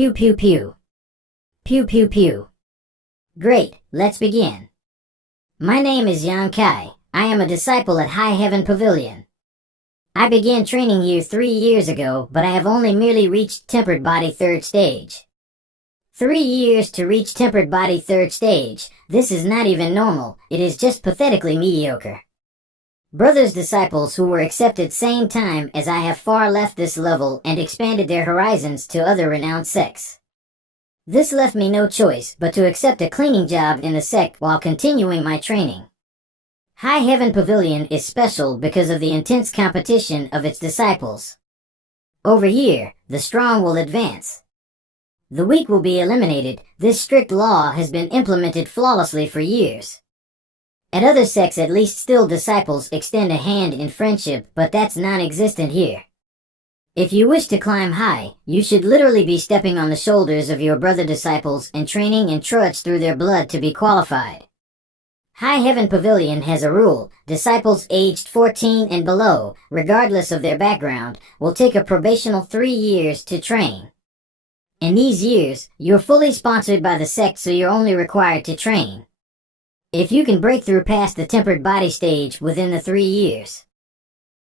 Pew pew pew. Pew pew pew. Great, let's begin. My name is Yang Kai. I am a disciple at High Heaven Pavilion. I began training here 3 years ago, but I have only merely reached Tempered Body 3rd stage. 3 years to reach Tempered Body 3rd stage. This is not even normal, it is just pathetically mediocre. Brothers disciples who were accepted same time as I have far left this level and expanded their horizons to other renowned sects. This left me no choice but to accept a cleaning job in the sect while continuing my training. High Heaven Pavilion is special because of the intense competition of its disciples. Over here, the strong will advance. The weak will be eliminated. This strict law has been implemented flawlessly for years. At other sects at least still disciples extend a hand in friendship, but that's non-existent here. If you wish to climb high, you should literally be stepping on the shoulders of your brother disciples and training and trudge through their blood to be qualified. High Heaven Pavilion has a rule: disciples aged 14 and below, regardless of their background, will take a probational 3 years to train. In these years, you're fully sponsored by the sect, so you're only required to train. If you can break through past the tempered body stage within the 3 years,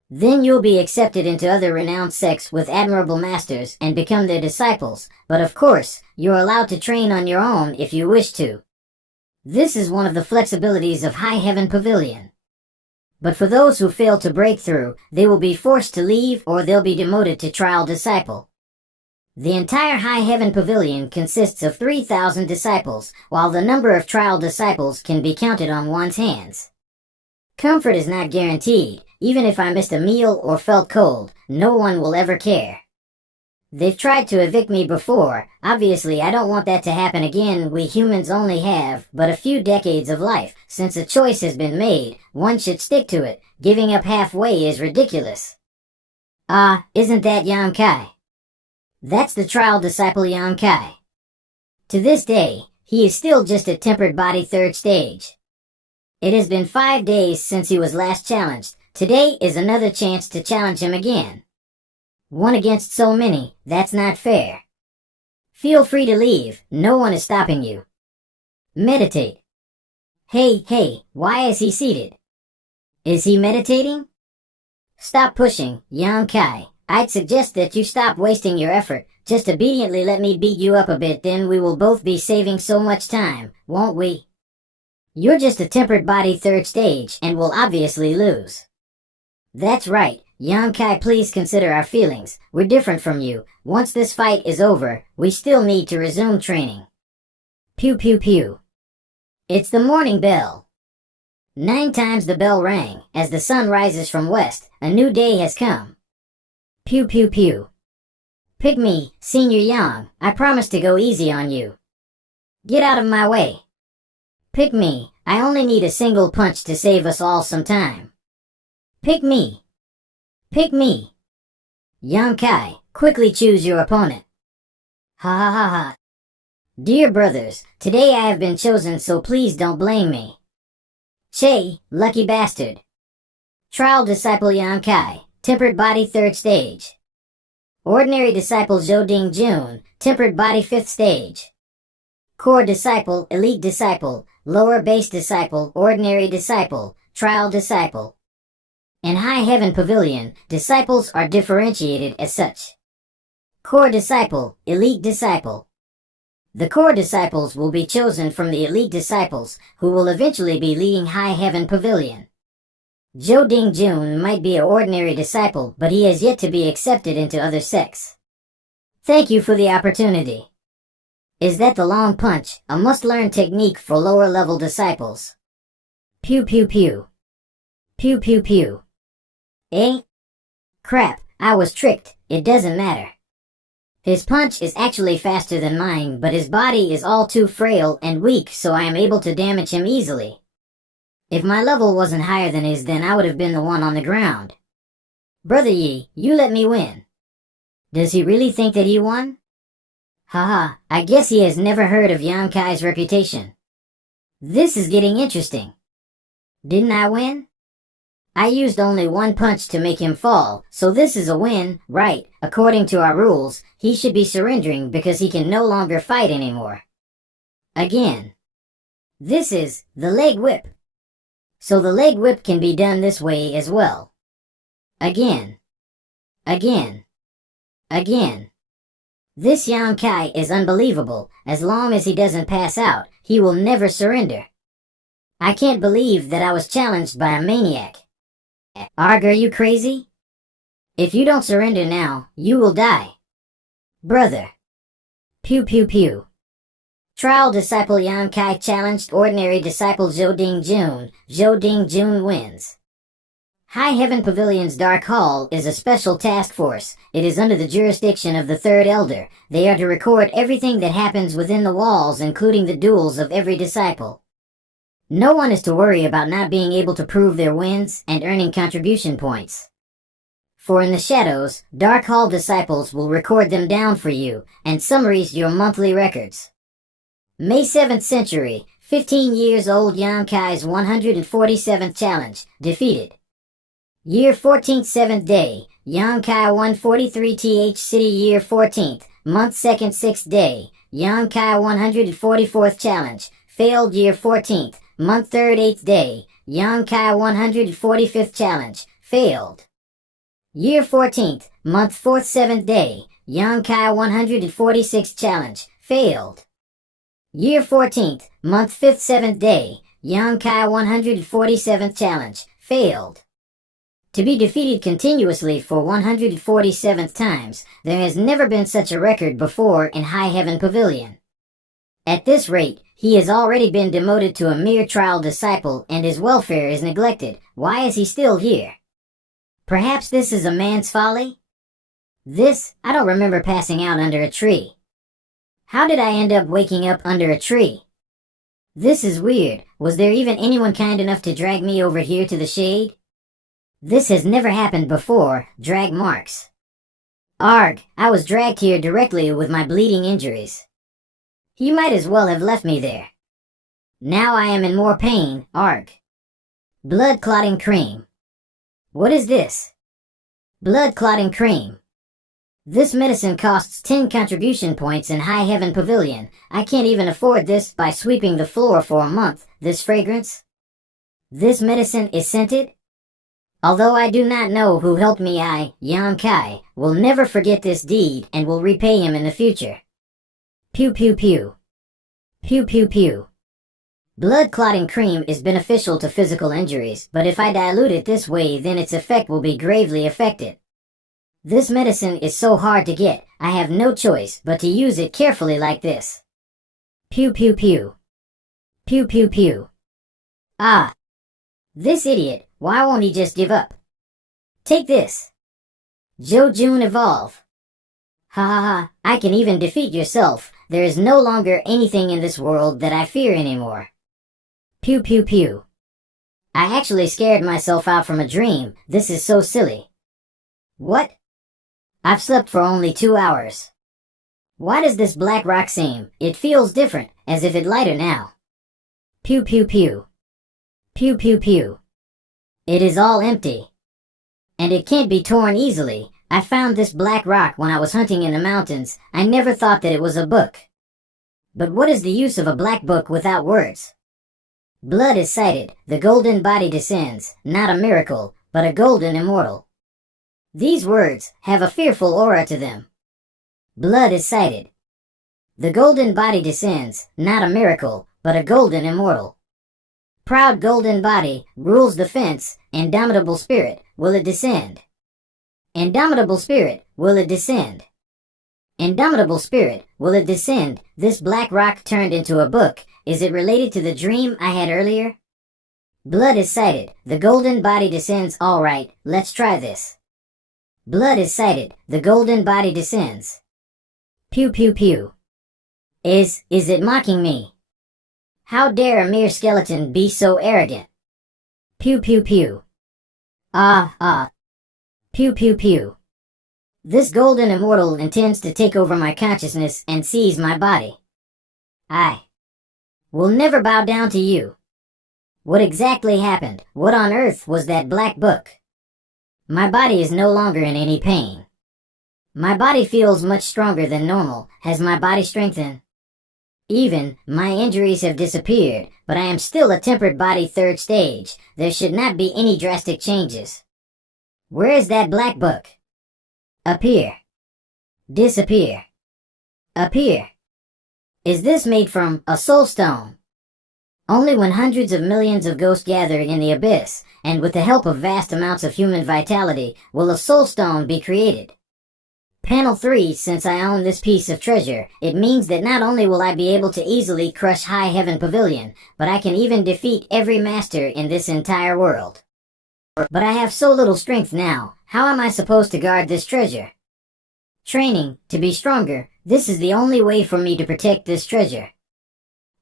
then you'll be accepted into other renowned sects with admirable masters and become their disciples, but of course, you're allowed to train on your own if you wish to. This is one of the flexibilities of High Heaven Pavilion. But for those who fail to break through, they will be forced to leave or they'll be demoted to trial disciple. The entire High Heaven Pavilion consists of 3,000 disciples, while the number of trial disciples can be counted on one's hands. Comfort is not guaranteed. Even if I missed a meal or felt cold, no one will ever care. They've tried to evict me before. Obviously, I don't want that to happen again. We humans only have but a few decades of life. Since a choice has been made, one should stick to it. Giving up halfway is ridiculous. Isn't that Yang Kai? That's the trial disciple Yang Kai. To this day, he is still just at Tempered Body 3rd stage. It has been 5 days since he was last challenged. Today is another chance to challenge him again. One against so many, that's not fair. Feel free to leave, no one is stopping you. Meditate. Hey, why is he seated? Is he meditating? Stop pushing, Yang Kai. I'd suggest that you stop wasting your effort. Just obediently let me beat you up a bit, then we will both be saving so much time, won't we? You're just a Tempered Body 3rd stage and will obviously lose. That's right, Yang Kai, please consider our feelings. We're different from you. Once this fight is over, we still need to resume training. Pew pew pew. It's the morning bell. 9 times the bell rang. As the sun rises from west, a new day has come. Pew pew pew. Pick me, Senior Yang. I promise to go easy on you. Get out of my way. Pick me. I only need a single punch to save us all some time. Pick me. Pick me. Yang Kai, quickly choose your opponent. Ha ha ha ha. Dear brothers, today I have been chosen, so please don't blame me. Che, lucky bastard. Trial disciple Yang Kai, Tempered Body 3rd stage. Ordinary disciple Zhou Ding Jun, Tempered Body 5th stage. Core disciple, elite disciple, lower base disciple, ordinary disciple, trial disciple. In High Heaven Pavilion, disciples are differentiated as such. Core disciple, elite disciple. The core disciples will be chosen from the elite disciples, who will eventually be leading High Heaven Pavilion. Zhou Ding Jun might be an ordinary disciple, but he has yet to be accepted into other sects. Thank you for the opportunity. Is that the long punch, a must-learn technique for lower-level disciples? Pew pew pew. Pew pew pew. Eh? Crap, I was tricked. It doesn't matter. His punch is actually faster than mine, but his body is all too frail and weak, so I am able to damage him easily. If my level wasn't higher than his, then I would have been the one on the ground. Brother Yi, you let me win. Does he really think that he won? Haha, I guess he has never heard of Yang Kai's reputation. This is getting interesting. Didn't I win? I used only one punch to make him fall, so this is a win, right? According to our rules, he should be surrendering because he can no longer fight anymore. Again. This is the leg whip. So the leg whip can be done this way as well. Again. Again. Again. This Yan Kai is unbelievable. As long as he doesn't pass out, he will never surrender. I can't believe that I was challenged by a maniac. Arg, are you crazy? If you don't surrender now, you will die. Brother. Pew pew pew. Trial Disciple Yan Kai challenged Ordinary Disciple Zhou Dingjun. Zhou Dingjun wins. High Heaven Pavilion's Dark Hall is a special task force. It is under the jurisdiction of the Third Elder. They are to record everything that happens within the walls, including the duels of every disciple. No one is to worry about not being able to prove their wins and earning contribution points. For in the shadows, Dark Hall disciples will record them down for you and summarize your monthly records. May 7th century, 15 years old Yan Kai's 147th challenge, defeated. Year 14th 7th day, Yan Kai 143th city year 14th, month 2nd 6th day, Yan Kai 144th challenge, failed year 14th, month 3rd 8th day, Yan Kai 145th challenge, failed. Year 14th, month 4th 7th day, Yan Kai 146th challenge, failed. Year 14th, month 5th 7th day, Yan Kai 147th challenge, failed. To be defeated continuously for 147th times, there has never been such a record before in High Heaven Pavilion. At this rate, he has already been demoted to a mere trial disciple and his welfare is neglected. Why is he still here? Perhaps this is a man's folly? I don't remember passing out under a tree. How did I end up waking up under a tree? This is weird. Was there even anyone kind enough to drag me over here to the shade? This has never happened before. Drag marks. Arg, I was dragged here directly with my bleeding injuries. You might as well have left me there. Now I am in more pain. Arg. Blood clotting cream. What is this? Blood clotting cream. This medicine costs 10 contribution points in High Heaven Pavilion. I can't even afford this by sweeping the floor for a month. This fragrance? This medicine is scented? Although I do not know who helped me, I, Yan Kai, will never forget this deed and will repay him in the future. Pew pew pew. Pew pew pew. Blood clotting cream is beneficial to physical injuries, but if I dilute it this way, then its effect will be gravely affected. This medicine is so hard to get, I have no choice but to use it carefully like this. Pew pew pew. Pew pew pew. Ah. This idiot, why won't he just give up? Take this. Zhou Jun Evolve. Ha ha ha, I can even defeat yourself. There is no longer anything in this world that I fear anymore. Pew pew pew. I actually scared myself out from a dream. This is so silly. What? I've slept for only 2 hours. Why does this black rock seem? It feels different, as if it's lighter now. Pew pew pew. Pew pew pew. It is all empty. And it can't be torn easily. I found this black rock when I was hunting in the mountains. I never thought that it was a book. But what is the use of a black book without words? Blood is sighted. The golden body descends. Not a miracle, but a golden immortal. These words have a fearful aura to them. Blood is sighted. The golden body descends. Not a miracle, but a golden immortal. Proud golden body rules the fence. Indomitable spirit, will it descend? Indomitable spirit, will it descend? Indomitable spirit, will it descend? This black rock turned into a book. Is it related to the dream I had earlier? Blood is sighted. The golden body descends. All right, let's try this. Blood is sighted. The golden body descends. Pew pew pew. Is it mocking me? How dare a mere skeleton be so arrogant? Pew pew pew. Ah. Pew pew pew. This golden immortal intends to take over my consciousness and seize my body. I will never bow down to you. What exactly happened? What on earth was that black book? My body is no longer in any pain. My body feels much stronger than normal. Has my body strengthened? Even, my injuries have disappeared, but I am still a tempered body third stage. There should not be any drastic changes. Where is that black book? Appear. Disappear. Appear. Is this made from a soul stone? Only when hundreds of millions of ghosts gather in the abyss, and with the help of vast amounts of human vitality, will a soul stone be created. Panel 3. Since I own this piece of treasure, it means that not only will I be able to easily crush High Heaven Pavilion, but I can even defeat every master in this entire world. But I have so little strength now. How am I supposed to guard this treasure? Training, to be stronger. This is the only way for me to protect this treasure.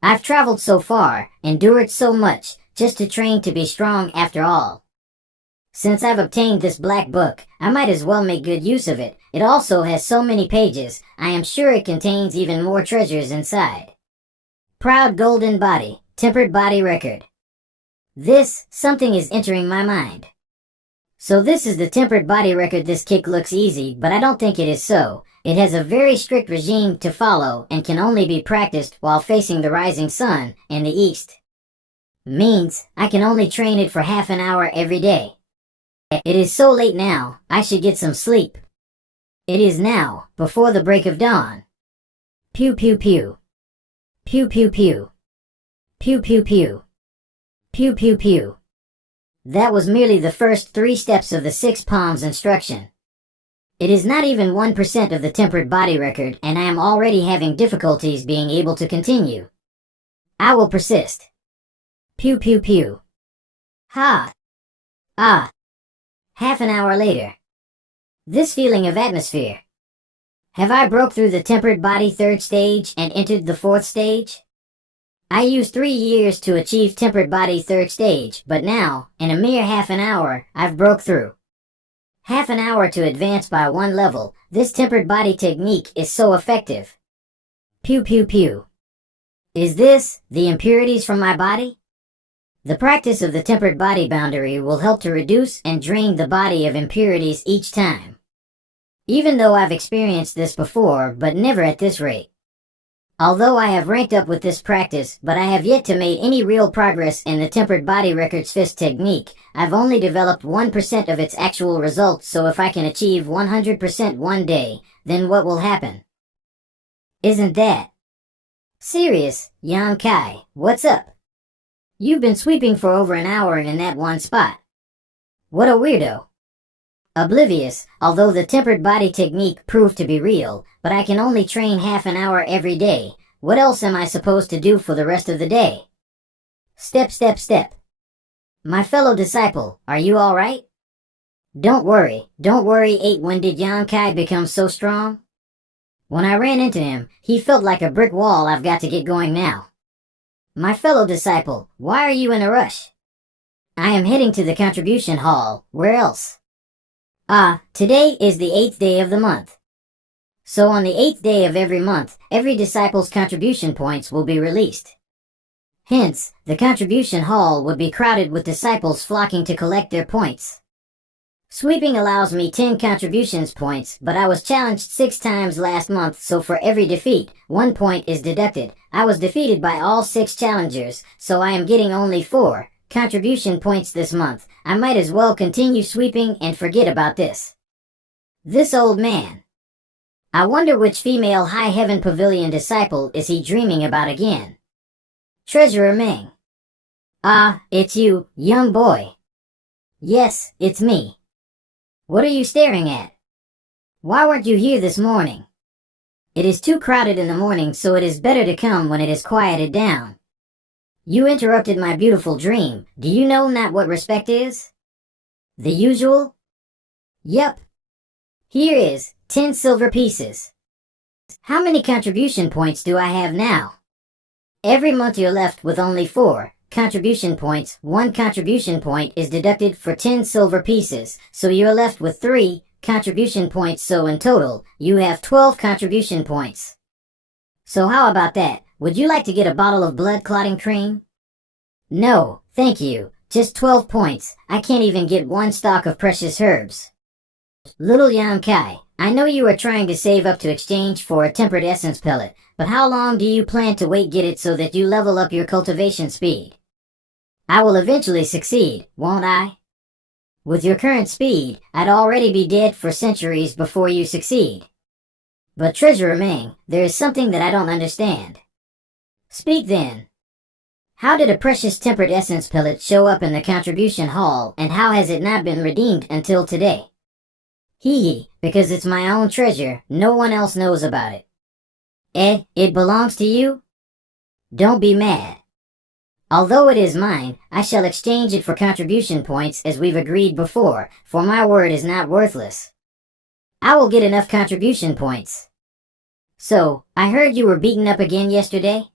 I've traveled so far, endured so much, just to train to be strong after all. Since I've obtained this black book, I might as well make good use of it. It also has so many pages, I am sure it contains even more treasures inside. Proud golden body, tempered body record. Something is entering my mind. So this is the tempered body record. This kick looks easy, but I don't think it is so. It has a very strict regime to follow and can only be practiced while facing the rising sun in the east. Means I can only train it for half an hour every day. It is so late now, I should get some sleep. It is now, before the break of dawn. Pew pew pew. Pew pew pew. Pew pew pew. Pew pew pew. That was merely the first 3 steps of the 6 palms instruction. It is not even 1% of the tempered body record, and I am already having difficulties being able to continue. I will persist. Pew pew pew. Ha! Ah! Half an hour later. This feeling of atmosphere. Have I broke through the tempered body third stage and entered the 4th stage? I used 3 years to achieve tempered body third stage, but now, in a mere half an hour, I've broke through. Half an hour to advance by 1 level. This tempered body technique is so effective. Pew pew pew. Is this the impurities from my body? The practice of the tempered body boundary will help to reduce and drain the body of impurities each time. Even though I've experienced this before, but never at this rate. Although I have ranked up with this practice, but I have yet to make any real progress in the tempered body record's fist technique. I've only developed 1% of its actual results, so if I can achieve 100% one day, then what will happen? Isn't that serious, Yan Kai? What's up? You've been sweeping for over an hour in that one spot. What a weirdo. Oblivious, although the tempered body technique proved to be real, but I can only train half an hour every day. What else am I supposed to do for the rest of the day? Step, step, step. My fellow disciple, are you alright? Don't worry, 8. When did Yan Kai become so strong? When I ran into him, he felt like a brick wall. I've got to get going now. My fellow disciple, why are you in a rush? I am heading to the contribution hall. Where else? Today is the 8th day of the month. So on the 8th day of every month, every disciple's contribution points will be released. Hence, the contribution hall would be crowded with disciples flocking to collect their points. Sweeping allows me 10 contributions points, but I was challenged 6 times last month, so for every defeat, 1 point is deducted. I was defeated by all 6 challengers, so I am getting only 4 contribution points this month. I might as well continue sweeping and forget about this. This old man. I wonder which female High Heaven Pavilion disciple is he dreaming about again? Treasurer Meng. It's you, young boy. Yes, it's me. What are you staring at? Why weren't you here this morning? It is too crowded in the morning, so it is better to come when it is quieted down. You interrupted my beautiful dream. Do you know not what respect is? The usual? Yep. Here is 10 silver pieces. How many contribution points do I have now? Every month you're left with only 4 contribution points. 1 contribution point is deducted for 10 silver pieces, so you're left with 3 contribution points, so in total, you have 12 contribution points. So how about that? Would you like to get a bottle of blood clotting cream? No, thank you. Just 12 points. I can't even get one stalk of precious herbs. Little Yan Kai, I know you are trying to save up to exchange for a tempered essence pellet, but how long do you plan to wait get it so that you level up your cultivation speed? I will eventually succeed, won't I? With your current speed, I'd already be dead for centuries before you succeed. But Treasurer Ming, there is something that I don't understand. Speak then. How did a precious tempered essence pellet show up in the contribution hall, and how has it not been redeemed until today? Hee hee, because it's my own treasure, no one else knows about it. It belongs to you? Don't be mad. Although it is mine, I shall exchange it for contribution points as we've agreed before, for my word is not worthless. I will get enough contribution points. So, I heard you were beaten up again yesterday?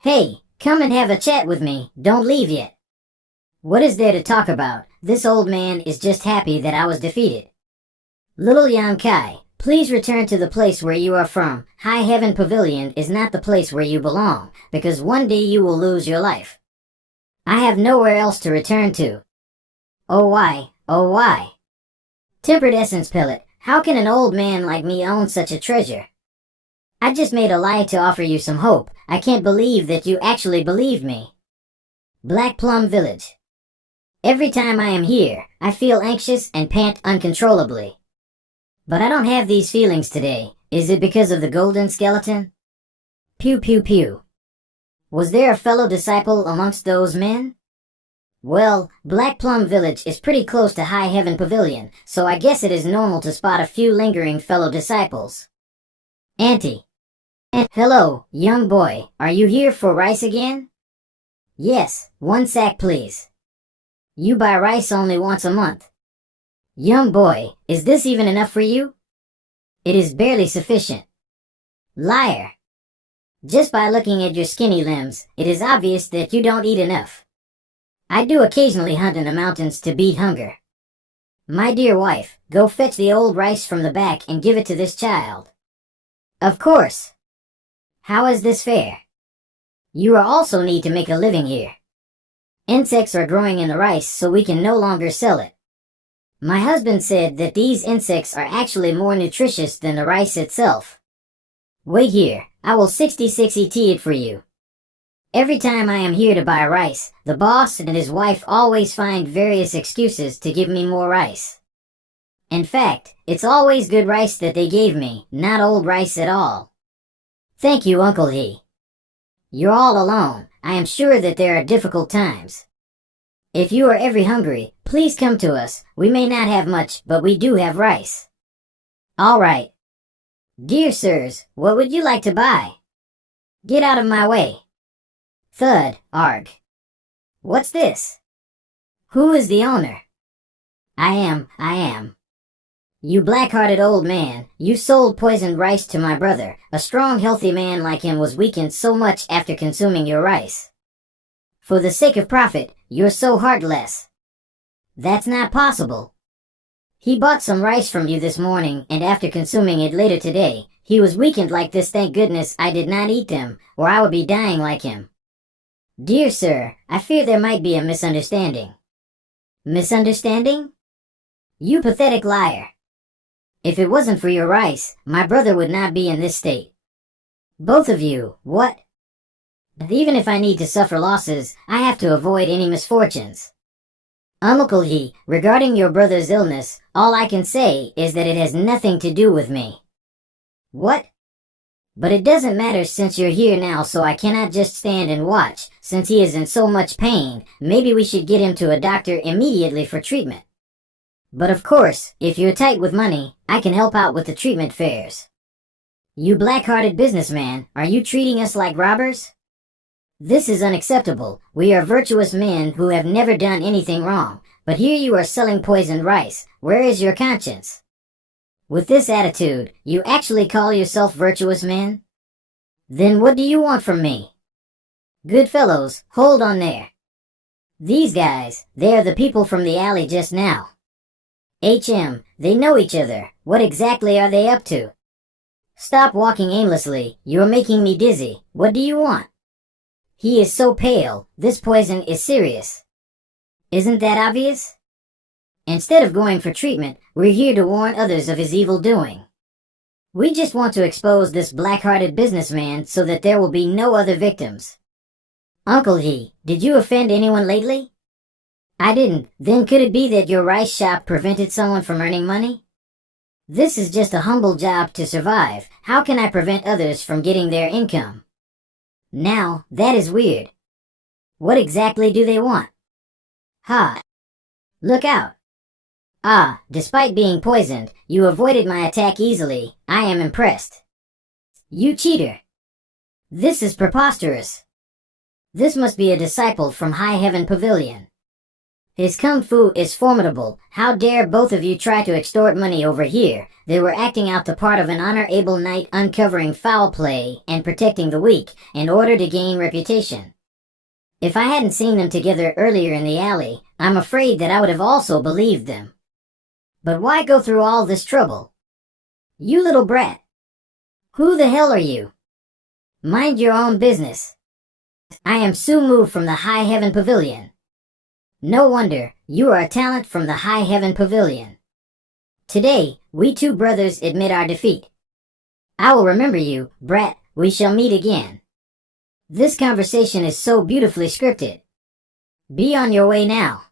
Hey, come and have a chat with me, don't leave yet. What is there to talk about? This old man is just happy that I was defeated. Little Yan Kai, please return to the place where you are from. High Heaven Pavilion is not the place where you belong, because one day you will lose your life. I have nowhere else to return to. Oh why, oh why? Tempered essence pellet, how can an old man like me own such a treasure? I just made a lie to offer you some hope. I can't believe that you actually believed me. Black Plum Village. Every time I am here, I feel anxious and pant uncontrollably. But I don't have these feelings today. Is it because of the golden skeleton? Pew pew pew. Was there a fellow disciple amongst those men? Well, Black Plum Village is pretty close to High Heaven Pavilion, so I guess it is normal to spot a few lingering fellow disciples. Auntie. Hello, young boy. Are you here for rice again? Yes, 1 sack please. You buy rice only once a month. Young boy, is this even enough for you? It is barely sufficient. Liar. Just by looking at your skinny limbs, it is obvious that you don't eat enough. I do occasionally hunt in the mountains to beat hunger. My dear wife, go fetch the old rice from the back and give it to this child. Of course. How is this fair? You also need to make a living here. Insects are growing in the rice, so we can no longer sell it. My husband said that these insects are actually more nutritious than the rice itself. Wait here, I will 66 ET it for you. Every time I am here to buy rice, the boss and his wife always find various excuses to give me more rice. In fact, it's always good rice that they gave me, not old rice at all. Thank you, Uncle He. You're all alone. I am sure that there are difficult times. If you are ever hungry, please come to us. We may not have much, but we do have rice. All right. Dear sirs, what would you like to buy? Get out of my way. Thud, arg. What's this? Who is the owner? I am. You black-hearted old man, you sold poisoned rice to my brother. A strong, healthy man like him was weakened so much after consuming your rice. For the sake of profit, you're so heartless. That's not possible. He bought some rice from you this morning, and after consuming it later today, he was weakened like this. Thank goodness I did not eat them, or I would be dying like him. Dear sir, I fear there might be a misunderstanding. Misunderstanding? You pathetic liar. If it wasn't for your rice, my brother would not be in this state. Both of you, what? But even if I need to suffer losses, I have to avoid any misfortunes. Uncle He, regarding your brother's illness, all I can say is that it has nothing to do with me. What? But it doesn't matter since you're here now, so I cannot just stand and watch. Since he is in so much pain, maybe we should get him to a doctor immediately for treatment. But of course, if you're tight with money, I can help out with the treatment fares. You black-hearted businessman, are you treating us like robbers? This is unacceptable. We are virtuous men who have never done anything wrong, but here you are selling poisoned rice. Where is your conscience? With this attitude, you actually call yourself virtuous men? Then what do you want from me? Good fellows, hold on there. These guys, they are the people from the alley just now. They know each other. What exactly are they up to? Stop walking aimlessly. You're making me dizzy. What do you want? He is so pale, this poison is serious. Isn't that obvious? Instead of going for treatment, we're here to warn others of his evil doing. We just want to expose this black-hearted businessman so that there will be no other victims. Uncle He, did you offend anyone lately? I didn't. Then could it be that your rice shop prevented someone from earning money? This is just a humble job to survive. How can I prevent others from getting their income? Now, that is weird. What exactly do they want? Ha! Look out! Ah, despite being poisoned, you avoided my attack easily. I am impressed. You cheater! This is preposterous. This must be a disciple from High Heaven Pavilion. His kung fu is formidable. How dare both of you try to extort money over here? They were acting out the part of an honorable knight, uncovering foul play and protecting the weak in order to gain reputation. If I hadn't seen them together earlier in the alley, I'm afraid that I would have also believed them. But why go through all this trouble? You little brat! Who the hell are you? Mind your own business. I am Sumu from the High Heaven Pavilion. No wonder, you are a talent from the High Heaven Pavilion. Today, we two brothers admit our defeat. I will remember you, brat. We shall meet again. This conversation is so beautifully scripted. Be on your way now.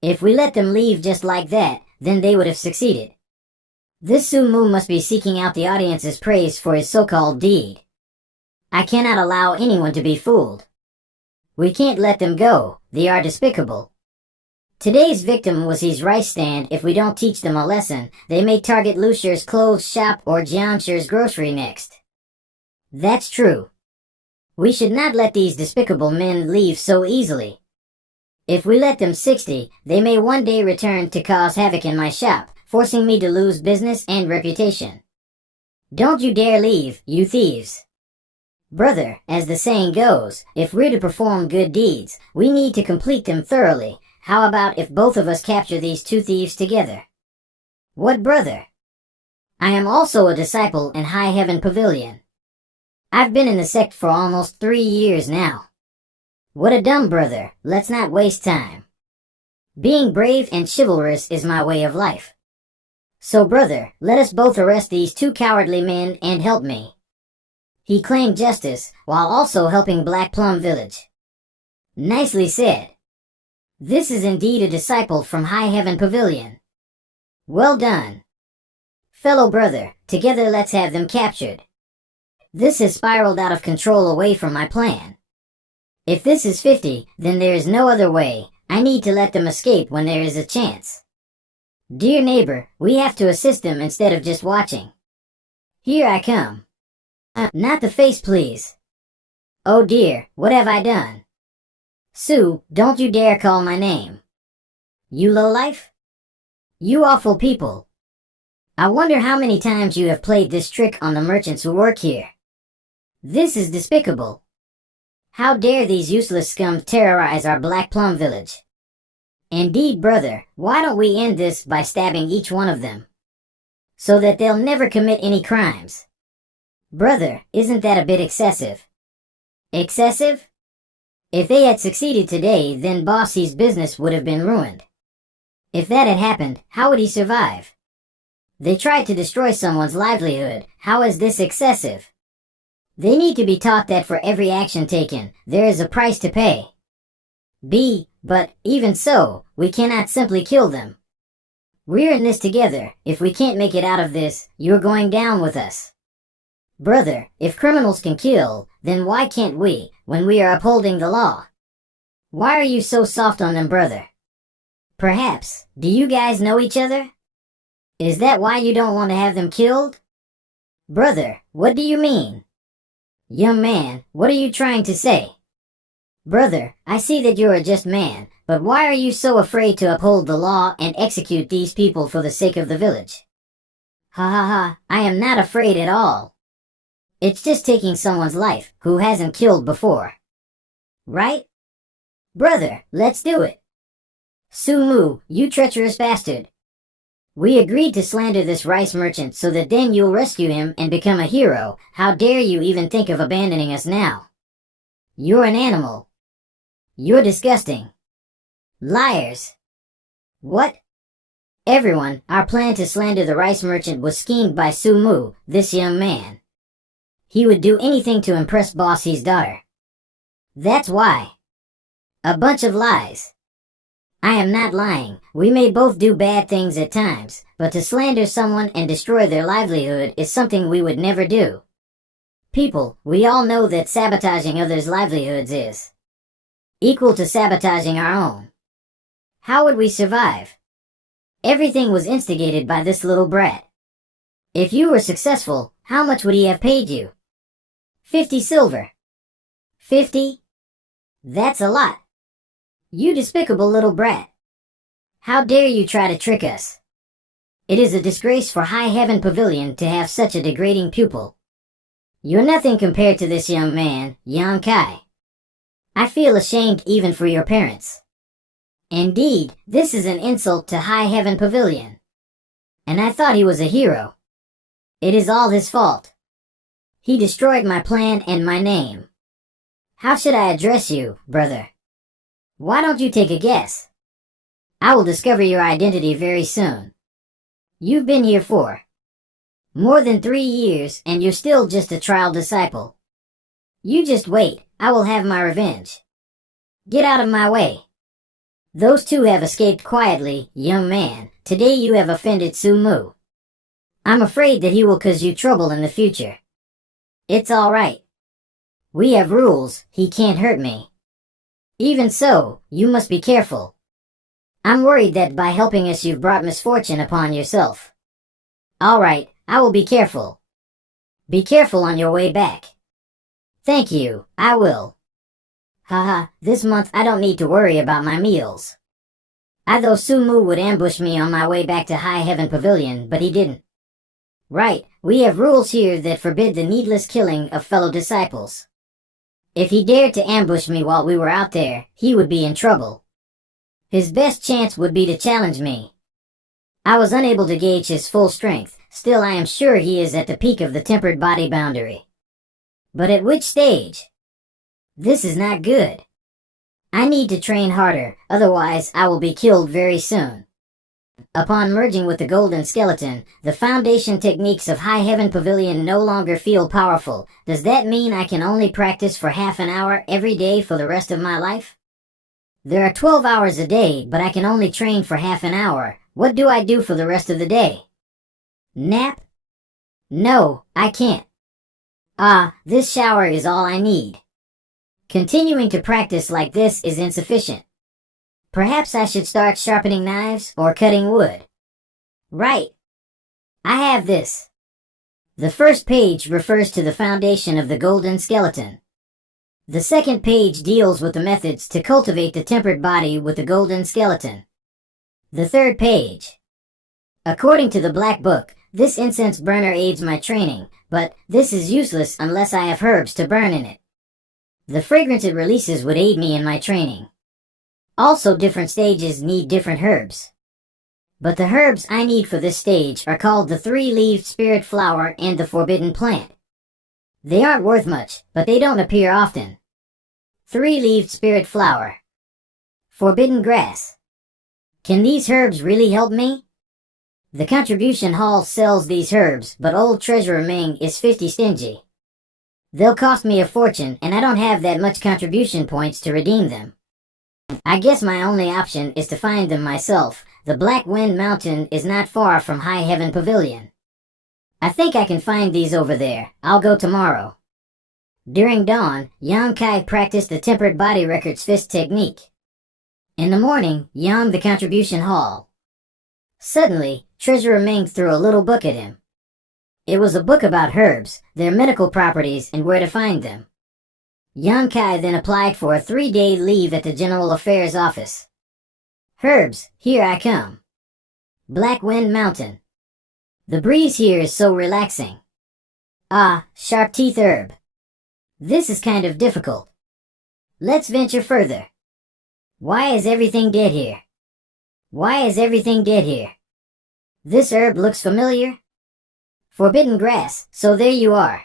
If we let them leave just like that, then they would have succeeded. This Sumu must be seeking out the audience's praise for his so-called deed. I cannot allow anyone to be fooled. We can't let them go. They are despicable. Today's victim was his rice stand. If we don't teach them a lesson, they may target Lucia's clothes shop or Jianshi's grocery next. That's true. We should not let these despicable men leave so easily. If we let them 60, they may one day return to cause havoc in my shop, forcing me to lose business and reputation. Don't you dare leave, you thieves. Brother, as the saying goes, if we're to perform good deeds, we need to complete them thoroughly. How about if both of us capture these two thieves together? What brother? I am also a disciple in High Heaven Pavilion. I've been in the sect for almost 3 years now. What a dumb brother. Let's not waste time. Being brave and chivalrous is my way of life. So brother, let us both arrest these two cowardly men and help me. He claimed justice while also helping Black Plum Village. Nicely said. This is indeed a disciple from High Heaven Pavilion. Well done. Fellow brother, together let's have them captured. This has spiraled out of control away from my plan. If this is 50, then there is no other way. I need to let them escape when there is a chance. Dear neighbor, we have to assist them instead of just watching. Here I come. Not the face, please. Oh dear, what have I done? Sue, don't you dare call my name. You lowlife? You awful people. I wonder how many times you have played this trick on the merchants who work here. This is despicable. How dare these useless scum terrorize our Black Plum Village? Indeed, brother, why don't we end this by stabbing each one of them? So that they'll never commit any crimes. Brother, isn't that a bit excessive? Excessive? If they had succeeded today, then Bossy's business would have been ruined. If that had happened, how would he survive? They tried to destroy someone's livelihood. How is this excessive? They need to be taught that for every action taken, there is a price to pay. But even so, we cannot simply kill them. We're in this together. If we can't make it out of this, you're going down with us. Brother, if criminals can kill, then why can't we, when we are upholding the law? Why are you so soft on them, brother? Perhaps, do you guys know each other? Is that why you don't want to have them killed? Brother, what do you mean? Young man, what are you trying to say? Brother, I see that you're a just man, but why are you so afraid to uphold the law and execute these people for the sake of the village? Ha ha ha, I am not afraid at all. It's just taking someone's life who hasn't killed before. Right? Brother, let's do it. Sumu, you treacherous bastard. We agreed to slander this rice merchant so that then you'll rescue him and become a hero. How dare you even think of abandoning us now? You're an animal. You're disgusting. Liars. What? Everyone, our plan to slander the rice merchant was schemed by Su Mu, this young man. He would do anything to impress Boss He's daughter. That's why. A bunch of lies. I am not lying. We may both do bad things at times, but to slander someone and destroy their livelihood is something we would never do. People, we all know that sabotaging others' livelihoods is equal to sabotaging our own. How would we survive? Everything was instigated by this little brat. If you were successful, how much would he have paid you? 50 silver. 50? That's a lot. You despicable little brat. How dare you try to trick us? It is a disgrace for High Heaven Pavilion to have such a degrading pupil. You're nothing compared to this young man, Yang Kai. I feel ashamed even for your parents. Indeed, this is an insult to High Heaven Pavilion. And I thought he was a hero. It is all his fault. He destroyed my plan and my name. How should I address you, brother? Why don't you take a guess? I will discover your identity very soon. You've been here for more than 3 years, and you're still just a trial disciple. You just wait, I will have my revenge. Get out of my way. Those two have escaped quietly, young man. Today you have offended Su Mu. I'm afraid that he will cause you trouble in the future. It's all right. We have rules, he can't hurt me. Even so, you must be careful. I'm worried that by helping us you've brought misfortune upon yourself. All right, I will be careful. Be careful on your way back. Thank you, I will. Haha, this month I don't need to worry about my meals. I thought Su Mu would ambush me on my way back to High Heaven Pavilion, but he didn't. Right, we have rules here that forbid the needless killing of fellow disciples. If he dared to ambush me while we were out there, he would be in trouble. His best chance would be to challenge me. I was unable to gauge his full strength, still I am sure he is at the peak of the tempered body boundary. But at which stage? This is not good. I need to train harder, otherwise I will be killed very soon. Upon merging with the Golden Skeleton, the foundation techniques of High Heaven Pavilion no longer feel powerful. Does that mean I can only practice for half an hour every day for the rest of my life? There are 12 hours a day, but I can only train for half an hour. What do I do for the rest of the day? Nap? No, I can't. This shower is all I need. Continuing to practice like this is insufficient. Perhaps I should start sharpening knives or cutting wood. Right. I have this. The first page refers to the foundation of the Golden Skeleton. The second page deals with the methods to cultivate the tempered body with the Golden Skeleton. The third page. According to the Black Book, this incense burner aids my training, but this is useless unless I have herbs to burn in it. The fragrance it releases would aid me in my training. Also, different stages need different herbs. But the herbs I need for this stage are called the 3-leaved spirit flower and the forbidden plant. They aren't worth much, but they don't appear often. 3-leaved spirit flower. Forbidden grass. Can these herbs really help me? The contribution hall sells these herbs, but old Treasurer Ming is 50 stingy. They'll cost me a fortune, and I don't have that much contribution points to redeem them. I guess my only option is to find them myself. The Black Wind Mountain is not far from High Heaven Pavilion. I think I can find these over there. I'll go tomorrow. During dawn, Yang Kai practiced the tempered body records fist technique. In the morning, Yang the contribution hall. Suddenly, Treasurer Ming threw a little book at him. It was a book about herbs, their medical properties, and where to find them. Yang Kai then applied for a 3-day leave at the General Affairs Office. Herbs, here I come. Black Wind Mountain. The breeze here is so relaxing. Sharp teeth herb. This is kind of difficult. Let's venture further. Why is everything dead here? Why is everything dead here? This herb looks familiar. Forbidden grass, so there you are.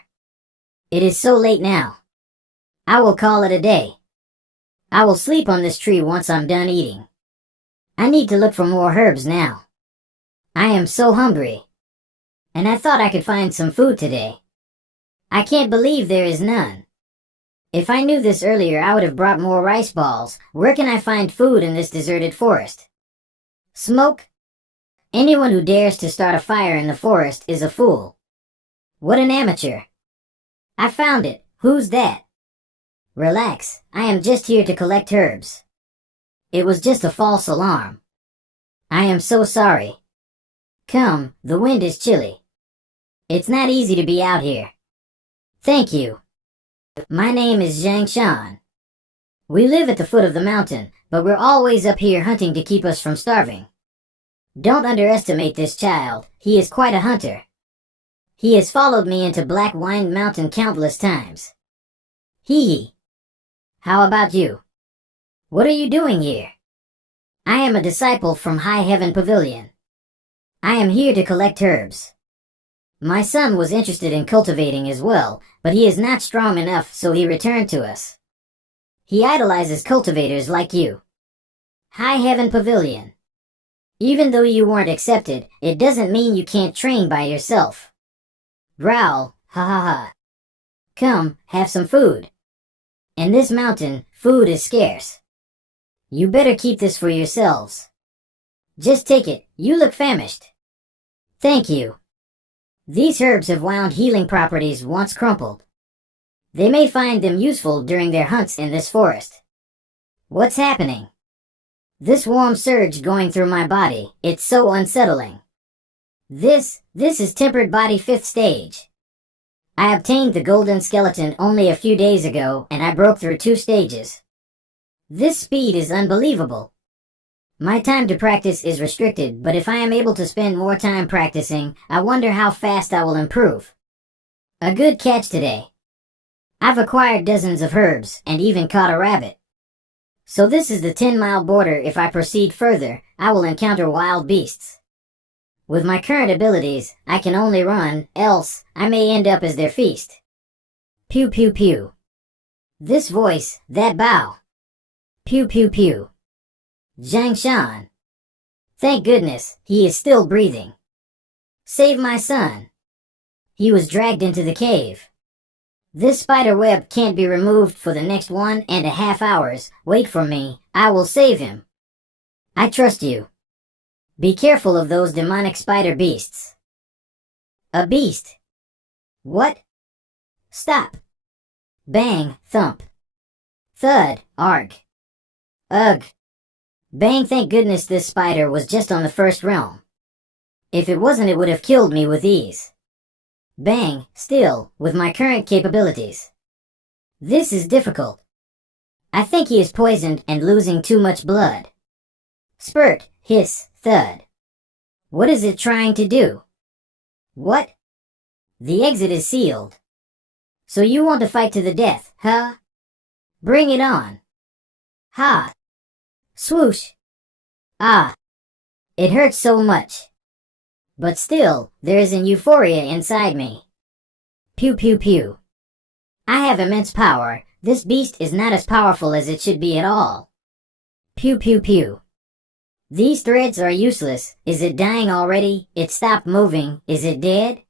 It is so late now. I will call it a day. I will sleep on this tree once I'm done eating. I need to look for more herbs now. I am so hungry. And I thought I could find some food today. I can't believe there is none. If I knew this earlier, I would have brought more rice balls. Where can I find food in this deserted forest? Smoke? Anyone who dares to start a fire in the forest is a fool. What an amateur. I found it. Who's that? Relax, I am just here to collect herbs. It was just a false alarm. I am so sorry. Come, the wind is chilly. It's not easy to be out here. Thank you. My name is Zhang Shan. We live at the foot of the mountain, but we're always up here hunting to keep us from starving. Don't underestimate this child, he is quite a hunter. He has followed me into Black Wind Mountain countless times. Hee hee. How about you? What are you doing here? I am a disciple from High Heaven Pavilion. I am here to collect herbs. My son was interested in cultivating as well, but he is not strong enough, so he returned to us. He idolizes cultivators like you. High Heaven Pavilion. Even though you weren't accepted, it doesn't mean you can't train by yourself. Growl, ha ha ha. Come, have some food. In this mountain, food is scarce. You better keep this for yourselves. Just take it, you look famished. Thank you. These herbs have wound healing properties once crumpled. They may find them useful during their hunts in this forest. What's happening? This warm surge going through my body, it's so unsettling. This is Tempered Body 5th stage. I obtained the golden skeleton only a few days ago, and I broke through 2 stages. This speed is unbelievable. My time to practice is restricted, but if I am able to spend more time practicing, I wonder how fast I will improve. A good catch today. I've acquired dozens of herbs, and even caught a rabbit. So this is the 10-mile border. If I proceed further, I will encounter wild beasts. With my current abilities, I can only run, else I may end up as their feast. Pew pew pew. This voice, that bow. Pew pew pew. Zhang Shan. Thank goodness, he is still breathing. Save my son. He was dragged into the cave. This spider web can't be removed for the next 1.5 hours. Wait for me, I will save him. I trust you. Be careful of those demonic spider beasts. A beast? What? Stop. Bang, thump. Thud, arg. Ugh. Bang, thank goodness this spider was just on the first realm. If it wasn't, it would have killed me with ease. Bang, still, with my current capabilities. This is difficult. I think he is poisoned and losing too much blood. Spurt, hiss, thud. What is it trying to do? What? The exit is sealed. So you want to fight to the death, huh? Bring it on. Ha! Swoosh! Ah! It hurts so much. But still, there is an euphoria inside me. Pew pew pew. I have immense power. This beast is not as powerful as it should be at all. Pew pew pew. These threads are useless. Is it dying already? It stopped moving. Is it dead?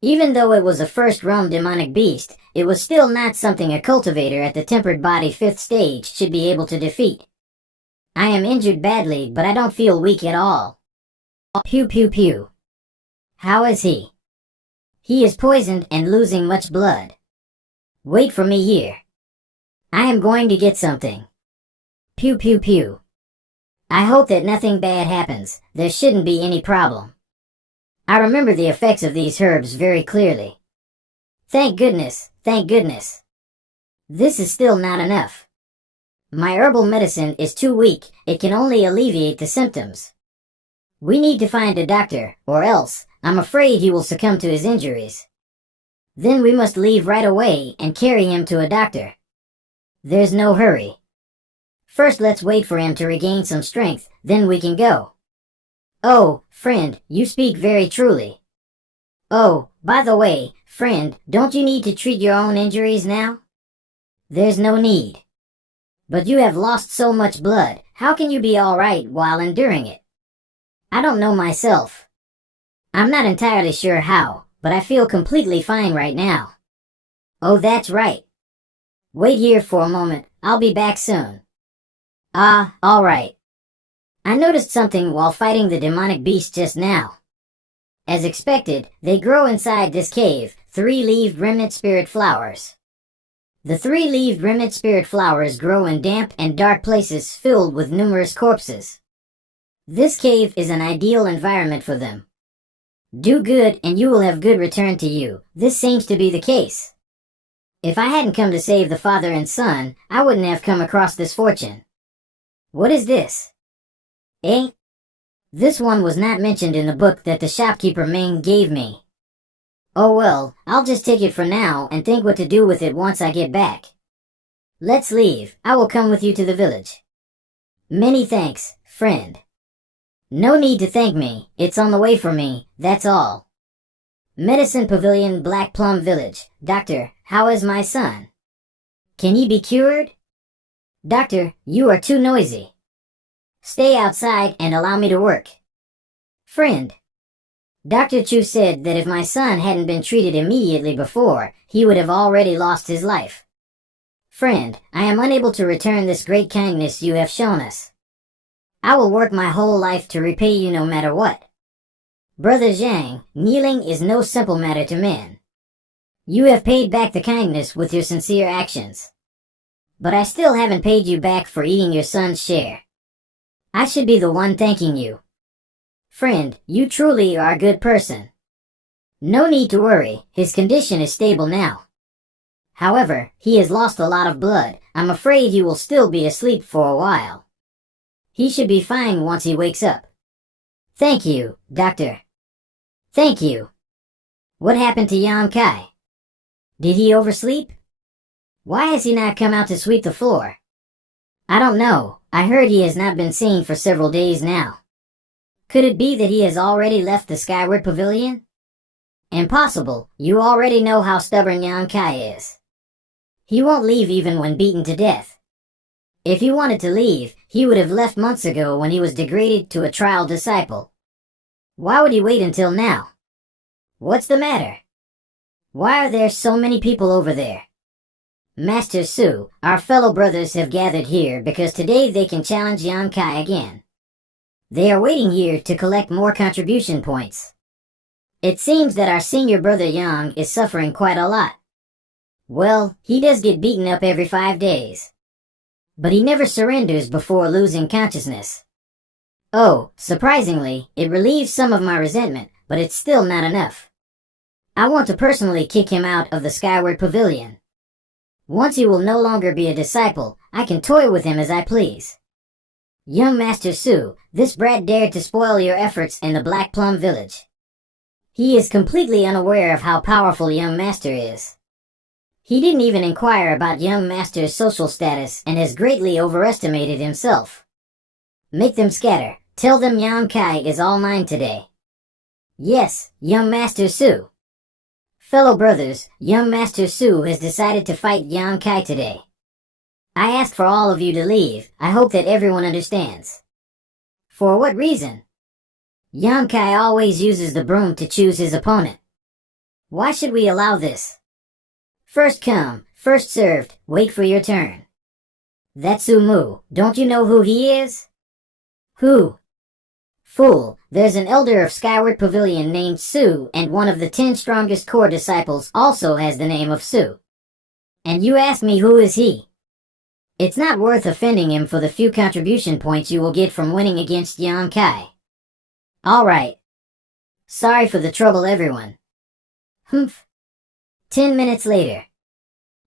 Even though it was a first-realm demonic beast, it was still not something a cultivator at the Tempered Body 5th stage should be able to defeat. I am injured badly, but I don't feel weak at all. Pew pew pew. How is he? He is poisoned and losing much blood. Wait for me here. I am going to get something. Pew pew pew. I hope that nothing bad happens. There shouldn't be any problem. I remember the effects of these herbs very clearly. Thank goodness, thank goodness. This is still not enough. My herbal medicine is too weak. It can only alleviate the symptoms. We need to find a doctor, or else I'm afraid he will succumb to his injuries. Then we must leave right away and carry him to a doctor. There's no hurry. First, let's wait for him to regain some strength, then we can go. Oh, friend, you speak very truly. Oh, by the way, friend, don't you need to treat your own injuries now? There's no need. But you have lost so much blood. How can you be alright while enduring it? I don't know myself. I'm not entirely sure how, but I feel completely fine right now. Oh, that's right. Wait here for a moment. I'll be back soon. Ah, alright. I noticed something while fighting the demonic beast just now. As expected, they grow inside this cave, three-leaved remnant spirit flowers. The three-leaved remnant spirit flowers grow in damp and dark places filled with numerous corpses. This cave is an ideal environment for them. Do good and you will have good return to you. This seems to be the case. If I hadn't come to save the father and son, I wouldn't have come across this fortune. What is this? Eh? This one was not mentioned in the book that the shopkeeper Ming gave me. Oh well, I'll just take it for now and think what to do with it once I get back. Let's leave. I will come with you to the village. Many thanks, friend. No need to thank me. It's on the way for me, that's all. Medicine Pavilion, Black Plum Village. Doctor, how is my son? Can he be cured? Doctor, you are too noisy. Stay outside and allow me to work. Friend. Dr. Chu said that if my son hadn't been treated immediately before, he would have already lost his life. Friend, I am unable to return this great kindness you have shown us. I will work my whole life to repay you no matter what. Brother Zhang, kneeling is no simple matter to men. You have paid back the kindness with your sincere actions. But I still haven't paid you back for eating your son's share. I should be the one thanking you. Friend, you truly are a good person. No need to worry, his condition is stable now. However, he has lost a lot of blood. I'm afraid he will still be asleep for a while. He should be fine once he wakes up. Thank you, Doctor. Thank you. What happened to Yang Kai? Did he oversleep? Why has he not come out to sweep the floor? I don't know. I heard he has not been seen for several days now. Could it be that he has already left the Skyward Pavilion? Impossible. You already know how stubborn Yang Kai is. He won't leave even when beaten to death. If he wanted to leave, he would have left months ago when he was degraded to a trial disciple. Why would he wait until now? What's the matter? Why are there so many people over there? Master Su, our fellow brothers have gathered here because today they can challenge Yang Kai again. They are waiting here to collect more contribution points. It seems that our senior brother Yang is suffering quite a lot. Well, he does get beaten up every 5 days. But he never surrenders before losing consciousness. Oh, surprisingly, it relieves some of my resentment, but it's still not enough. I want to personally kick him out of the Skyward Pavilion. Once he will no longer be a disciple, I can toy with him as I please. Young Master Su, this brat dared to spoil your efforts in the Black Plum Village. He is completely unaware of how powerful Young Master is. He didn't even inquire about Young Master's social status and has greatly overestimated himself. Make them scatter. Tell them Yang Kai is all mine today. Yes, Young Master Su. Fellow brothers, Young Master Su has decided to fight Yang Kai today. I asked for all of you to leave. I hope that everyone understands. For what reason? Yang Kai always uses the broom to choose his opponent. Why should we allow this? First come, first served, wait for your turn. That's Su Mu, don't you know who he is? Who? Fool, there's an elder of Skyward Pavilion named Su, and one of the 10 strongest core disciples also has the name of Su. And you ask me who is he? It's not worth offending him for the few contribution points you will get from winning against Yang Kai. Alright. Sorry for the trouble, everyone. Humph. 10 minutes later.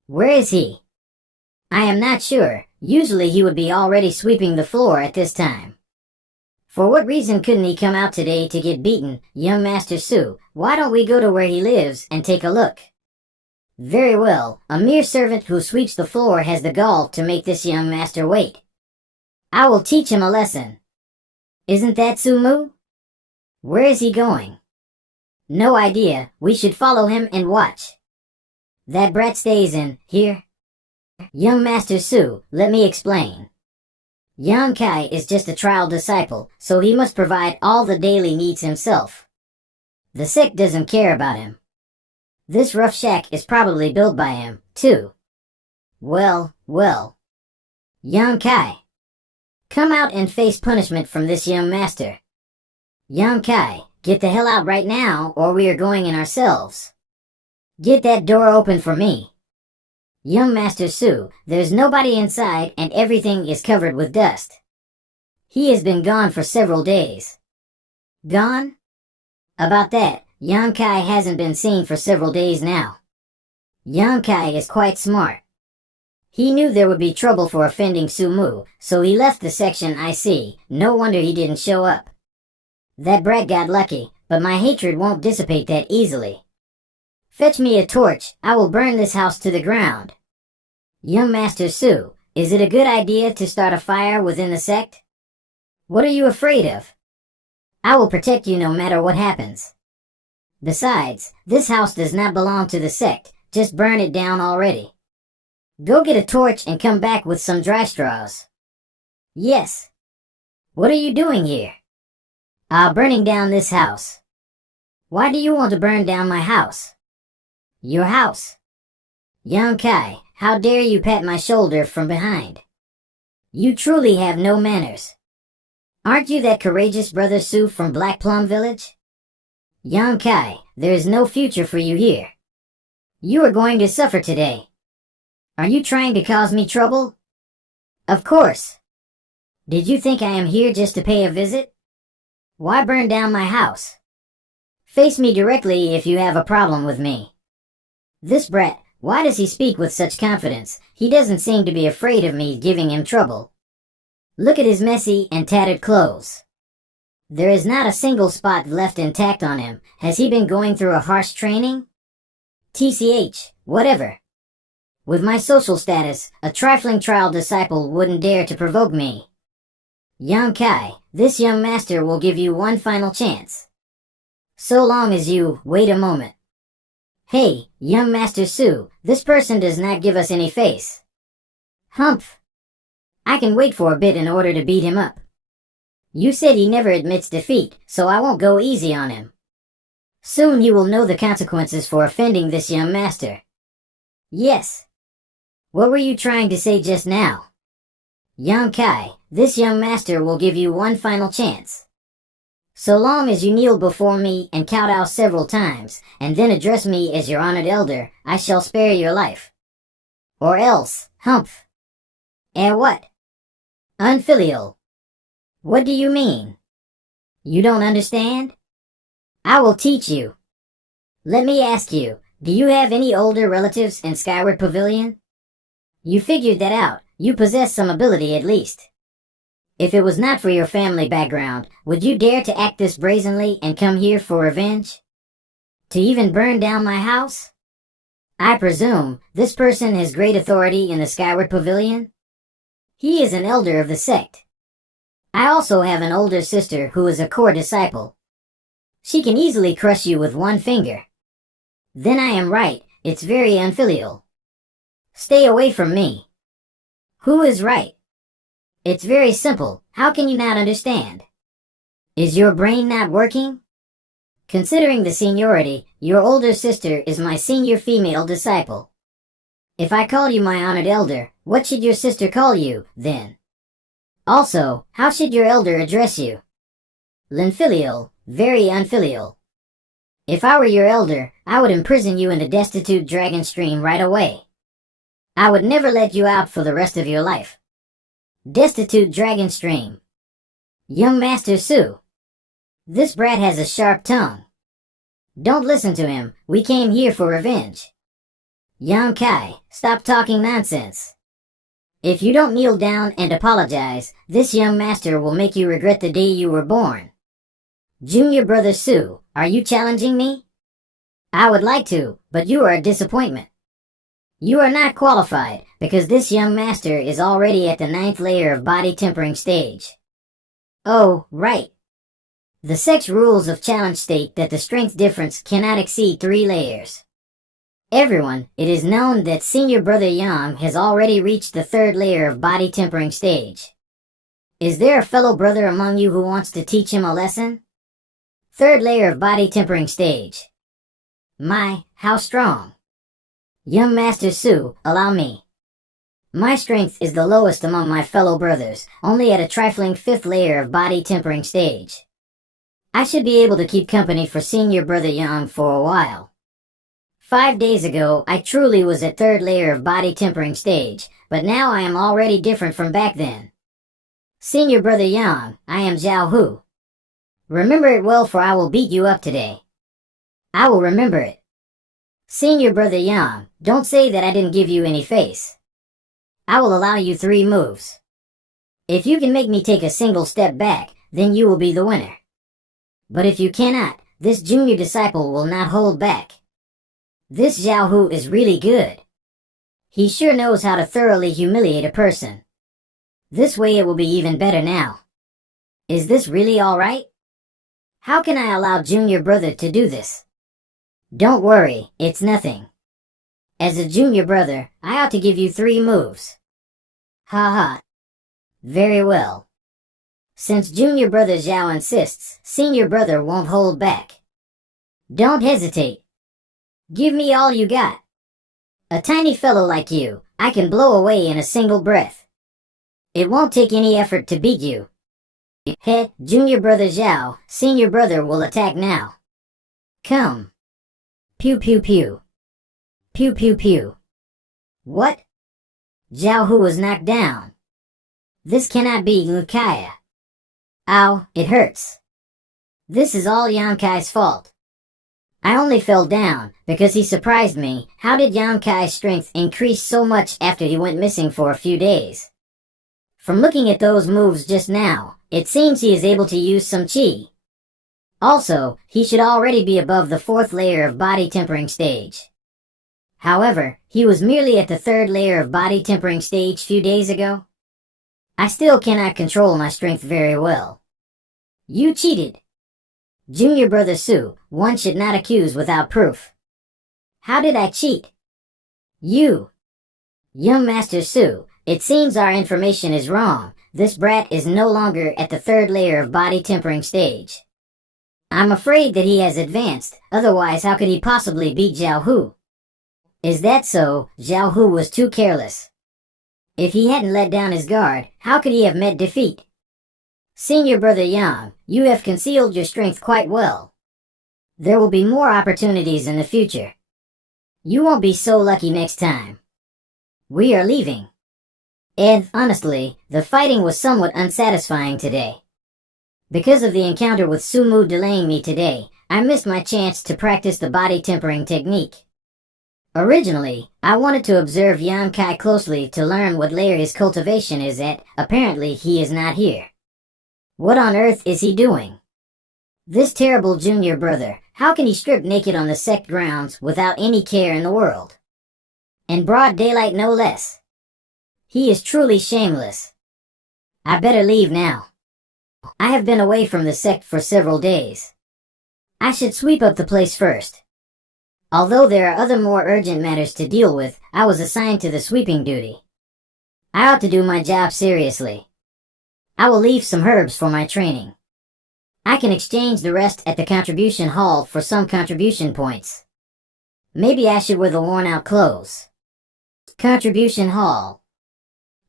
Where is he? I am not sure. Usually he would be already sweeping the floor at this time. For what reason couldn't he come out today to get beaten, Young Master Su? Why don't we go to where he lives and take a look? Very well, a mere servant who sweeps the floor has the gall to make this young master wait. I will teach him a lesson. Isn't that Su Mu? Where is he going? No idea. We should follow him and watch. That brat stays in here. Young Master Su, let me explain. Yang Kai is just a trial disciple, so he must provide all the daily needs himself. The sect doesn't care about him. This rough shack is probably built by him, too. Well. Yang Kai. Come out and face punishment from this young master. Yang Kai, get the hell out right now, or we are going in ourselves. Get that door open for me. Young Master Su, there's nobody inside and everything is covered with dust. He has been gone for several days. Gone? About that, Yang Kai hasn't been seen for several days now. Yang Kai is quite smart. He knew there would be trouble for offending Su Mu, so he left the section IC. No wonder he didn't show up. That brat got lucky, but my hatred won't dissipate that easily. Fetch me a torch, I will burn this house to the ground. Young Master Su, is it a good idea to start a fire within the sect? What are you afraid of? I will protect you no matter what happens. Besides, this house does not belong to the sect, just burn it down already. Go get a torch and come back with some dry straws. Yes. What are you doing here? Burning down this house. Why do you want to burn down my house? Your house. Yang Kai, how dare you pat my shoulder from behind? You truly have no manners. Aren't you that courageous brother Su from Black Plum Village? Yang Kai, there is no future for you here. You are going to suffer today. Are you trying to cause me trouble? Of course. Did you think I am here just to pay a visit? Why burn down my house? Face me directly if you have a problem with me. This brat, why does he speak with such confidence? He doesn't seem to be afraid of me giving him trouble. Look at his messy and tattered clothes. There is not a single spot left intact on him. Has he been going through a harsh training? TCH, whatever. With my social status, a trifling trial disciple wouldn't dare to provoke me. Yang Kai, this young master will give you one final chance. So long as you wait a moment. Hey, young Master Su, this person does not give us any face. Humph. I can wait for a bit in order to beat him up. You said he never admits defeat, so I won't go easy on him. Soon you will know the consequences for offending this young master. Yes. What were you trying to say just now? Yang Kai, this young master will give you one final chance. So long as you kneel before me and kowtow several times, and then address me as your honored elder, I shall spare your life. Or else, humph. What? Unfilial. What do you mean? You don't understand? I will teach you. Let me ask you, do you have any older relatives in Skyward Pavilion? You figured that out. You possess some ability at least. If it was not for your family background, would you dare to act this brazenly and come here for revenge? To even burn down my house? I presume this person has great authority in the Skyward Pavilion? He is an elder of the sect. I also have an older sister who is a core disciple. She can easily crush you with one finger. Then I am right, it's very unfilial. Stay away from me. Who is right? It's very simple, how can you not understand? Is your brain not working? Considering the seniority, your older sister is my senior female disciple. If I call you my honored elder, what should your sister call you, then? Also, how should your elder address you? Linfilial, very unfilial. If I were your elder, I would imprison you in the destitute dragon stream right away. I would never let you out for the rest of your life. Destitute dragon stream. Young Master Su. This brat has a sharp tongue. Don't listen to him, we came here for revenge. Yang Kai, stop talking nonsense. If you don't kneel down and apologize, this young master will make you regret the day you were born. Junior brother Su, are you challenging me? I would like to, but you are a disappointment. You are not qualified, because this young master is already at the 9th layer of body tempering stage. Oh, right. The sex rules of challenge state that the strength difference cannot exceed 3 layers. Everyone, it is known that Senior Brother Yang has already reached the third layer of body tempering stage. Is there a fellow brother among you who wants to teach him a lesson? Third layer of body tempering stage. My, how strong. Young Master Su, allow me. My strength is the lowest among my fellow brothers, only at a trifling fifth layer of body tempering stage. I should be able to keep company for Senior Brother Yang for a while. 5 days ago, I truly was at third layer of body tempering stage, but now I am already different from back then. Senior Brother Yang, I am Zhao Hu. Remember it well, for I will beat you up today. I will remember it. Senior Brother Yang, don't say that I didn't give you any face. I will allow you 3 moves. If you can make me take a single step back, then you will be the winner. But if you cannot, this junior disciple will not hold back. This Zhao Hu is really good. He sure knows how to thoroughly humiliate a person. This way it will be even better now. Is this really alright? How can I allow junior brother to do this? Don't worry, it's nothing. As a junior brother, I ought to give you 3 moves. Ha ha. Very well. Since junior brother Zhao insists, senior brother won't hold back. Don't hesitate. Give me all you got. A tiny fellow like you, I can blow away in a single breath. It won't take any effort to beat you. Heh, junior brother Zhao, senior brother will attack now. Come. Pew pew pew. Pew pew pew. What? Zhao Hu was knocked down. This cannot be Lukaya. Ow, it hurts. This is all Yang Kai's fault. I only fell down because he surprised me. How did Yang Kai's strength increase so much after he went missing for a few days? From looking at those moves just now, it seems he is able to use some chi. Also, he should already be above the 4th layer of body tempering stage. However, he was merely at the 3rd layer of body tempering stage few days ago. I still cannot control my strength very well. You cheated. Junior Brother Su, one should not accuse without proof. How did I cheat? You. Young Master Su, it seems our information is wrong. This brat is no longer at the 3rd layer of body tempering stage. I'm afraid that he has advanced, otherwise how could he possibly beat Zhao Hu? Is that so? Zhao Hu was too careless. If he hadn't let down his guard, how could he have met defeat? Senior Brother Yang, you have concealed your strength quite well. There will be more opportunities in the future. You won't be so lucky next time. We are leaving. And, honestly, the fighting was somewhat unsatisfying today. Because of the encounter with Sumu delaying me today, I missed my chance to practice the body tempering technique. Originally, I wanted to observe Yang Kai closely to learn what layer his cultivation is at. Apparently he is not here. What on earth is he doing? This terrible junior brother, how can he strip naked on the sect grounds without any care in the world? In broad daylight no less. He is truly shameless. I better leave now. I have been away from the sect for several days. I should sweep up the place first. Although there are other more urgent matters to deal with, I was assigned to the sweeping duty. I ought to do my job seriously. I will leave some herbs for my training. I can exchange the rest at the contribution hall for some contribution points. Maybe I should wear the worn-out clothes. Contribution hall.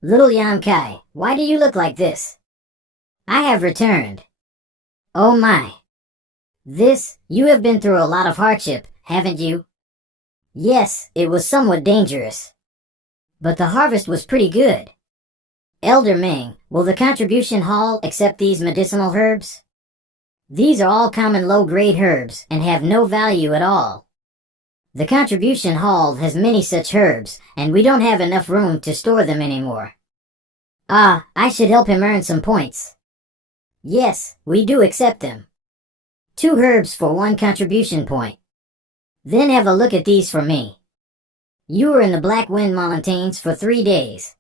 Little Yang Kai, why do you look like this? I have returned. Oh my. You have been through a lot of hardship, haven't you? Yes, it was somewhat dangerous. But the harvest was pretty good. Elder Ming, will the contribution hall accept these medicinal herbs? These are all common low-grade herbs and have no value at all. The contribution hall has many such herbs, and we don't have enough room to store them anymore. Ah, I should help him earn some points. Yes, we do accept them. 2 herbs for 1 contribution point. Then have a look at these for me. You were in the Black Wind Mountains for 3 days.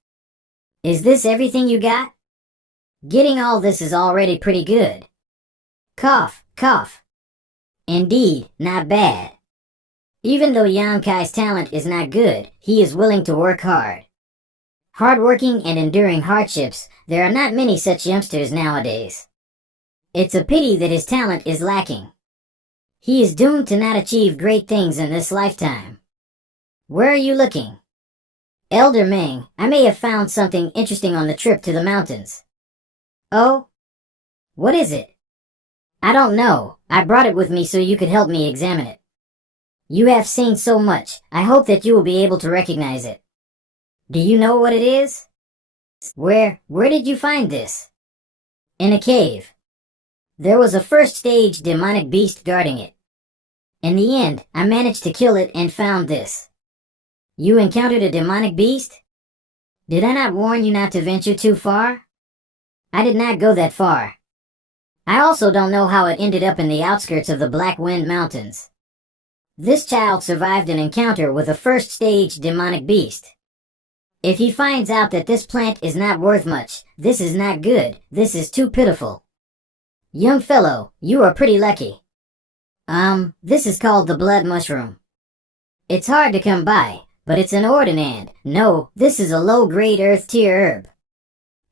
Is this everything you got? Getting all this is already pretty good. Cough, cough. Indeed, not bad. Even though Yonkai's talent is not good, he is willing to work hard. Hardworking and enduring hardships, there are not many such youngsters nowadays. It's a pity that his talent is lacking. He is doomed to not achieve great things in this lifetime. Where are you looking? Elder Ming, I may have found something interesting on the trip to the mountains. Oh? What is it? I don't know. I brought it with me so you could help me examine it. You have seen so much, I hope that you will be able to recognize it. Do you know what it is? Where did you find this? In a cave. There was a first-stage demonic beast guarding it. In the end, I managed to kill it and found this. You encountered a demonic beast? Did I not warn you not to venture too far? I did not go that far. I also don't know how it ended up in the outskirts of the Black Wind Mountains. This child survived an encounter with a first-stage demonic beast. If he finds out that this plant is not worth much, this is not good, this is too pitiful. Young fellow, you are pretty lucky. This is called the blood mushroom. It's hard to come by, but it's an ordinand. No, this is a low-grade earth tier herb.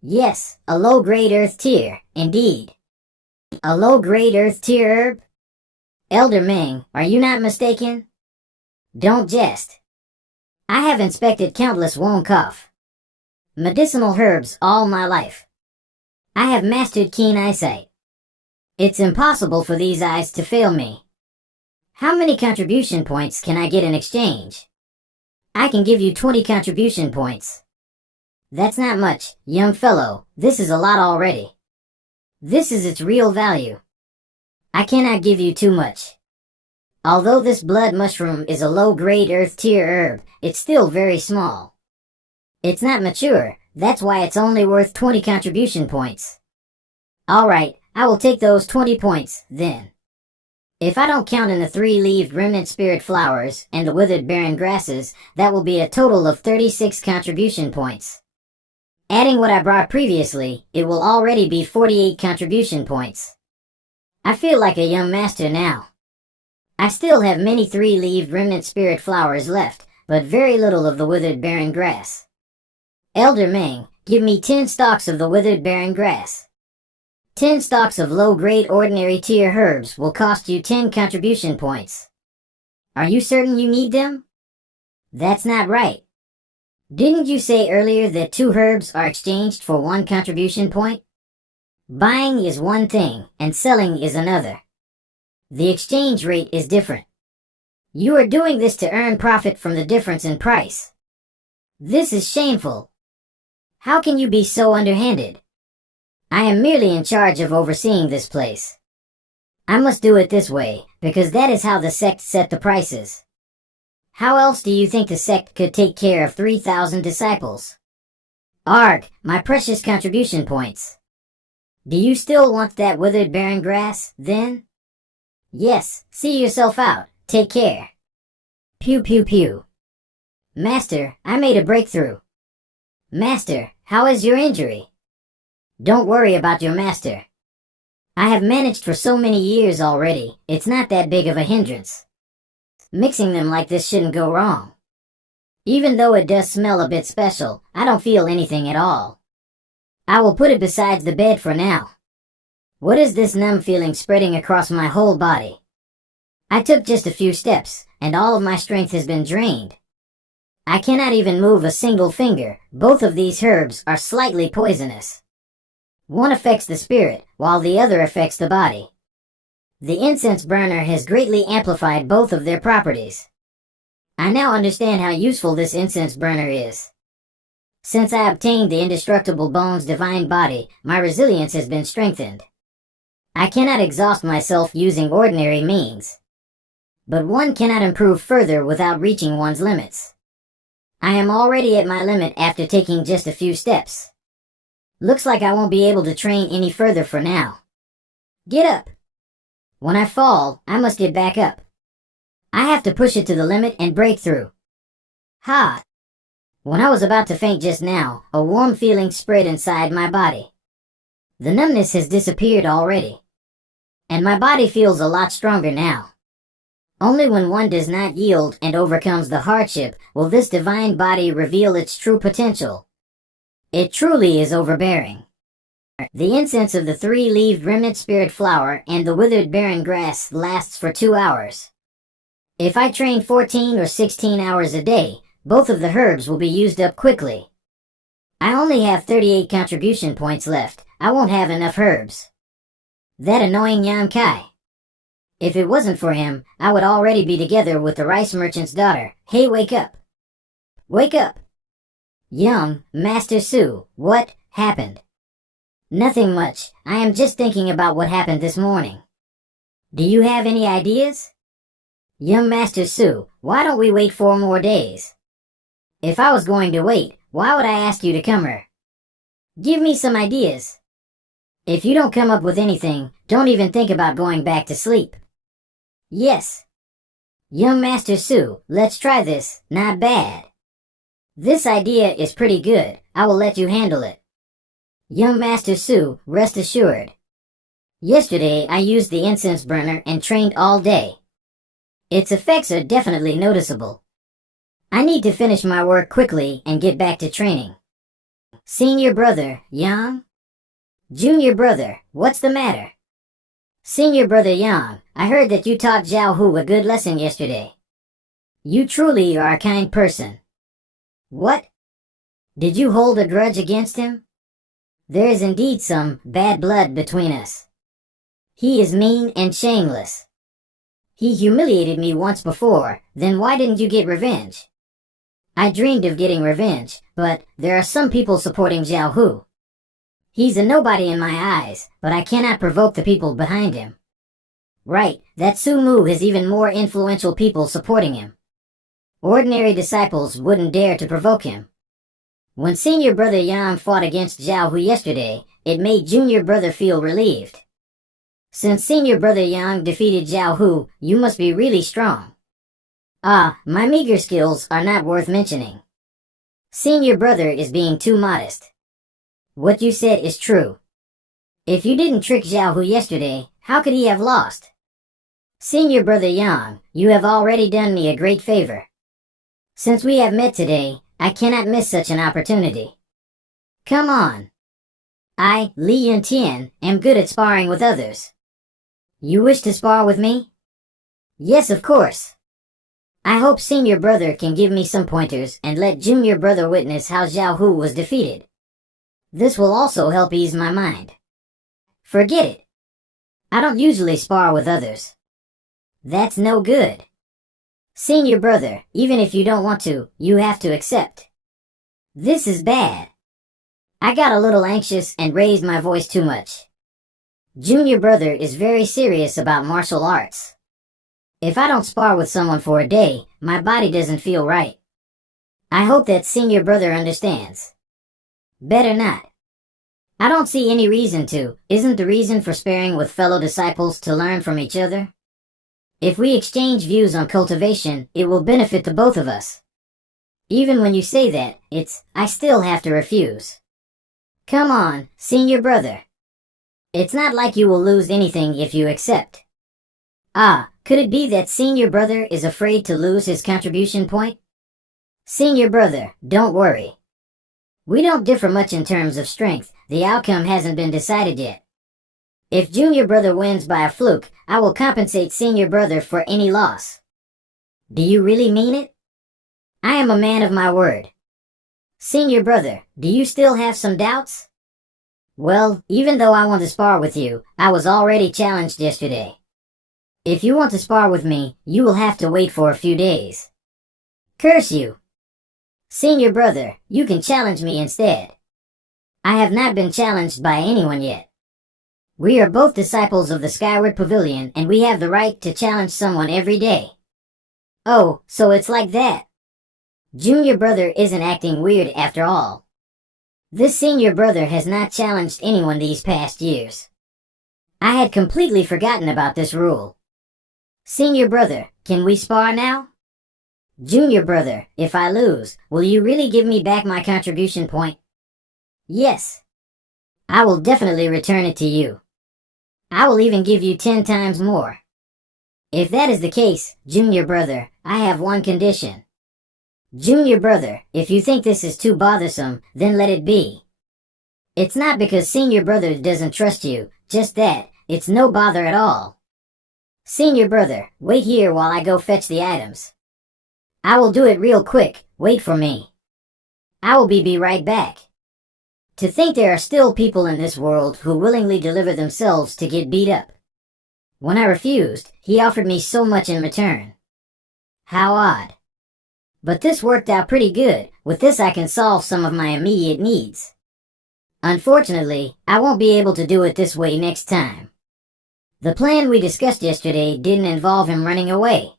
Yes, a low-grade earth tier, indeed. A low-grade earth tier herb? Elder Ming, are you not mistaken? Don't jest. I have inspected countless Wonkoff medicinal herbs all my life. I have mastered keen eyesight. It's impossible for these eyes to fail me. How many contribution points can I get in exchange? I can give you 20 contribution points. That's not much, young fellow, this is a lot already. This is its real value. I cannot give you too much. Although this blood mushroom is a low-grade earth tier herb, it's still very small. It's not mature, that's why it's only worth 20 contribution points. Alright, I will take those 20 points, then. If I don't count in the 3-leaved remnant spirit flowers and the withered barren grasses, that will be a total of 36 contribution points. Adding what I brought previously, it will already be 48 contribution points. I feel like a young master now. I still have many 3-leaved remnant spirit flowers left, but very little of the withered barren grass. Elder Ming, give me 10 stalks of the withered barren grass. 10 stalks of low-grade ordinary tier herbs will cost you 10 contribution points. Are you certain you need them? That's not right. Didn't you say earlier that 2 herbs are exchanged for 1 contribution point? Buying is one thing, and selling is another. The exchange rate is different. You are doing this to earn profit from the difference in price. This is shameful. How can you be so underhanded? I am merely in charge of overseeing this place. I must do it this way, because that is how the sect set the prices. How else do you think the sect could take care of 3,000 disciples? Arg, my precious contribution points. Do you still want that withered barren grass, then? Yes, see yourself out. Take care. Pew pew pew. Master, I made a breakthrough. Master, how is your injury? Don't worry about your master. I have managed for so many years already, it's not that big of a hindrance. Mixing them like this shouldn't go wrong. Even though it does smell a bit special, I don't feel anything at all. I will put it beside the bed for now. What is this numb feeling spreading across my whole body? I took just a few steps, and all of my strength has been drained. I cannot even move a single finger. Both of these herbs are slightly poisonous. One affects the spirit, while the other affects the body. The incense burner has greatly amplified both of their properties. I now understand how useful this incense burner is. Since I obtained the indestructible bone's divine body, my resilience has been strengthened. I cannot exhaust myself using ordinary means. But one cannot improve further without reaching one's limits. I am already at my limit after taking just a few steps. Looks like I won't be able to train any further for now. Get up! When I fall, I must get back up. I have to push it to the limit and break through. Ha! When I was about to faint just now, a warm feeling spread inside my body. The numbness has disappeared already. And my body feels a lot stronger now. Only when one does not yield and overcomes the hardship will this divine body reveal its true potential. It truly is overbearing. The incense of the three-leaved remnant spirit flower and the withered barren grass lasts for 2 hours. If I train 14 or 16 hours a day, both of the herbs will be used up quickly. I only have 38 contribution points left. I won't have enough herbs. That annoying Yan Kai. If it wasn't for him, I would already be together with the rice merchant's daughter. Hey, wake up. Wake up. Young Master Su, what happened? Nothing much. I am just thinking about what happened this morning. Do you have any ideas? Young Master Su, why don't we wait 4 more days? If I was going to wait, why would I ask you to come here? Give me some ideas. If you don't come up with anything, don't even think about going back to sleep. Yes. Young Master Su, let's try this. Not bad. This idea is pretty good. I will let you handle it. Young Master Su, rest assured. Yesterday I used the incense burner and trained all day. Its effects are definitely noticeable. I need to finish my work quickly and get back to training. Senior brother, Yang? Junior brother, what's the matter? Senior brother Yang, I heard that you taught Zhao Hu a good lesson yesterday. You truly are a kind person. What? Did you hold a grudge against him? There is indeed some bad blood between us. He is mean and shameless. He humiliated me once before, then why didn't you get revenge? I dreamed of getting revenge, but there are some people supporting Zhao Hu. He's a nobody in my eyes, but I cannot provoke the people behind him. Right, that Su Mu has even more influential people supporting him. Ordinary disciples wouldn't dare to provoke him. When Senior Brother Yang fought against Zhao Hu yesterday, it made Junior Brother feel relieved. Since Senior Brother Yang defeated Zhao Hu, you must be really strong. Ah, my meager skills are not worth mentioning. Senior Brother is being too modest. What you said is true. If you didn't trick Zhao Hu yesterday, how could he have lost? Senior Brother Yang, you have already done me a great favor. Since we have met today, I cannot miss such an opportunity. Come on. I, Li Yuntian, am good at sparring with others. You wish to spar with me? Yes, of course. I hope Senior Brother can give me some pointers and let Junior Brother witness how Zhao Hu was defeated. This will also help ease my mind. Forget it. I don't usually spar with others. That's no good. Senior Brother, even if you don't want to, you have to accept. This is bad. I got a little anxious and raised my voice too much. Junior Brother is very serious about martial arts. If I don't spar with someone for a day, my body doesn't feel right. I hope that Senior Brother understands. Better not. I don't see any reason to. Isn't the reason for sparring with fellow disciples to learn from each other? If we exchange views on cultivation, it will benefit the both of us. Even when you say that, I still have to refuse. Come on, Senior Brother. It's not like you will lose anything if you accept. Ah, could it be that Senior Brother is afraid to lose his contribution point? Senior Brother, don't worry. We don't differ much in terms of strength. The outcome hasn't been decided yet. If Junior Brother wins by a fluke, I will compensate Senior Brother for any loss. Do you really mean it? I am a man of my word. Senior Brother, do you still have some doubts? Well, even though I want to spar with you, I was already challenged yesterday. If you want to spar with me, you will have to wait for a few days. Curse you! Senior Brother, you can challenge me instead. I have not been challenged by anyone yet. We are both disciples of the Skyward Pavilion, and we have the right to challenge someone every day. Oh, so it's like that. Junior Brother isn't acting weird after all. This Senior Brother has not challenged anyone these past years. I had completely forgotten about this rule. Senior Brother, can we spar now? Junior Brother, if I lose, will you really give me back my contribution point? Yes. I will definitely return it to you. I will even give you 10 times more. If that is the case, Junior Brother, I have one condition. Junior Brother, if you think this is too bothersome, then let it be. It's not because Senior Brother doesn't trust you, just that, it's no bother at all. Senior Brother, wait here while I go fetch the items. I will do it real quick, wait for me. I will be right back. To think there are still people in this world who willingly deliver themselves to get beat up. When I refused, he offered me so much in return. How odd. But this worked out pretty good. With this I can solve some of my immediate needs. Unfortunately, I won't be able to do it this way next time. The plan we discussed yesterday didn't involve him running away.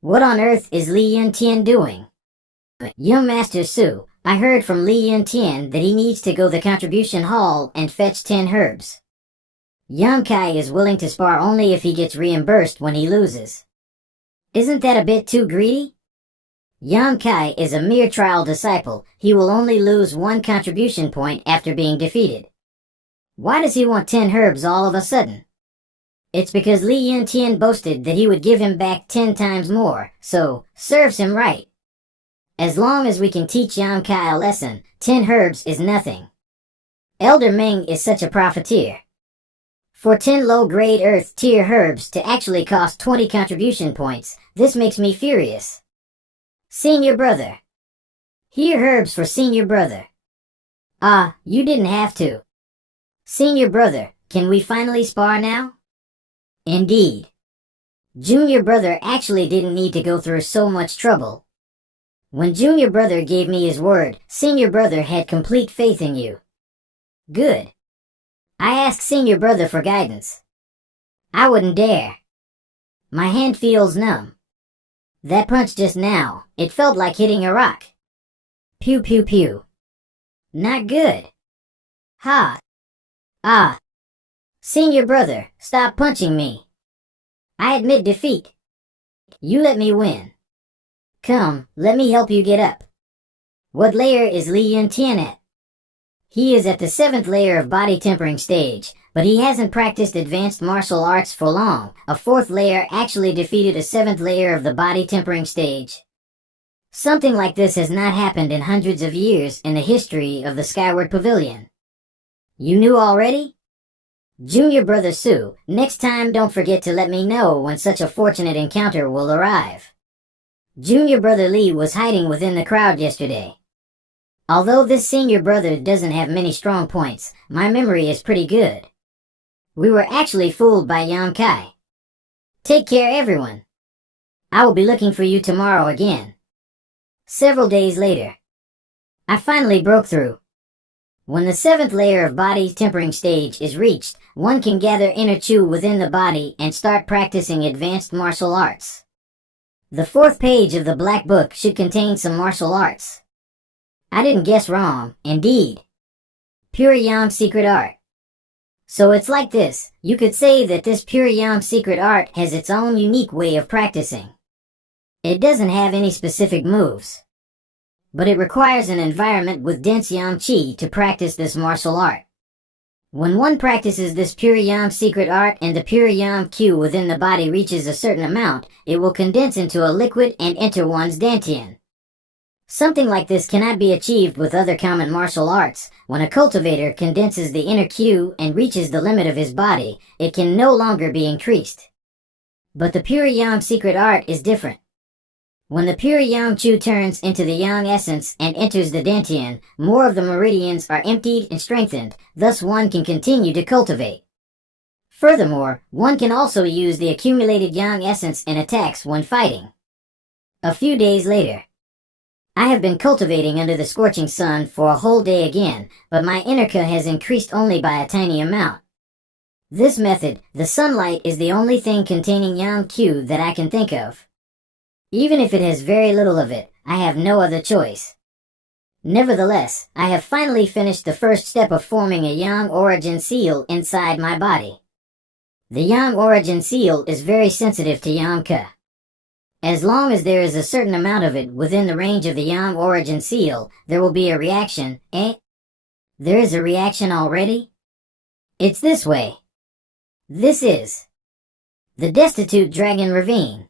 What on earth is Li Yuntian doing? Young Master Su, I heard from Li Yuntian that he needs to go to the contribution hall and fetch 10 herbs. Yang Kai is willing to spar only if he gets reimbursed when he loses. Isn't that a bit too greedy? Yang Kai is a mere trial disciple. He will only lose 1 contribution point after being defeated. Why does he want 10 herbs all of a sudden? It's because Li Yuntian boasted that he would give him back 10 times more, so serves him right. As long as we can teach Yang Kai a lesson, 10 herbs is nothing. Elder Ming is such a profiteer. For 10 low-grade Earth tier herbs to actually cost 20 contribution points, this makes me furious. Senior Brother. Here herbs for Senior Brother. Ah, you didn't have to. Senior Brother, can we finally spar now? Indeed. Junior Brother actually didn't need to go through so much trouble. When Junior Brother gave me his word, Senior Brother had complete faith in you. Good. I asked Senior Brother for guidance. I wouldn't dare. My hand feels numb. That punch just now, it felt like hitting a rock. Pew pew pew. Not good. Ha. Ah. Senior Brother, stop punching me. I admit defeat. You let me win. Come, let me help you get up. What layer is Li Yuntian at? He is at the 7th layer of body tempering stage, but he hasn't practiced advanced martial arts for long. A 4th layer actually defeated a 7th layer of the body tempering stage. Something like this has not happened in hundreds of years in the history of the Skyward Pavilion. You knew already? Junior Brother Su, next time don't forget to let me know when such a fortunate encounter will arrive. Junior Brother Li was hiding within the crowd yesterday. Although this Senior Brother doesn't have many strong points, my memory is pretty good. We were actually fooled by Yang Kai. Take care, everyone. I will be looking for you tomorrow again. Several days later. I finally broke through. When the 7th layer of body tempering stage is reached, one can gather inner Chu within the body and start practicing advanced martial arts. The 4th page of the Black Book should contain some martial arts. I didn't guess wrong, indeed. Pure Yang secret art. So it's like this, you could say that this Pure Yang secret art has its own unique way of practicing. It doesn't have any specific moves. But it requires an environment with dense Yang Qi to practice this martial art. When one practices this Pure Yang secret art and the Pure Yang Q within the body reaches a certain amount, it will condense into a liquid and enter one's dantian. Something like this cannot be achieved with other common martial arts. When a cultivator condenses the inner Q and reaches the limit of his body, it can no longer be increased. But the Pure Yang secret art is different. When the Pure Yang Chu turns into the Yang essence and enters the dantian, more of the meridians are emptied and strengthened, thus one can continue to cultivate. Furthermore, one can also use the accumulated Yang essence in attacks when fighting. A few days later. I have been cultivating under the scorching sun for a whole day again, but my inertia has increased only by a tiny amount. This method, the sunlight, is the only thing containing Yang Q that I can think of. Even if it has very little of it, I have no other choice. Nevertheless, I have finally finished the first step of forming a Yang origin seal inside my body. The Yang origin seal is very sensitive to Yang Ke. As long as there is a certain amount of it within the range of the Yang origin seal, there will be a reaction, eh? There is a reaction already? It's this way. This is The Destitute Dragon Ravine.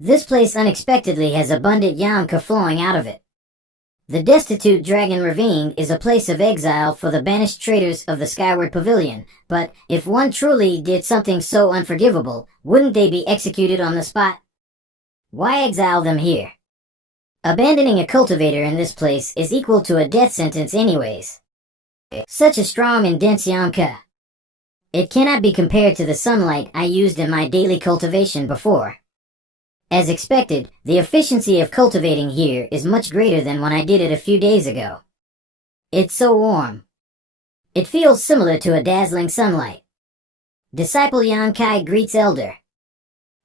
This place unexpectedly has abundant Yamka flowing out of it. The Destitute Dragon Ravine is a place of exile for the banished traitors of the Skyward Pavilion, but if one truly did something so unforgivable, wouldn't they be executed on the spot? Why exile them here? Abandoning a cultivator in this place is equal to a death sentence anyways. Such a strong and dense Yamka. It cannot be compared to the sunlight I used in my daily cultivation before. As expected, the efficiency of cultivating here is much greater than when I did it a few days ago. It's so warm. It feels similar to a dazzling sunlight. Disciple Yankai greets Elder.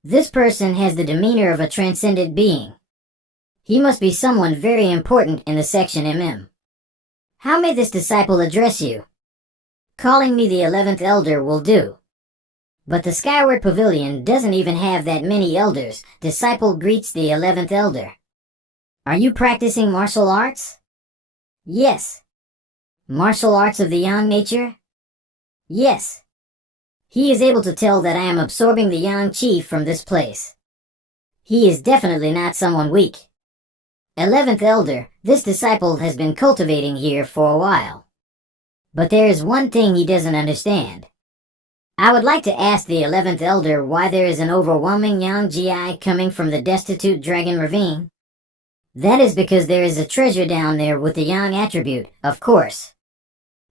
This person has the demeanor of a transcendent being. He must be someone very important in the section MM. How may this disciple address you? Calling me the 11th Elder will do. But the Skyward Pavilion doesn't even have that many elders. Disciple greets the 11th Elder. Are you practicing martial arts? Yes. Martial arts of the Yang nature? Yes. He is able to tell that I am absorbing the Yang Chi from this place. He is definitely not someone weak. 11th Elder, this disciple has been cultivating here for a while. But there is one thing he doesn't understand. I would like to ask the 11th Elder why there is an overwhelming Yang GI coming from the Destitute Dragon Ravine. That is because there is a treasure down there with the Yang attribute, of course.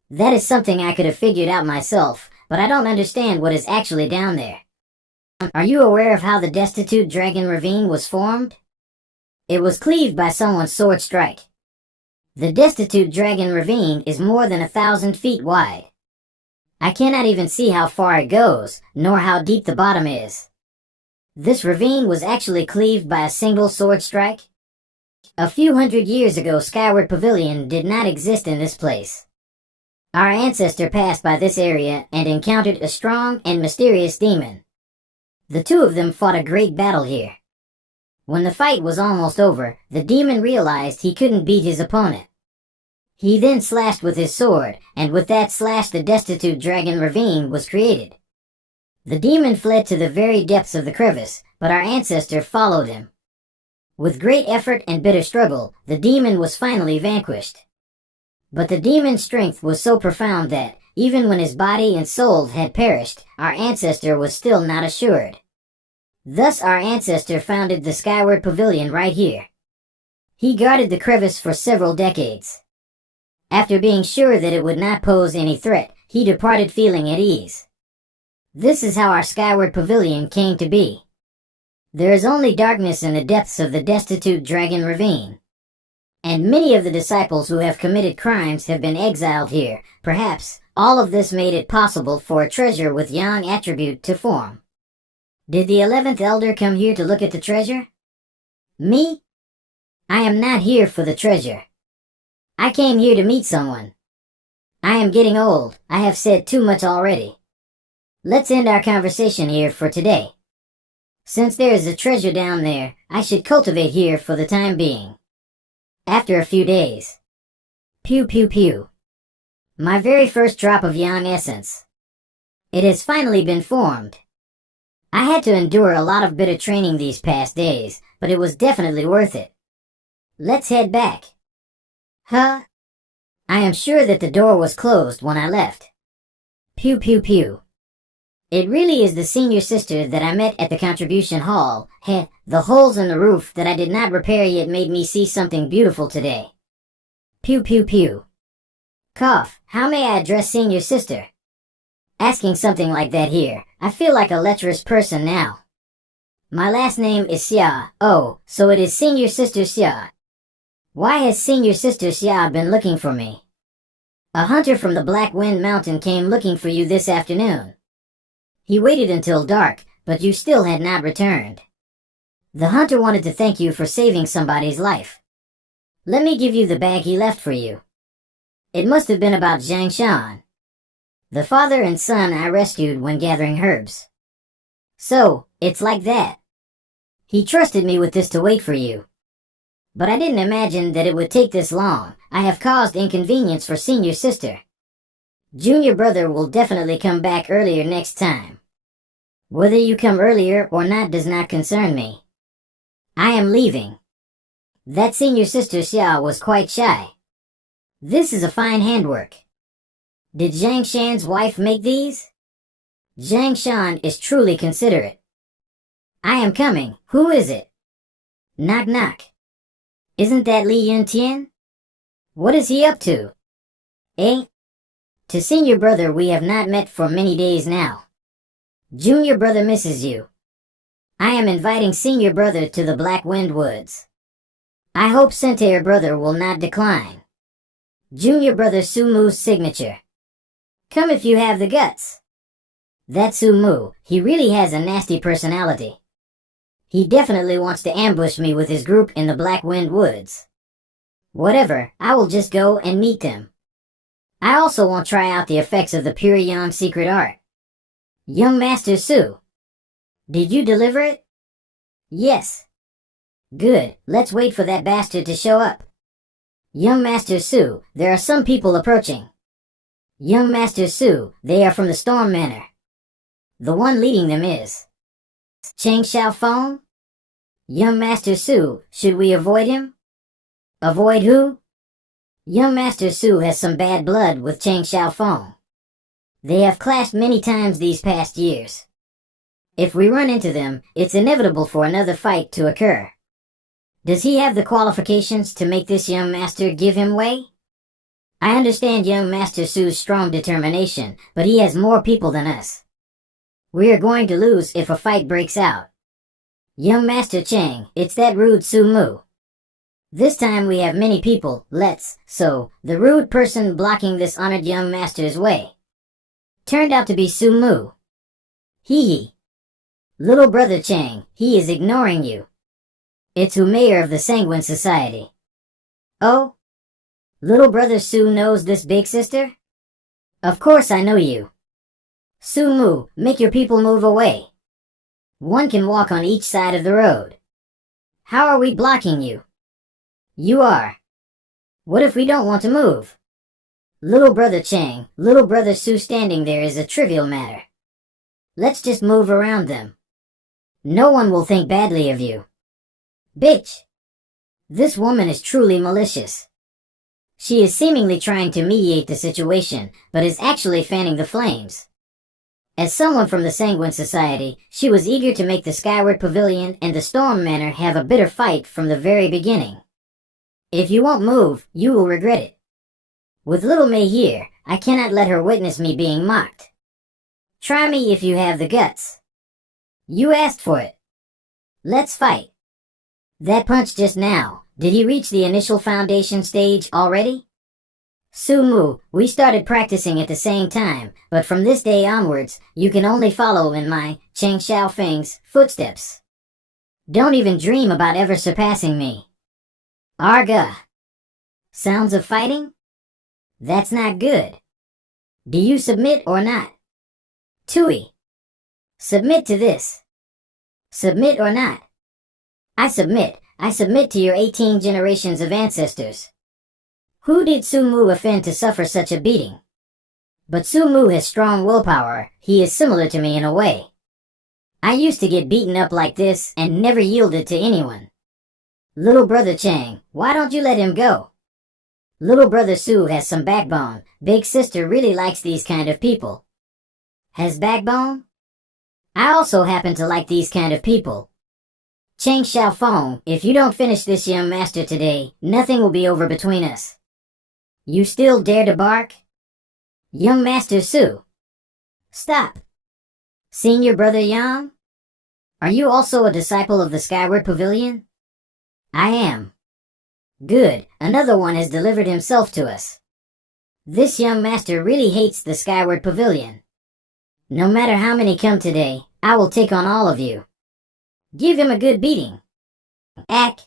That is something I could have figured out myself, but I don't understand what is actually down there. Are you aware of how the Destitute Dragon Ravine was formed? It was cleaved by someone's sword strike. The Destitute Dragon Ravine is more than 1,000 feet wide. I cannot even see how far it goes, nor how deep the bottom is. This ravine was actually cleaved by a single sword strike. A few hundred years ago, Skyward Pavilion did not exist in this place. Our ancestor passed by this area and encountered a strong and mysterious demon. The two of them fought a great battle here. When the fight was almost over, the demon realized he couldn't beat his opponent. He then slashed with his sword, and with that slash the Destitute Dragon Ravine was created. The demon fled to the very depths of the crevice, but our ancestor followed him. With great effort and bitter struggle, the demon was finally vanquished. But the demon's strength was so profound that, even when his body and soul had perished, our ancestor was still not assured. Thus our ancestor founded the Skyward Pavilion right here. He guarded the crevice for several decades. After being sure that it would not pose any threat, he departed feeling at ease. This is how our Skyward Pavilion came to be. There is only darkness in the depths of the Destitute Dragon Ravine. And many of the disciples who have committed crimes have been exiled here. Perhaps all of this made it possible for a treasure with Yang attribute to form. Did the 11th Elder come here to look at the treasure? Me? I am not here for the treasure. I came here to meet someone. I am getting old. I have said too much already. Let's end our conversation here for today. Since there is a treasure down there, I should cultivate here for the time being. After a few days. Pew pew pew. My very first drop of Yang essence. It has finally been formed. I had to endure a lot of bitter training these past days, but it was definitely worth it. Let's head back. Huh? I am sure that the door was closed when I left. Pew pew pew. It really is the senior sister that I met at the contribution hall. Heh, the holes in the roof that I did not repair yet made me see something beautiful today. Pew pew pew. Cough, how may I address senior sister? Asking something like that here, I feel like a lecherous person now. My last name is Xia. Oh, so it is senior sister Xia. Why has senior sister Xia been looking for me? A hunter from the Black Wind Mountain came looking for you this afternoon. He waited until dark, but you still had not returned. The hunter wanted to thank you for saving somebody's life. Let me give you the bag he left for you. It must have been about Zhang Shan, the father and son I rescued when gathering herbs. So, it's like that. He trusted me with this to wait for you. But I didn't imagine that it would take this long. I have caused inconvenience for senior sister. Junior brother will definitely come back earlier next time. Whether you come earlier or not does not concern me. I am leaving. That senior sister Xia was quite shy. This is a fine handwork. Did Zhang Shan's wife make these? Zhang Shan is truly considerate. I am coming. Who is it? Knock knock. Isn't that Li Yuntian? What is he up to? Eh? To senior brother we have not met for many days now. Junior brother misses you. I am inviting senior brother to the Black Wind Woods. I hope Centaur brother will not decline. Junior brother Suumu's signature. Come if you have the guts. That Suumu, he really has a nasty personality. He definitely wants to ambush me with his group in the Black Wind Woods. Whatever, I will just go and meet them. I also won't try out the effects of the Pure Yang secret art. Young Master Su. Did you deliver it? Yes. Good, let's wait for that bastard to show up. Young Master Su, there are some people approaching. Young Master Su, they are from the Storm Manor. The one leading them is Cheng Xiaofeng? Young Master Su, should we avoid him? Avoid who? Young Master Su has some bad blood with Cheng Xiaofeng. They have clashed many times these past years. If we run into them, it's inevitable for another fight to occur. Does he have the qualifications to make this young master give him way? I understand young Master Su's strong determination, but he has more people than us. We are going to lose if a fight breaks out. Young Master Cheng, it's that rude Suumu. This time we have many people, so, the rude person blocking this honored young master's way turned out to be Suumu. Hee hee. Little brother Cheng, he is ignoring you. It's who mayor of the Sanguine Society. Oh? Little brother Su knows this big sister? Of course I know you. Suumu, make your people move away. One can walk on each side of the road. How are we blocking you? You are. What if we don't want to move? Little brother Cheng, little brother Su standing there is a trivial matter. Let's just move around them. No one will think badly of you. Bitch! This woman is truly malicious. She is seemingly trying to mediate the situation, but is actually fanning the flames. As someone from the Sanguine Society, she was eager to make the Skyward Pavilion and the Storm Manor have a bitter fight from the very beginning. If you won't move, you will regret it. With little Mei here, I cannot let her witness me being mocked. Try me if you have the guts. You asked for it. Let's fight. That punch just now, did he reach the initial foundation stage already? Suumu, we started practicing at the same time, but from this day onwards, you can only follow in my, Cheng Xiaofeng's, footsteps. Don't even dream about ever surpassing me. Arga. Sounds of fighting? That's not good. Do you submit or not? Tui. Submit to this. Submit or not? I submit to your 18 generations of ancestors. Who did Suumu offend to suffer such a beating? But Suumu has strong willpower, he is similar to me in a way. I used to get beaten up like this and never yielded to anyone. Little brother Cheng, why don't you let him go? Little brother Su has some backbone, big sister really likes these kind of people. Has backbone? I also happen to like these kind of people. Cheng Xiaofeng, if you don't finish this young master today, nothing will be over between us. You still dare to bark? Young Master Su. Stop. Senior brother Yang? Are you also a disciple of the Skyward Pavilion? I am. Good, another one has delivered himself to us. This young master really hates the Skyward Pavilion. No matter how many come today, I will take on all of you. Give him a good beating. Ack.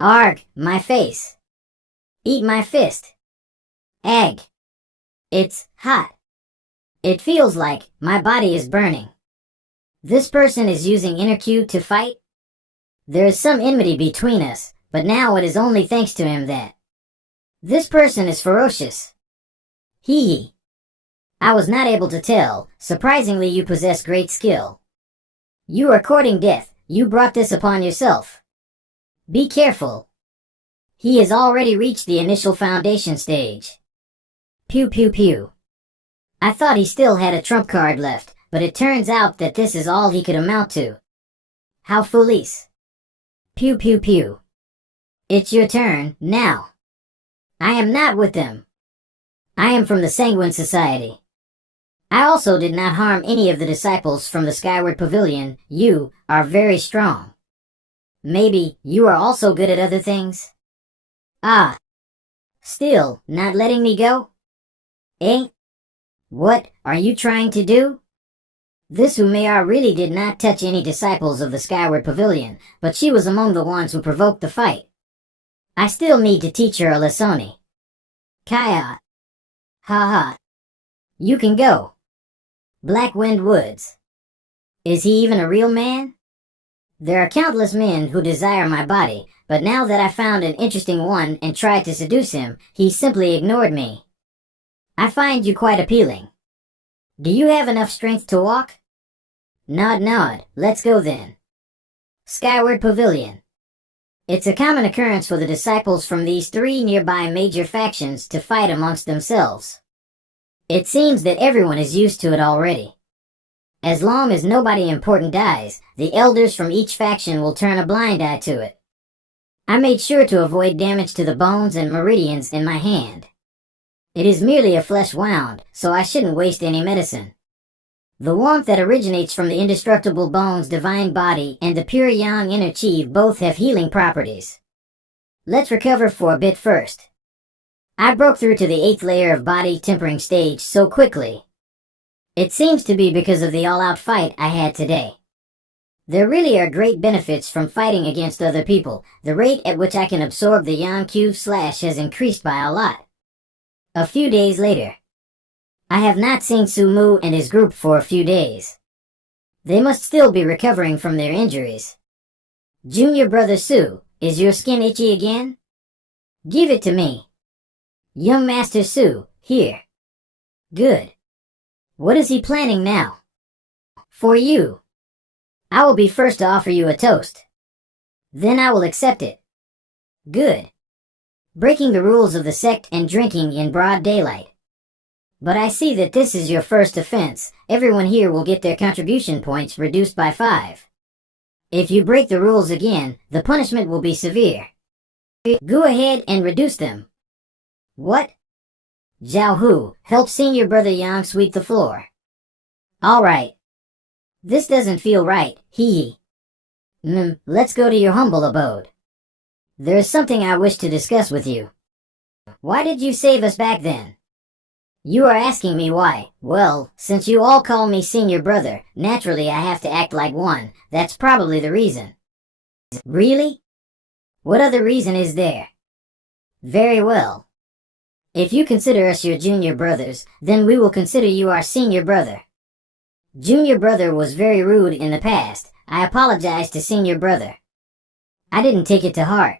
Arg, my face. Eat my fist. Ag. It's hot. It feels like my body is burning. This person is using inner Q to fight? There is some enmity between us, but now it is only thanks to him that this person is ferocious. Hee hee. I was not able to tell. Surprisingly, you possess great skill. You are courting death. You brought this upon yourself. Be careful. He has already reached the initial foundation stage. Pew pew pew. I thought he still had a trump card left, but it turns out that this is all he could amount to. How foolish. Pew pew pew. It's your turn, now. I am not with them. I am from the Sanguine Society. I also did not harm any of the disciples from the Skyward Pavilion. You are very strong. Maybe you are also good at other things? Ah. Still not letting me go? Eh? What are you trying to do? This Umayr really did not touch any disciples of the Skyward Pavilion, but she was among the ones who provoked the fight. I still need to teach her a lesson. Kaya. Ha ha. You can go. Blackwind Woods. Is he even a real man? There are countless men who desire my body, but now that I found an interesting one and tried to seduce him, he simply ignored me. I find you quite appealing. Do you have enough strength to walk? Nod nod, let's go then. Skyward Pavilion. It's a common occurrence for the disciples from these three nearby major factions to fight amongst themselves. It seems that everyone is used to it already. As long as nobody important dies, the elders from each faction will turn a blind eye to it. I made sure to avoid damage to the bones and meridians in my hand. It is merely a flesh wound, so I shouldn't waste any medicine. The warmth that originates from the indestructible bone's divine body and the pure yang inner chi both have healing properties. Let's recover for a bit first. I broke through to the 8th layer of body tempering stage so quickly. It seems to be because of the all-out fight I had today. There really are great benefits from fighting against other people. The rate at which I can absorb the yang Q slash has increased by a lot. A few days later. I have not seen Sumu and his group for a few days. They must still be recovering from their injuries. Junior brother Su, is your skin itchy again? Give it to me. Young Master Su, here. Good. What is he planning now? For you. I will be first to offer you a toast. Then I will accept it. Good. Breaking the rules of the sect and drinking in broad daylight. But I see that this is your first offense. Everyone here will get their contribution points reduced by 5. If you break the rules again, the punishment will be severe. Go ahead and reduce them. What? Zhao Hu, help senior brother Yang sweep the floor. Alright. This doesn't feel right, hee hee. Let's go to your humble abode. There is something I wish to discuss with you. Why did you save us back then? You are asking me why. Well, since you all call me senior brother, naturally I have to act like one. That's probably the reason. Really? What other reason is there? Very well. If you consider us your junior brothers, then we will consider you our senior brother. Junior brother was very rude in the past. I apologize to senior brother. I didn't take it to heart.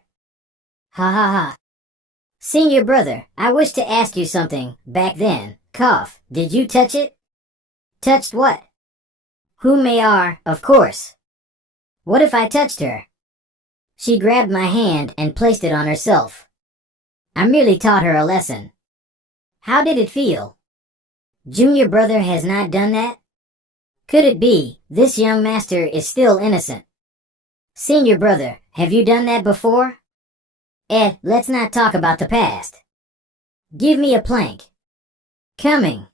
Ha ha ha. Senior brother, I wish to ask you something. Back then, cough, did you touch it? Touched what? Umayr, of course. What if I touched her? She grabbed my hand and placed it on herself. I merely taught her a lesson. How did it feel? Junior brother has not done that? Could it be, this young master is still innocent? Senior brother, have you done that before? Let's not talk about the past. Give me a plank. Coming.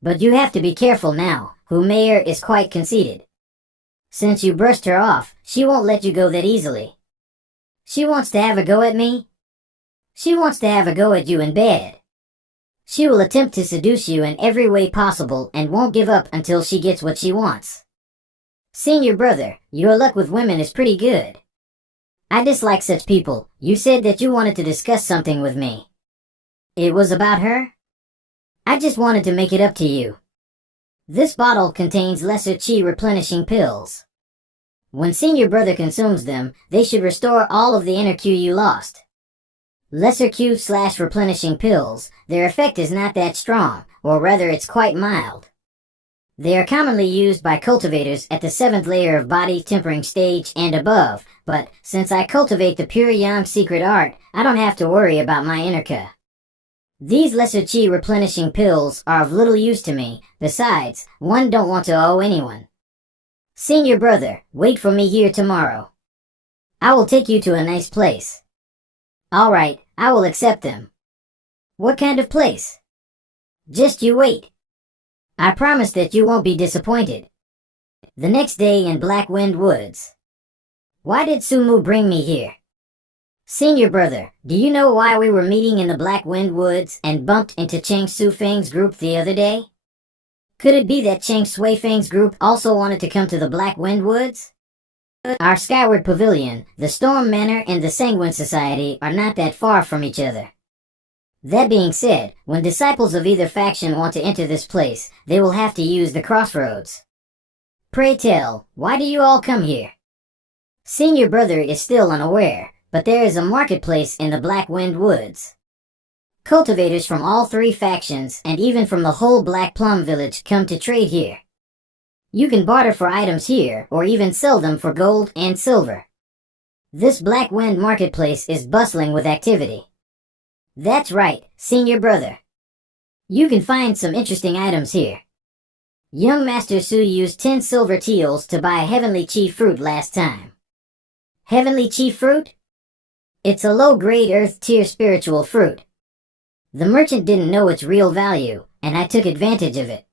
But you have to be careful now. Umayr is quite conceited. Since you brushed her off, she won't let you go that easily. She wants to have a go at me? She wants to have a go at you in bed. She will attempt to seduce you in every way possible and won't give up until she gets what she wants. Senior brother, your luck with women is pretty good. I dislike such people. You said that you wanted to discuss something with me. It was about her? I just wanted to make it up to you. This bottle contains lesser chi replenishing pills. When senior brother consumes them, they should restore all of the inner Q you lost. Lesser Q / replenishing pills, their effect is not that strong, or rather it's quite mild. They are commonly used by cultivators at the 7th layer of body tempering stage and above, but since I cultivate the pure yang secret art, I don't have to worry about my inner ka. These lesser chi replenishing pills are of little use to me. Besides, one don't want to owe anyone. Senior brother, wait for me here tomorrow. I will take you to a nice place. All right, I will accept them. What kind of place? Just you wait. I promise that you won't be disappointed. The next day in Black Wind Woods. Why did Sumu bring me here? Senior brother, do you know why we were meeting in the Black Wind Woods and bumped into Cheng Su Feng's group the other day? Could it be that Cheng Sui Feng's group also wanted to come to the Black Wind Woods? Our Skyward Pavilion, the Storm Manor, and the Sanguine Society are not that far from each other. That being said, when disciples of either faction want to enter this place, they will have to use the crossroads. Pray tell, why do you all come here? Senior brother is still unaware, but there is a marketplace in the Black Wind Woods. Cultivators from all 3 factions and even from the whole Black Plum Village come to trade here. You can barter for items here or even sell them for gold and silver. This Black Wind marketplace is bustling with activity. That's right, senior brother. You can find some interesting items here. Young Master Su used 10 silver teals to buy Heavenly Chi fruit last time. Heavenly Chi fruit? It's a low-grade earth-tier spiritual fruit. The merchant didn't know its real value, and I took advantage of it.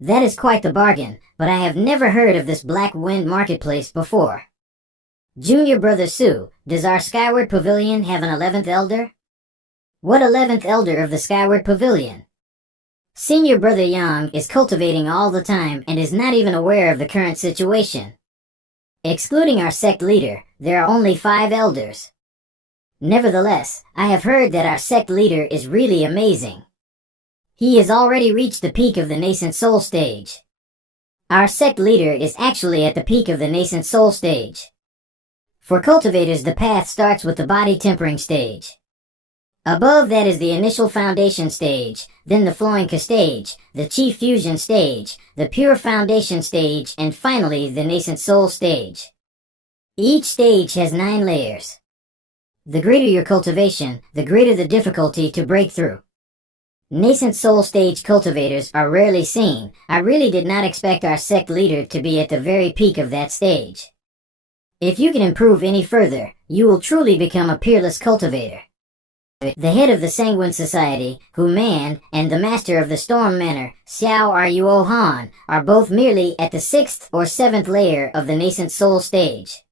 That is quite the bargain, but I have never heard of this Black Wind marketplace before. Junior brother Su, does our Skyward Pavilion have an 11th elder? What 11th elder of the Skyward Pavilion? Senior brother Yang is cultivating all the time and is not even aware of the current situation. Excluding our sect leader, there are only 5 elders. Nevertheless, I have heard that our sect leader is really amazing. He has already reached the peak of the nascent soul stage. Our sect leader is actually at the peak of the nascent soul stage. For cultivators, the path starts with the body tempering stage. Above that is the initial foundation stage, then the flowing ka stage, the chi fusion stage, the pure foundation stage, and finally the nascent soul stage. Each stage has 9 layers. The greater your cultivation, the greater the difficulty to break through. Nascent soul stage cultivators are rarely seen. I really did not expect our sect leader to be at the very peak of that stage. If you can improve any further, you will truly become a peerless cultivator. The head of the Sanguine Society, Hu Man, and the master of the Storm Manor, Xiao Ruo Han, are both merely at the 6th or 7th layer of the nascent soul stage.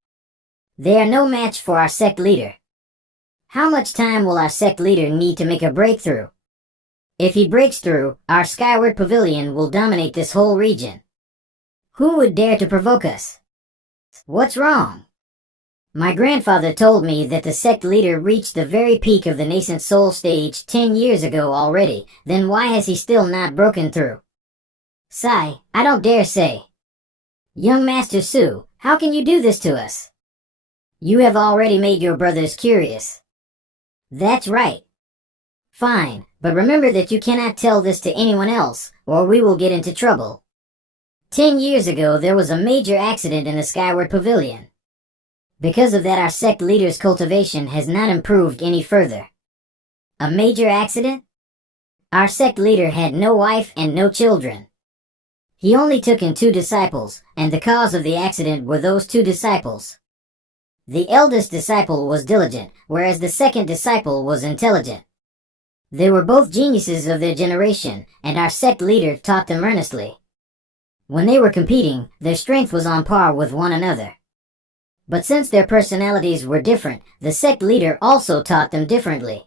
They are no match for our sect leader. How much time will our sect leader need to make a breakthrough? If he breaks through, our Skyward Pavilion will dominate this whole region. Who would dare to provoke us? What's wrong? My grandfather told me that the sect leader reached the very peak of the nascent soul stage 10 years ago already. Then why has he still not broken through? Sigh, I don't dare say. Young Master Su, how can you do this to us? You have already made your brothers curious. That's right. Fine, but remember that you cannot tell this to anyone else, or we will get into trouble. 10 years ago there was a major accident in the Skyward Pavilion. Because of that, our sect leader's cultivation has not improved any further. A major accident? Our sect leader had no wife and no children. He only took in 2 disciples, and the cause of the accident were those 2 disciples. The eldest disciple was diligent, whereas the second disciple was intelligent. They were both geniuses of their generation, and our sect leader taught them earnestly. When they were competing, their strength was on par with one another. But since their personalities were different, the sect leader also taught them differently.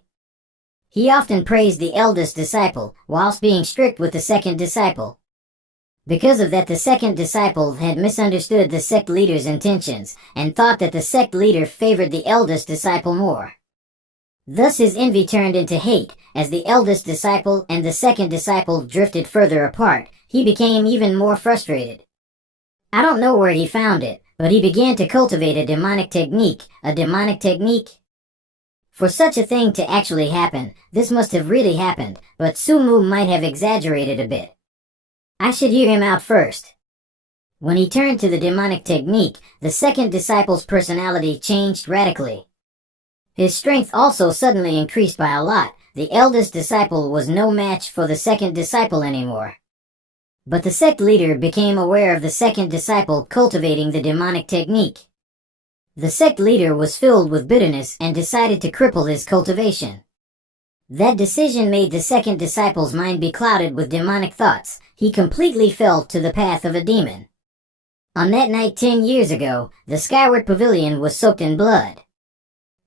He often praised the eldest disciple, whilst being strict with the second disciple. Because of that, the second disciple had misunderstood the sect leader's intentions, and thought that the sect leader favored the eldest disciple more. Thus his envy turned into hate. As the eldest disciple and the second disciple drifted further apart, he became even more frustrated. I don't know where he found it, but he began to cultivate a demonic technique. A demonic technique? For such a thing to actually happen, this must have really happened, but Sumu might have exaggerated a bit. I should hear him out first. When he turned to the demonic technique, the second disciple's personality changed radically. His strength also suddenly increased by a lot. The eldest disciple was no match for the second disciple anymore. But the sect leader became aware of the second disciple cultivating the demonic technique. The sect leader was filled with bitterness and decided to cripple his cultivation. That decision made the second disciple's mind be clouded with demonic thoughts. He completely fell to the path of a demon. On that night 10 years ago, the Skyward Pavilion was soaked in blood.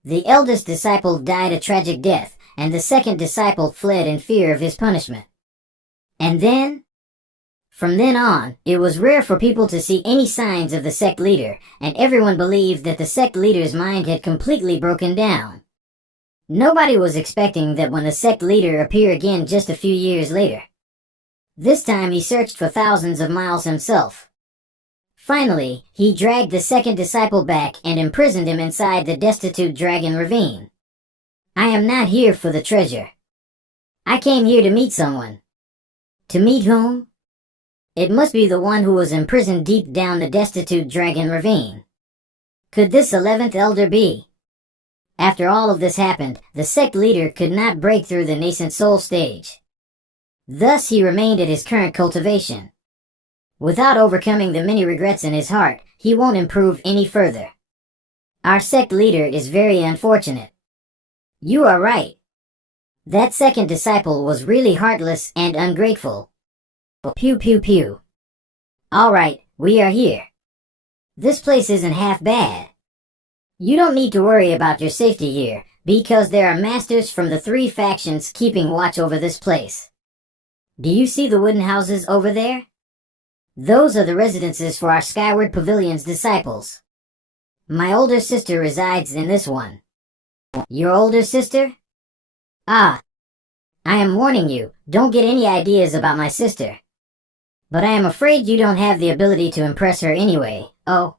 The eldest disciple died a tragic death, and the second disciple fled in fear of his punishment. And then? From then on, it was rare for people to see any signs of the sect leader, and everyone believed that the sect leader's mind had completely broken down. Nobody was expecting that when the sect leader appeared again just a few years later. This time he searched for thousands of miles himself. Finally, he dragged the second disciple back and imprisoned him inside the destitute dragon ravine. I am not here for the treasure. I came here to meet someone. To meet whom? It must be the one who was imprisoned deep down the destitute dragon ravine. Could this 11th elder be? After all of this happened, the sect leader could not break through the nascent soul stage. Thus he remained at his current cultivation. Without overcoming the many regrets in his heart, he won't improve any further. Our sect leader is very unfortunate. You are right. That second disciple was really heartless and ungrateful. Pew pew pew. Alright, we are here. This place isn't half bad. You don't need to worry about your safety here, because there are masters from the 3 factions keeping watch over this place. Do you see the wooden houses over there? Those are the residences for our Skyward Pavilion's disciples. My older sister resides in this one. Your older sister? Ah. I am warning you, don't get any ideas about my sister. But I am afraid you don't have the ability to impress her anyway. Oh.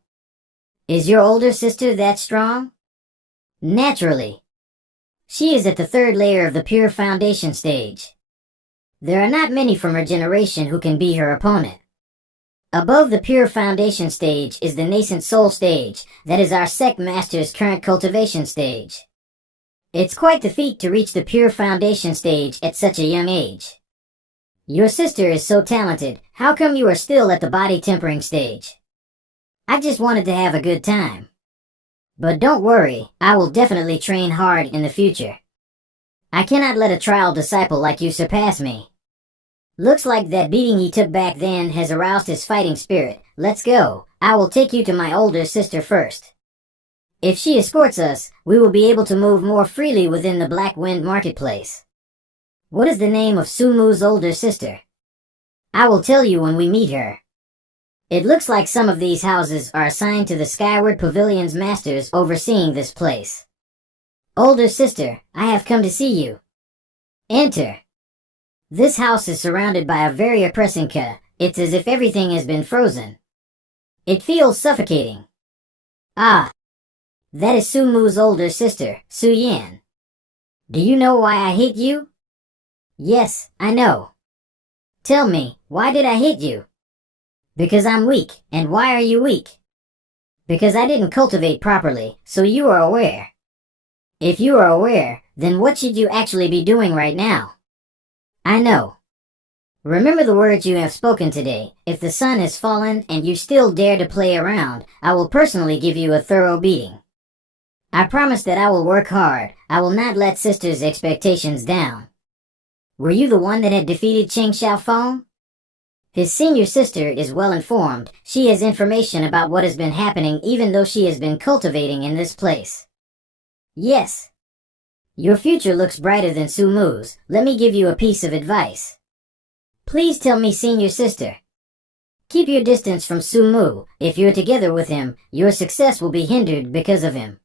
Is your older sister that strong? Naturally. She is at the 3rd layer of the pure foundation stage. There are not many from her generation who can be her opponent. Above the pure foundation stage is the nascent soul stage, that is our sect master's current cultivation stage. It's quite the feat to reach the pure foundation stage at such a young age. Your sister is so talented, how come you are still at the body tempering stage? I just wanted to have a good time. But don't worry, I will definitely train hard in the future. I cannot let a trial disciple like you surpass me. Looks like that beating he took back then has aroused his fighting spirit. Let's go. I will take you to my older sister first. If she escorts us, we will be able to move more freely within the Black Wind Marketplace. What is the name of Sumu's older sister? I will tell you when we meet her. It looks like some of these houses are assigned to the Skyward Pavilion's masters overseeing this place. Older sister, I have come to see you. Enter. This house is surrounded by a very oppressing it's as if everything has been frozen. It feels suffocating. Ah. That is Sumu's older sister, Su Yan. Do you know why I hate you? Yes, I know. Tell me, why did I hate you? Because I'm weak, and why are you weak? Because I didn't cultivate properly, so you are aware. If you are aware, then what should you actually be doing right now? I know. Remember the words you have spoken today. If the sun has fallen and you still dare to play around, I will personally give you a thorough beating. I promise that I will work hard. I will not let sister's expectations down. Were you the one that had defeated Cheng Xiaofeng? His senior sister is well informed. She has information about what has been happening even though she has been cultivating in this place. Yes. Your future looks brighter than Sumu's. Let me give you a piece of advice. Please tell me, senior sister. Keep your distance from Sumu. If you're together with him, your success will be hindered because of him.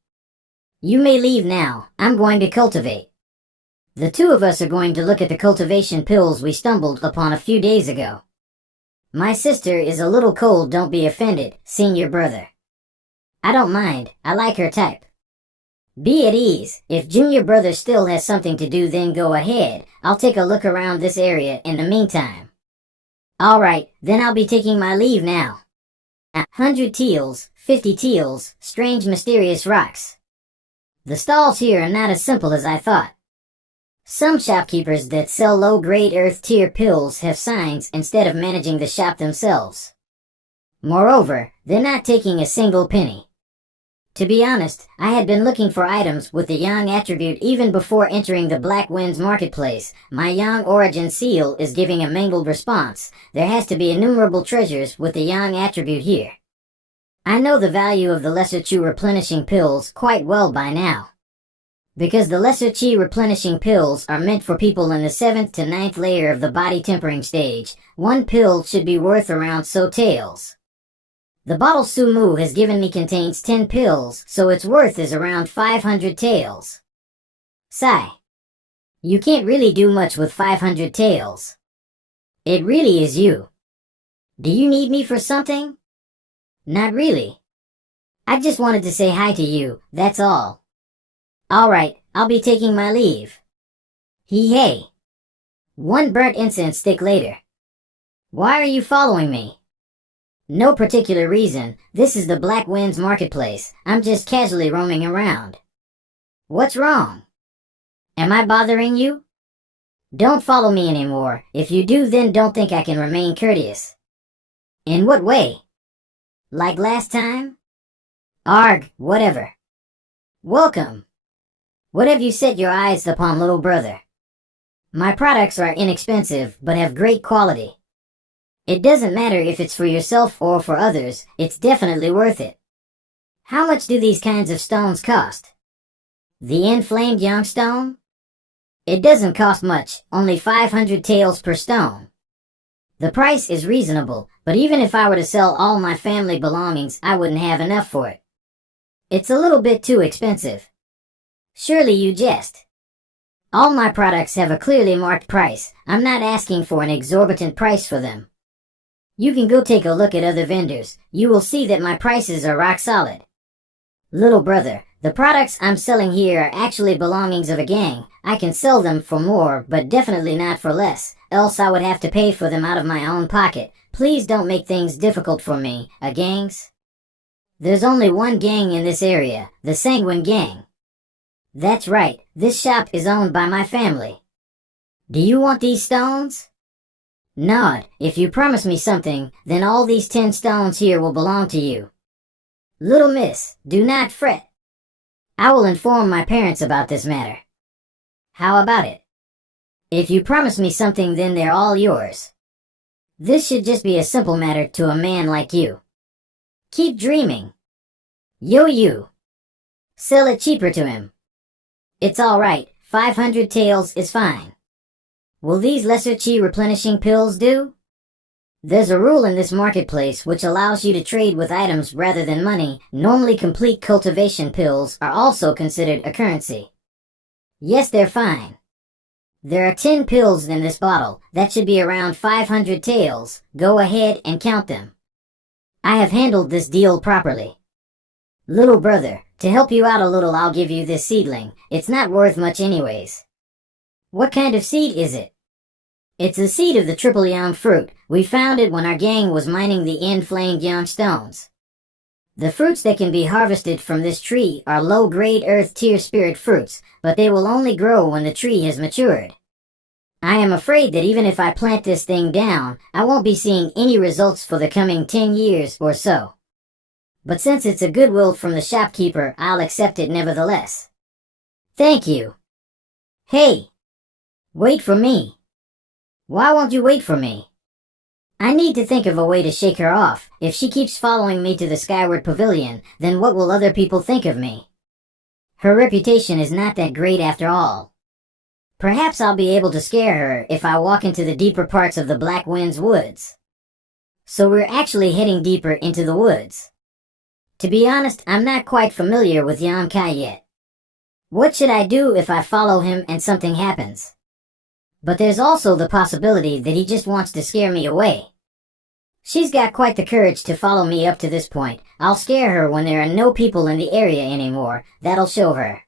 You may leave now. I'm going to cultivate. The 2 of us are going to look at the cultivation pills we stumbled upon a few days ago. My sister is a little cold, don't be offended, senior brother. I don't mind, I like her type. Be at ease. If junior brother still has something to do, then go ahead. I'll take a look around this area in the meantime. Alright, then I'll be taking my leave now. 100 teals, 50 teals, strange mysterious rocks. The stalls here are not as simple as I thought. Some shopkeepers that sell low-grade earth-tier pills have signs instead of managing the shop themselves. Moreover, they're not taking a single penny. To be honest, I had been looking for items with the Yang attribute even before entering the Black Winds marketplace. My Yang origin seal is giving a mangled response. There has to be innumerable treasures with the Yang attribute here. I know the value of the Lesser Chi replenishing pills quite well by now. Because the Lesser Chi replenishing pills are meant for people in the 7th to 9th layer of the body tempering stage, one pill should be worth around so taels. The bottle Sumu has given me contains 10 pills, so its worth is around 500 taels. Sigh. You can't really do much with 500 taels. It really is you. Do you need me for something? Not really. I just wanted to say hi to you, that's all. Alright, I'll be taking my leave. Hey. One burnt incense stick later. Why are you following me? No particular reason. This is the Black Winds marketplace. I'm just casually roaming around. What's wrong? Am I bothering you? Don't follow me anymore. If you do, then don't think I can remain courteous. In what way? Like last time? Arg, whatever. Welcome. What have you set your eyes upon, little brother? My products are inexpensive, but have great quality. It doesn't matter if it's for yourself or for others, it's definitely worth it. How much do these kinds of stones cost? The inflamed young stone? It doesn't cost much, only 500 taels per stone. The price is reasonable, but even if I were to sell all my family belongings, I wouldn't have enough for it. It's a little bit too expensive. Surely you jest. All my products have a clearly marked price. I'm not asking for an exorbitant price for them. You can go take a look at other vendors. You will see that my prices are rock solid. Little brother, the products I'm selling here are actually belongings of a gang. I can sell them for more, but definitely not for less, else I would have to pay for them out of my own pocket. Please don't make things difficult for me, gangs. There's only one gang in this area, the Sanguine Gang. That's right, this shop is owned by my family. Do you want these stones? Nod, if you promise me something, then all these 10 stones here will belong to you. Little miss, do not fret. I will inform my parents about this matter. How about it? If you promise me something, then they're all yours. This should just be a simple matter to a man like you. Keep dreaming. Yo you. Sell it cheaper to him. It's alright, 500 taels is fine. Will these Lesser Chi replenishing pills do? There's a rule in this marketplace which allows you to trade with items rather than money. Normally complete cultivation pills are also considered a currency. Yes, they're fine. There are 10 pills in this bottle. That should be around 500 taels. Go ahead and count them. I have handled this deal properly. Little brother, to help you out a little, I'll give you this seedling. It's not worth much anyways. What kind of seed is it? It's the seed of the triple yang fruit. We found it when our gang was mining the inflamed yang stones. The fruits that can be harvested from this tree are low-grade earth-tier spirit fruits, but they will only grow when the tree has matured. I am afraid that even if I plant this thing down, I won't be seeing any results for the coming 10 years or so. But since it's a goodwill from the shopkeeper, I'll accept it nevertheless. Thank you. Hey! Wait for me. Why won't you wait for me? I need to think of a way to shake her off. If she keeps following me to the Skyward Pavilion, then what will other people think of me? Her reputation is not that great after all. Perhaps I'll be able to scare her if I walk into the deeper parts of the Black Winds woods. So we're actually heading deeper into the woods. To be honest, I'm not quite familiar with Yang Kai yet. What should I do if I follow him and something happens? But there's also the possibility that he just wants to scare me away. She's got quite the courage to follow me up to this point. I'll scare her when there are no people in the area anymore. That'll show her.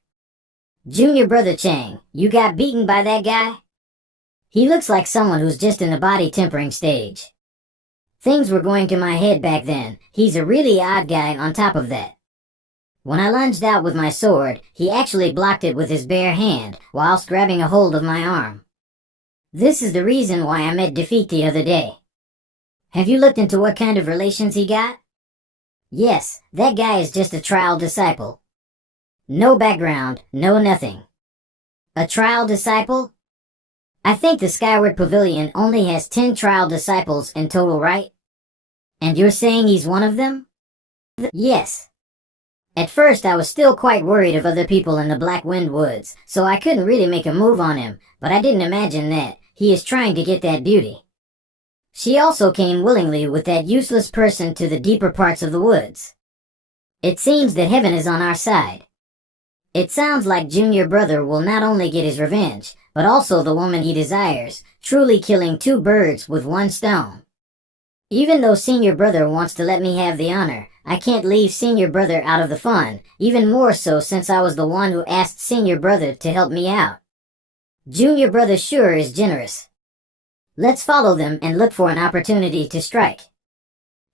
Junior Brother Chang, you got beaten by that guy? He looks like someone who's just in the body tempering stage. Things were going to my head back then. He's a really odd guy on top of that. When I lunged out with my sword, he actually blocked it with his bare hand, whilst grabbing a hold of my arm. This is the reason why I met Defeat the other day. Have you looked into what kind of relations he got? Yes, that guy is just a trial disciple. No background, no nothing. A trial disciple? I think the Skyward Pavilion only has 10 trial disciples in total, right? And you're saying he's one of them? Yes. At first I was still quite worried of other people in the Black Wind Woods, so I couldn't really make a move on him, but I didn't imagine that he is trying to get that beauty. She also came willingly with that useless person to the deeper parts of the woods. It seems that heaven is on our side. It sounds like Junior Brother will not only get his revenge, but also the woman he desires, truly killing 2 birds with 1 stone. Even though Senior Brother wants to let me have the honor, I can't leave Senior Brother out of the fun, even more so since I was the one who asked Senior Brother to help me out. Junior Brother sure is generous. Let's follow them and look for an opportunity to strike.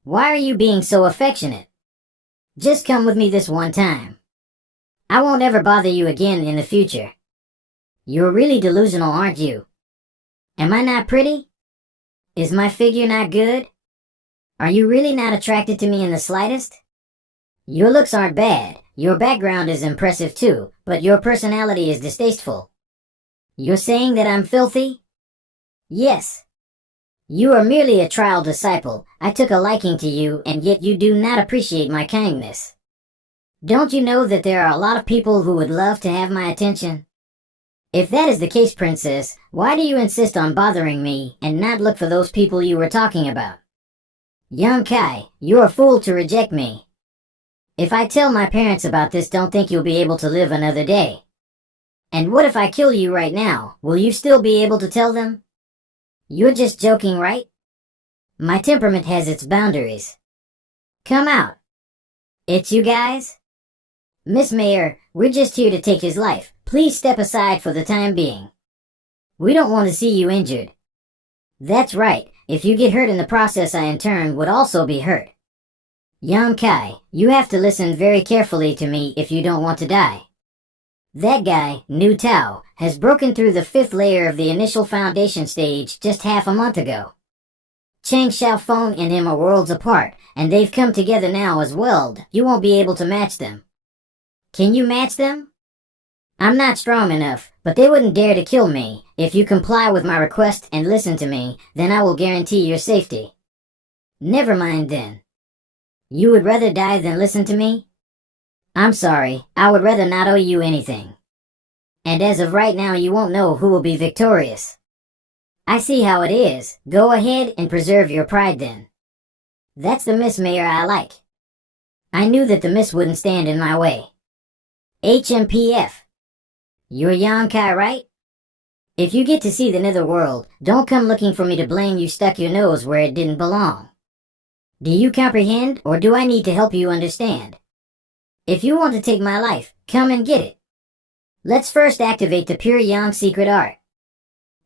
Why are you being so affectionate? Just come with me this one time. I won't ever bother you again in the future. You're really delusional, aren't you? Am I not pretty? Is my figure not good? Are you really not attracted to me in the slightest? Your looks aren't bad, your background is impressive too, but your personality is distasteful. You're saying that I'm filthy? Yes. You are merely a trial disciple. I took a liking to you, and yet you do not appreciate my kindness. Don't you know that there are a lot of people who would love to have my attention? If that is the case, Princess, why do you insist on bothering me and not look for those people you were talking about? Young Kai, you're a fool to reject me. If I tell my parents about this, don't think you'll be able to live another day. And what if I kill you right now? Will you still be able to tell them? You're just joking, right? My temperament has its boundaries. Come out. It's you guys? Miss Mayor, we're just here to take his life. Please step aside for the time being. We don't want to see you injured. That's right. If you get hurt in the process, I in turn would also be hurt. Young Kai, you have to listen very carefully to me if you don't want to die. That guy, Nu Tao, has broken through the 5th layer of the initial foundation stage just half a month ago. Chang Xiaofeng and him are worlds apart, and they've come together now as well. You won't be able to match them. Can you match them? I'm not strong enough, but they wouldn't dare to kill me. If you comply with my request and listen to me, then I will guarantee your safety. Never mind then. You would rather die than listen to me? I'm sorry, I would rather not owe you anything. And as of right now, you won't know who will be victorious. I see how it is. Go ahead and preserve your pride then. That's the Miss Mayor I like. I knew that the Miss wouldn't stand in my way. HMPF. You're Yang Kai, right? If you get to see the netherworld, don't come looking for me to blame you stuck your nose where it didn't belong. Do you comprehend, or do I need to help you understand? If you want to take my life, come and get it. Let's first activate the pure Yang secret art.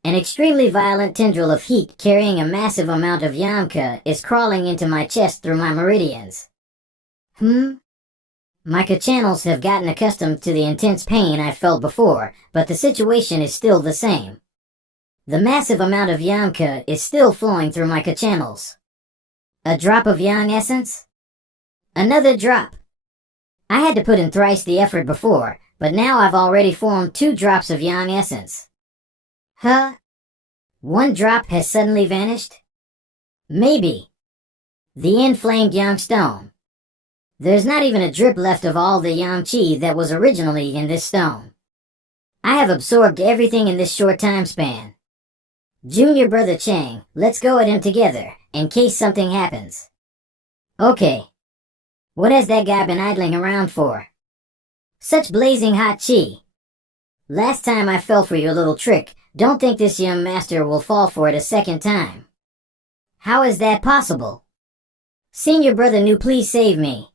An extremely violent tendril of heat carrying a massive amount of Yang is crawling into my chest through my meridians. My channels have gotten accustomed to the intense pain I felt before, but the situation is still the same. The massive amount of Yang is still flowing through my channels. A drop of Yang essence? Another drop. I had to put in thrice the effort before, but now I've already formed 2 drops of Yang essence. Huh? 1 drop has suddenly vanished? Maybe. The inflamed Yang stone. There's not even a drip left of all the Yang Qi that was originally in this stone. I have absorbed everything in this short time span. Junior Brother Chang, let's go at him together, in case something happens. Okay. What has that guy been idling around for? Such blazing hot Qi. Last time I fell for your little trick, don't think this young master will fall for it a second time. How is that possible? Senior Brother Nu, please save me.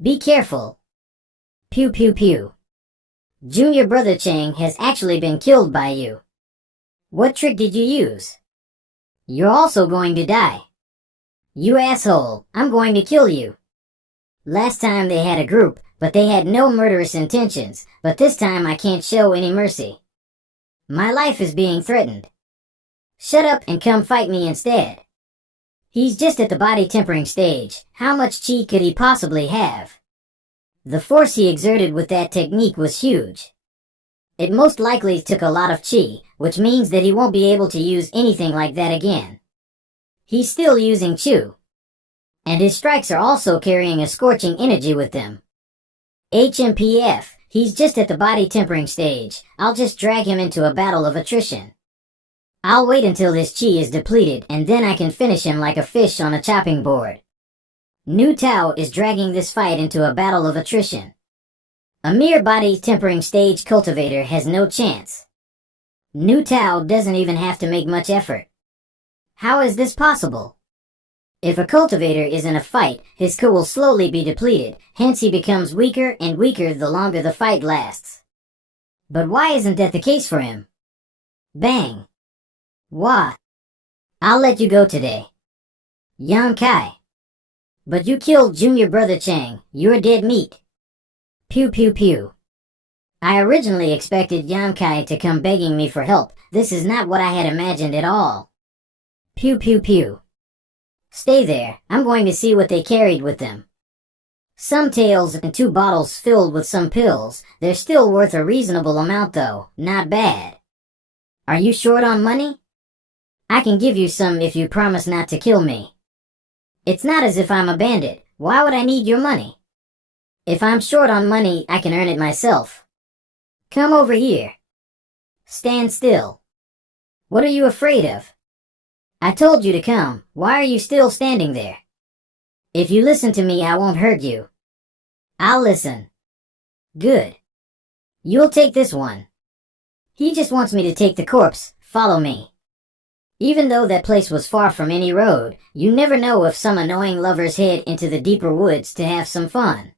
Be careful. Pew pew pew. Junior Brother Chang has actually been killed by you. What trick did you use? You're also going to die. You asshole, I'm going to kill you. Last time they had a group, but they had no murderous intentions, but this time I can't show any mercy. My life is being threatened. Shut up and come fight me instead. He's just at the body tempering stage. How much chi could he possibly have? The force he exerted with that technique was huge. It most likely took a lot of chi, which means that he won't be able to use anything like that again. He's still using Chu. And his strikes are also carrying a scorching energy with them. HMPF, he's just at the body tempering stage. I'll just drag him into a battle of attrition. I'll wait until his chi is depleted, and then I can finish him like a fish on a chopping board. Nu Tao is dragging this fight into a battle of attrition. A mere body tempering stage cultivator has no chance. Nu Tao doesn't even have to make much effort. How is this possible? If a cultivator is in a fight, his Ki will slowly be depleted, hence he becomes weaker and weaker the longer the fight lasts. But why isn't that the case for him? Bang! Wah! I'll let you go today. Yang Kai. But you killed Junior Brother Chang, you're dead meat. Pew pew pew. I originally expected Yang Kai to come begging me for help. This is not what I had imagined at all. Pew pew pew. Stay there, I'm going to see what they carried with them. Some tails and 2 bottles filled with some pills. They're still worth a reasonable amount though, not bad. Are you short on money? I can give you some if you promise not to kill me. It's not as if I'm a bandit. Why would I need your money? If I'm short on money, I can earn it myself. Come over here. Stand still. What are you afraid of? I told you to come. Why are you still standing there? If you listen to me, I won't hurt you. I'll listen. Good. You'll take this one. He just wants me to take the corpse. Follow me. Even though that place was far from any road, you never know if some annoying lovers head into the deeper woods to have some fun.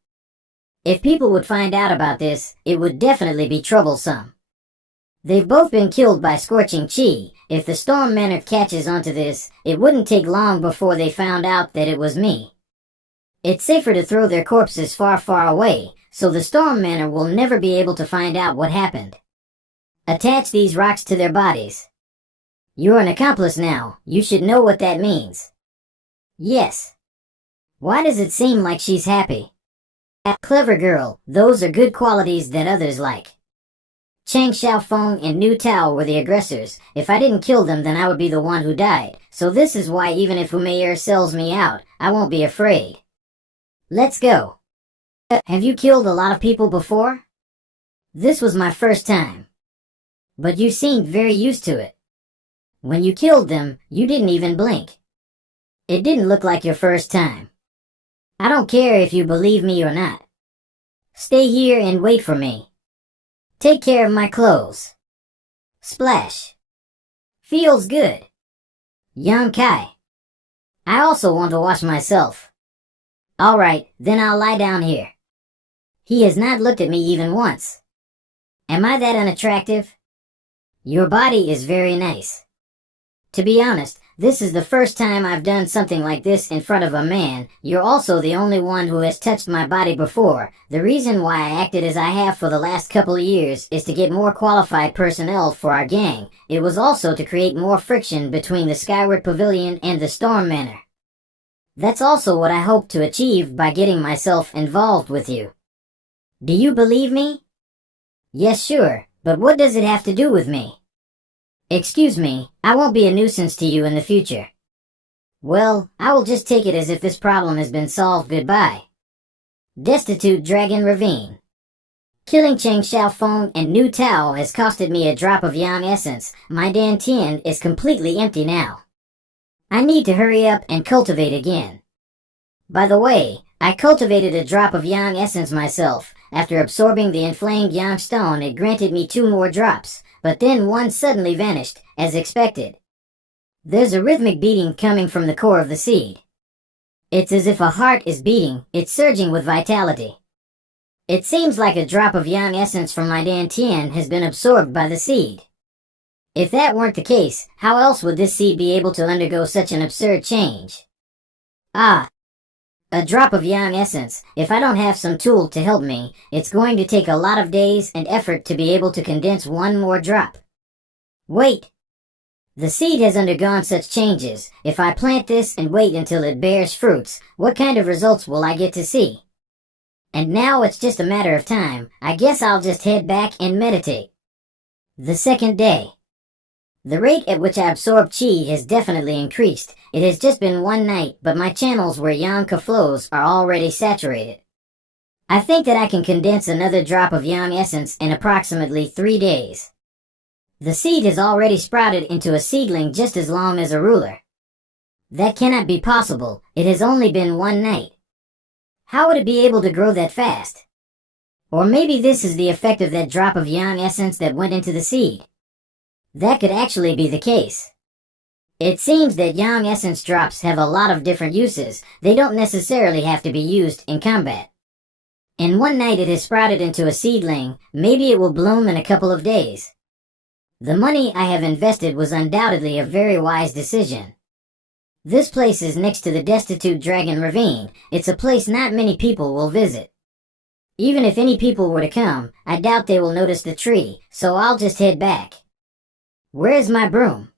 If people would find out about this, it would definitely be troublesome. They've both been killed by scorching chi. If the Storm Manor catches onto this, it wouldn't take long before they found out that it was me. It's safer to throw their corpses far, far away, so the Storm Manor will never be able to find out what happened. Attach these rocks to their bodies. You're an accomplice now. You should know what that means. Yes. Why does it seem like she's happy? A clever girl. Those are good qualities that others like. Chang Xiaofeng and Nu Tao were the aggressors. If I didn't kill them, then I would be the one who died. So this is why even if Umair sells me out, I won't be afraid. Let's go. Have you killed a lot of people before? This was my first time. But you seemed very used to it. When you killed them, you didn't even blink. It didn't look like your first time. I don't care if you believe me or not. Stay here and wait for me. Take care of my clothes. Splash. Feels good. Yang Kai. I also want to wash myself. Alright, then I'll lie down here. He has not looked at me even once. Am I that unattractive? Your body is very nice. To be honest, this is the first time I've done something like this in front of a man. You're also the only one who has touched my body before. The reason why I acted as I have for the last couple of years is to get more qualified personnel for our gang. It was also to create more friction between the Skyward Pavilion and the Storm Manor. That's also what I hope to achieve by getting myself involved with you. Do you believe me? Yes, sure, but what does it have to do with me? Excuse me, I won't be a nuisance to you in the future. Well, I will just take it as if this problem has been solved. Goodbye. Destitute Dragon Ravine. Killing Chang Xiaofeng and Nu Tao has costed me a drop of Yang Essence. My Dantian is completely empty now. I need to hurry up and cultivate again. By the way, I cultivated a drop of Yang Essence myself. After absorbing the inflamed Yang Stone, it granted me 2 more drops. But then one suddenly vanished, as expected. There's a rhythmic beating coming from the core of the seed. It's as if a heart is beating, it's surging with vitality. It seems like a drop of Yang Essence from my Dantian has been absorbed by the seed. If that weren't the case, how else would this seed be able to undergo such an absurd change? Ah, a drop of yang essence. If I don't have some tool to help me, it's going to take a lot of days and effort to be able to condense one more drop. Wait! The seed has undergone such changes. If I plant this and wait until it bears fruits, what kind of results will I get to see? And now it's just a matter of time. I guess I'll just head back and meditate. The second day. The rate at which I absorb chi has definitely increased. It has just been one night, but my channels where yang flows are already saturated. I think that I can condense another drop of yang essence in approximately 3 days. The seed has already sprouted into a seedling just as long as a ruler. That cannot be possible. It has only been one night. How would it be able to grow that fast? Or maybe this is the effect of that drop of yang essence that went into the seed. That could actually be the case. It seems that yang essence drops have a lot of different uses. They don't necessarily have to be used in combat. In one night it has sprouted into a seedling. Maybe it will bloom in a couple of days. The money I have invested was undoubtedly a very wise decision. This place is next to the destitute Dragon Ravine. It's a place not many people will visit. Even if any people were to come, I doubt they will notice the tree, so I'll just head back. Where's my broom?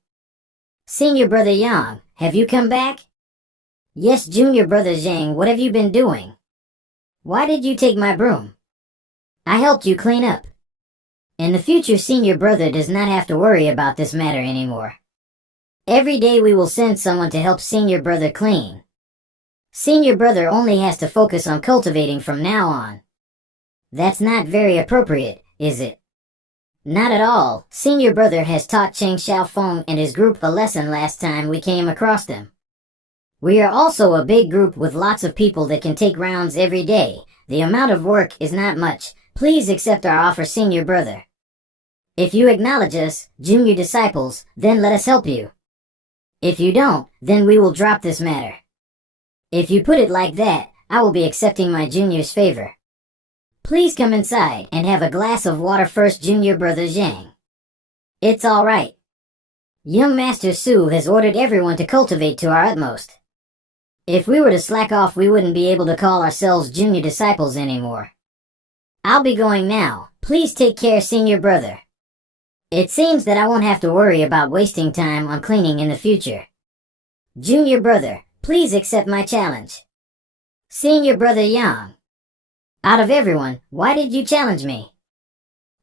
Senior Brother Yang, have you come back? Yes, Junior Brother Zhang, what have you been doing? Why did you take my broom? I helped you clean up. In the future, Senior Brother does not have to worry about this matter anymore. Every day we will send someone to help Senior Brother clean. Senior Brother only has to focus on cultivating from now on. That's not very appropriate, is it? Not at all. Senior Brother has taught Cheng Xiaofeng and his group a lesson last time we came across them. We are also a big group with lots of people that can take rounds every day. The amount of work is not much. Please accept our offer, Senior Brother. If you acknowledge us, junior disciples, then let us help you. If you don't, then we will drop this matter. If you put it like that, I will be accepting my junior's favor. Please come inside and have a glass of water first, Junior Brother Zhang. It's all right. Young Master Su has ordered everyone to cultivate to our utmost. If we were to slack off, we wouldn't be able to call ourselves junior disciples anymore. I'll be going now. Please take care, Senior Brother. It seems that I won't have to worry about wasting time on cleaning in the future. Junior Brother, please accept my challenge. Senior Brother Yang. Out of everyone, why did you challenge me?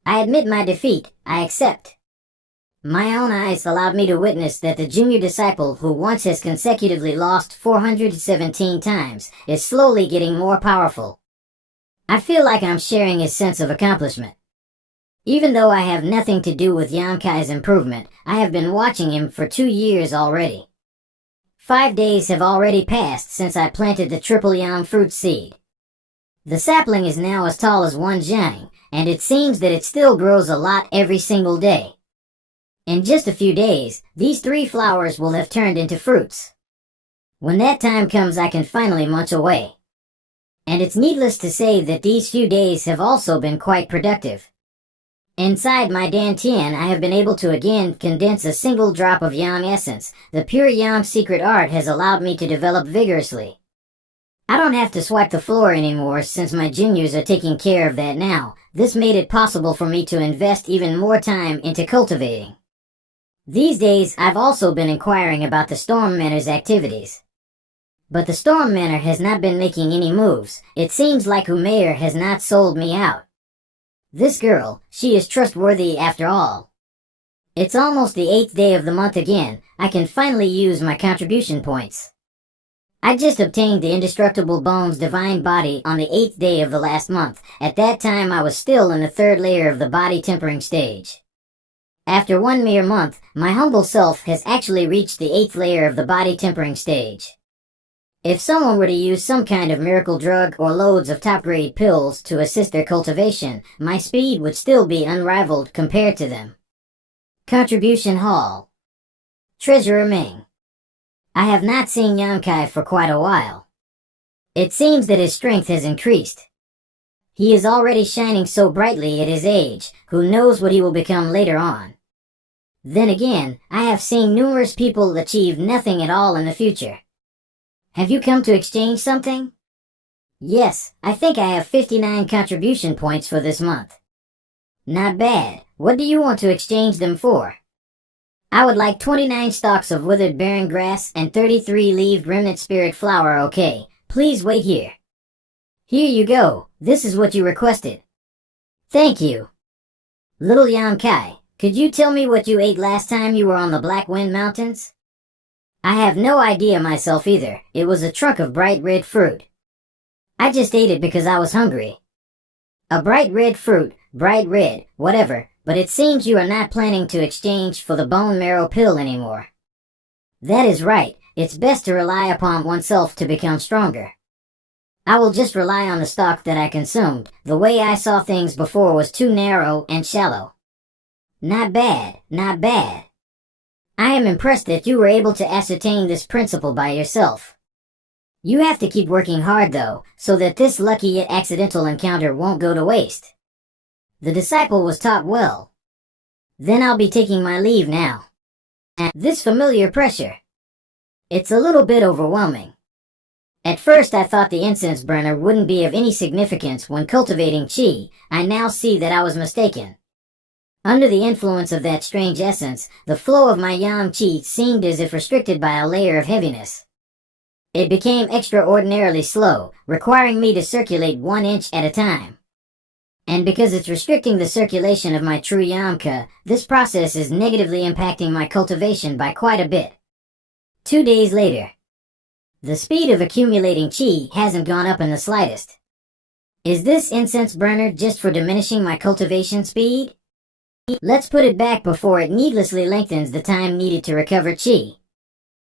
I admit my defeat. I accept. My own eyes allowed me to witness that the junior disciple who once has consecutively lost 417 times is slowly getting more powerful. I feel like I'm sharing his sense of accomplishment. Even though I have nothing to do with Yang Kai's improvement, I have been watching him for 2 years already. 5 days have already passed since I planted the triple yang fruit seed. The sapling is now as tall as 1 zhang, and it seems that it still grows a lot every single day. In just a few days, these 3 flowers will have turned into fruits. When that time comes, I can finally munch away. And it's needless to say that these few days have also been quite productive. Inside my Dantian, I have been able to again condense a single drop of yang essence. The pure yang secret art has allowed me to develop vigorously. I don't have to swipe the floor anymore since my juniors are taking care of that now. This made it possible for me to invest even more time into cultivating. These days, I've also been inquiring about the Storm Manor's activities. But the Storm Manor has not been making any moves. It seems like Umair has not sold me out. This girl, she is trustworthy after all. It's almost the 8th day of the month again. I can finally use my contribution points. I just obtained the Indestructible Bones Divine Body on the 8th day of the last month. At that time I was still in the 3rd layer of the body tempering stage. After 1 mere month, my humble self has actually reached the 8th layer of the body tempering stage. If someone were to use some kind of miracle drug or loads of top-grade pills to assist their cultivation, my speed would still be unrivaled compared to them. Contribution Hall. Treasurer Ming. I have not seen Yang Kai for quite a while. It seems that his strength has increased. He is already shining so brightly at his age. Who knows what he will become later on. Then again, I have seen numerous people achieve nothing at all in the future. Have you come to exchange something? Yes, I think I have 59 contribution points for this month. Not bad. What do you want to exchange them for? I would like 29 stalks of withered barren grass and 33-leaved remnant spirit flower. Okay, please wait here. Here you go. This is what you requested. Thank you. Little Yam-Kai, could you tell me what you ate last time you were on the Black Wind Mountains? I have no idea myself either. It was a trunk of bright red fruit. I just ate it because I was hungry. A bright red fruit, bright red, whatever, but it seems you are not planning to exchange for the bone marrow pill anymore. That is right. It's best to rely upon oneself to become stronger. I will just rely on the stock that I consumed. The way I saw things before was too narrow and shallow. Not bad, not bad. I am impressed that you were able to ascertain this principle by yourself. You have to keep working hard though, so that this lucky yet accidental encounter won't go to waste. The disciple was taught well. Then I'll be taking my leave now. This familiar pressure. It's a little bit overwhelming. At first I thought the incense burner wouldn't be of any significance when cultivating Qi. I now see that I was mistaken. Under the influence of that strange essence, the flow of my Yang Qi seemed as if restricted by a layer of heaviness. It became extraordinarily slow, requiring me to circulate 1 inch at a time. And because it's restricting the circulation of my true Yamka, this process is negatively impacting my cultivation by quite a bit. 2 days later. The speed of accumulating Qi hasn't gone up in the slightest. Is this incense burner just for diminishing my cultivation speed? Let's put it back before it needlessly lengthens the time needed to recover Qi.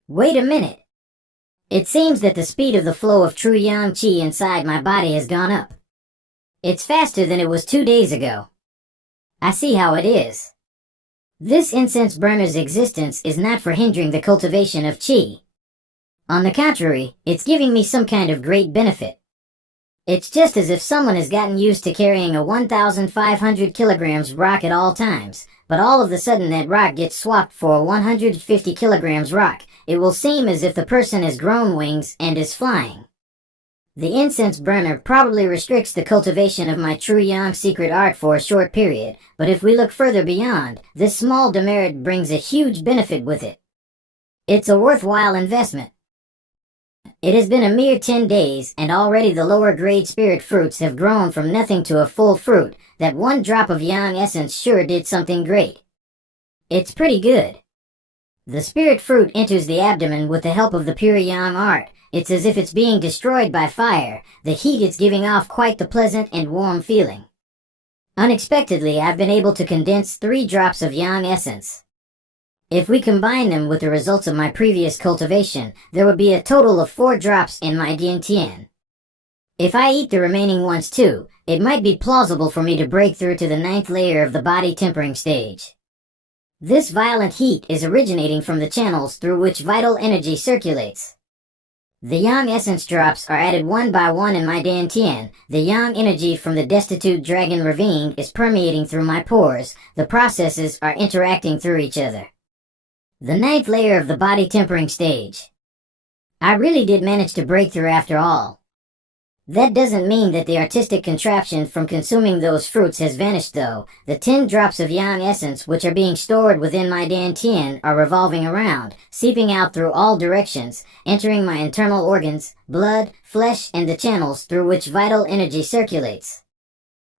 Wait a minute. It seems that the speed of the flow of true Yang Qi inside my body has gone up. It's faster than it was 2 days ago. I see how it is. This incense burner's existence is not for hindering the cultivation of Qi. On the contrary, it's giving me some kind of great benefit. It's just as if someone has gotten used to carrying a 1,500 kilograms rock at all times, but all of a sudden that rock gets swapped for a 150 kilograms rock. It will seem as if the person has grown wings and is flying. The incense burner probably restricts the cultivation of my true Yang secret art for a short period, but if we look further beyond, this small demerit brings a huge benefit with it. It's a worthwhile investment. It has been a mere 10 days, and already the lower grade spirit fruits have grown from nothing to a full fruit. That 1 drop of Yang essence sure did something great. It's pretty good. The spirit fruit enters the abdomen with the help of the pure Yang art. It's as if it's being destroyed by fire. The heat is giving off quite the pleasant and warm feeling. Unexpectedly, I've been able to condense 3 drops of Yang essence. If we combine them with the results of my previous cultivation, there would be a total of 4 drops in my Diantian. If I eat the remaining ones too, it might be plausible for me to break through to the 9th layer of the body tempering stage. This violent heat is originating from the channels through which vital energy circulates. The Yang essence drops are added 1 by 1 in my Dantian. The Yang energy from the destitute dragon ravine is permeating through my pores. The processes are interacting through each other. The 9th layer of the body tempering stage. I really did manage to break through after all. That doesn't mean that the artistic contraption from consuming those fruits has vanished though. The 10 drops of Yang essence which are being stored within my Dantian are revolving around, seeping out through all directions, entering my internal organs, blood, flesh, and the channels through which vital energy circulates.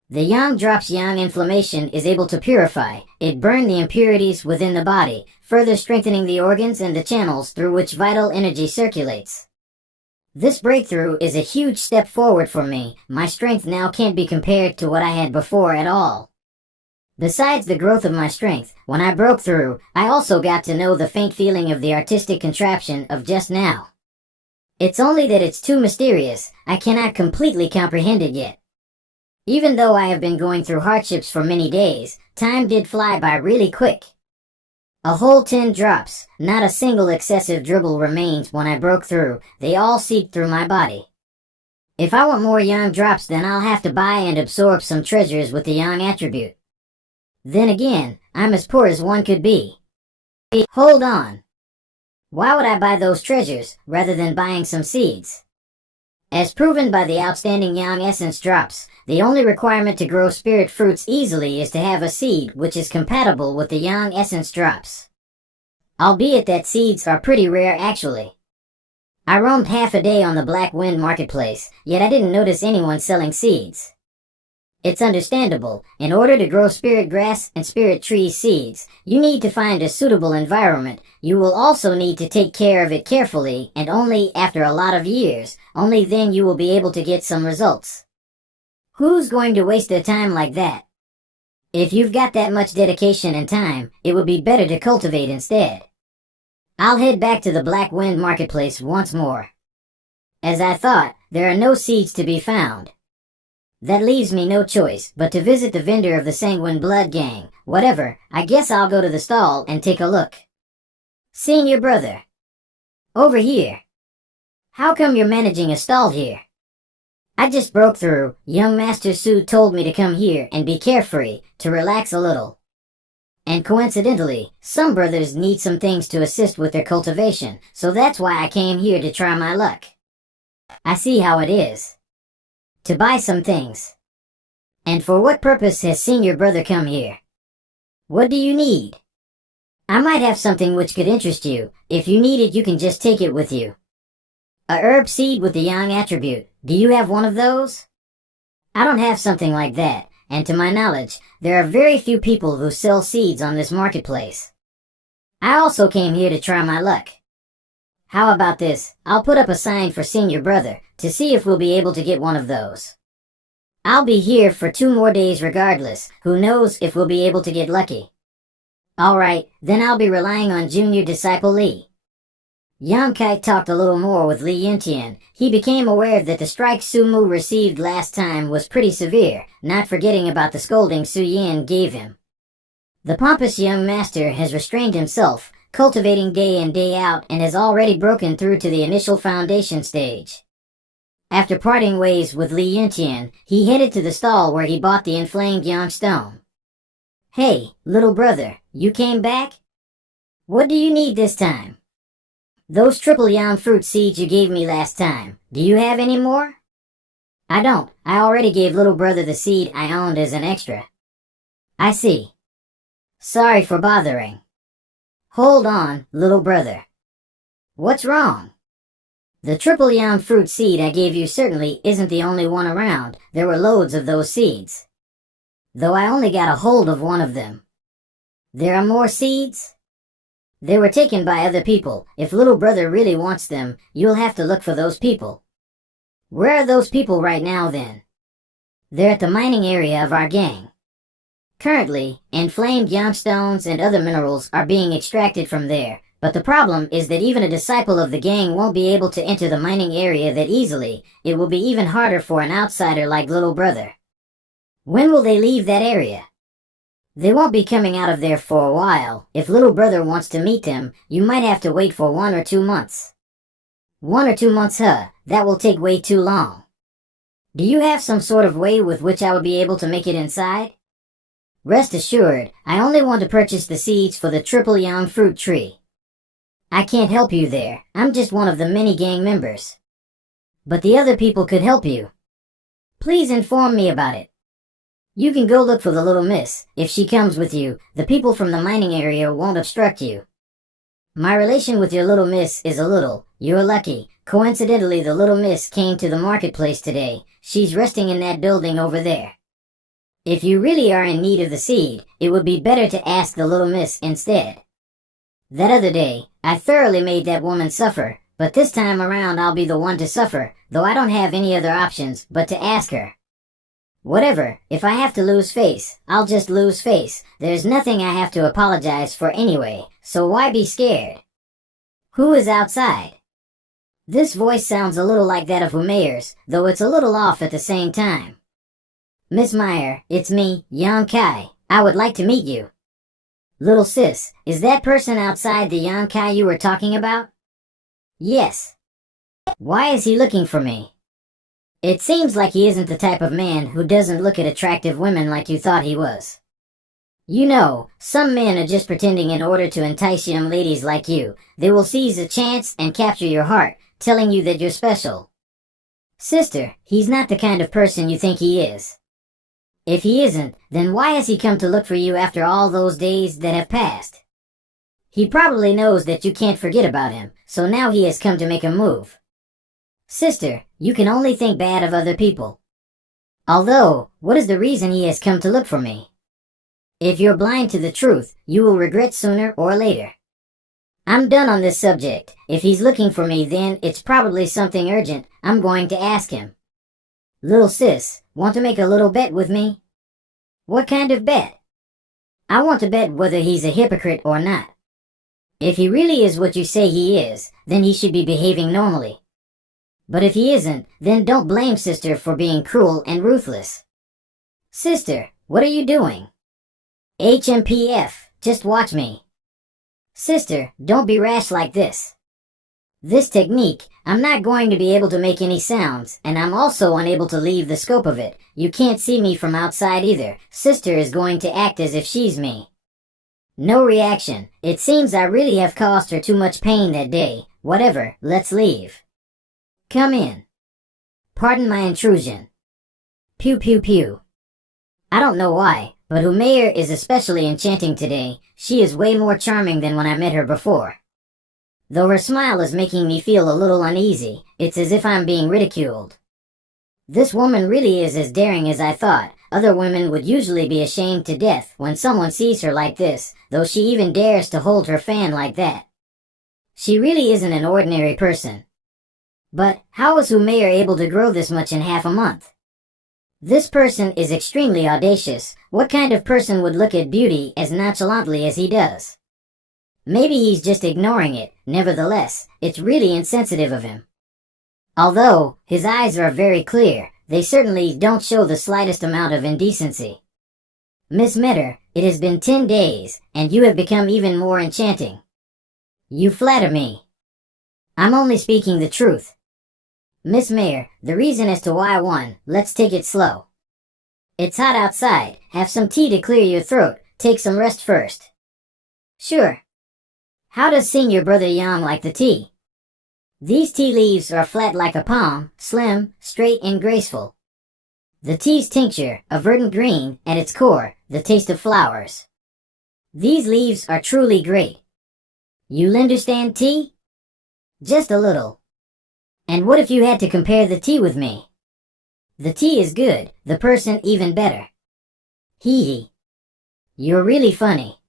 The Yang drops Yang inflammation is able to purify. It burned the impurities within the body, further strengthening the organs and the channels through which vital energy circulates. This breakthrough is a huge step forward for me. My strength now can't be compared to what I had before at all. Besides the growth of my strength, when I broke through, I also got to know the faint feeling of the artistic contraption of just now. It's only that it's too mysterious. I cannot completely comprehend it yet. Even though I have been going through hardships for many days, time did fly by really quick. A whole 10 drops, not a single excessive dribble remains when I broke through. They all seeped through my body. If I want more Yang drops, then I'll have to buy and absorb some treasures with the Yang attribute. Then again, I'm as poor as one could be. Hold on. Why would I buy those treasures rather than buying some seeds? As proven by the outstanding Yang Essence drops, the only requirement to grow spirit fruits easily is to have a seed which is compatible with the Yang Essence drops. Albeit that seeds are pretty rare actually. I roamed half a day on the Black Wind marketplace, yet I didn't notice anyone selling seeds. It's understandable. In order to grow spirit grass and spirit tree seeds, you need to find a suitable environment. You will also need to take care of it carefully, and only after a lot of years, only then you will be able to get some results. Who's going to waste their time like that? If you've got that much dedication and time, it would be better to cultivate instead. I'll head back to the Black Wind marketplace once more. As I thought, there are no seeds to be found. That leaves me no choice but to visit the vendor of the Sanguine Blood Gang. Whatever, I guess I'll go to the stall and take a look. Senior brother. Over here. How come you're managing a stall here? I just broke through. Young Master Su told me to come here and be carefree, to relax a little. And coincidentally, some brothers need some things to assist with their cultivation, so that's why I came here to try my luck. I see how it is. To buy some things. And for what purpose has senior brother come here? What do you need? I might have something which could interest you. If you need it, you can just take it with you. A herb seed with the Yang attribute. Do you have one of those? I don't have something like that, and to my knowledge, there are very few people who sell seeds on this marketplace. I also came here to try my luck. How about this? I'll put up a sign for senior brother, to see if we'll be able to get one of those. I'll be here for 2 more days regardless. Who knows if we'll be able to get lucky. Alright, then I'll be relying on junior disciple Li. Yang Kai talked a little more with Li Yuntian. He became aware that the strike Su Mu received last time was pretty severe, not forgetting about the scolding Su Yan gave him. The pompous young master has restrained himself, cultivating day in day out, and has already broken through to the initial foundation stage. After parting ways with Li Yuntian, he headed to the stall where he bought the inflamed Yang stone. Hey, little brother, you came back? What do you need this time? Those triple Yang fruit seeds you gave me last time, do you have any more? I don't. I already gave little brother the seed I owned as an extra. I see. Sorry for bothering. Hold on, little brother. What's wrong? The triple Yang fruit seed I gave you certainly isn't the only one around. There were loads of those seeds. Though I only got a hold of one of them. There are more seeds? They were taken by other people. If little brother really wants them, you'll have to look for those people. Where are those people right now then? They're at the mining area of our gang. Currently, inflamed Yang stones and other minerals are being extracted from there. But the problem is that even a disciple of the gang won't be able to enter the mining area that easily. It will be even harder for an outsider like little brother. When will they leave that area? They won't be coming out of there for a while. If little brother wants to meet them, you might have to wait for 1 or 2 months. 1 or 2 months, huh? That will take way too long. Do you have some sort of way with which I would be able to make it inside? Rest assured, I only want to purchase the seeds for the triple Yang fruit tree. I can't help you there. I'm just one of the many gang members. But the other people could help you. Please inform me about it. You can go look for the little miss. If she comes with you, the people from the mining area won't obstruct you. My relation with your little miss is a little. You're lucky. Coincidentally, the little miss came to the marketplace today. She's resting in that building over there. If you really are in need of the seed, it would be better to ask the little miss instead. That other day, I thoroughly made that woman suffer, but this time around I'll be the one to suffer, though I don't have any other options but to ask her. Whatever, if I have to lose face, I'll just lose face. There's nothing I have to apologize for anyway, so why be scared? Who is outside? This voice sounds a little like that of Humeire's, though it's a little off at the same time. Miss Meyer, it's me, Yang Kai. I would like to meet you. Little sis, is that person outside the Yang Kai you were talking about? Yes. Why is he looking for me? It seems like he isn't the type of man who doesn't look at attractive women like you thought he was. You know, some men are just pretending in order to entice young ladies like you. They will seize a chance and capture your heart, telling you that you're special. Sister, he's not the kind of person you think he is. If he isn't, then why has he come to look for you after all those days that have passed? He probably knows that you can't forget about him, so now he has come to make a move. Sister, you can only think bad of other people. Although, what is the reason he has come to look for me? If you're blind to the truth, you will regret sooner or later. I'm done on this subject. If he's looking for me, then it's probably something urgent. I'm going to ask him. Little sis, want to make a little bet with me? What kind of bet? I want to bet whether he's a hypocrite or not. If he really is what you say he is, then he should be behaving normally. But if he isn't, then don't blame sister for being cruel and ruthless. Sister, what are you doing? HMPF, just watch me. Sister, don't be rash like this. This technique, I'm not going to be able to make any sounds, and I'm also unable to leave the scope of it. You can't see me from outside either. Sister is going to act as if she's me. No reaction. It seems I really have caused her too much pain that day. Whatever, let's leave. Come in. Pardon my intrusion. Pew pew pew. I don't know why, but Humair is especially enchanting today. She is way more charming than when I met her before. Though her smile is making me feel a little uneasy, it's as if I'm being ridiculed. This woman really is as daring as I thought. Other women would usually be ashamed to death when someone sees her like this, though she even dares to hold her fan like that. She really isn't an ordinary person. But how was Humair able to grow this much in half a month? This person is extremely audacious. What kind of person would look at beauty as nonchalantly as he does? Maybe he's just ignoring it. Nevertheless, it's really insensitive of him. Although his eyes are very clear, they certainly don't show the slightest amount of indecency. Miss Metter, it has been 10 days, and you have become even more enchanting. You flatter me. I'm only speaking the truth. Miss Mayor, the reason as to why I won, let's take it slow. It's hot outside. Have some tea to clear your throat. Take some rest first. Sure. How does Senior Brother Yang like the tea? These tea leaves are flat like a palm, slim, straight, and graceful. The tea's tincture, a verdant green, at its core, the taste of flowers. These leaves are truly great. You understand tea? Just a little. And what if you had to compare the tea with me? The tea is good, the person even better. Hee hee. You're really funny.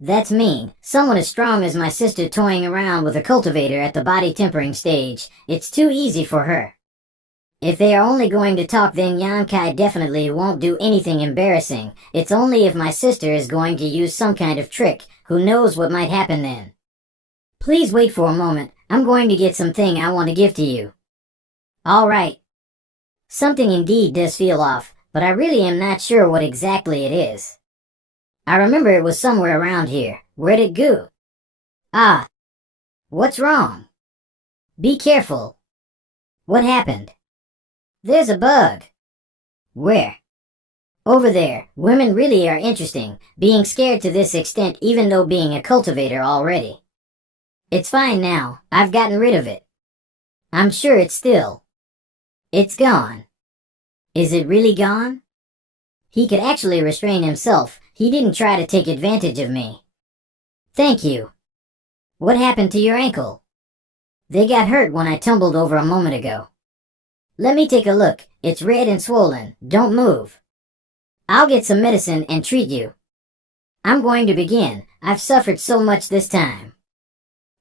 That's mean. Someone as strong as my sister toying around with a cultivator at the body tempering stage. It's too easy for her. If they are only going to talk, then Yan Kai definitely won't do anything embarrassing. It's only if my sister is going to use some kind of trick. Who knows what might happen then? Please wait for a moment. I'm going to get something I want to give to you. All right. Something indeed does feel off, but I really am not sure what exactly it is. I remember it was somewhere around here. Where'd it go? Ah. What's wrong? Be careful. What happened? There's a bug. Where? Over there. Women really are interesting, being scared to this extent even though being a cultivator already. It's fine now. I've gotten rid of it. I'm sure it's still. It's gone. Is it really gone? He could actually restrain himself. He didn't try to take advantage of me. Thank you. What happened to your ankle? They got hurt when I tumbled over a moment ago. Let me take a look. It's red and swollen. Don't move. I'll get some medicine and treat you. I'm going to begin. I've suffered so much this time.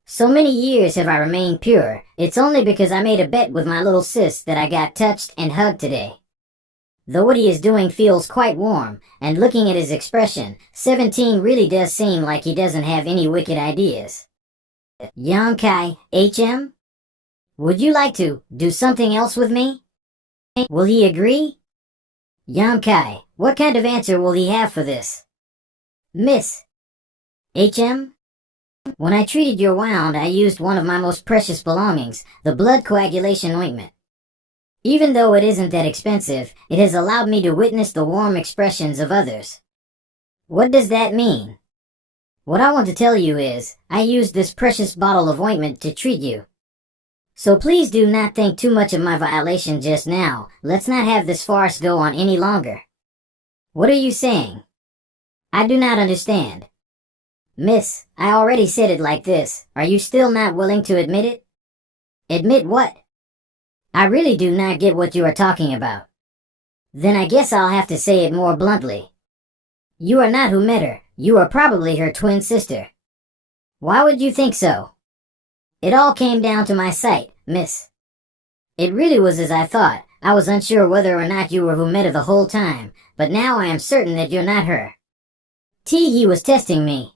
So many years have I remained pure. It's only because I made a bet with my little sis that I got touched and hugged today. Though what he is doing feels quite warm, and looking at his expression, 17 really does seem like he doesn't have any wicked ideas. Yang Kai, HM? Would you like to do something else with me? Will he agree? Yang Kai, what kind of answer will he have for this? Miss HM? When I treated your wound, I used one of my most precious belongings, the blood coagulation ointment. Even though it isn't that expensive, it has allowed me to witness the warm expressions of others. What does that mean? What I want to tell you is, I used this precious bottle of ointment to treat you. So please do not think too much of my violation just now. Let's not have this farce go on any longer. What are you saying? I do not understand. Miss, I already said it like this. Are you still not willing to admit it? Admit what? I really do not get what you are talking about. Then I guess I'll have to say it more bluntly. You are not who met her. You are probably her twin sister. Why would you think so? It all came down to my sight, miss. It really was as I thought. I was unsure whether or not you were who met her the whole time, but now I am certain that you're not her. He was testing me.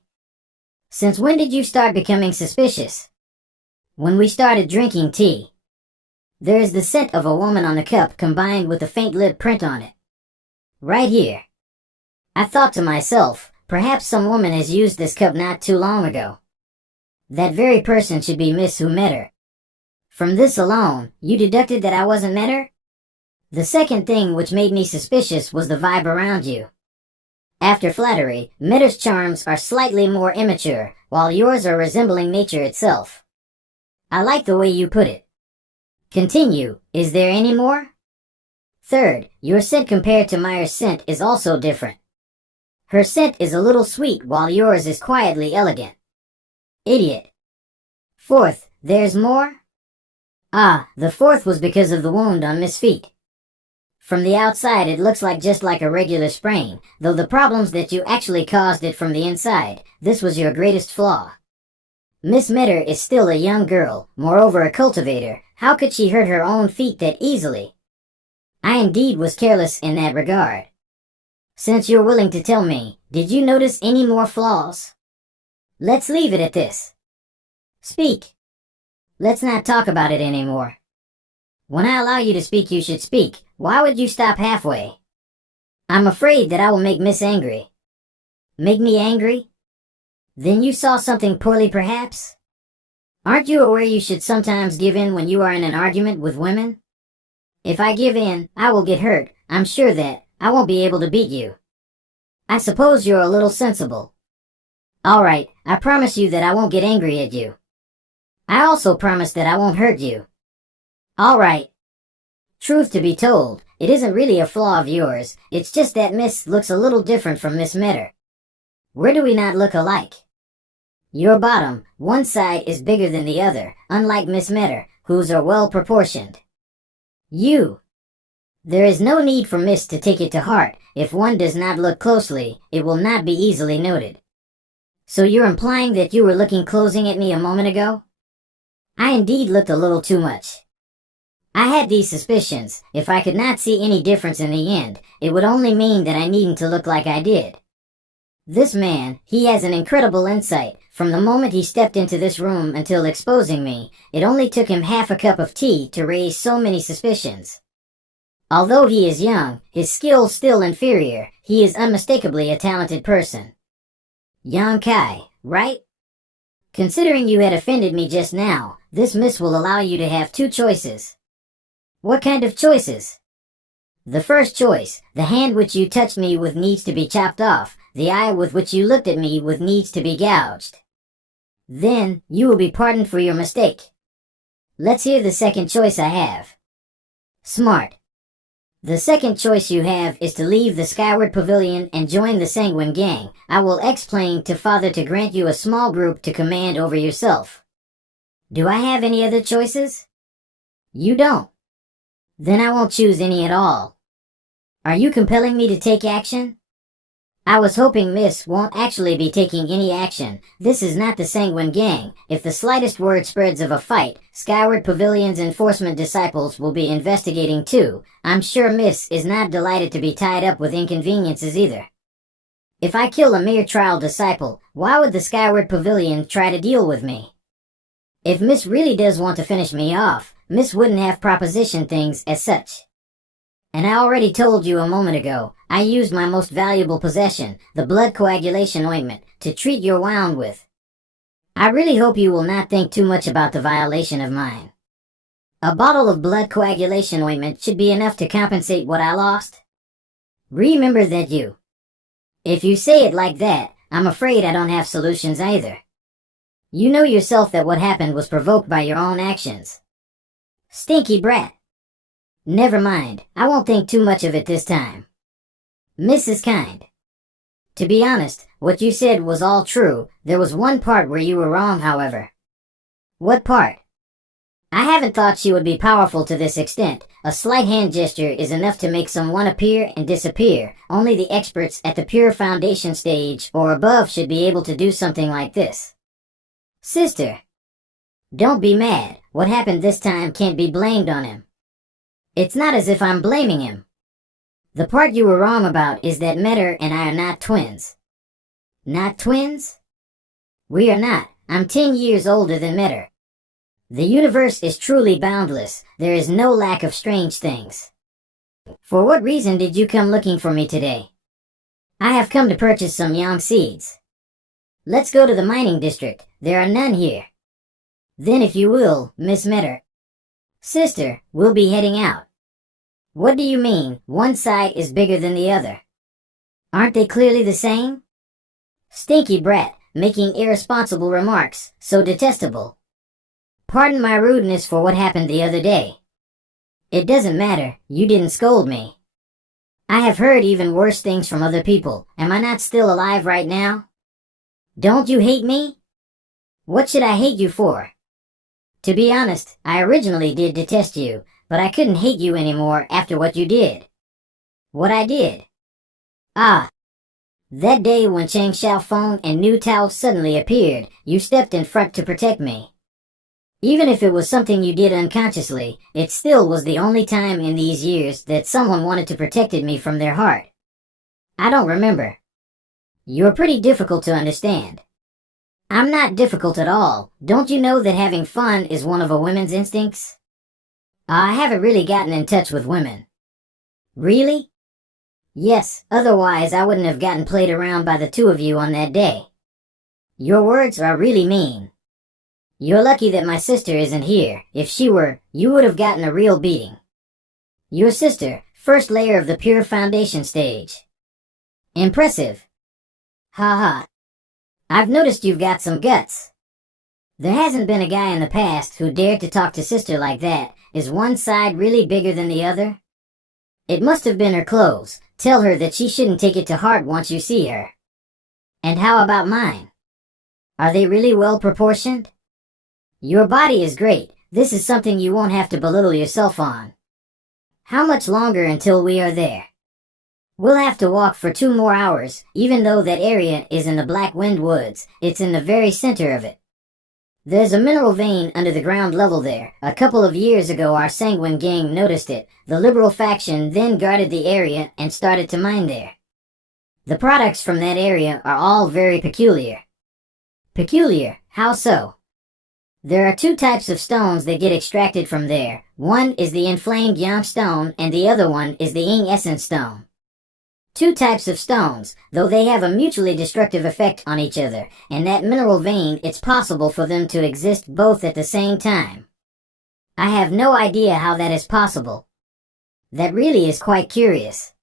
Since when did you start becoming suspicious? When we started drinking tea. There is the scent of a woman on the cup combined with the faint lip print on it. Right here. I thought to myself, perhaps some woman has used this cup not too long ago. That very person should be Miss who met her. From this alone, you deducted that I wasn't met her? The second thing which made me suspicious was the vibe around you. After flattery, Mitter's charms are slightly more immature, while yours are resembling nature itself. I like the way you put it. Continue, is there any more? Third, your scent compared to Meyer's scent is also different. Her scent is a little sweet while yours is quietly elegant. Idiot. Fourth, there's more? Ah, the fourth was because of the wound on Miss' feet. From the outside it looks like just like a regular sprain, though the problem's that you actually caused it from the inside. This was your greatest flaw. Miss Mitter is still a young girl, moreover a cultivator. How could she hurt her own feet that easily? I indeed was careless in that regard. Since you're willing to tell me, did you notice any more flaws? Let's leave it at this. Speak. Let's not talk about it anymore. When I allow you to speak, you should speak. Why would you stop halfway? I'm afraid that I will make Miss angry. Make me angry? Then you saw something poorly perhaps? Aren't you aware you should sometimes give in when you are in an argument with women? If I give in, I will get hurt. I'm sure that I won't be able to beat you. I suppose you're a little sensible. All right, I promise you that I won't get angry at you. I also promise that I won't hurt you. All right. Truth to be told, it isn't really a flaw of yours. It's just that Miss looks a little different from Miss Mitter. Where do we not look alike? Your bottom, one side is bigger than the other, unlike Miss Mitter, whose are well proportioned. There is no need for Miss to take it to heart. If one does not look closely, it will not be easily noted. So you're implying that you were looking closing at me a moment ago? I indeed looked a little too much. I had these suspicions. If I could not see any difference in the end, it would only mean that I needn't to look like I did. This man, he has an incredible insight. From the moment he stepped into this room until exposing me, it only took him half a cup of tea to raise so many suspicions. Although he is young, his skills still inferior, he is unmistakably a talented person. Yang Kai, right? Considering you had offended me just now, this miss will allow you to have two choices. What kind of choices? The first choice, the hand which you touched me with needs to be chopped off, the eye with which you looked at me with needs to be gouged. Then, you will be pardoned for your mistake. Let's hear the second choice I have. Smart. The second choice you have is to leave the Skyward Pavilion and join the Sanguine Gang. I will explain to Father to grant you a small group to command over yourself. Do I have any other choices? You don't. Then I won't choose any at all. Are you compelling me to take action? I was hoping Miss won't actually be taking any action. This is not the Sanguine Gang. If the slightest word spreads of a fight, Skyward Pavilion's enforcement disciples will be investigating too. I'm sure Miss is not delighted to be tied up with inconveniences either. If I kill a mere trial disciple, why would the Skyward Pavilion try to deal with me? If Miss really does want to finish me off, Miss wouldn't have propositioned things as such. And I already told you a moment ago, I used my most valuable possession, the blood coagulation ointment, to treat your wound with. I really hope you will not think too much about the violation of mine. A bottle of blood coagulation ointment should be enough to compensate what I lost. Remember that you If you say it like that, I'm afraid I don't have solutions either. You know yourself that what happened was provoked by your own actions. Stinky brat. Never mind, I won't think too much of it this time. Mrs. Kind. To be honest, what you said was all true. There was one part where you were wrong, however. What part? I haven't thought she would be powerful to this extent. A slight hand gesture is enough to make someone appear and disappear. Only the experts at the pure foundation stage or above should be able to do something like this. Sister. Don't be mad. What happened this time can't be blamed on him. It's not as if I'm blaming him. The part you were wrong about is that Metter and I are not twins. Not twins? We are not. I'm 10 years older than Metter. The universe is truly boundless. There is no lack of strange things. For what reason did you come looking for me today? I have come to purchase some young seeds. Let's go to the mining district. There are none here. Then if you will, Miss Metter. Sister, we'll be heading out. What do you mean, one side is bigger than the other? Aren't they clearly the same? Stinky brat, making irresponsible remarks, so detestable. Pardon my rudeness for what happened the other day. It doesn't matter, you didn't scold me. I have heard even worse things from other people. Am I not still alive right now? Don't you hate me? What should I hate you for? To be honest, I originally did detest you, but I couldn't hate you anymore after what you did. What I did? Ah. That day when Chang Xiaofeng and New Tao suddenly appeared, you stepped in front to protect me. Even if it was something you did unconsciously, it still was the only time in these years that someone wanted to protect me from their heart. I don't remember. You're pretty difficult to understand. I'm not difficult at all. Don't you know that having fun is one of a woman's instincts? I haven't really gotten in touch with women. Really? Yes, otherwise I wouldn't have gotten played around by the two of you on that day. Your words are really mean. You're lucky that my sister isn't here. If she were, you would have gotten a real beating. Your sister, first layer of the pure foundation stage. Impressive. Ha ha. I've noticed you've got some guts. There hasn't been a guy in the past who dared to talk to sister like that. Is one side really bigger than the other? It must have been her clothes. Tell her that she shouldn't take it to heart once you see her. And how about mine? Are they really well proportioned? Your body is great. This is something you won't have to belittle yourself on. How much longer until we are there? We'll have to walk for 2 more hours, even though that area is in the Black Wind Woods. It's in the very center of it. There's a mineral vein under the ground level there. A couple of years ago our Sanguine gang noticed it. The liberal faction then guarded the area and started to mine there. The products from that area are all very peculiar. Peculiar? How so? There are 2 types of stones that get extracted from there. One is the inflamed Yang stone and the other one is the Ying essence stone. 2 types of stones, though they have a mutually destructive effect on each other. In that mineral vein, it's possible for them to exist both at the same time. I have no idea how that is possible. That really is quite curious.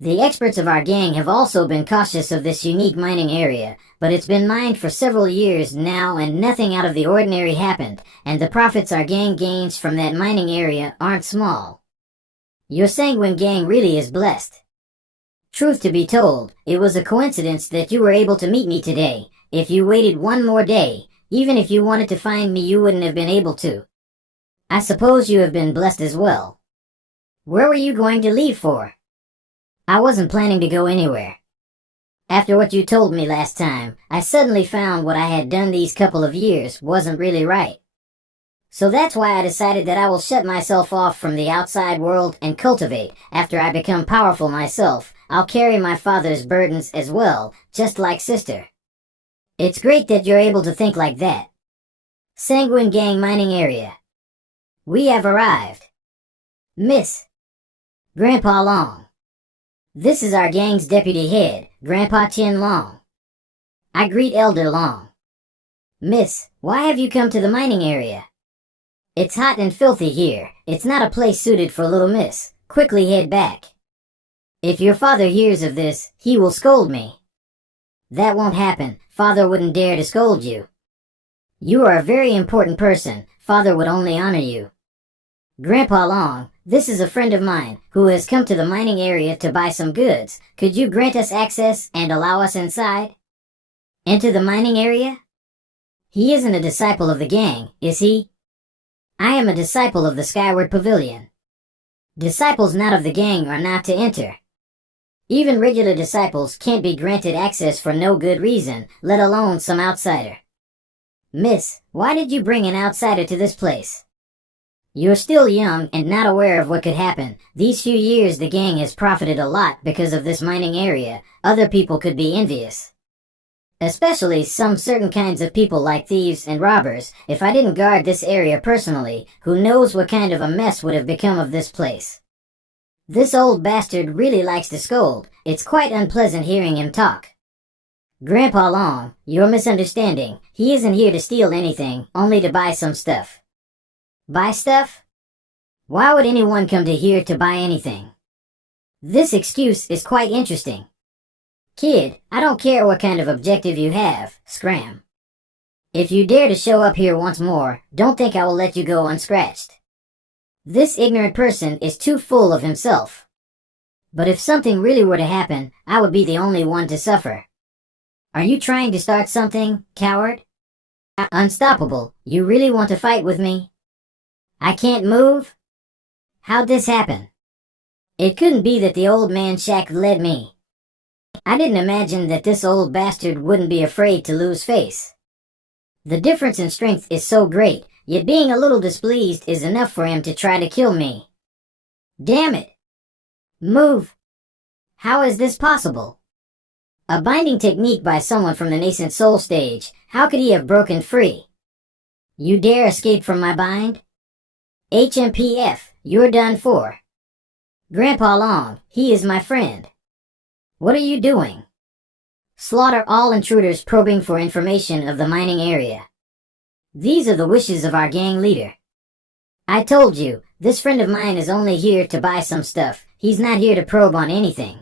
The experts of our gang have also been cautious of this unique mining area, but it's been mined for several years now and nothing out of the ordinary happened, and the profits our gang gains from that mining area aren't small. Your Sanguine gang really is blessed. Truth to be told, it was a coincidence that you were able to meet me today. If you waited 1 more day, even if you wanted to find me, you wouldn't have been able to. I suppose you have been blessed as well. Where were you going to leave for? I wasn't planning to go anywhere. After what you told me last time, I suddenly found what I had done these couple of years wasn't really right. So that's why I decided that I will shut myself off from the outside world and cultivate. After I become powerful myself, I'll carry my father's burdens as well, just like sister. It's great that you're able to think like that. Sanguine Gang mining area. We have arrived. Miss. Grandpa Long. This is our gang's deputy head, Grandpa Tian Long. I greet Elder Long. Miss, why have you come to the mining area? It's hot and filthy here. It's not a place suited for little miss. Quickly head back. If your father hears of this, he will scold me. That won't happen. Father wouldn't dare to scold you. You are a very important person. Father would only honor you. Grandpa Long, this is a friend of mine who has come to the mining area to buy some goods. Could you grant us access and allow us inside? Into the mining area? He isn't a disciple of the gang, is he? I am a disciple of the Skyward Pavilion. Disciples not of the gang are not to enter. Even regular disciples can't be granted access for no good reason, let alone some outsider. Miss, why did you bring an outsider to this place? You're still young and not aware of what could happen. These few years the gang has profited a lot because of this mining area. Other people could be envious. Especially some certain kinds of people like thieves and robbers. If I didn't guard this area personally, who knows what kind of a mess would have become of this place. This old bastard really likes to scold. It's quite unpleasant hearing him talk. Grandpa Long, you're misunderstanding. He isn't here to steal anything, only to buy some stuff. Buy stuff? Why would anyone come to here to buy anything? This excuse is quite interesting. Kid, I don't care what kind of objective you have, scram. If you dare to show up here once more, don't think I will let you go unscratched. This ignorant person is too full of himself. But if something really were to happen, I would be the only one to suffer. Are you trying to start something, coward? Unstoppable, you really want to fight with me? I can't move? How'd this happen? It couldn't be that the old man Shack led me. I didn't imagine that this old bastard wouldn't be afraid to lose face. The difference in strength is so great, yet being a little displeased is enough for him to try to kill me. Damn it! Move! How is this possible? A binding technique by someone from the nascent soul stage. How could he have broken free? You dare escape from my bind? HMPF, you're done for. Grandpa Long, he is my friend. What are you doing? Slaughter all intruders probing for information of the mining area. These are the wishes of our gang leader. I told you, this friend of mine is only here to buy some stuff. He's not here to probe on anything.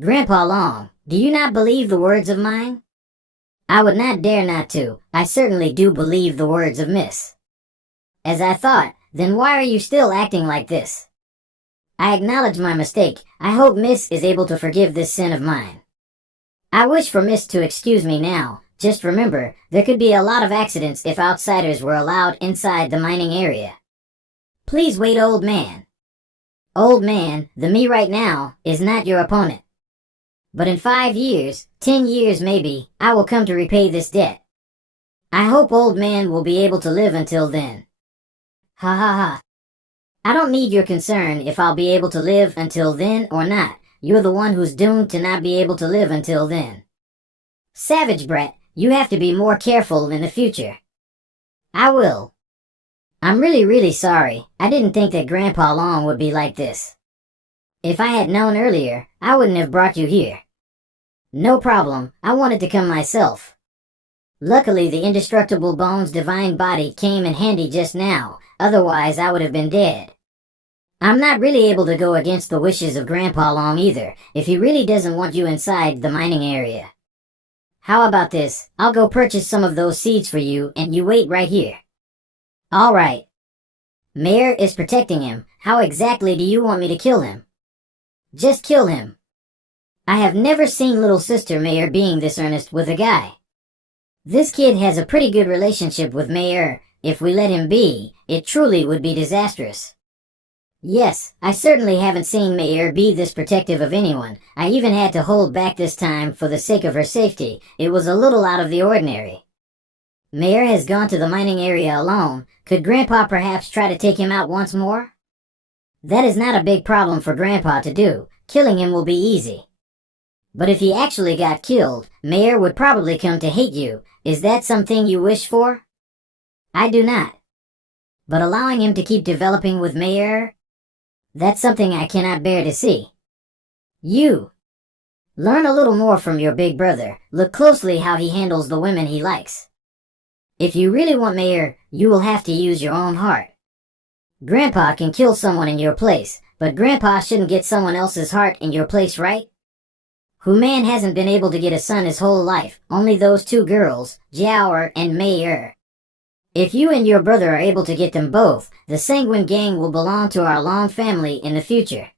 Grandpa Long, do you not believe the words of mine? I would not dare not to. I certainly do believe the words of Miss. As I thought, then why are you still acting like this? I acknowledge my mistake. I hope Miss is able to forgive this sin of mine. I wish for Miss to excuse me now. Just remember, there could be a lot of accidents if outsiders were allowed inside the mining area. Please wait, old man. Old man, the me right now, is not your opponent. But in 5 years, 10 years maybe, I will come to repay this debt. I hope old man will be able to live until then. Ha ha ha. I don't need your concern if I'll be able to live until then or not. You're the one who's doomed to not be able to live until then. Savage brat, you have to be more careful in the future. I will. I'm really sorry. I didn't think that Grandpa Long would be like this. If I had known earlier, I wouldn't have brought you here. No problem, I wanted to come myself. Luckily the indestructible Bones' divine body came in handy just now, otherwise I would have been dead. I'm not really able to go against the wishes of Grandpa Long either, if he really doesn't want you inside the mining area. How about this? I'll go purchase some of those seeds for you and you wait right here. Alright. Mayor is protecting him. How exactly do you want me to kill him? Just kill him. I have never seen little sister Mayor being this earnest with a guy. This kid has a pretty good relationship with Mayor. If we let him be, it truly would be disastrous. Yes, I certainly haven't seen Mayor be this protective of anyone. I even had to hold back this time for the sake of her safety. It was a little out of the ordinary. Mayor has gone to the mining area alone. Could Grandpa perhaps try to take him out once more? That is not a big problem for Grandpa to do. Killing him will be easy. But if he actually got killed, Mayor would probably come to hate you. Is that something you wish for? I do not. But allowing him to keep developing with Mayor? That's something I cannot bear to see. You. Learn a little more from your big brother. Look closely how he handles the women he likes. If you really want Mayor, you will have to use your own heart. Grandpa can kill someone in your place, but Grandpa shouldn't get someone else's heart in your place, right? Hu Man hasn't been able to get a son his whole life, only those two girls, Jiao and Mei Er. If you and your brother are able to get them both, the Sanguine Gang will belong to our Long family in the future.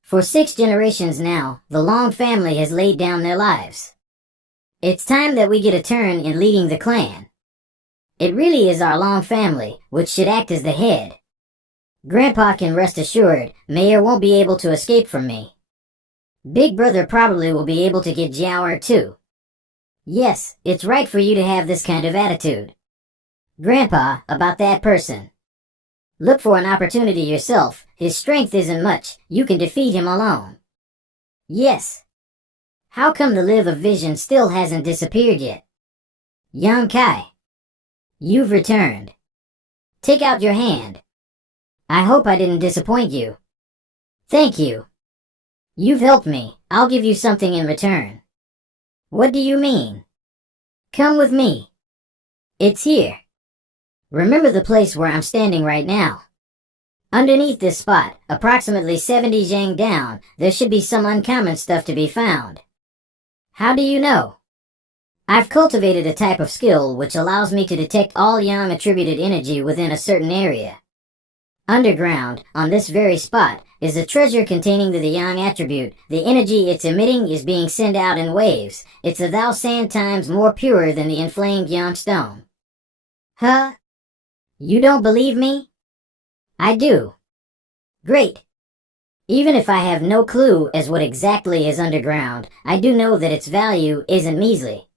For 6 generations now, the Long family has laid down their lives. It's time that we get a turn in leading the clan. It really is our Long family, which should act as the head. Grandpa can rest assured, Mei Er won't be able to escape from me. Big brother probably will be able to get Jiao too. Yes, it's right for you to have this kind of attitude. Grandpa, about that person. Look for an opportunity yourself. His strength isn't much. You can defeat him alone. Yes. How come the Live of Vision still hasn't disappeared yet? Yang Kai. You've returned. Take out your hand. I hope I didn't disappoint you. Thank you. You've helped me. I'll give you something in return. What do you mean? Come with me. It's here. Remember the place where I'm standing right now. Underneath this spot, approximately 70 zhang down, there should be some uncommon stuff to be found. How do you know? I've cultivated a type of skill which allows me to detect all yang attributed energy within a certain area. Underground, on this very spot, is a treasure containing the yang attribute. The energy it's emitting is being sent out in waves. It's 1,000 times more pure than the inflamed yang stone. Huh? You don't believe me? I do. Great. Even if I have no clue as what exactly is underground, I do know that its value isn't measly.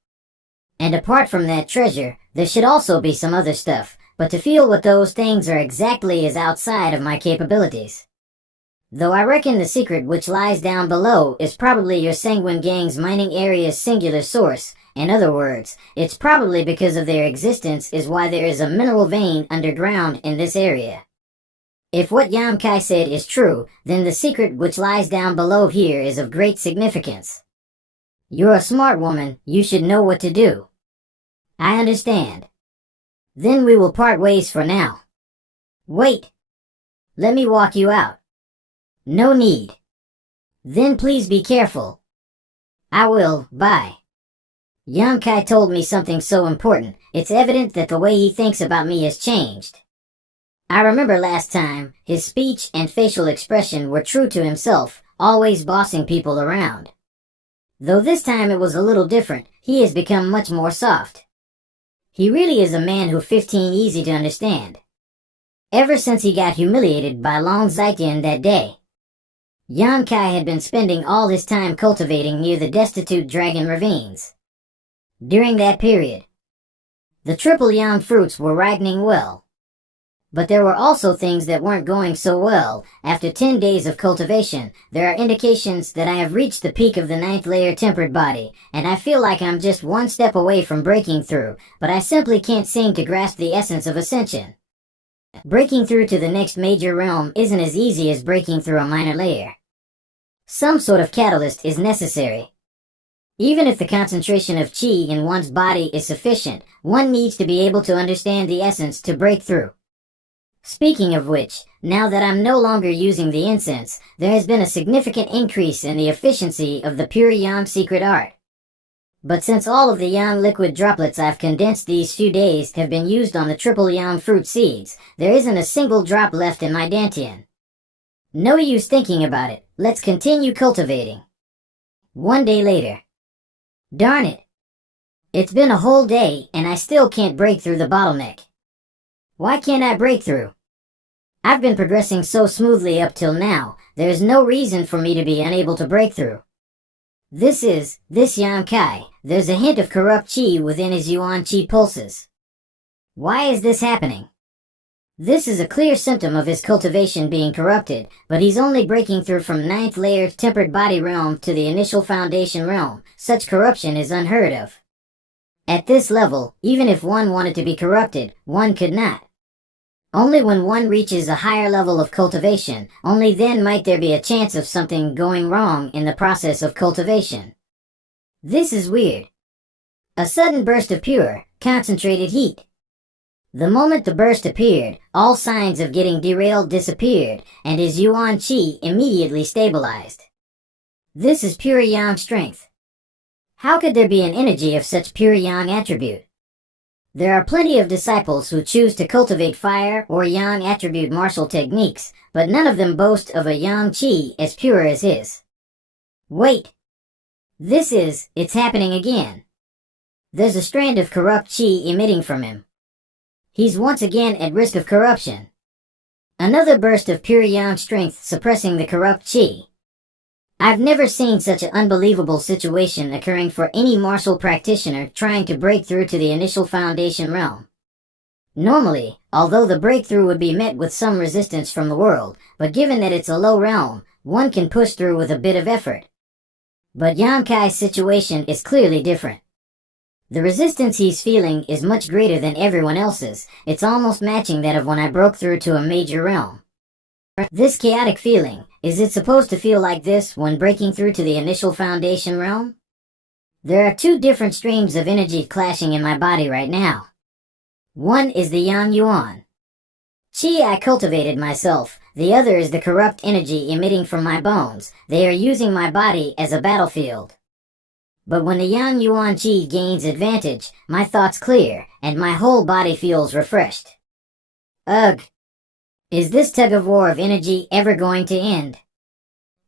And apart from that treasure, there should also be some other stuff, but to feel what those things are exactly is outside of my capabilities. Though I reckon the secret which lies down below is probably your Sanguine Gang's mining area's singular source. In other words, it's probably because of their existence is why there is a mineral vein underground in this area. If what Yang Kai said is true, then the secret which lies down below here is of great significance. You're a smart woman, you should know what to do. I understand. Then we will part ways for now. Wait. Let me walk you out. No need. Then please be careful. I will, bye. Yang Kai told me something so important, it's evident that the way he thinks about me has changed. I remember last time, his speech and facial expression were true to himself, always bossing people around. Though this time it was a little different, he has become much more soft. He really is a man who 15 easy to understand. Ever since he got humiliated by Long Zetian that day, Yang Kai had been spending all his time cultivating near the destitute dragon ravines. During that period, the triple yang fruits were ripening well. But there were also things that weren't going so well. After 10 days of cultivation, there are indications that I have reached the peak of the 9th layer tempered body, and I feel like I'm just one step away from breaking through, but I simply can't seem to grasp the essence of ascension. Breaking through to the next major realm isn't as easy as breaking through a minor layer. Some sort of catalyst is necessary. Even if the concentration of qi in one's body is sufficient, one needs to be able to understand the essence to break through. Speaking of which, now that I'm no longer using the incense, there has been a significant increase in the efficiency of the pure yang secret art. But since all of the yang liquid droplets I've condensed these few days have been used on the triple yang fruit seeds, there isn't a single drop left in my dantian. No use thinking about it, let's continue cultivating. One day later. Darn it. It's been a whole day and I still can't break through the bottleneck. Why can't I break through? I've been progressing so smoothly up till now, there's no reason for me to be unable to break through. This Yang Kai, there's a hint of corrupt qi within his yuan qi pulses. Why is this happening? This is a clear symptom of his cultivation being corrupted, but he's only breaking through from 9th layer tempered body realm to the initial foundation realm. Such corruption is unheard of. At this level, even if one wanted to be corrupted, one could not. Only when one reaches a higher level of cultivation, only then might there be a chance of something going wrong in the process of cultivation. This is weird. A sudden burst of pure, concentrated heat. The moment the burst appeared, all signs of getting derailed disappeared, and his Yuan Qi immediately stabilized. This is pure Yang strength. How could there be an energy of such pure Yang attribute? There are plenty of disciples who choose to cultivate fire or Yang attribute martial techniques, but none of them boast of a Yang Qi as pure as his. Wait. It's happening again. There's a strand of corrupt Qi emitting from him. He's once again at risk of corruption. Another burst of pure Yang strength suppressing the corrupt Qi. I've never seen such an unbelievable situation occurring for any martial practitioner trying to break through to the initial foundation realm. Normally, although the breakthrough would be met with some resistance from the world, but given that it's a low realm, one can push through with a bit of effort. But Yan Kai's situation is clearly different. The resistance he's feeling is much greater than everyone else's. It's almost matching that of when I broke through to a major realm. This chaotic feeling, is it supposed to feel like this when breaking through to the initial foundation realm? There are two different streams of energy clashing in my body right now. One is the Yang Yuan Qi I cultivated myself, the other is the corrupt energy emitting from my bones. They are using my body as a battlefield. But when the Yang Yuan Qi gains advantage, my thoughts clear, and my whole body feels refreshed. Ugh! Is this tug-of-war of energy ever going to end?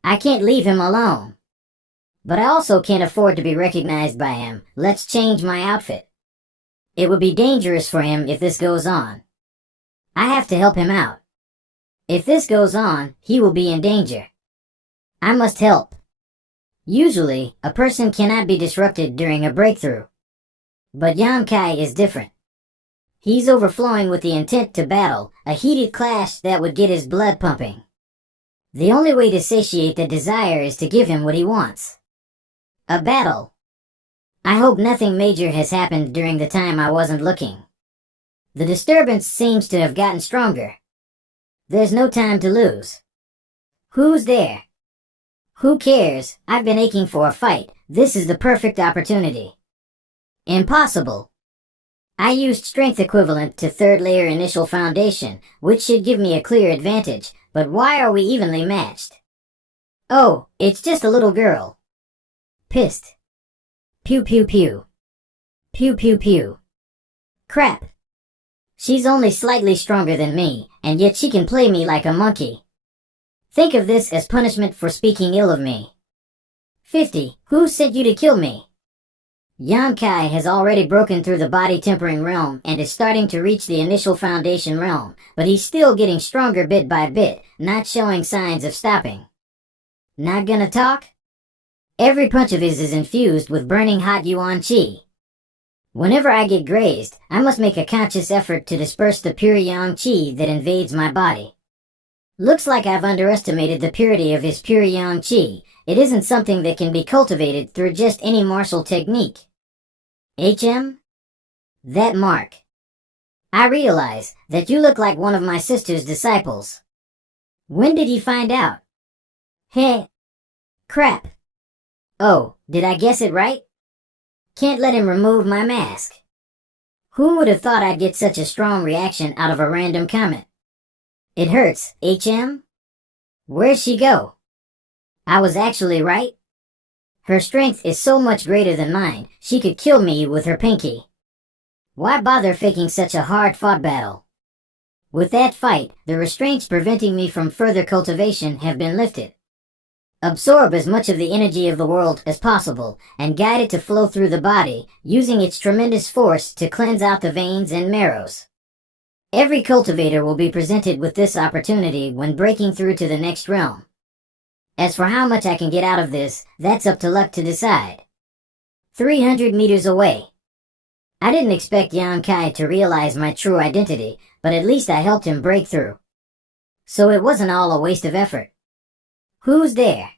I can't leave him alone. But I also can't afford to be recognized by him. Let's change my outfit. It would be dangerous for him if this goes on. I have to help him out. If this goes on, he will be in danger. I must help. Usually, a person cannot be disrupted during a breakthrough. But Yan Kai is different. He's overflowing with the intent to battle, a heated clash that would get his blood pumping. The only way to satiate the desire is to give him what he wants. A battle. I hope nothing major has happened during the time I wasn't looking. The disturbance seems to have gotten stronger. There's no time to lose. Who's there? Who cares? I've been aching for a fight. This is the perfect opportunity. Impossible. I used strength equivalent to third layer initial foundation, which should give me a clear advantage, but why are we evenly matched? Oh, it's just a little girl. Pissed. Pew pew pew. Pew pew pew. Crap. She's only slightly stronger than me, and yet she can play me like a monkey. Think of this as punishment for speaking ill of me. 50. Who sent you to kill me? Yan Kai has already broken through the body tempering realm and is starting to reach the initial foundation realm, but he's still getting stronger bit by bit, not showing signs of stopping. Not gonna talk? Every punch of his is infused with burning hot Yuan Qi. Whenever I get grazed, I must make a conscious effort to disperse the pure Yang Qi that invades my body. Looks like I've underestimated the purity of his pure Yang Qi. It isn't something that can be cultivated through just any martial technique. HM? That mark. I realize that you look like one of my sister's disciples. When did he find out? Heh. Crap. Oh, did I guess it right? Can't let him remove my mask. Who would have thought I'd get such a strong reaction out of a random comment? It hurts, HM? Where'd she go? I was actually right. Her strength is so much greater than mine, she could kill me with her pinky. Why bother faking such a hard-fought battle? With that fight, the restraints preventing me from further cultivation have been lifted. Absorb as much of the energy of the world as possible, and guide it to flow through the body, using its tremendous force to cleanse out the veins and marrows. Every cultivator will be presented with this opportunity when breaking through to the next realm. As for how much I can get out of this, that's up to luck to decide. 300 meters away. I didn't expect Yan Kai to realize my true identity, but at least I helped him break through. So it wasn't all a waste of effort. Who's there?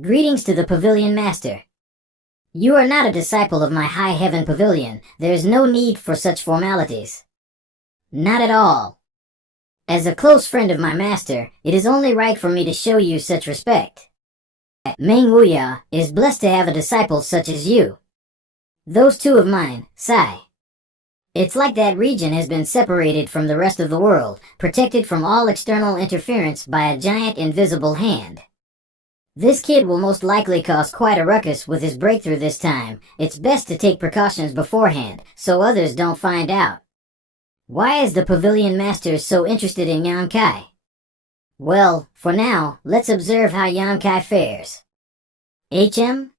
Greetings to the Pavilion Master. You are not a disciple of my High Heaven Pavilion. There is no need for such formalities. Not at all. As a close friend of my master, it is only right for me to show you such respect. Meng Wuya is blessed to have a disciple such as you. Those two of mine, Sai. It's like that region has been separated from the rest of the world, protected from all external interference by a giant invisible hand. This kid will most likely cause quite a ruckus with his breakthrough this time. It's best to take precautions beforehand, so others don't find out. Why is the Pavilion Master so interested in Yang Kai? Well, for now, let's observe how Yang Kai fares. HM?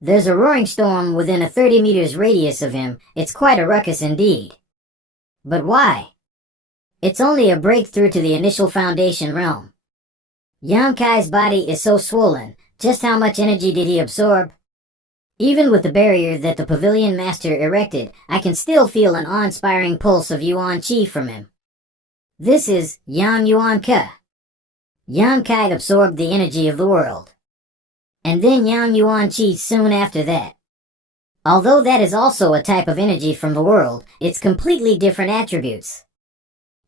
There's a roaring storm within a 30 meters radius of him. It's quite a ruckus indeed. But why? It's only a breakthrough to the initial foundation realm. Yang Kai's body is so swollen. Just how much energy did he absorb? Even with the barrier that the Pavilion Master erected, I can still feel an awe-inspiring pulse of Yuan Qi from him. This is Yang Yuan Ke. Yang Kai absorbed the energy of the world. And then Yang Yuan Qi soon after that. Although that is also a type of energy from the world, it's completely different attributes.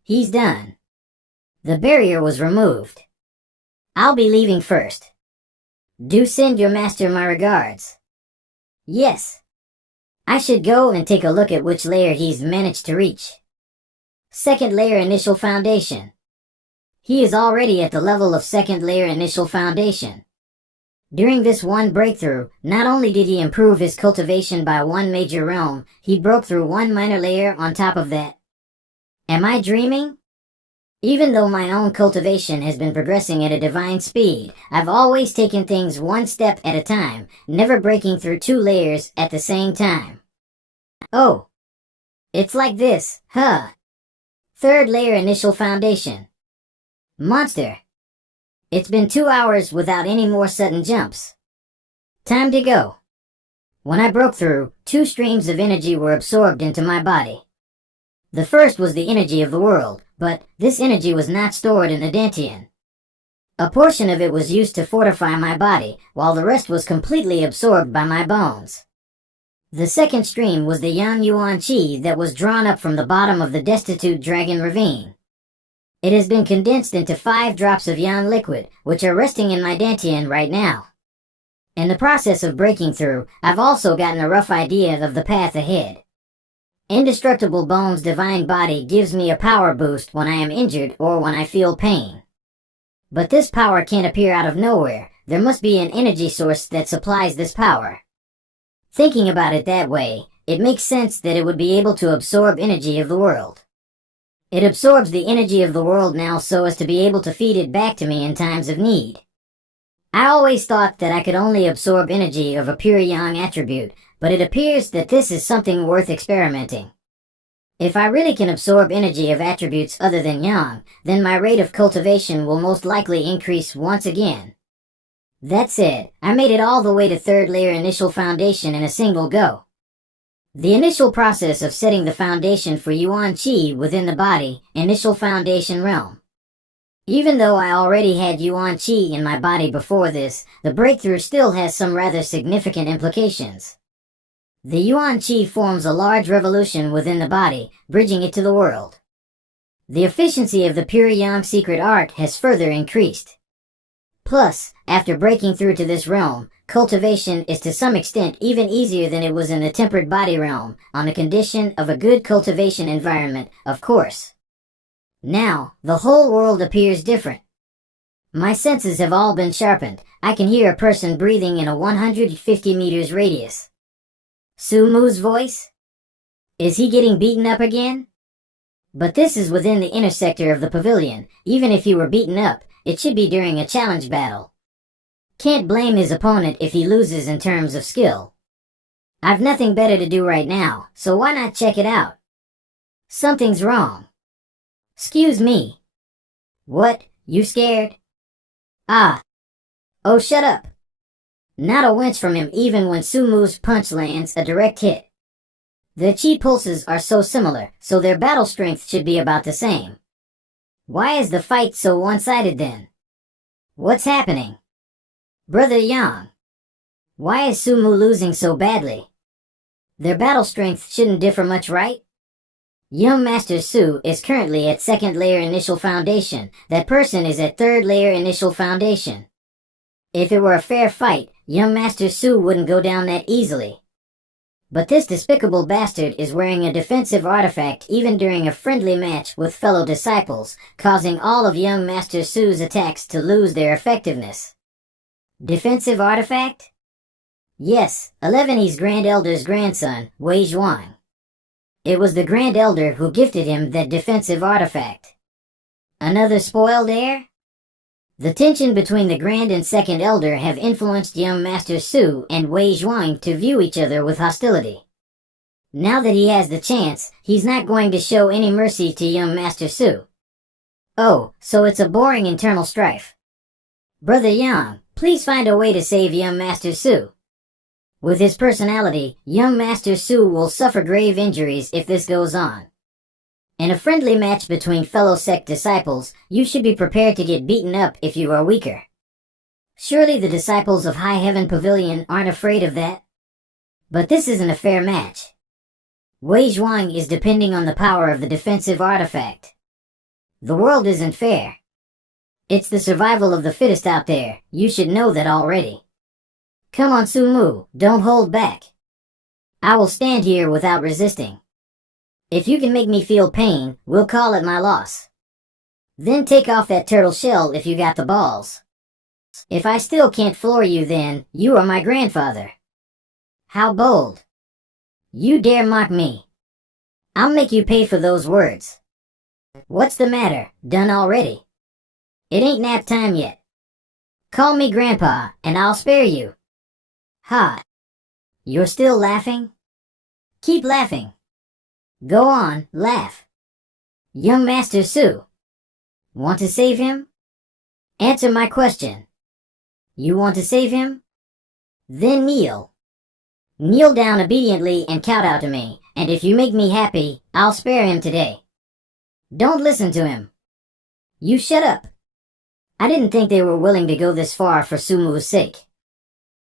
He's done. The barrier was removed. I'll be leaving first. Do send your master my regards. Yes. I should go and take a look at which layer he's managed to reach. Second layer initial foundation. He is already at the level of second layer initial foundation. During this one breakthrough, not only did he improve his cultivation by one major realm, he broke through one minor layer on top of that. Am I dreaming? Even though my own cultivation has been progressing at a divine speed, I've always taken things one step at a time, never breaking through two layers at the same time. Oh. It's like this, huh? Third layer initial foundation. Monster. It's been 2 hours without any more sudden jumps. Time to go. When I broke through, 2 streams of energy were absorbed into my body. The first was the energy of the world, but this energy was not stored in the Dantian. A portion of it was used to fortify my body, while the rest was completely absorbed by my bones. The second stream was the Yang Yuan Qi that was drawn up from the bottom of the destitute Dragon Ravine. It has been condensed into 5 drops of Yang liquid, which are resting in my Dantian right now. In the process of breaking through, I've also gotten a rough idea of the path ahead. Indestructible Bone's divine body gives me a power boost when I am injured or when I feel pain. But this power can't appear out of nowhere. There must be an energy source that supplies this power. Thinking about it that way, it makes sense that it would be able to absorb energy of the world. It absorbs the energy of the world now so as to be able to feed it back to me in times of need. I always thought that I could only absorb energy of a pure Yang attribute, but it appears that this is something worth experimenting. If I really can absorb energy of attributes other than Yang, then my rate of cultivation will most likely increase once again. That said, I made it all the way to third layer initial foundation in a single go. The initial process of setting the foundation for Yuan Qi within the body, initial foundation realm. Even though I already had Yuan Qi in my body before this, the breakthrough still has some rather significant implications. The Yuan Qi forms a large revolution within the body, bridging it to the world. The efficiency of the pure Yang secret art has further increased. Plus, after breaking through to this realm, cultivation is to some extent even easier than it was in the tempered body realm, on the condition of a good cultivation environment, of course. Now, the whole world appears different. My senses have all been sharpened. I can hear a person breathing in a 150 meters radius. Su Mu's voice? Is he getting beaten up again? But this is within the inner sector of the pavilion. Even if he were beaten up, it should be during a challenge battle. Can't blame his opponent if he loses in terms of skill. I've nothing better to do right now, so why not check it out? Something's wrong. Excuse me. What, you scared? Ah. Oh, shut up. Not a winch from him even when Su Mu's punch lands a direct hit. Their chi pulses are so similar, so their battle strength should be about the same. Why is the fight so one-sided then? What's happening? Brother Yang. Why is Su Mu losing so badly? Their battle strength shouldn't differ much, right? Young Master Su is currently at second layer initial foundation. That person is at third layer initial foundation. If it were a fair fight, young Master Su wouldn't go down that easily. But this despicable bastard is wearing a defensive artifact even during a friendly match with fellow disciples, causing all of young Master Su's attacks to lose their effectiveness. Defensive artifact? Yes, Elevene's Grand Elder's grandson, Wei Zhuang. It was the Grand Elder who gifted him that defensive artifact. Another spoiled heir? The tension between the Grand and Second Elder have influenced young Master Su and Wei Zhuang to view each other with hostility. Now that he has the chance, he's not going to show any mercy to young Master Su. Oh, so it's a boring internal strife. Brother Yang, please find a way to save young Master Su. With his personality, young Master Su will suffer grave injuries if this goes on. In a friendly match between fellow sect disciples, you should be prepared to get beaten up if you are weaker. Surely the disciples of High Heaven Pavilion aren't afraid of that? But this isn't a fair match. Wei Zhuang is depending on the power of the defensive artifact. The world isn't fair. It's the survival of the fittest out there, you should know that already. Come on Su Mu, don't hold back. I will stand here without resisting. If you can make me feel pain, we'll call it my loss. Then take off that turtle shell if you got the balls. If I still can't floor you, then you are my grandfather. How bold. You dare mock me. I'll make you pay for those words. What's the matter, done already? It ain't nap time yet. Call me Grandpa, and I'll spare you. Ha! You're still laughing? Keep laughing. Go on, laugh. Young Master Su. Want to save him? Answer my question. You want to save him? Then kneel. Kneel down obediently and kowtow to me, and if you make me happy, I'll spare him today. Don't listen to him. You shut up. I didn't think they were willing to go this far for Su Mu's sake.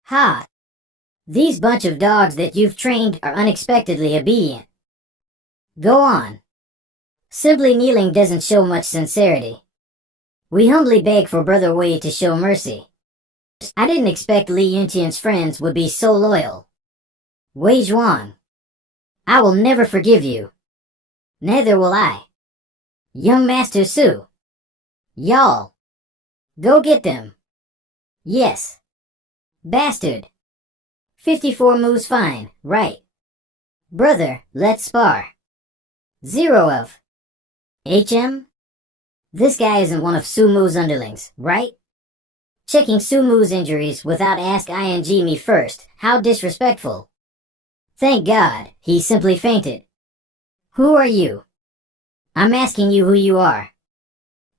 Ha! These bunch of dogs that you've trained are unexpectedly obedient. Go on. Simply kneeling doesn't show much sincerity. We humbly beg for Brother Wei to show mercy. I didn't expect Li Yuntian's friends would be so loyal. Wei Zhuang. I will never forgive you. Neither will I. Young Master Su. Y'all. Go get them. Yes. Bastard. 54 moves fine, right. Brother, let's spar. 0 of. HM? This guy isn't one of Su Mu's underlings, right? Checking Su Mu's injuries without ask ing me first, how disrespectful. Thank God, he simply fainted. Who are you? I'm asking you who you are.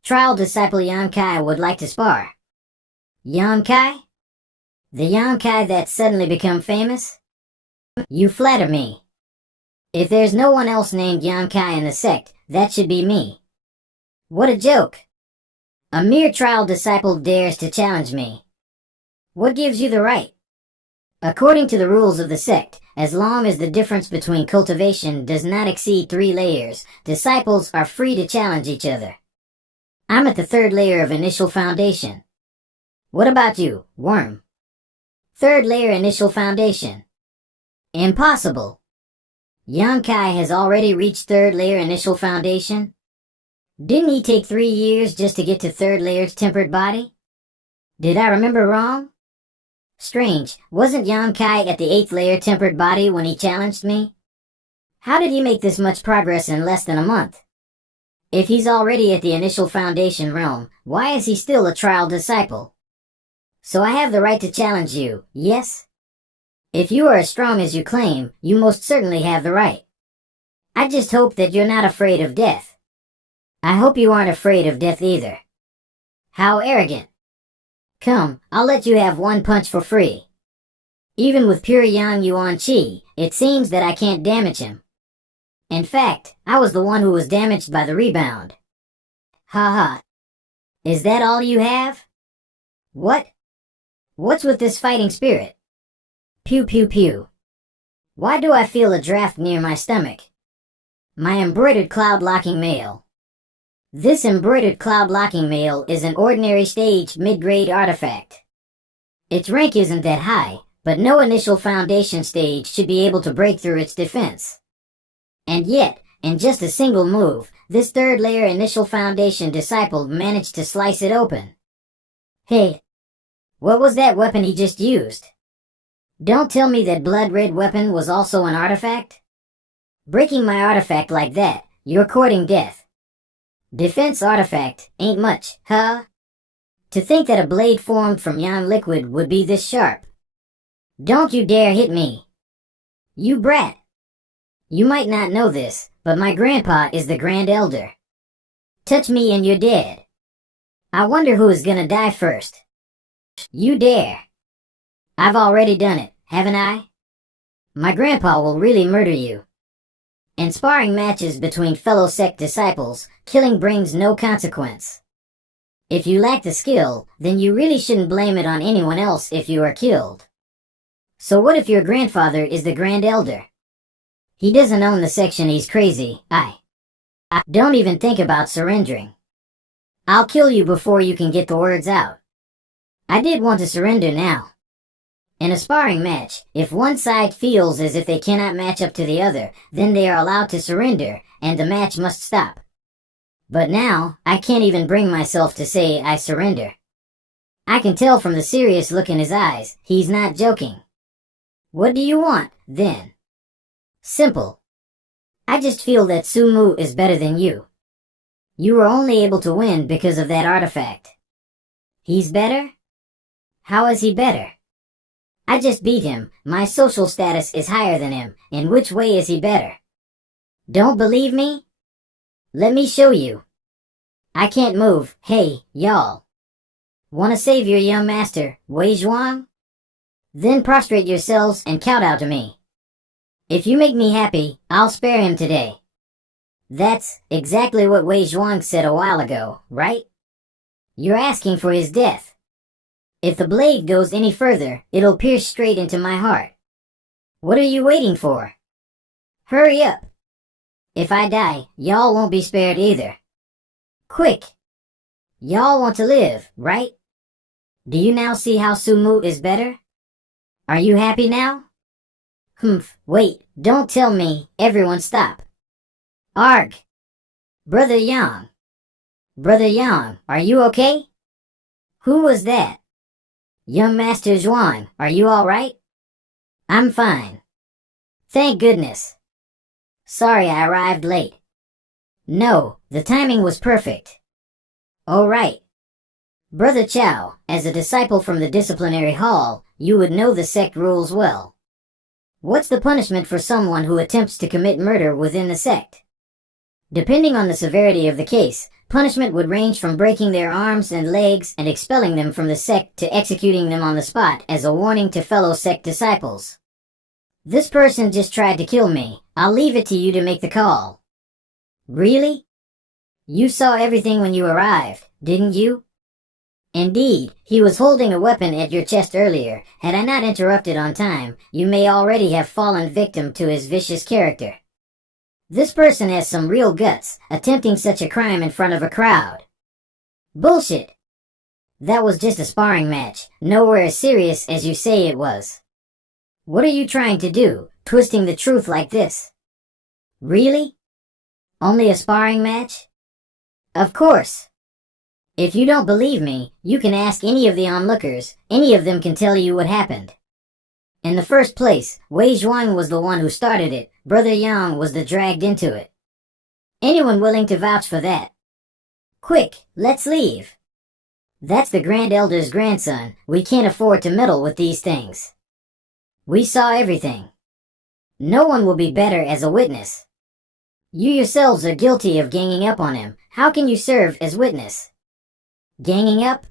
Trial disciple Yan Kai would like to spar. Yan Kai? The Yan Kai that's suddenly become famous? You flatter me. If there's no one else named Yan Kai in the sect, that should be me. What a joke. A mere trial disciple dares to challenge me. What gives you the right? According to the rules of the sect, as long as the difference between cultivation does not exceed 3 layers, disciples are free to challenge each other. I'm at the 3rd layer of initial foundation. What about you, worm? 3rd layer initial foundation. Impossible. Yan Kai has already reached 3rd layer initial foundation? Didn't he take 3 years just to get to 3rd layer's tempered body? Did I remember wrong? Strange, wasn't Yan Kai at the 8th layer tempered body when he challenged me? How did he make this much progress in less than a month? If he's already at the initial foundation realm, why is he still a trial disciple? So I have the right to challenge you, yes? If you are as strong as you claim, you most certainly have the right. I just hope that you're not afraid of death. I hope you aren't afraid of death either. How arrogant. Come, I'll let you have 1 punch for free. Even with pure Yang Yuan Qi, it seems that I can't damage him. In fact, I was the one who was damaged by the rebound. Ha ha. Is that all you have? What? What's with this fighting spirit? Pew pew pew. Why do I feel a draft near my stomach? My embroidered cloud-locking mail. This embroidered cloud-locking mail is an ordinary stage mid-grade artifact. Its rank isn't that high, but no initial foundation stage should be able to break through its defense. And yet, in just a single move, this third layer initial foundation disciple managed to slice it open. Hey, what was that weapon he just used? Don't tell me that blood red weapon was also an artifact? Breaking my artifact like that, you're courting death. Defense artifact ain't much, huh? To think that a blade formed from yon liquid would be this sharp. Don't you dare hit me. You brat. You might not know this, but my grandpa is the Grand Elder. Touch me and you're dead. I wonder who is gonna die first. You dare. I've already done it, haven't I? My grandpa will really murder you. In sparring matches between fellow sect disciples, killing brings no consequence. If you lack the skill, then you really shouldn't blame it on anyone else if you are killed. So what if your grandfather is the Grand Elder? He doesn't own the section, he's crazy. I don't even think about surrendering. I'll kill you before you can get the words out. I did want to surrender now. In a sparring match, if one side feels as if they cannot match up to the other, then they are allowed to surrender, and the match must stop. But now, I can't even bring myself to say I surrender. I can tell from the serious look in his eyes, he's not joking. What do you want, then? Simple. I just feel that Sumu is better than you. You were only able to win because of that artifact. He's better? How is he better? I just beat him, my social status is higher than him, in which way is he better? Don't believe me? Let me show you. I can't move, hey, y'all. Wanna save your young master, Wei Zhuang? Then prostrate yourselves and kowtow to me. If you make me happy, I'll spare him today. That's exactly what Wei Zhuang said a while ago, right? You're asking for his death. If the blade goes any further, it'll pierce straight into my heart. What are you waiting for? Hurry up. If I die, y'all won't be spared either. Quick. Y'all want to live, right? Do you now see how Sumu is better? Are you happy now? Wait, don't tell me. Everyone stop. Arg. Brother Yang. Brother Yang, are you okay? Who was that? Young Master Zhuang, are you alright? I'm fine. Thank goodness. Sorry I arrived late. No, the timing was perfect. Alright. Brother Chow, as a disciple from the disciplinary hall, you would know the sect rules well. What's the punishment for someone who attempts to commit murder within the sect? Depending on the severity of the case, punishment would range from breaking their arms and legs and expelling them from the sect to executing them on the spot as a warning to fellow sect disciples. This person just tried to kill me. I'll leave it to you to make the call. Really? You saw everything when you arrived, didn't you? Indeed, he was holding a weapon at your chest earlier. Had I not interrupted on time, you may already have fallen victim to his vicious character. This person has some real guts, attempting such a crime in front of a crowd. Bullshit! That was just a sparring match, nowhere as serious as you say it was. What are you trying to do, twisting the truth like this? Really? Only a sparring match? Of course. If you don't believe me, you can ask any of the onlookers, any of them can tell you what happened. In the first place, Wei Zhuang was the one who started it, Brother Yang was the dragged into it. Anyone willing to vouch for that? Quick, let's leave. That's the Grand Elder's grandson, we can't afford to meddle with these things. We saw everything. No one will be better as a witness. You yourselves are guilty of ganging up on him, how can you serve as witness? Ganging up?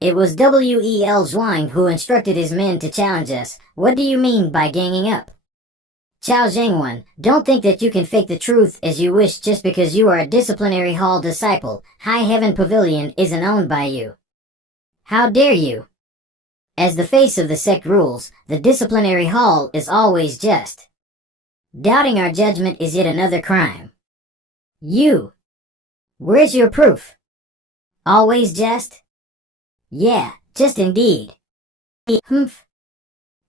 It was W.E.L. Zhuang who instructed his men to challenge us. What do you mean by ganging up? Chao Zhengwen, don't think that you can fake the truth as you wish just because you are a disciplinary hall disciple. High Heaven Pavilion isn't owned by you. How dare you? As the face of the sect rules, the disciplinary hall is always just. Doubting our judgment is yet another crime. You. Where's your proof? Always just? Yeah, just indeed.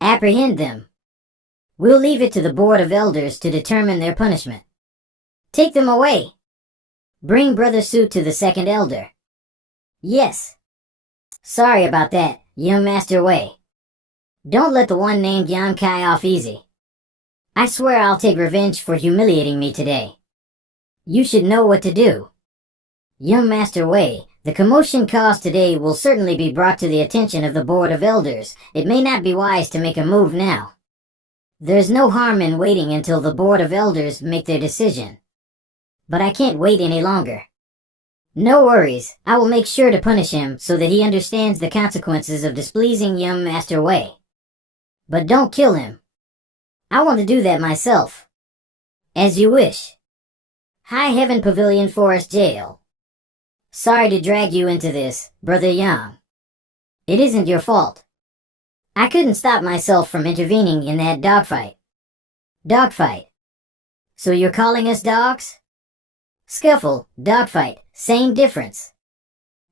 Apprehend them. We'll leave it to the Board of Elders to determine their punishment. Take them away. Bring Brother Su to the second elder. Yes. Sorry about that, young Master Wei. Don't let the one named Yang Kai off easy. I swear I'll take revenge for humiliating me today. You should know what to do. Young Master Wei, the commotion caused today will certainly be brought to the attention of the Board of Elders. It may not be wise to make a move now. There's no harm in waiting until the Board of Elders make their decision. But I can't wait any longer. No worries, I will make sure to punish him so that he understands the consequences of displeasing young Master Wei. But don't kill him. I want to do that myself. As you wish. High Heaven Pavilion Forest Jail. Sorry to drag you into this, Brother Yang. It isn't your fault. I couldn't stop myself from intervening in that dogfight. Dogfight. So you're calling us dogs? Scuffle, dogfight, same difference.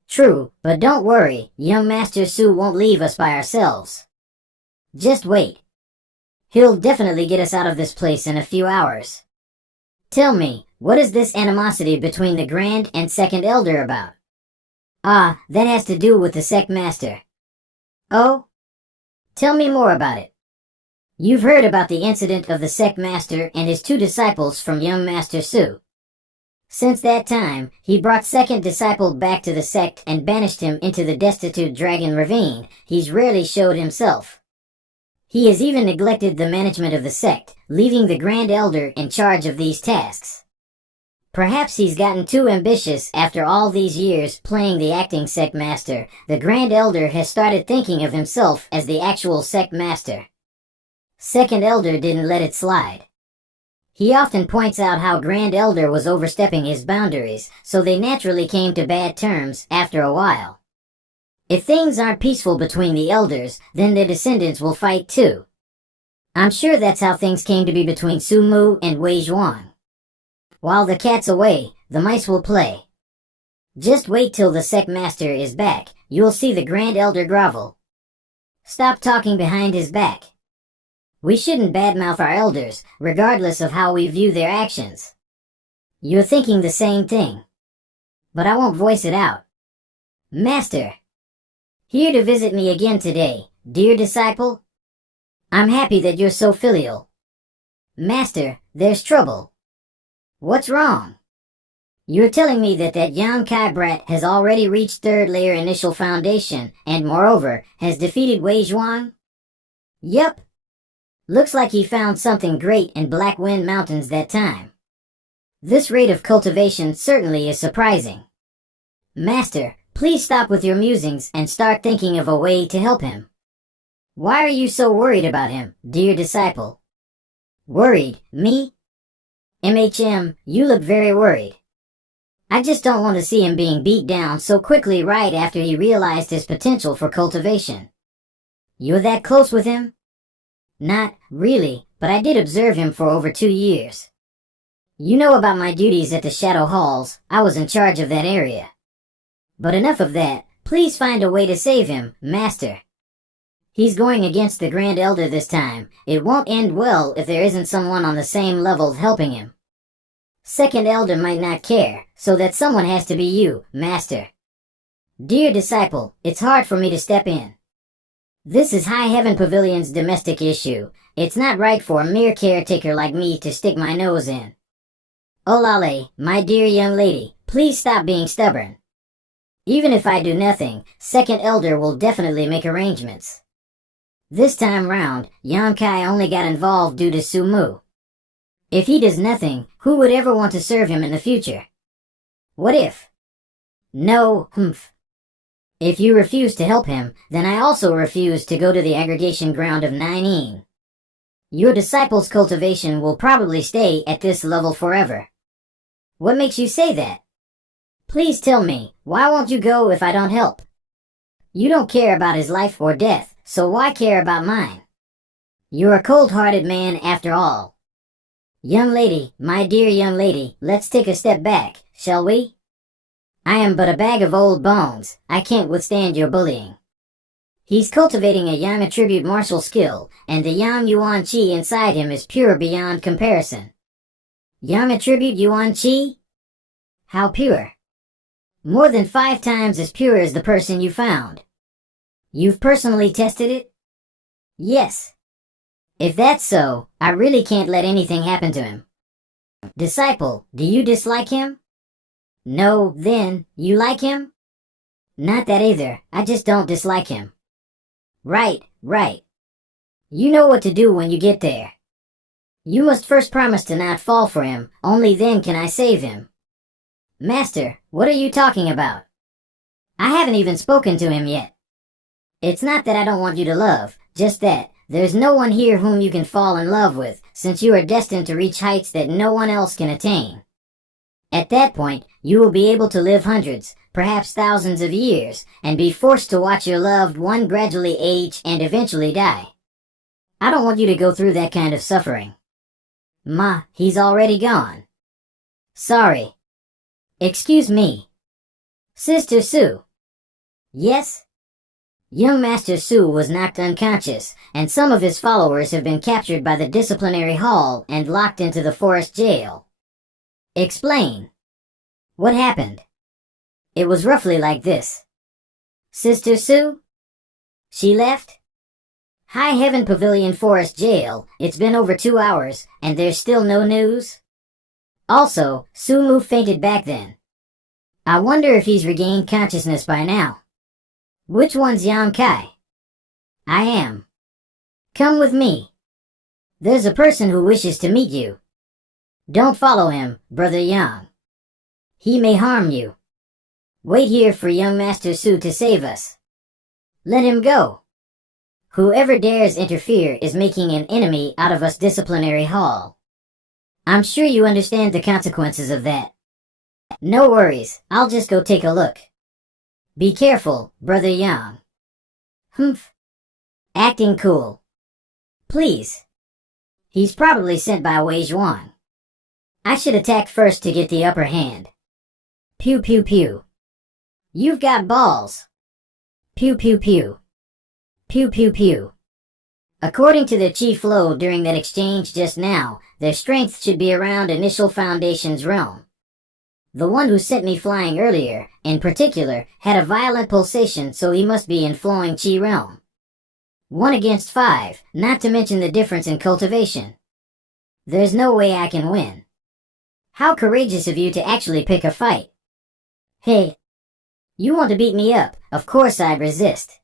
True, but don't worry, young Master Su won't leave us by ourselves. Just wait. He'll definitely get us out of this place in a few hours. Tell me, what is this animosity between the Grand and Second Elder about? Ah, that has to do with the Sect Master. Oh? Tell me more about it. You've heard about the incident of the Sect Master and his two disciples from young Master Su. Since that time, he brought second disciple back to the sect and banished him into the destitute Dragon Ravine. He's rarely showed himself. He has even neglected the management of the sect, leaving the Grand Elder in charge of these tasks. Perhaps he's gotten too ambitious after all these years playing the acting Sect Master. The Grand Elder has started thinking of himself as the actual Sect Master. Second Elder didn't let it slide. He often points out how Grand Elder was overstepping his boundaries, so they naturally came to bad terms after a while. If things aren't peaceful between the elders, then their descendants will fight too. I'm sure that's how things came to be between Su Mu and Wei Zhuang. While the cat's away, the mice will play. Just wait till the Sect Master is back, you'll see the Grand Elder grovel. Stop talking behind his back. We shouldn't badmouth our elders, regardless of how we view their actions. You're thinking the same thing. But I won't voice it out. Master. Here to visit me again today, dear disciple? I'm happy that you're so filial. Master, there's trouble. What's wrong? You're telling me that Yang Kai brat has already reached third layer initial foundation, and moreover, has defeated Wei Zhuang? Yup. Looks like he found something great in Black Wind Mountains that time. This rate of cultivation certainly is surprising. Master, please stop with your musings and start thinking of a way to help him. Why are you so worried about him, dear disciple? Worried? Me? You look very worried. I just don't want to see him being beat down so quickly right after he realized his potential for cultivation. You're that close with him? Not really, but I did observe him for over 2 years. You know about my duties at the Shadow Halls. I was in charge of that area. But enough of that. Please find a way to save him, Master. He's going against the Grand Elder this time. It won't end well if there isn't someone on the same level helping him. Second Elder might not care, so that someone has to be you, Master. Dear disciple, it's hard for me to step in. This is High Heaven Pavilion's domestic issue. It's not right for a mere caretaker like me to stick my nose in. Olale, my dear young lady, please stop being stubborn. Even if I do nothing, Second Elder will definitely make arrangements. This time round, Yang Kai only got involved due to Su Mu. If he does nothing, who would ever want to serve him in the future? What if? No, humph. If you refuse to help him, then I also refuse to go to the aggregation ground of Ninein. Your disciple's cultivation will probably stay at this level forever. What makes you say that? Please tell me, why won't you go if I don't help? You don't care about his life or death, so why care about mine? You're a cold-hearted man after all. Young lady, my dear young lady, let's take a step back, shall we? I am but a bag of old bones. I can't withstand your bullying. He's cultivating a yang attribute martial skill, and the yang yuan qi inside him is pure beyond comparison. Yang attribute yuan qi? How pure? More than 5 times as pure as the person you found. You've personally tested it? Yes. If that's so, I really can't let anything happen to him. Disciple, do you dislike him? No, then, you like him? Not that either, I just don't dislike him. Right. You know what to do when you get there. You must first promise to not fall for him, only then can I save him. Master, what are you talking about? I haven't even spoken to him yet. It's not that I don't want you to love, just that there's no one here whom you can fall in love with, since you are destined to reach heights that no one else can attain. At that point, you will be able to live hundreds, perhaps thousands of years, and be forced to watch your loved one gradually age and eventually die. I don't want you to go through that kind of suffering. Ma, he's already gone. Sorry. Excuse me. Sister Su. Yes? Young Master Su was knocked unconscious, and some of his followers have been captured by the disciplinary hall and locked into the forest jail. Explain. What happened? It was roughly like this. Sister Su? She left? High Heaven Pavilion Forest Jail, it's been over 2 hours, and there's still no news? Also, Su Mu fainted back then. I wonder if he's regained consciousness by now. Which one's Yang Kai? I am. Come with me. There's a person who wishes to meet you. Don't follow him, Brother Yang. He may harm you. Wait here for young Master Su to save us. Let him go. Whoever dares interfere is making an enemy out of us disciplinary hall. I'm sure you understand the consequences of that. No worries, I'll just go take a look. Be careful, Brother Yang. Humph. Acting cool. Please. He's probably sent by Wei Zhuang. I should attack first to get the upper hand. Pew pew pew. You've got balls. Pew pew pew. Pew pew pew. According to the Chi Flow during that exchange just now, their strength should be around Initial Foundation's realm. The one who sent me flying earlier, in particular, had a violent pulsation, so he must be in flowing Chi realm. 1 against 5, not to mention the difference in cultivation. There's no way I can win. How courageous of you to actually pick a fight. Hey, you want to beat me up, of course I'd resist.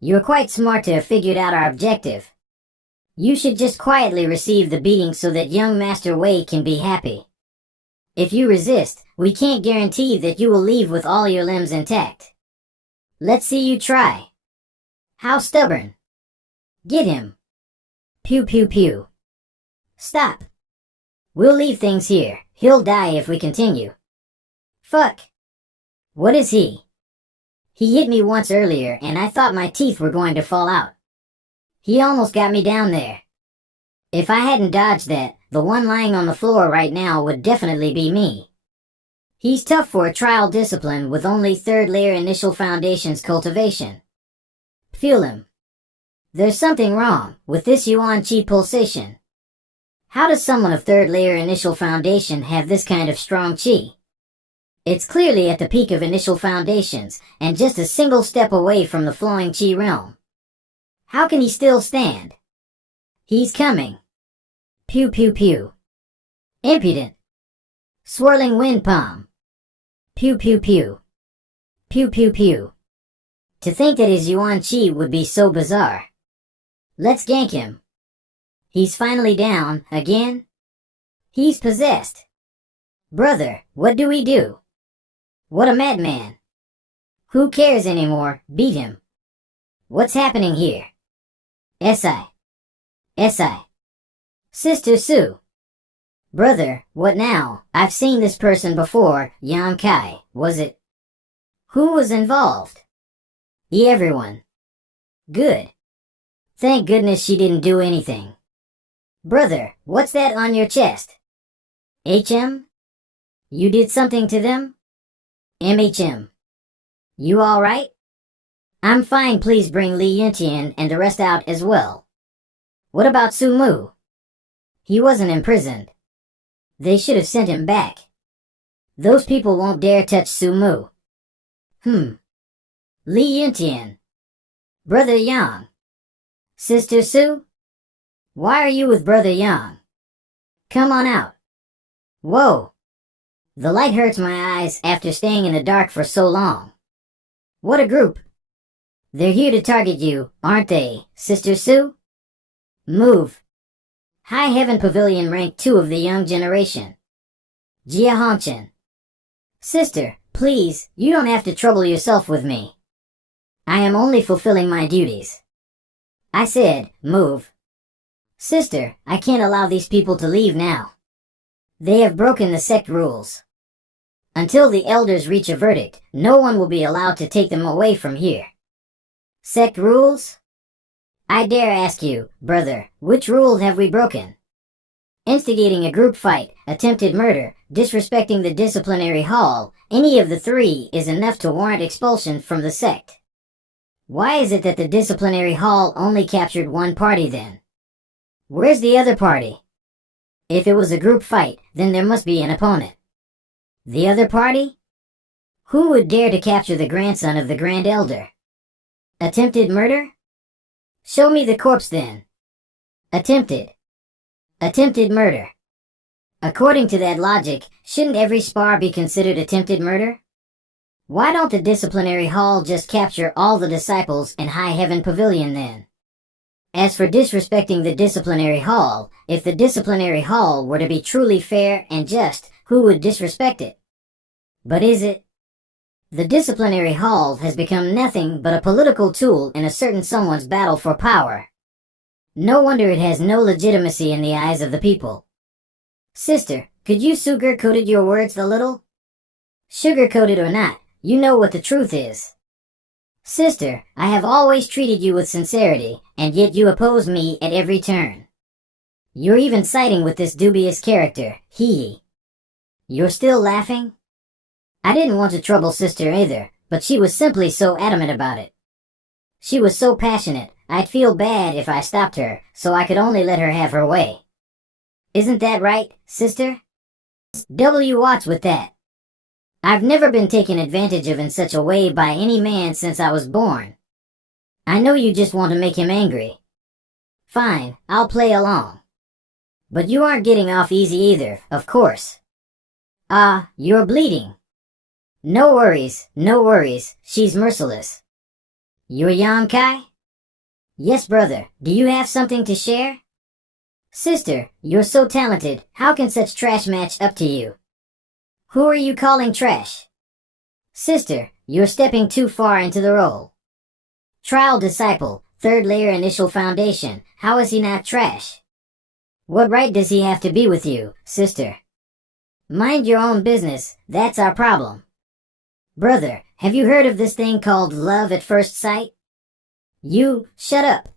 You're quite smart to have figured out our objective. You should just quietly receive the beating so that young Master Wei can be happy. If you resist, we can't guarantee that you will leave with all your limbs intact. Let's see you try. How stubborn. Get him. Pew pew pew. Stop. We'll leave things here. He'll die if we continue. Fuck. What is he? He hit me once earlier and I thought my teeth were going to fall out. He almost got me down there. If I hadn't dodged that, the one lying on the floor right now would definitely be me. He's tough for a trial discipline with only 3rd layer Initial Foundation's cultivation. Feel him. There's something wrong with this Yuan Qi pulsation. How does someone of 3rd layer Initial Foundation have this kind of strong Qi? It's clearly at the peak of Initial Foundations, and just a single step away from the flowing Qi realm. How can he still stand? He's coming. Pew pew pew. Impudent. Swirling wind palm. Pew pew pew. Pew pew pew. To think that his Yuan Qi would be so bizarre. Let's gank him. He's finally down, again? He's possessed. Brother, what do we do? What a madman. Who cares anymore? Beat him. What's happening here? S.I. Sister Su. Brother, what now? I've seen this person before, Yang Kai, was it? Who was involved? Everyone. Good. Thank goodness she didn't do anything. Brother, what's that on your chest? HM? You did something to them? MHM. You alright? I'm fine, please bring Li Yuntian and the rest out as well. What about Su Mu? He wasn't imprisoned. They should have sent him back. Those people won't dare touch Su Mu. Li Yuntian. Brother Yang. Sister Su? Why are you with Brother Yang? Come on out. Whoa. The light hurts my eyes after staying in the dark for so long. What a group. They're here to target you, aren't they, Sister Su? Move. High Heaven Pavilion rank 2 of the young generation. Jia Hongchen. Sister, please, you don't have to trouble yourself with me. I am only fulfilling my duties. I said, move. Sister, I can't allow these people to leave now. They have broken the sect rules. Until the elders reach a verdict, no one will be allowed to take them away from here. Sect rules? I dare ask you, brother, which rules have we broken? Instigating a group fight, attempted murder, disrespecting the disciplinary hall, any of the 3 is enough to warrant expulsion from the sect. Why is it that the disciplinary hall only captured one party then? Where's the other party? If it was a group fight, then there must be an opponent. The other party? Who would dare to capture the grandson of the Grand Elder? Attempted murder? Show me the corpse then. Attempted murder. According to that logic, shouldn't every spar be considered attempted murder? Why don't the disciplinary hall just capture all the disciples in High Heaven Pavilion then? As for disrespecting the disciplinary hall, if the disciplinary hall were to be truly fair and just, who would disrespect it? But is it? The disciplinary hall has become nothing but a political tool in a certain someone's battle for power. No wonder it has no legitimacy in the eyes of the people. Sister, could you sugar-coated your words a little? Sugar-coated or not, you know what the truth is. Sister, I have always treated you with sincerity, and yet you oppose me at every turn. You're even siding with this dubious character, hee. You're still laughing? I didn't want to trouble Sister either, but she was simply so adamant about it. She was so passionate, I'd feel bad if I stopped her, so I could only let her have her way. Isn't that right, Sister? What's with that? I've never been taken advantage of in such a way by any man since I was born. I know you just want to make him angry. Fine, I'll play along. But you aren't getting off easy either, of course. You're bleeding. No worries, she's merciless. You're Yang Kai? Yes, brother, do you have something to share? Sister, you're so talented, how can such trash match up to you? Who are you calling trash? Sister, you're stepping too far into the role. Trial disciple, 3rd layer initial foundation, how is he not trash? What right does he have to be with you, sister? Mind your own business, that's our problem. Brother, have you heard of this thing called love at first sight? You, shut up.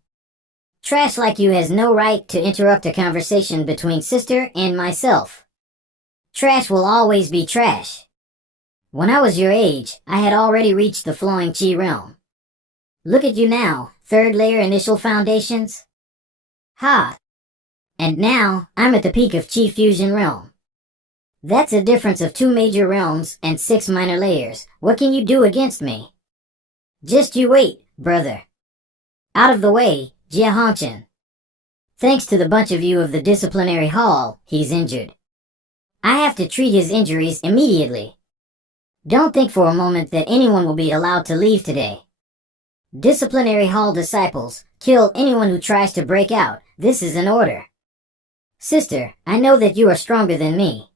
Trash like you has no right to interrupt a conversation between sister and myself. Trash will always be trash. When I was your age, I had already reached the flowing chi realm. Look at you now, 3rd layer initial foundations. Ha! And now, I'm at the peak of chi fusion realm. That's a difference of 2 major realms and 6 minor layers. What can you do against me? Just you wait, brother. Out of the way, Jia Hongchen. Thanks to the bunch of you of the disciplinary hall, he's injured. I have to treat his injuries immediately. Don't think for a moment that anyone will be allowed to leave today. Disciplinary hall disciples, kill anyone who tries to break out. This is an order. Sister, I know that you are stronger than me.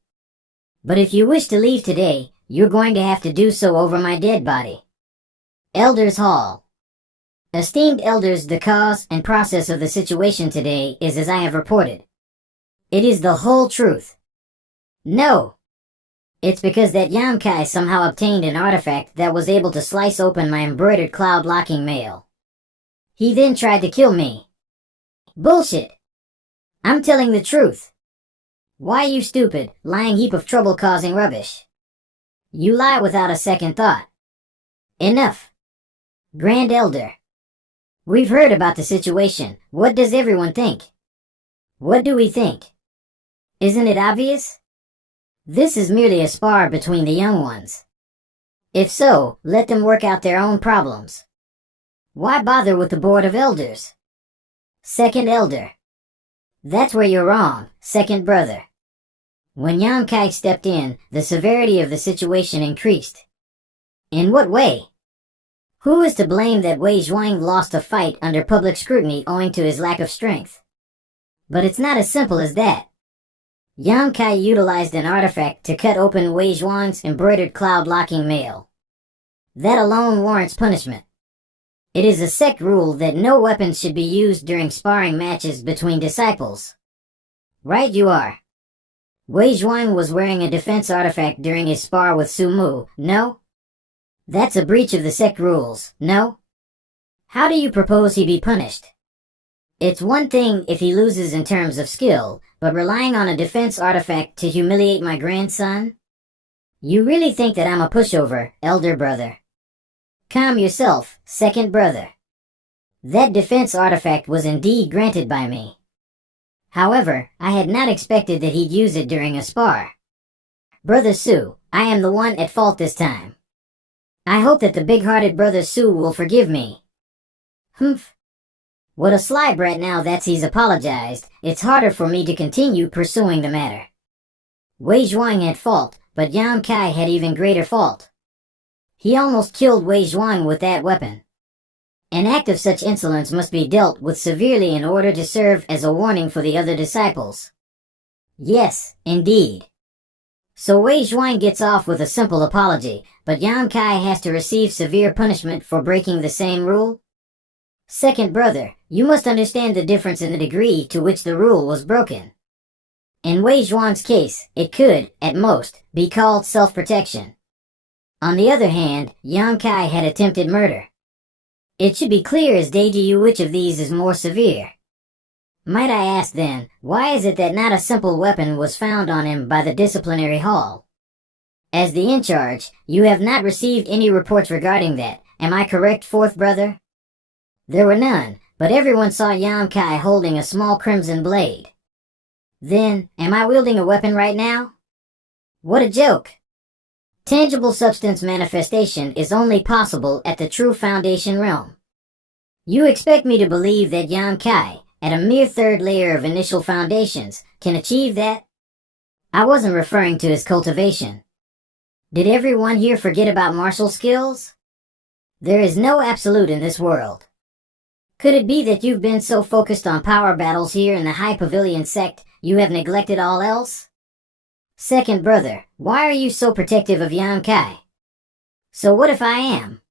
But if you wish to leave today, you're going to have to do so over my dead body. Elders Hall. Esteemed elders, the cause and process of the situation today is as I have reported. It is the whole truth. No. It's because that Yang Kai somehow obtained an artifact that was able to slice open my embroidered cloud-locking mail. He then tried to kill me. Bullshit. I'm telling the truth. Why, you stupid, lying heap of trouble-causing rubbish. You lie without a second thought. Enough. Grand Elder. We've heard about the situation. What does everyone think? What do we think? Isn't it obvious? This is merely a spar between the young ones. If so, let them work out their own problems. Why bother with the Board of Elders? Second Elder. That's where you're wrong, second brother. When Yang Kai stepped in, the severity of the situation increased. In what way? Who is to blame that Wei Zhuang lost a fight under public scrutiny owing to his lack of strength? But it's not as simple as that. Yang Kai utilized an artifact to cut open Wei Zhuang's embroidered cloud-locking mail. That alone warrants punishment. It is a sect rule that no weapons should be used during sparring matches between disciples. Right you are. Wei Zhuang was wearing a defense artifact during his spar with Su Mu, no? That's a breach of the sect rules, no? How do you propose he be punished? It's one thing if he loses in terms of skill, but relying on a defense artifact to humiliate my grandson? You really think that I'm a pushover, elder brother? Calm yourself, second brother. That defense artifact was indeed granted by me. However, I had not expected that he'd use it during a spar. Brother Su, I am the one at fault this time. I hope that the big-hearted Brother Su will forgive me. Humph. What a sly brat now that he's apologized. It's harder for me to continue pursuing the matter. Wei Zhuang had fault, but Yang Kai had even greater fault. He almost killed Wei Zhuang with that weapon. An act of such insolence must be dealt with severely in order to serve as a warning for the other disciples. Yes, indeed. So Wei Zhuang gets off with a simple apology, but Yang Kai has to receive severe punishment for breaking the same rule? Second brother, you must understand the difference in the degree to which the rule was broken. In Wei Zhuang's case, it could, at most, be called self-protection. On the other hand, Yang Kai had attempted murder. It should be clear as day to you which of these is more severe. Might I ask then, why is it that not a simple weapon was found on him by the disciplinary hall? As the in-charge, you have not received any reports regarding that, am I correct, fourth brother? There were none, but everyone saw Yang Kai holding a small crimson blade. Then, am I wielding a weapon right now? What a joke! Tangible substance manifestation is only possible at the true foundation realm. You expect me to believe that Yang Kai, at a mere third layer of initial foundations, can achieve that? I wasn't referring to his cultivation. Did everyone here forget about martial skills? There is no absolute in this world. Could it be that you've been so focused on power battles here in the High Pavilion sect, you have neglected all else? Second brother, why are you so protective of Yang Kai? So what if I am?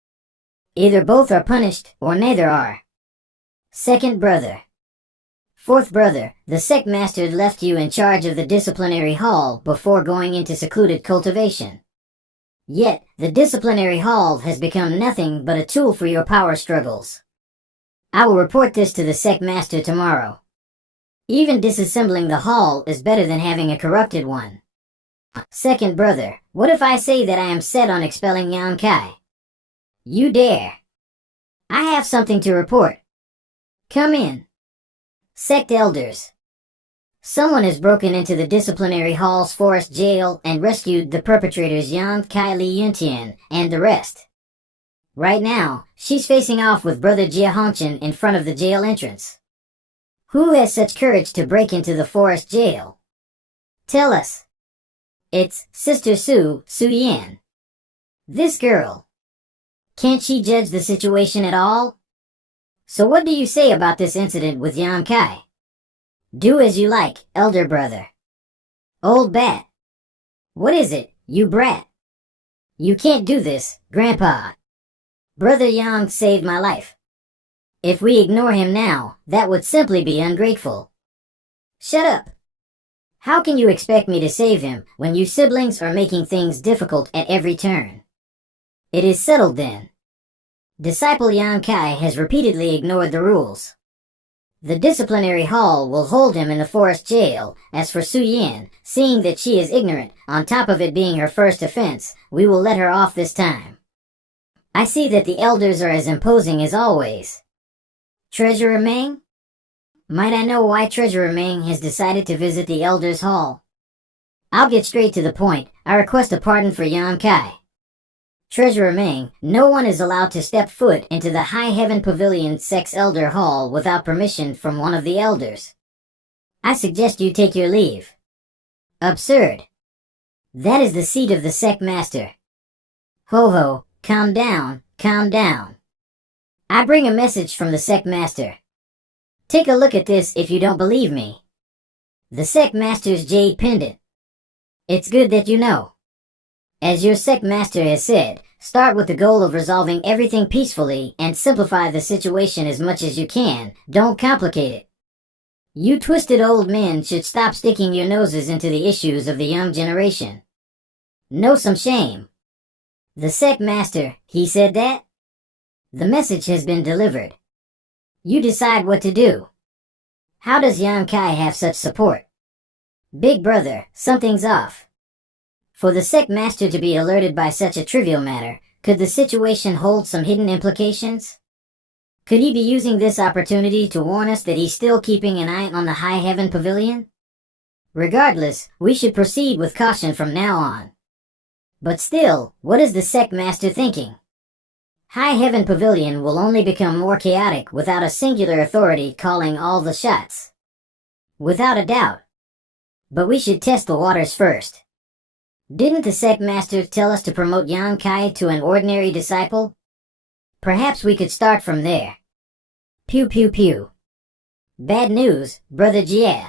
Either both are punished, or neither are. Second brother. Fourth brother, the sect master left you in charge of the disciplinary hall before going into secluded cultivation. Yet, the disciplinary hall has become nothing but a tool for your power struggles. I will report this to the sect master tomorrow. Even disassembling the hall is better than having a corrupted one. Second brother, what if I say that I am set on expelling Yang Kai? You dare. I have something to report. Come in. Sect elders. Someone has broken into the disciplinary hall's forest jail and rescued the perpetrators Yang Kai Li Yuntian and the rest. Right now, she's facing off with Brother Jia Hongchen in front of the jail entrance. Who has such courage to break into the forest jail? Tell us. It's Sister Su Yan. This girl. Can't she judge the situation at all? So what do you say about this incident with Yang Kai? Do as you like, elder brother. Old bat. What is it, you brat? You can't do this, Grandpa. Brother Yang saved my life. If we ignore him now, that would simply be ungrateful. Shut up. How can you expect me to save him when you siblings are making things difficult at every turn? It is settled then. Disciple Yang Kai has repeatedly ignored the rules. The disciplinary hall will hold him in the forest jail. As for Su Yan, seeing that she is ignorant, on top of it being her first offense, we will let her off this time. I see that the elders are as imposing as always. Treasurer Meng? Might I know why Treasurer Meng has decided to visit the Elders' Hall? I'll get straight to the point. I request a pardon for Yan Kai. Treasurer Meng, no one is allowed to step foot into the High Heaven Pavilion Sex Elder Hall without permission from one of the elders. I suggest you take your leave. Absurd. That is the seat of the Sect Master. Ho ho, calm down, calm down. I bring a message from the Sect Master. Take a look at this if you don't believe me. The Sect Master's jade pendant. It's good that you know. As your Sect Master has said, start with the goal of resolving everything peacefully and simplify the situation as much as you can. Don't complicate it. You twisted old men should stop sticking your noses into the issues of the young generation. Know some shame. The Sect Master, he said that? The message has been delivered. You decide what to do. How does Yan Kai have such support? Big brother, something's off. For the Sect Master to be alerted by such a trivial matter, could the situation hold some hidden implications? Could he be using this opportunity to warn us that he's still keeping an eye on the High Heaven Pavilion? Regardless, we should proceed with caution from now on. But still, what is the Sect Master thinking? High Heaven Pavilion will only become more chaotic without a singular authority calling all the shots. Without a doubt. But we should test the waters first. Didn't the Sect Master tell us to promote Yan Kai to an ordinary disciple? Perhaps we could start from there. Pew pew pew. Bad news, Brother Jie.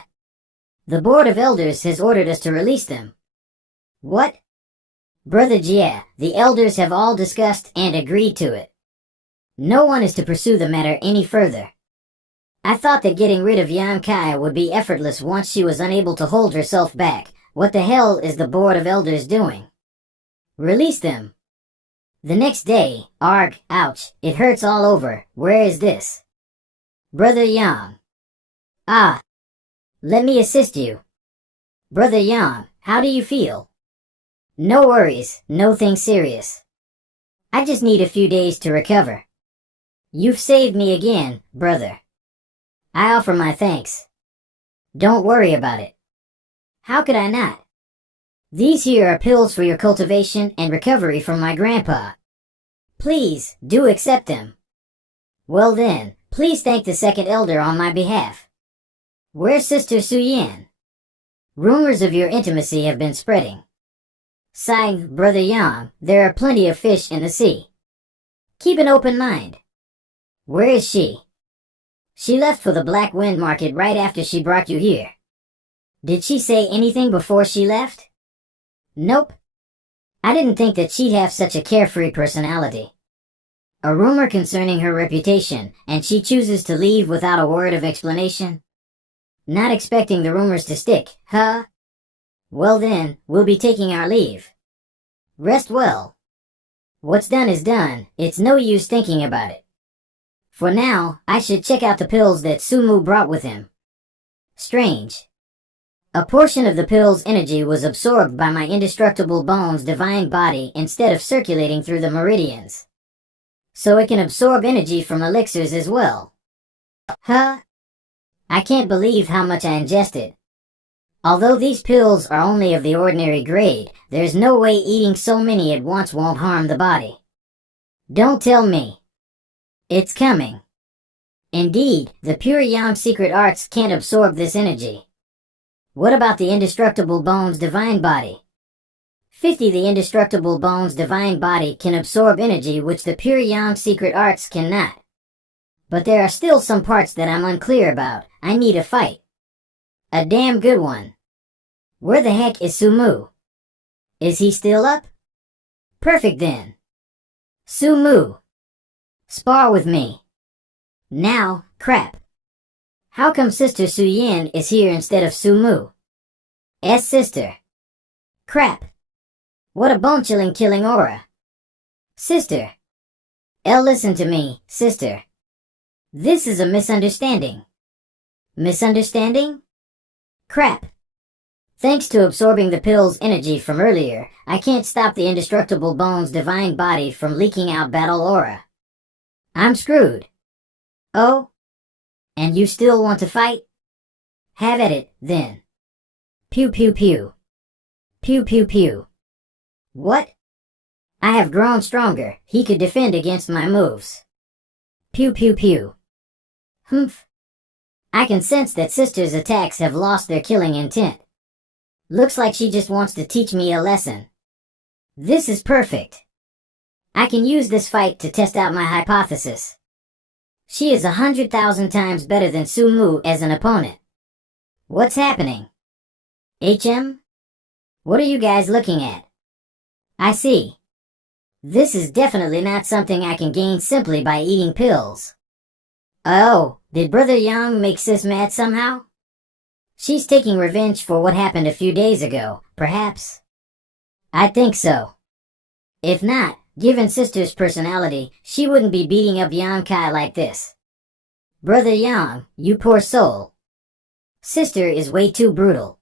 The Board of Elders has ordered us to release them. What? Brother Jie, the elders have all discussed and agreed to it. No one is to pursue the matter any further. I thought that getting rid of Yan Kai would be effortless once she was unable to hold herself back. What the hell is the Board of Elders doing? Release them. The next day, arg, ouch, it hurts all over. Where is this? Brother Yang. Ah. Let me assist you. Brother Yang, how do you feel? No worries, nothing serious. I just need a few days to recover. You've saved me again, brother. I offer my thanks. Don't worry about it. How could I not? These here are pills for your cultivation and recovery from my grandpa. Please, do accept them. Well then, please thank the second elder on my behalf. Where's Sister Su Yan? Rumors of your intimacy have been spreading. Sigh, Brother Yang, there are plenty of fish in the sea. Keep an open mind. Where is she? She left for the Black Wind Market right after she brought you here. Did she say anything before she left? Nope. I didn't think that she'd have such a carefree personality. A rumor concerning her reputation, and she chooses to leave without a word of explanation? Not expecting the rumors to stick, huh? Well then, we'll be taking our leave. Rest well. What's done is done, it's no use thinking about it. For now, I should check out the pills that Sumu brought with him. Strange. A portion of the pill's energy was absorbed by my indestructible bone's divine body instead of circulating through the meridians. So it can absorb energy from elixirs as well. Huh? I can't believe how much I ingested. Although these pills are only of the ordinary grade, there's no way eating so many at once won't harm the body. Don't tell me. It's coming. Indeed, the pure Yang secret arts can't absorb this energy. What about the indestructible bone's divine body? 50. The indestructible bone's divine body can absorb energy which the pure Yang secret arts cannot. But there are still some parts that I'm unclear about. I need a fight. A damn good one. Where the heck is Sumu? Is he still up? Perfect then. Sumu. Spar with me. Now, crap. How come Sister Su Yan is here instead of Sumu? Sister. Crap. What a bone-chilling killing aura. Sister. Listen to me, sister. This is a misunderstanding. Misunderstanding? Crap. Thanks to absorbing the pill's energy from earlier, I can't stop the indestructible bone's divine body from leaking out battle aura. I'm screwed. Oh? And you still want to fight? Have at it, then. Pew pew pew. Pew pew pew. What? I have grown stronger. He could defend against my moves. Pew pew pew. Humph. I can sense that Sister's attacks have lost their killing intent. Looks like she just wants to teach me a lesson. This is perfect. I can use this fight to test out my hypothesis. She is 100,000 times better than Su Mu as an opponent. What's happening? HM? What are you guys looking at? I see. This is definitely not something I can gain simply by eating pills. Oh, did Brother Yang make Sis mad somehow? She's taking revenge for what happened a few days ago, perhaps? I think so. If not, given Sister's personality, she wouldn't be beating up Yang Kai like this. Brother Yang, you poor soul. Sister is way too brutal.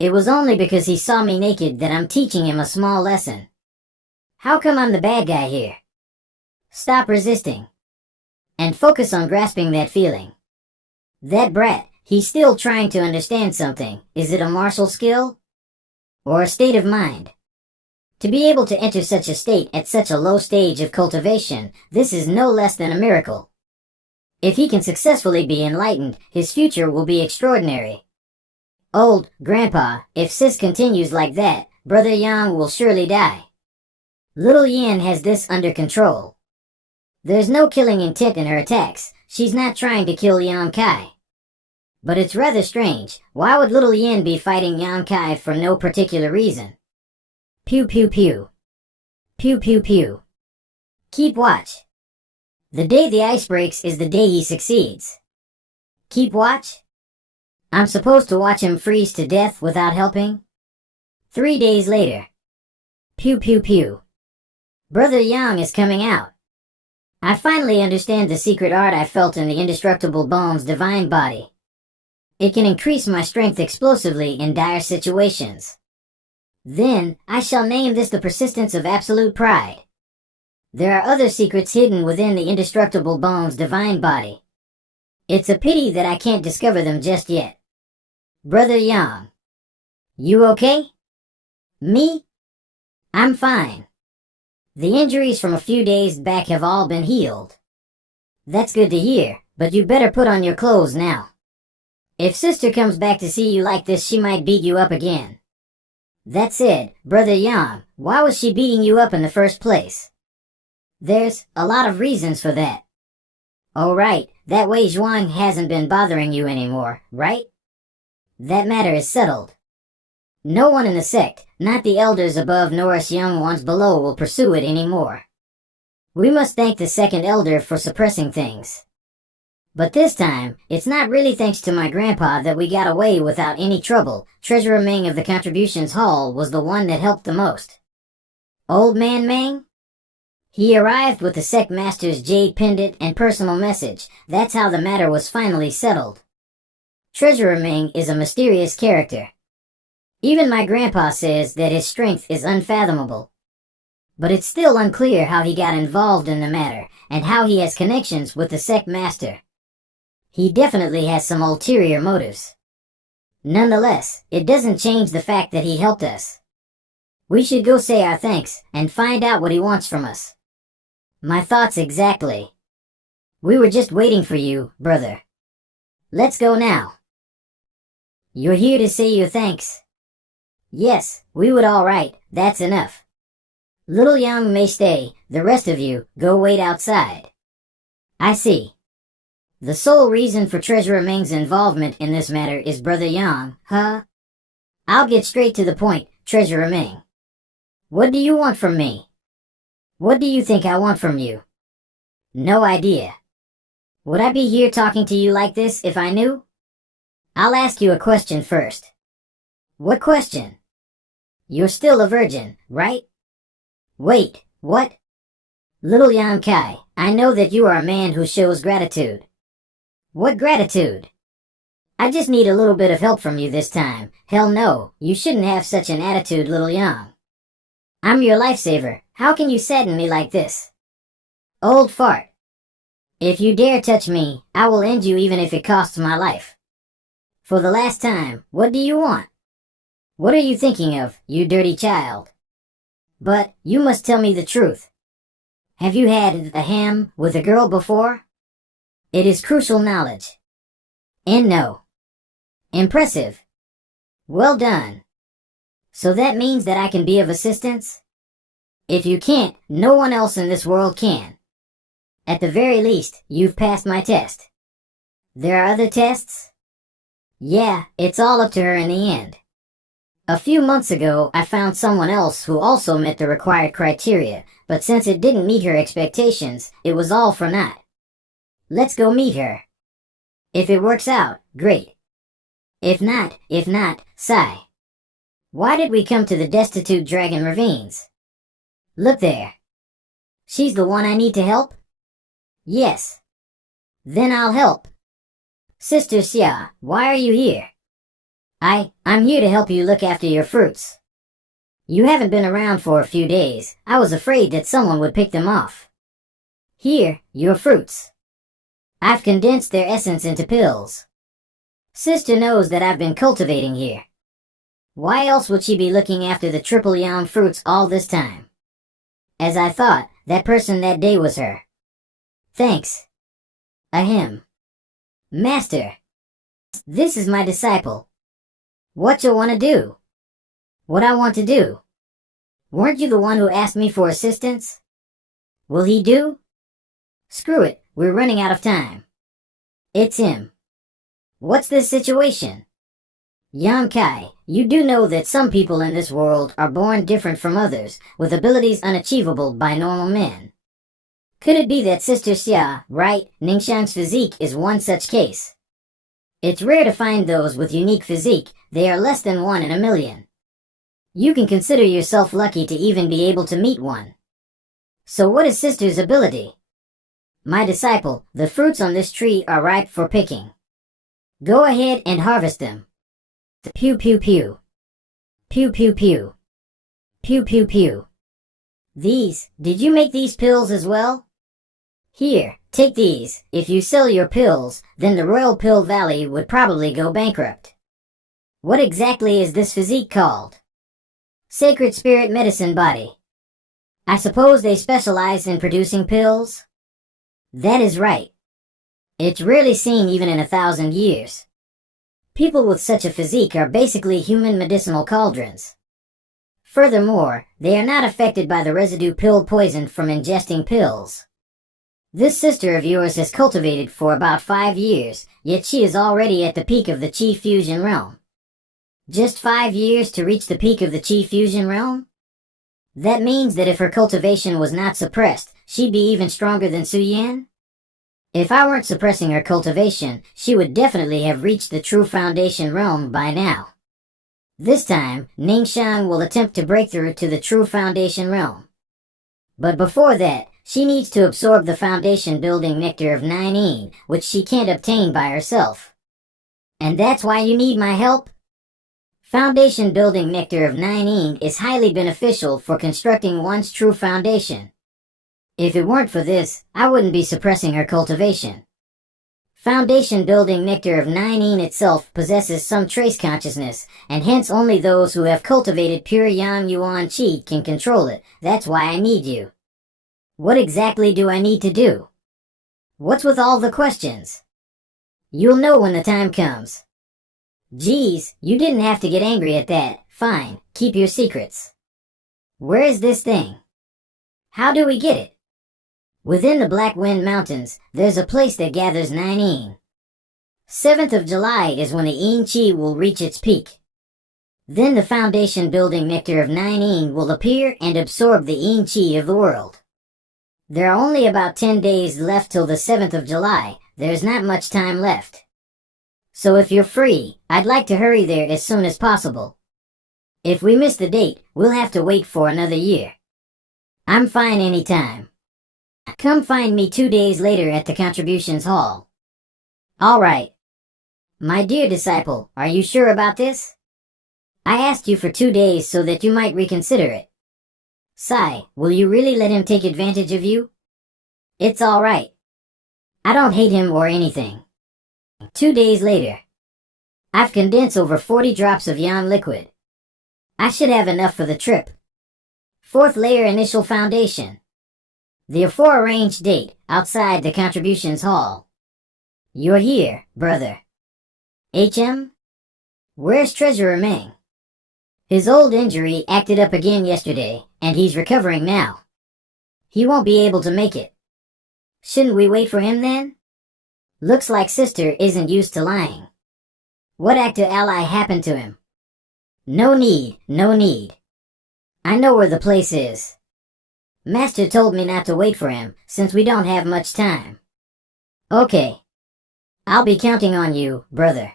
It was only because he saw me naked that I'm teaching him a small lesson. How come I'm the bad guy here? Stop resisting. And focus on grasping that feeling. That brat, he's still trying to understand something. Is it a martial skill? Or a state of mind? To be able to enter such a state at such a low stage of cultivation, this is no less than a miracle. If he can successfully be enlightened, his future will be extraordinary. Old Grandpa, if Sis continues like that, Brother Yang will surely die. Little Yin has this under control. There's no killing intent in her attacks. She's not trying to kill Yang Kai. But it's rather strange. Why would Little Yin be fighting Yang Kai for no particular reason? Pew pew pew. Pew pew pew. Keep watch. The day the ice breaks is the day he succeeds. Keep watch? I'm supposed to watch him freeze to death without helping? 3 days later. Pew pew pew. Brother Yang is coming out. I finally understand the secret art I felt in the indestructible bone's divine body. It can increase my strength explosively in dire situations. Then, I shall name this the persistence of absolute pride. There are other secrets hidden within the indestructible bone's divine body. It's a pity that I can't discover them just yet. Brother Yang. You okay? Me? I'm fine. The injuries from a few days back have all been healed. That's good to hear, but you better put on your clothes now. If Sister comes back to see you like this, she might beat you up again. That said, Brother Yang, why was she beating you up in the first place? There's a lot of reasons for that. Oh right, that Wei Zhuang hasn't been bothering you anymore, right? That matter is settled. No one in the sect, not the elders above nor us young ones below, will pursue it anymore. We must thank the second elder for suppressing things. But this time, it's not really thanks to my grandpa that we got away without any trouble. Treasurer Ming of the Contributions Hall was the one that helped the most. Old Man Ming? He arrived with the sect master's jade pendant and personal message. That's how the matter was finally settled. Treasurer Ming is a mysterious character. Even my grandpa says that his strength is unfathomable. But it's still unclear how he got involved in the matter, and how he has connections with the sect master. He definitely has some ulterior motives. Nonetheless, it doesn't change the fact that he helped us. We should go say our thanks, and find out what he wants from us. My thoughts exactly. We were just waiting for you, brother. Let's go now. You're here to say your thanks. Yes, we would all right, that's enough. Little Yang may stay, the rest of you, go wait outside. I see. The sole reason for Treasurer Ming's involvement in this matter is Brother Yang, huh? I'll get straight to the point, Treasurer Ming. What do you want from me? What do you think I want from you? No idea. Would I be here talking to you like this if I knew? I'll ask you a question first. What question? You're still a virgin, right? Wait, what? Little Yang Kai, I know that you are a man who shows gratitude. What gratitude? I just need a little bit of help from you this time. Hell no, you shouldn't have such an attitude, little Yang. I'm your lifesaver. How can you sadden me like this? Old fart. If you dare touch me, I will end you even if it costs my life. For the last time, what do you want? What are you thinking of, you dirty child? But, you must tell me the truth. Have you had a ham with a girl before? It is crucial knowledge. And no. Impressive. Well done. So that means that I can be of assistance? If you can't, no one else in this world can. At the very least, you've passed my test. There are other tests? Yeah, it's all up to her in the end. A few months ago, I found someone else who also met the required criteria, but since it didn't meet her expectations, it was all for naught. Let's go meet her. If it works out, great. If not, sigh. Why did we come to the destitute Dragon Ravines? Look there. She's the one I need to help? Yes. Then I'll help. Sister Xia, why are you here? I'm here to help you look after your fruits. You haven't been around for a few days. I was afraid that someone would pick them off. Here, your fruits. I've condensed their essence into pills. Sister knows that I've been cultivating here. Why else would she be looking after the triple yam fruits all this time? As I thought, that person that day was her. Thanks. Ahem. Master. This is my disciple. What you want to do? What I want to do? Weren't you the one who asked me for assistance? Will he do? Screw it, we're running out of time. It's him. What's this situation? Yang Kai, you do know that some people in this world are born different from others, with abilities unachievable by normal men. Could it be that Sister Xia, right, Ningxiang's physique is one such case? It's rare to find those with unique physique, they are less than 1 in a million. You can consider yourself lucky to even be able to meet one. So what is Sister's ability? My disciple, the fruits on this tree are ripe for picking. Go ahead and harvest them. Pew pew pew. Pew pew pew. Pew pew pew. Did you make these pills as well? Here, take these. If you sell your pills, then the Royal Pill Valley would probably go bankrupt. What exactly is this physique called? Sacred Spirit Medicine Body. I suppose they specialize in producing pills? That is right. It's rarely seen even in 1,000 years. People with such a physique are basically human medicinal cauldrons. Furthermore, they are not affected by the residue pill poison from ingesting pills. This sister of yours has cultivated for about 5 years, yet she is already at the peak of the Qi Fusion realm. Just 5 years to reach the peak of the Qi Fusion realm? That means that if her cultivation was not suppressed, she'd be even stronger than Su Yan? If I weren't suppressing her cultivation, she would definitely have reached the true foundation realm by now. This time, Ningxiang will attempt to break through to the true foundation realm. But before that, she needs to absorb the foundation building nectar of 9 Yin, which she can't obtain by herself. And that's why you need my help? Foundation building nectar of 9 Yin is highly beneficial for constructing one's true foundation. If it weren't for this, I wouldn't be suppressing her cultivation. Foundation building nectar of 9 Yin itself possesses some trace consciousness, and hence only those who have cultivated pure Yang Yuan Qi can control it. That's why I need you. What exactly do I need to do? What's with all the questions? You'll know when the time comes. Geez, you didn't have to get angry at that. Fine, keep your secrets. Where is this thing? How do we get it? Within the Black Wind Mountains, there's a place that gathers 9 Yin. 7th of July is when the Yin Qi will reach its peak. Then the foundation building nectar of 9 Yin will appear and absorb the Yin Qi of the world. There are only about 10 days left till the 7th of July. There's not much time left. So if you're free, I'd like to hurry there as soon as possible. If we miss the date, we'll have to wait for another year. I'm fine anytime. Come find me 2 days later at the Contributions Hall. All right. My dear disciple, are you sure about this? I asked you for 2 days so that you might reconsider it. Sai, will you really let him take advantage of you? It's all right. I don't hate him or anything. 2 days later. I've condensed over 40 drops of Yan liquid. I should have enough for the trip. Fourth layer initial foundation. The aforearranged date outside the contributions hall. You're here, brother. HM? Where's Treasurer Meng? His old injury acted up again yesterday, and he's recovering now. He won't be able to make it. Shouldn't we wait for him then? Looks like Sister isn't used to lying. What active ally happened to him? No need, no need. I know where the place is. Master told me not to wait for him, since we don't have much time. Okay. I'll be counting on you, brother.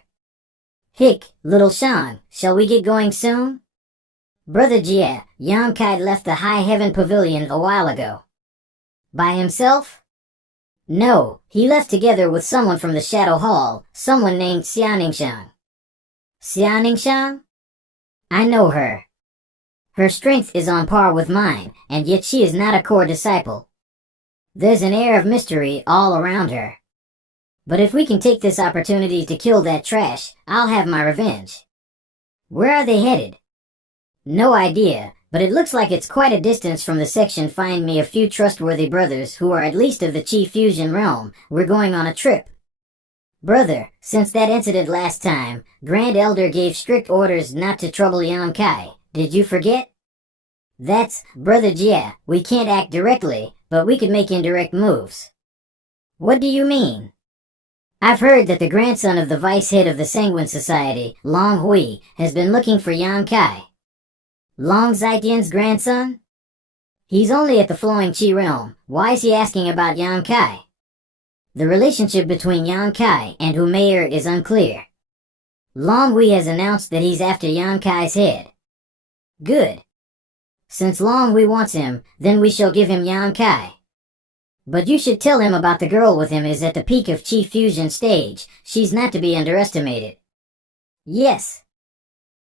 Hick, little Shan, shall we get going soon? Brother Jia, Yan Kai left the High Heaven Pavilion a while ago. By himself? No, he left together with someone from the Shadow Hall, someone named Xianingshan. Xianingshan? I know her. Her strength is on par with mine, and yet she is not a core disciple. There's an air of mystery all around her. But if we can take this opportunity to kill that trash, I'll have my revenge. Where are they headed? No idea, but it looks like it's quite a distance from the section. Find me a few trustworthy brothers who are at least of the Chi Fusion realm. We're going on a trip. Brother, since that incident last time, Grand Elder gave strict orders not to trouble Yan Kai. Did you forget? That's, Brother Jia, we can't act directly, but we could make indirect moves. What do you mean? I've heard that the grandson of the vice head of the Sanguine Society, Long Hui, has been looking for Yan Kai. Long Zitian's grandson? He's only at the Flowing Chi realm. Why is he asking about Yan Kai? The relationship between Yan Kai and Humayer is unclear. Long Hui has announced that he's after Yan Kai's head. Good. Since Long Hui wants him, then we shall give him Yan Kai. But you should tell him about the girl with him is at the peak of Chi Fusion stage. She's not to be underestimated. Yes.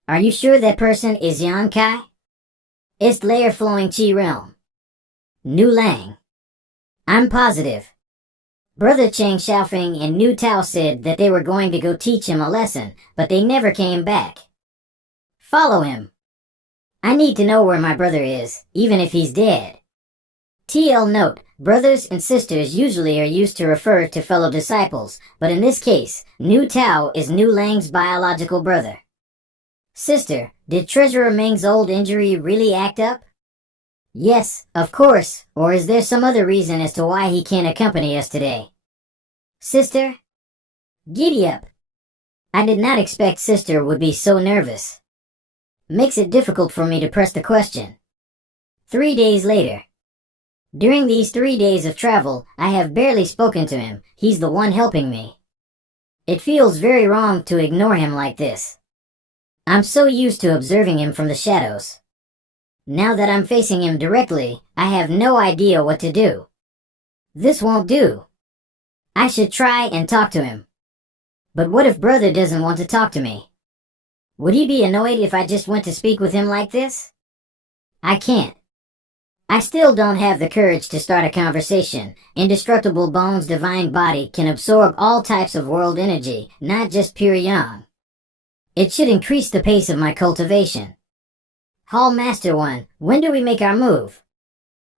Are you sure that person is Yan Kai? Ist layer Flowing Chi realm. Nu Lang. I'm positive. Brother Cheng Xiaofeng and Nu Tao said that they were going to go teach him a lesson, but they never came back. Follow him. I need to know where my brother is, even if he's dead. TL note, brothers and sisters usually are used to refer to fellow disciples, but in this case, Nu Tao is Nu Lang's biological brother. Sister, did Treasurer Meng's old injury really act up? Yes, of course, or is there some other reason as to why he can't accompany us today? Sister? Giddy up. I did not expect Sister would be so nervous. Makes it difficult for me to press the question. 3 days later. During these 3 days of travel, I have barely spoken to him. He's the one helping me. It feels very wrong to ignore him like this. I'm so used to observing him from the shadows. Now that I'm facing him directly, I have no idea what to do. This won't do. I should try and talk to him. But what if brother doesn't want to talk to me? Would he be annoyed if I just went to speak with him like this? I can't. I still don't have the courage to start a conversation. Indestructible Bones' divine body can absorb all types of world energy, not just pure yang. It should increase the pace of my cultivation. Hall Master One, when do we make our move?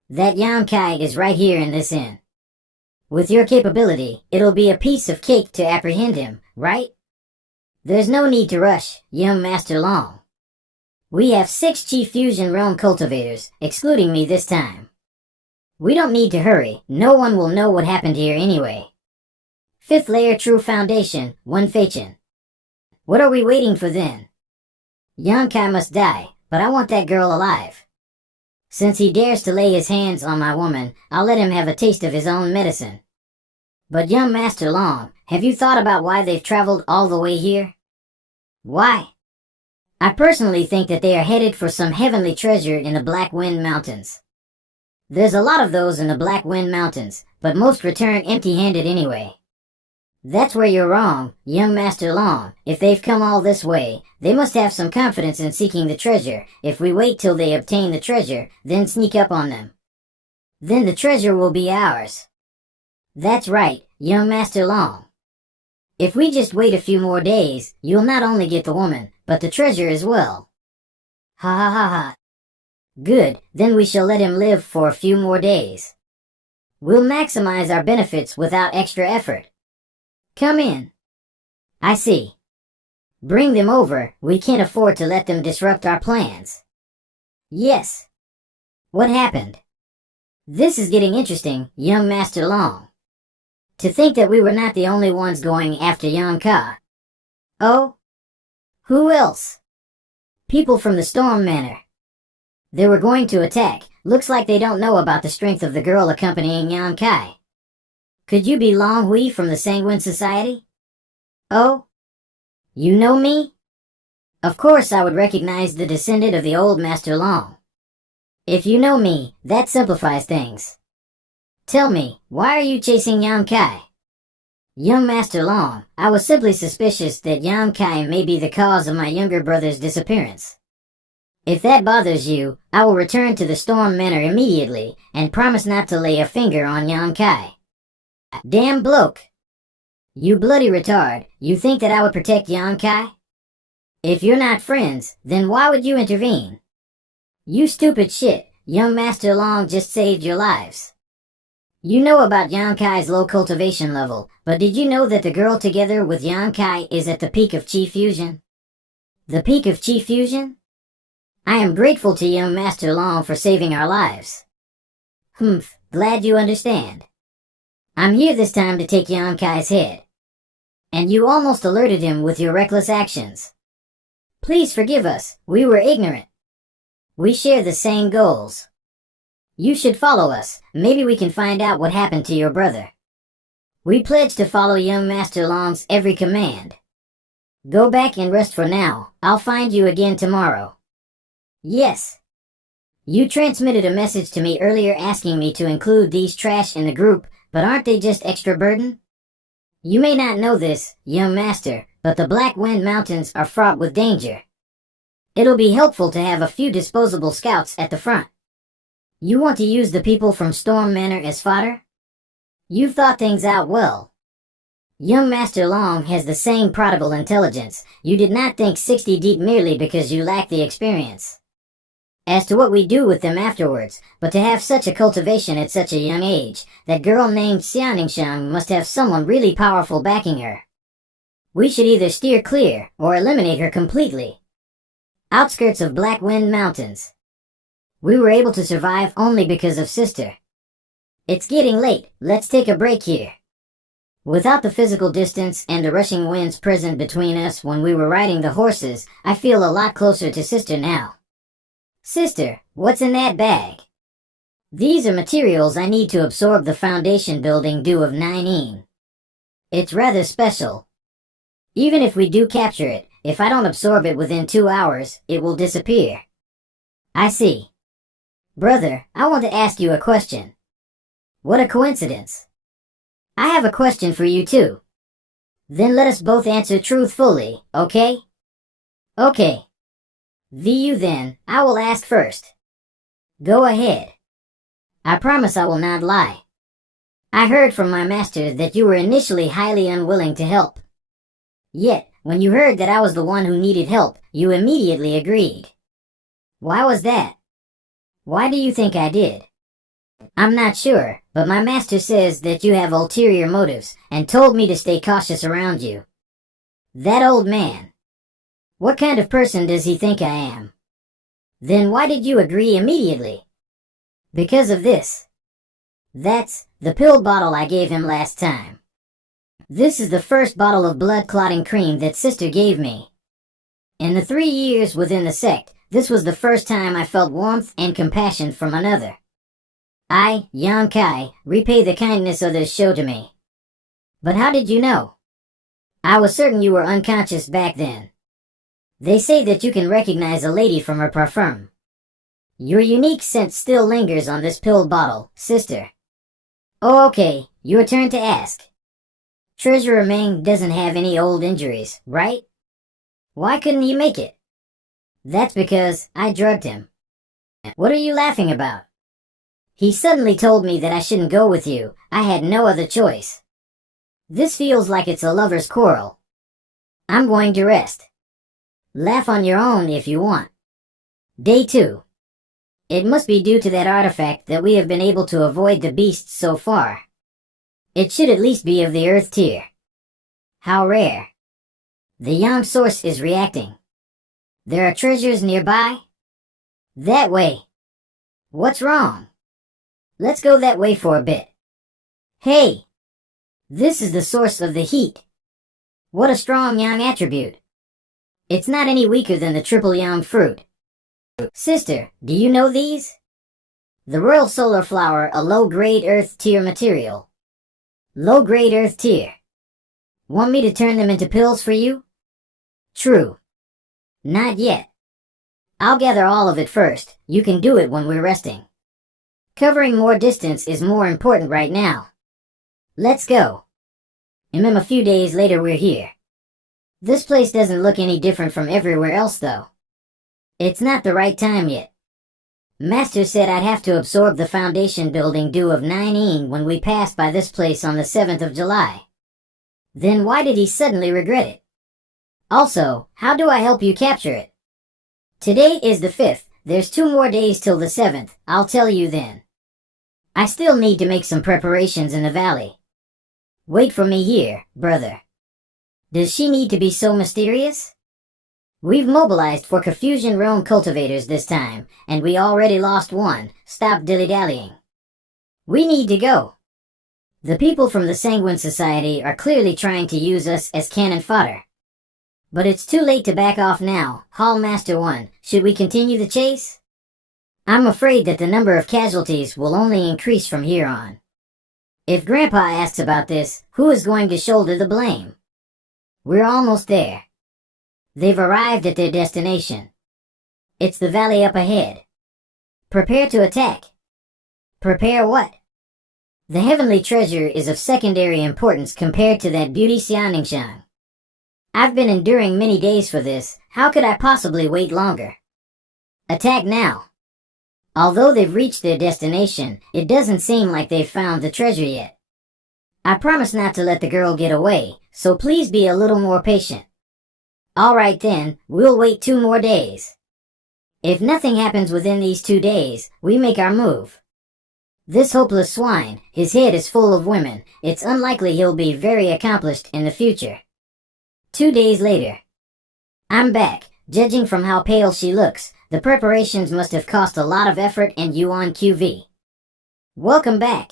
That Yan Kai is right here in this inn. With your capability, it'll be a piece of cake to apprehend him, right? There's no need to rush, young Master Long. We have 6 Chi Fusion realm cultivators, excluding me this time. We don't need to hurry, no one will know what happened here anyway. 5th layer true foundation, 1 Feichen. What are we waiting for then? Yan Kai must die, but I want that girl alive. Since he dares to lay his hands on my woman, I'll let him have a taste of his own medicine. But young Master Long, have you thought about why they've traveled all the way here? Why? I personally think that they are headed for some heavenly treasure in the Black Wind Mountains. There's a lot of those in the Black Wind Mountains, but most return empty-handed anyway. That's where you're wrong, young Master Long. If they've come all this way, they must have some confidence in seeking the treasure. If we wait till they obtain the treasure, then sneak up on them, then the treasure will be ours. That's right, young Master Long. If we just wait a few more days, you'll not only get the woman, but the treasure as well. Ha ha ha ha. Good, then we shall let him live for a few more days. We'll maximize our benefits without extra effort. Come in. I see. Bring them over, we can't afford to let them disrupt our plans. Yes. What happened? This is getting interesting, young Master Long. To think that we were not the only ones going after Yan Ka. Oh? Who else? People from the Storm Manor. They were going to attack. Looks like they don't know about the strength of the girl accompanying Yan Kai. Could you be Long Hui from the Sanguine Society? Oh? You know me? Of course I would recognize the descendant of the old Master Long. If you know me, that simplifies things. Tell me, why are you chasing Yan Kai? Young Master Long, I was simply suspicious that Yan Kai may be the cause of my younger brother's disappearance. If that bothers you, I will return to the Storm Manor immediately, and promise not to lay a finger on Yan Kai. Damn bloke! You bloody retard, you think that I would protect Yan Kai? If you're not friends, then why would you intervene? You stupid shit, young Master Long just saved your lives. You know about Yan Kai's low cultivation level, but did you know that the girl together with Yan Kai is at the peak of Chi Fusion? The peak of Chi Fusion? I am grateful to young Master Long for saving our lives. Humph, glad you understand. I'm here this time to take Yan Kai's head. And you almost alerted him with your reckless actions. Please forgive us, we were ignorant. We share the same goals. You should follow us, maybe we can find out what happened to your brother. We pledge to follow young Master Long's every command. Go back and rest for now, I'll find you again tomorrow. Yes. You transmitted a message to me earlier asking me to include these trash in the group, but aren't they just extra burden? You may not know this, young master, but the Black Wind Mountains are fraught with danger. It'll be helpful to have a few disposable scouts at the front. You want to use the people from Storm Manor as fodder? You've thought things out well. Young Master Long has the same prodigal intelligence. You did not think 60 deep merely because you lack the experience. As to what we do with them afterwards, but to have such a cultivation at such a young age, that girl named Xianingshang must have someone really powerful backing her. We should either steer clear, or eliminate her completely. Outskirts of Black Wind Mountains. We were able to survive only because of Sister. It's getting late, let's take a break here. Without the physical distance and the rushing winds present between us when we were riding the horses, I feel a lot closer to Sister now. Sister, what's in that bag? These are materials I need to absorb the foundation building due of Nine. It's rather special. Even if we do capture it, if I don't absorb it within 2 hours, it will disappear. I see. Brother, I want to ask you a question. What a coincidence. I have a question for you too. Then let us both answer truthfully, okay? Okay. You then, I will ask first. Go ahead. I promise I will not lie. I heard from my master that you were initially highly unwilling to help. Yet, when you heard that I was the one who needed help, you immediately agreed. Why was that? Why do you think I did? I'm not sure, but my master says that you have ulterior motives, and told me to stay cautious around you. That old man. What kind of person does he think I am? Then why did you agree immediately? Because of this. That's the pill bottle I gave him last time. This is the first bottle of blood-clotting cream that Sister gave me. In the 3 years within the sect, this was the first time I felt warmth and compassion from another. I, Yan Kai, repay the kindness others show to me. But how did you know? I was certain you were unconscious back then. They say that you can recognize a lady from her parfum. Your unique scent still lingers on this pill bottle, Sister. Oh, okay, your turn to ask. Treasurer Ming doesn't have any old injuries, right? Why couldn't he make it? That's because I drugged him. What are you laughing about? He suddenly told me that I shouldn't go with you. I had no other choice. This feels like it's a lover's quarrel. I'm going to rest. Laugh on your own if you want. Day 2. It must be due to that artifact that we have been able to avoid the beasts so far. It should at least be of the Earth tier. How rare. The Yang source is reacting. There are treasures nearby? That way. What's wrong? Let's go that way for a bit. Hey! This is the source of the heat. What a strong Yang attribute. It's not any weaker than the triple Yang fruit. Sister, do you know these? The Royal Solar Flower, a low-grade Earth tier material. Low-grade Earth tier. Want me to turn them into pills for you? True. Not yet. I'll gather all of it first. You can do it when we're resting. Covering more distance is more important right now. Let's go. And then a few days later we're here. This place doesn't look any different from everywhere else though. It's not the right time yet. Master said I'd have to absorb the foundation building due of 9 when we passed by this place on the 7th of July. Then why did he suddenly regret it? Also, how do I help you capture it? Today is the 5th. There's 2 more days till the 7th. I'll tell you then. I still need to make some preparations in the valley. Wait for me here, brother. Does she need to be so mysterious? We've mobilized for Confusion Realm cultivators this time, and we already lost one. Stop dilly-dallying. We need to go. The people from the Sanguine Society are clearly trying to use us as cannon fodder. But it's too late to back off now. Hall Master 1, should we continue the chase? I'm afraid that the number of casualties will only increase from here on. If Grandpa asks about this, who is going to shoulder the blame? We're almost there. They've arrived at their destination. It's the valley up ahead. Prepare to attack. Prepare what? The heavenly treasure is of secondary importance compared to that beauty Xianningshang. I've been enduring many days for this. How could I possibly wait longer? Attack now. Although they've reached their destination, it doesn't seem like they've found the treasure yet. I promise not to let the girl get away, so please be a little more patient. Alright then, we'll wait 2 more days. If nothing happens within these 2 days, we make our move. This hopeless swine, his head is full of women. It's unlikely he'll be very accomplished in the future. 2 days later. I'm back. Judging from how pale she looks, the preparations must have cost a lot of effort and Yuan QV. Welcome back.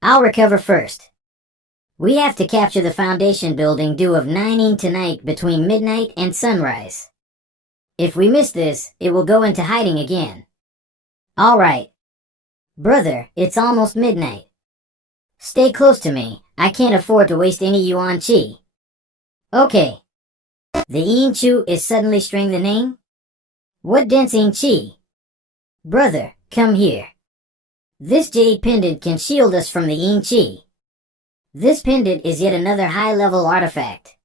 I'll recover first. We have to capture the foundation building due of 9 tonight between midnight and sunrise. If we miss this, it will go into hiding again. Alright. Brother, it's almost midnight. Stay close to me. I can't afford to waste any Yuan Qi. Okay. The Yin Chu is suddenly strengthening? What dancing Qi? Brother, come here. This jade pendant can shield us from the Yin Qi. This pendant is yet another high-level artifact.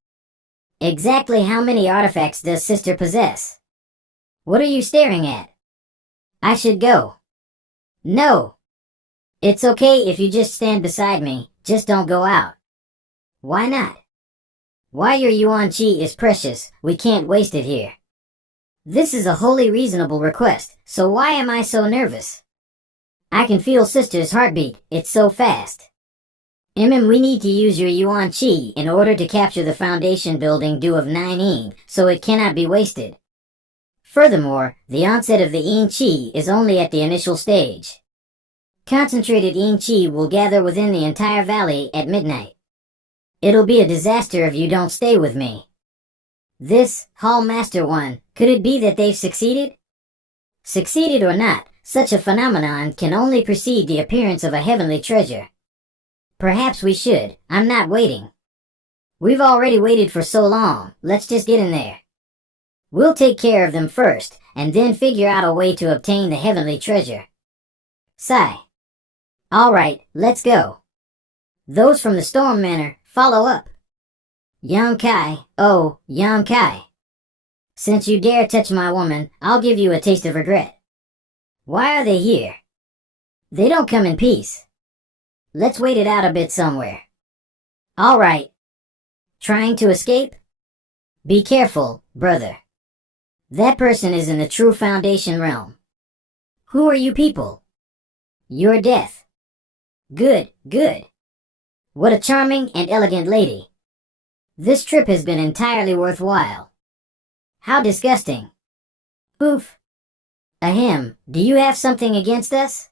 Exactly how many artifacts does Sister possess? What are you staring at? I should go. No. It's okay if you just stand beside me, just don't go out. Why not? Why your Yuan Qi is precious, we can't waste it here. This is a wholly reasonable request, so why am I so nervous? I can feel Sister's heartbeat, it's so fast. We need to use your Yuan Qi in order to capture the foundation building due of 9 so it cannot be wasted. Furthermore, the onset of the Yin Qi is only at the initial stage. Concentrated Yin Qi will gather within the entire valley at midnight. It'll be a disaster if you don't stay with me. This, Hall Master 1, could it be that they've succeeded? Succeeded or not, such a phenomenon can only precede the appearance of a heavenly treasure. Perhaps we should. I'm not waiting. We've already waited for so long, let's just get in there. We'll take care of them first, and then figure out a way to obtain the heavenly treasure. Sigh. Alright, let's go. Those from the Storm Manor, Follow up. Young Kai, oh, Young Kai. Since you dare touch my woman, I'll give you a taste of regret. Why are they here? They don't come in peace. Let's wait it out a bit somewhere. All right. Trying to escape? Be careful, brother. That person is in the true Foundation realm. Who are you people? Your death. Good, good. What a charming and elegant lady. This trip has been entirely worthwhile. How disgusting. Oof. Ahem, do you have something against us?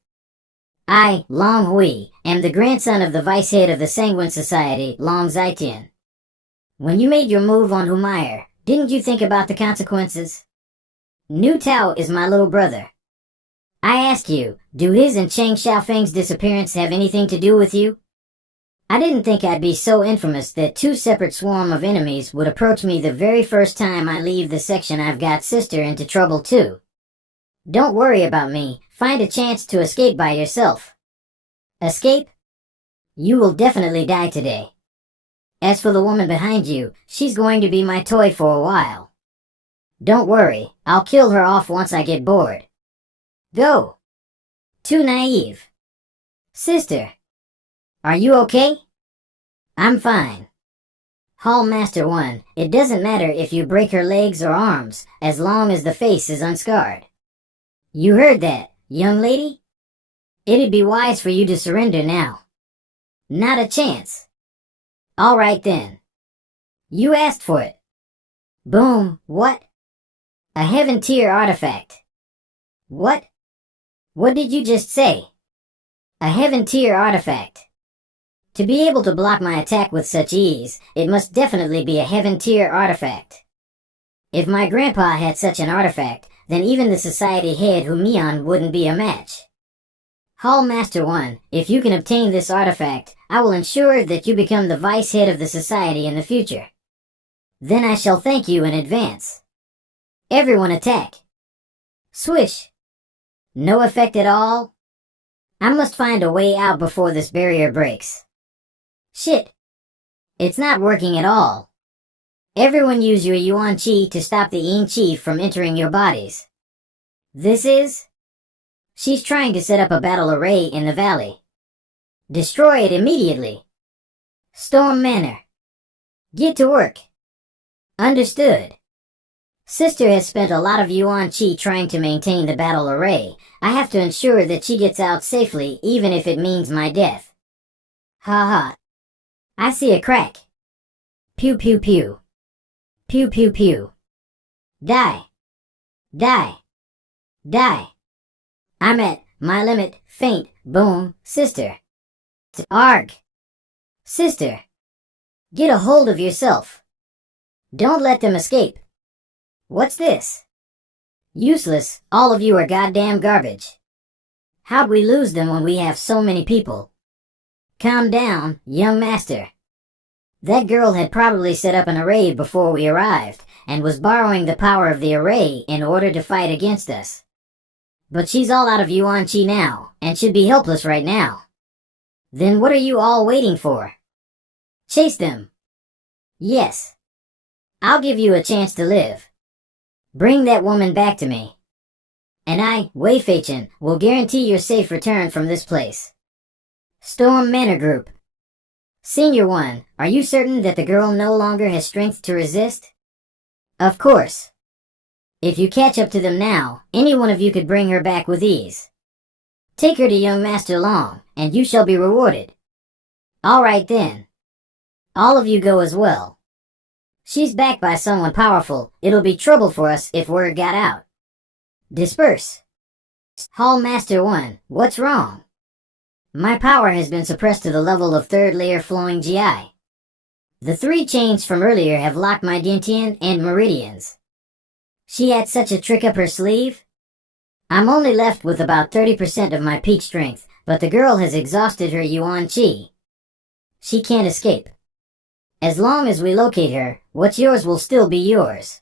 I, Long Hui, am the grandson of the vice head of the Sanguine Society, Long Zaitian. When you made your move on Humayr, didn't you think about the consequences? Nu Tao is my little brother. I ask you, do his and Cheng Xiaofeng's disappearance have anything to do with you? I didn't think I'd be so infamous that two separate swarm of enemies would approach me the very first time I leave the section I've got sister into trouble too. Don't worry about me, find a chance to escape by yourself. Escape? You will definitely die today. As for the woman behind you, she's going to be my toy for a while. Don't worry, I'll kill her off once I get bored. Go. Too naive. Sister. Are you okay? I'm fine. Hall Master 1, it doesn't matter if you break her legs or arms, as long as the face is unscarred. You heard that, young lady? It'd be wise for you to surrender now. Not a chance. All right then. You asked for it. Boom, what? A heaven tier artifact. What? What did you just say? A heaven tier artifact. To be able to block my attack with such ease, it must definitely be a heaven tier artifact. If my grandpa had such an artifact, then even the society head Humian wouldn't be a match. Hall Master 1, if you can obtain this artifact, I will ensure that you become the vice head of the society in the future. Then I shall thank you in advance. Everyone attack. Swish. No effect at all? I must find a way out before this barrier breaks. Shit. It's not working at all. Everyone use your Yuan Qi to stop the Yin Qi from entering your bodies. This is? She's trying to set up a battle array in the valley. Destroy it immediately. Storm Manor. Get to work. Understood. Sister has spent a lot of Yuan Qi trying to maintain the battle array. I have to ensure that she gets out safely, even if it means my death. Ha ha. I see a crack. Pew pew pew. Pew pew pew. Die. Die. Die. I'm at my limit, faint, boom, sister. Arg. Sister. Get a hold of yourself. Don't let them escape. What's this? Useless, all of you are goddamn garbage. How'd we lose them when we have so many people? Calm down, young master. That girl had probably set up an array before we arrived, and was borrowing the power of the array in order to fight against us. But she's all out of Yuan Qi now, and should be helpless right now. Then what are you all waiting for? Chase them. Yes. I'll give you a chance to live. Bring that woman back to me. And I, Wei Feichen, will guarantee your safe return from this place. Storm Manor Group. Senior 1, are you certain that the girl no longer has strength to resist? Of course. If you catch up to them now, any one of you could bring her back with ease. Take her to young Master Long, and you shall be rewarded. All right then. All of you go as well. She's backed by someone powerful. It'll be trouble for us if word got out. Disperse. Hall Master 1, what's wrong? My power has been suppressed to the level of 3rd layer flowing GI. The 3 chains from earlier have locked my Diantian and meridians. She had such a trick up her sleeve? I'm only left with about 30% of my peak strength, but the girl has exhausted her Yuan Qi. She can't escape. As long as we locate her, what's yours will still be yours.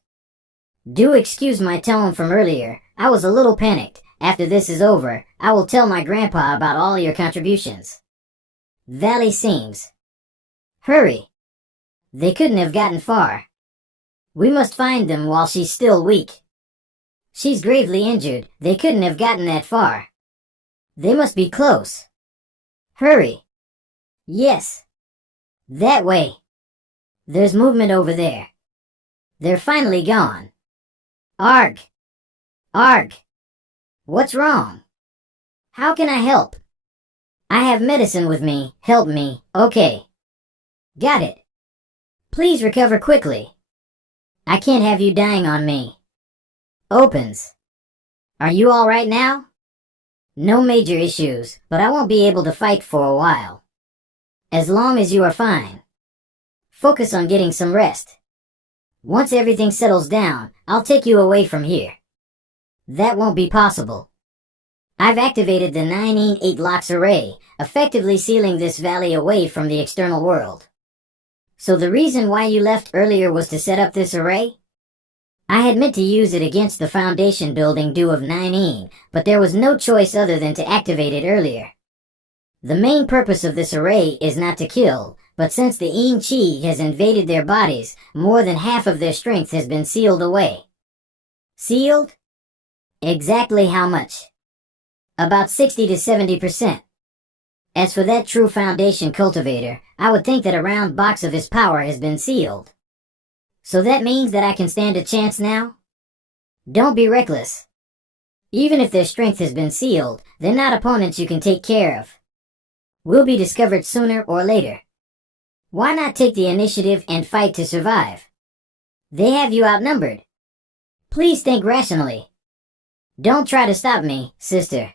Do excuse my tone from earlier, I was a little panicked. After this is over, I will tell my grandpa about all your contributions. Valley seems. Hurry. They couldn't have gotten far. We must find them while she's still weak. She's gravely injured. They couldn't have gotten that far. They must be close. Hurry. Yes. That way. There's movement over there. They're finally gone. Arg. Arg. What's wrong? How can I help? I have medicine with me. Help me. Okay. Got it. Please recover quickly. I can't have you dying on me. Opens. Are you all right now? No major issues, but I won't be able to fight for a while. As long as you are fine. Focus on getting some rest. Once everything settles down, I'll take you away from here. That won't be possible. I've activated the 9E8 Locks array, effectively sealing this valley away from the external world. So the reason why you left earlier was to set up this array? I had meant to use it against the Foundation building due of 9E, but there was no choice other than to activate it earlier. The main purpose of this array is not to kill, but since the Yin Chi has invaded their bodies, more than half of their strength has been sealed away. Sealed? Exactly how much? About 60 to 70%. As for that true Foundation cultivator, I would think that a round box of his power has been sealed. So that means that I can stand a chance now? Don't be reckless. Even if their strength has been sealed, they're not opponents you can take care of. We'll be discovered sooner or later. Why not take the initiative and fight to survive? They have you outnumbered. Please think rationally. Don't try to stop me, sister.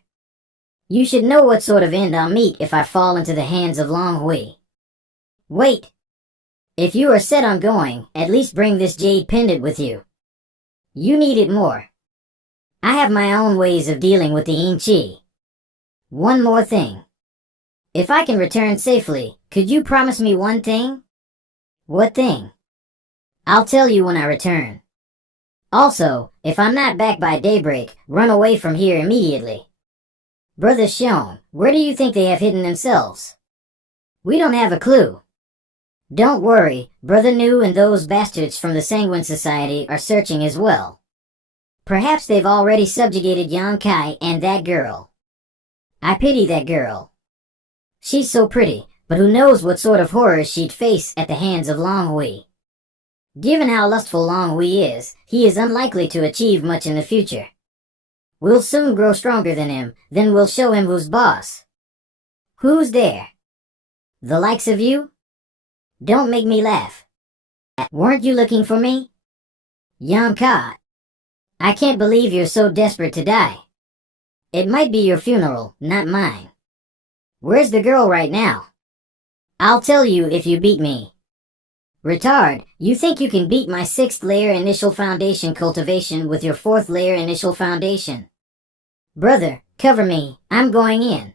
You should know what sort of end I'll meet if I fall into the hands of Long Hui. Wait. If you are set on going, at least bring this jade pendant with you. You need it more. I have my own ways of dealing with the Yin Chi. One more thing. If I can return safely, could you promise me one thing? What thing? I'll tell you when I return. Also, if I'm not back by daybreak, run away from here immediately. Brother Xiong, where do you think they have hidden themselves? We don't have a clue. Don't worry, Brother Nu and those bastards from the Sanguine Society are searching as well. Perhaps they've already subjugated Yang Kai and that girl. I pity that girl. She's so pretty, but who knows what sort of horrors she'd face at the hands of Long Hui. Given how lustful Long Hui is, he is unlikely to achieve much in the future. We'll soon grow stronger than him, then we'll show him who's boss. Who's there? The likes of you? Don't make me laugh. Weren't you looking for me? Yang Ka. I can't believe you're so desperate to die. It might be your funeral, not mine. Where's the girl right now? I'll tell you if you beat me. Retard, you think you can beat my 6th layer initial foundation cultivation with your 4th layer initial foundation? Brother, cover me, I'm going in.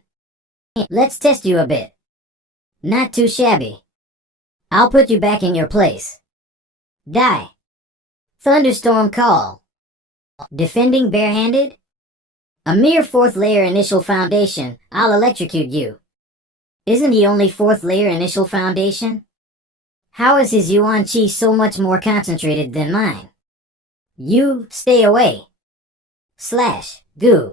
Let's test you a bit. Not too shabby. I'll put you back in your place. Die. Thunderstorm call. Defending barehanded? A mere 4th layer initial foundation, I'll electrocute you. Isn't he only 4th layer initial foundation? How is his Yuan Chi so much more concentrated than mine? You, stay away. Slash, goo.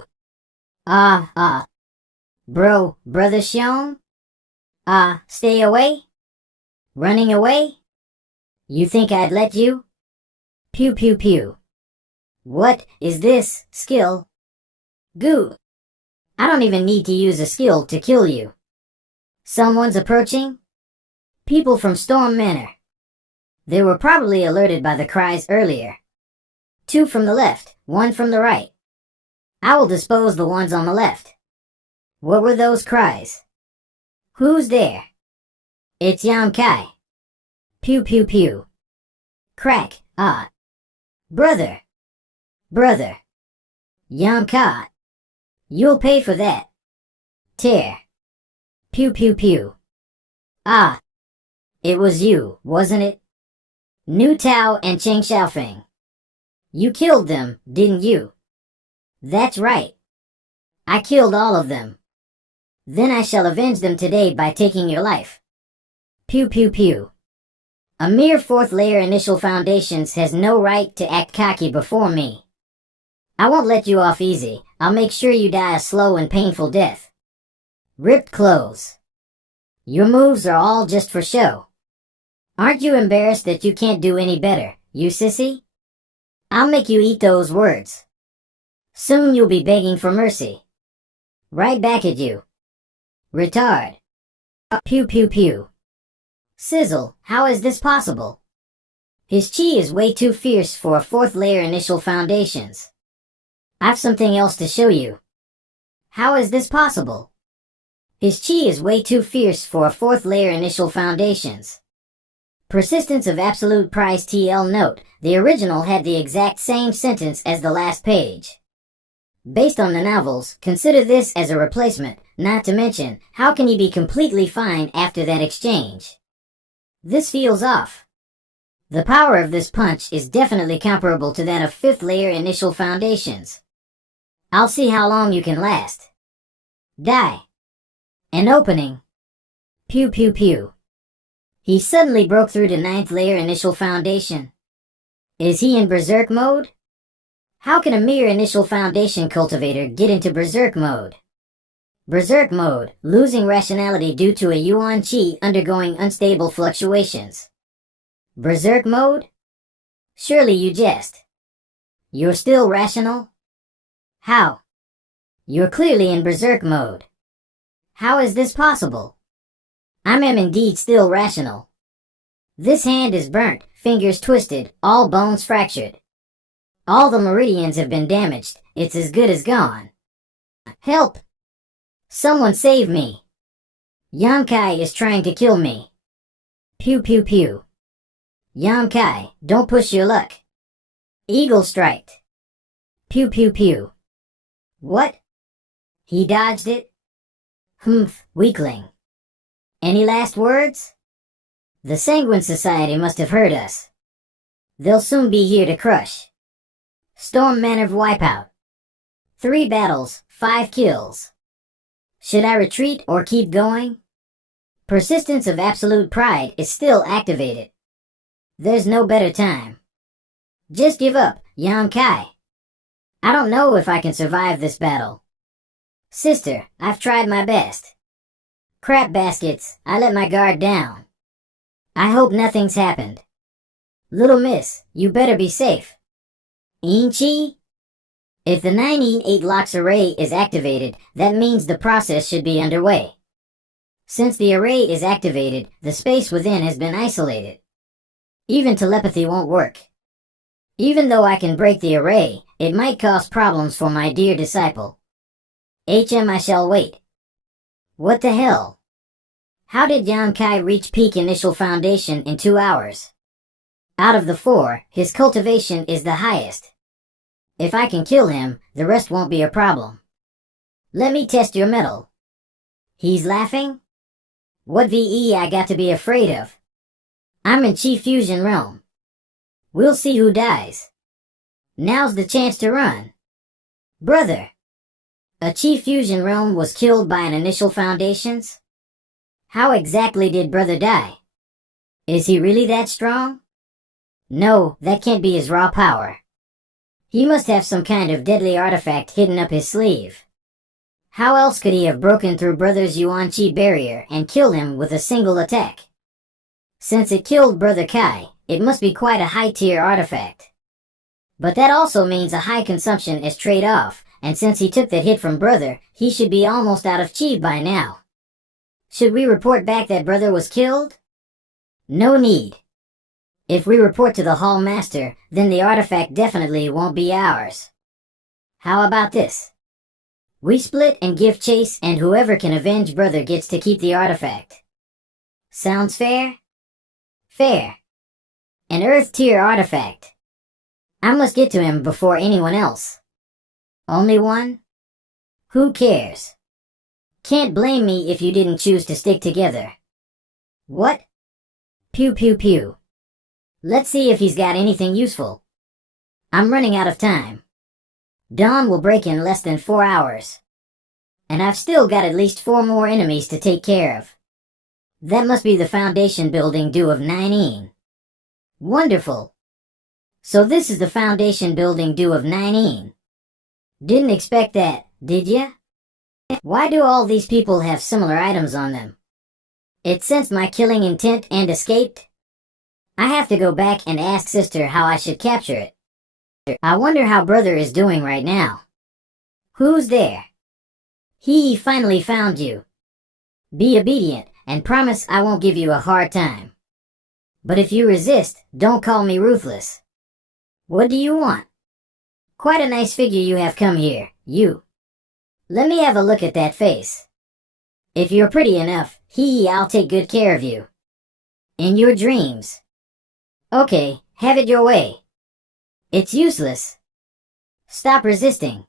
Bro, Brother Xiong? Stay away? Running away? You think I'd let you? Pew pew pew. What is this skill? Goo. I don't even need to use a skill to kill you. Someone's approaching? People from Storm Manor. They were probably alerted by the cries earlier. 2 from the left, 1 from the right. I will dispose the ones on the left. What were those cries? Who's there? It's Yang Kai. Pew pew pew. Crack, Brother. Yang Kai. You'll pay for that. Tear. Pew pew pew. It was you, wasn't it? Nu Tao and Cheng Xiaofeng. You killed them, didn't you? That's right. I killed all of them. Then I shall avenge them today by taking your life. Pew pew pew. A mere fourth layer initial foundations has no right to act cocky before me. I won't let you off easy. I'll make sure you die a slow and painful death. Ripped clothes. Your moves are all just for show. Aren't you embarrassed that you can't do any better, you sissy? I'll make you eat those words. Soon you'll be begging for mercy. Right back at you. Retard. Pew pew pew. Sizzle, how is this possible? His chi is way too fierce for a fourth layer initial foundations. I've something else to show you. How is this possible? His chi is way too fierce for a fourth layer initial foundations. Persistence of absolute price TL note, the original had the exact same sentence as the last page. Based on the novels, consider this as a replacement, not to mention, how can he be completely fine after that exchange? This feels off. The power of this punch is definitely comparable to that of fifth layer initial foundations. I'll see how long you can last. Die. An opening. Pew pew pew. He suddenly broke through to ninth layer initial foundation. Is he in berserk mode? How can a mere initial foundation cultivator get into berserk mode? Berserk mode, losing rationality due to a Yuan Qi undergoing unstable fluctuations. Berserk mode? Surely you jest. You're still rational? How? You're clearly in berserk mode. How is this possible? I am indeed still rational. This hand is burnt, fingers twisted, all bones fractured. All the meridians have been damaged, it's as good as gone. Help! Someone save me! Yamkai is trying to kill me. Pew pew pew. Yamkai, don't push your luck. Eagle striked. Pew pew pew. What? He dodged it? Humph, weakling. Any last words? The Sanguine Society must have heard us. They'll soon be here to crush. Storm Manor wipeout. 3 battles, 5 kills. Should I retreat or keep going? Persistence of absolute pride is still activated. There's no better time. Just give up, Yamkai. I don't know if I can survive this battle. Sister, I've tried my best. Crap baskets, I let my guard down. I hope nothing's happened. Little miss, you better be safe. Inchi? If the 9E8 locks array is activated, that means the process should be underway. Since the array is activated, the space within has been isolated. Even telepathy won't work. Even though I can break the array, it might cause problems for my dear disciple. I shall wait. What the hell? How did Yamkai reach peak initial foundation in 2 hours? Out of the 4, his cultivation is the highest. If I can kill him, the rest won't be a problem. Let me test your mettle. He's laughing? What VE I got to be afraid of? I'm in Chi Fusion realm. We'll see who dies. Now's the chance to run. Brother! A Chi Fusion realm was killed by an initial foundations? How exactly did brother die? Is he really that strong? No, that can't be his raw power. He must have some kind of deadly artifact hidden up his sleeve. How else could he have broken through brother's Yuan Qi barrier and killed him with a single attack? Since it killed brother Kai, it must be quite a high-tier artifact. But that also means a high consumption as trade-off, and since he took that hit from brother, he should be almost out of chi by now. Should we report back that brother was killed? No need. If we report to the Hall Master, then the artifact definitely won't be ours. How about this? We split and give chase, and whoever can avenge brother gets to keep the artifact. Sounds fair? Fair. An Earth tier artifact. I must get to him before anyone else. Only one? Who cares? Can't blame me if you didn't choose to stick together. What? Pew pew pew. Let's see if he's got anything useful. I'm running out of time. Dawn will break in less than 4 hours. And I've still got at least 4 more enemies to take care of. That must be the foundation building due of 9-een. Wonderful. So this is the foundation building due of 9. Didn't expect that, did ya? Why do all these people have similar items on them? It sensed my killing intent and escaped? I have to go back and ask sister how I should capture it. I wonder how brother is doing right now. Who's there? He finally found you. Be obedient and promise I won't give you a hard time. But if you resist, don't call me ruthless. What do you want? Quite a nice figure you have come here, you. Let me have a look at that face. If you're pretty enough, I'll take good care of you. In your dreams. Okay, have it your way. It's useless. Stop resisting.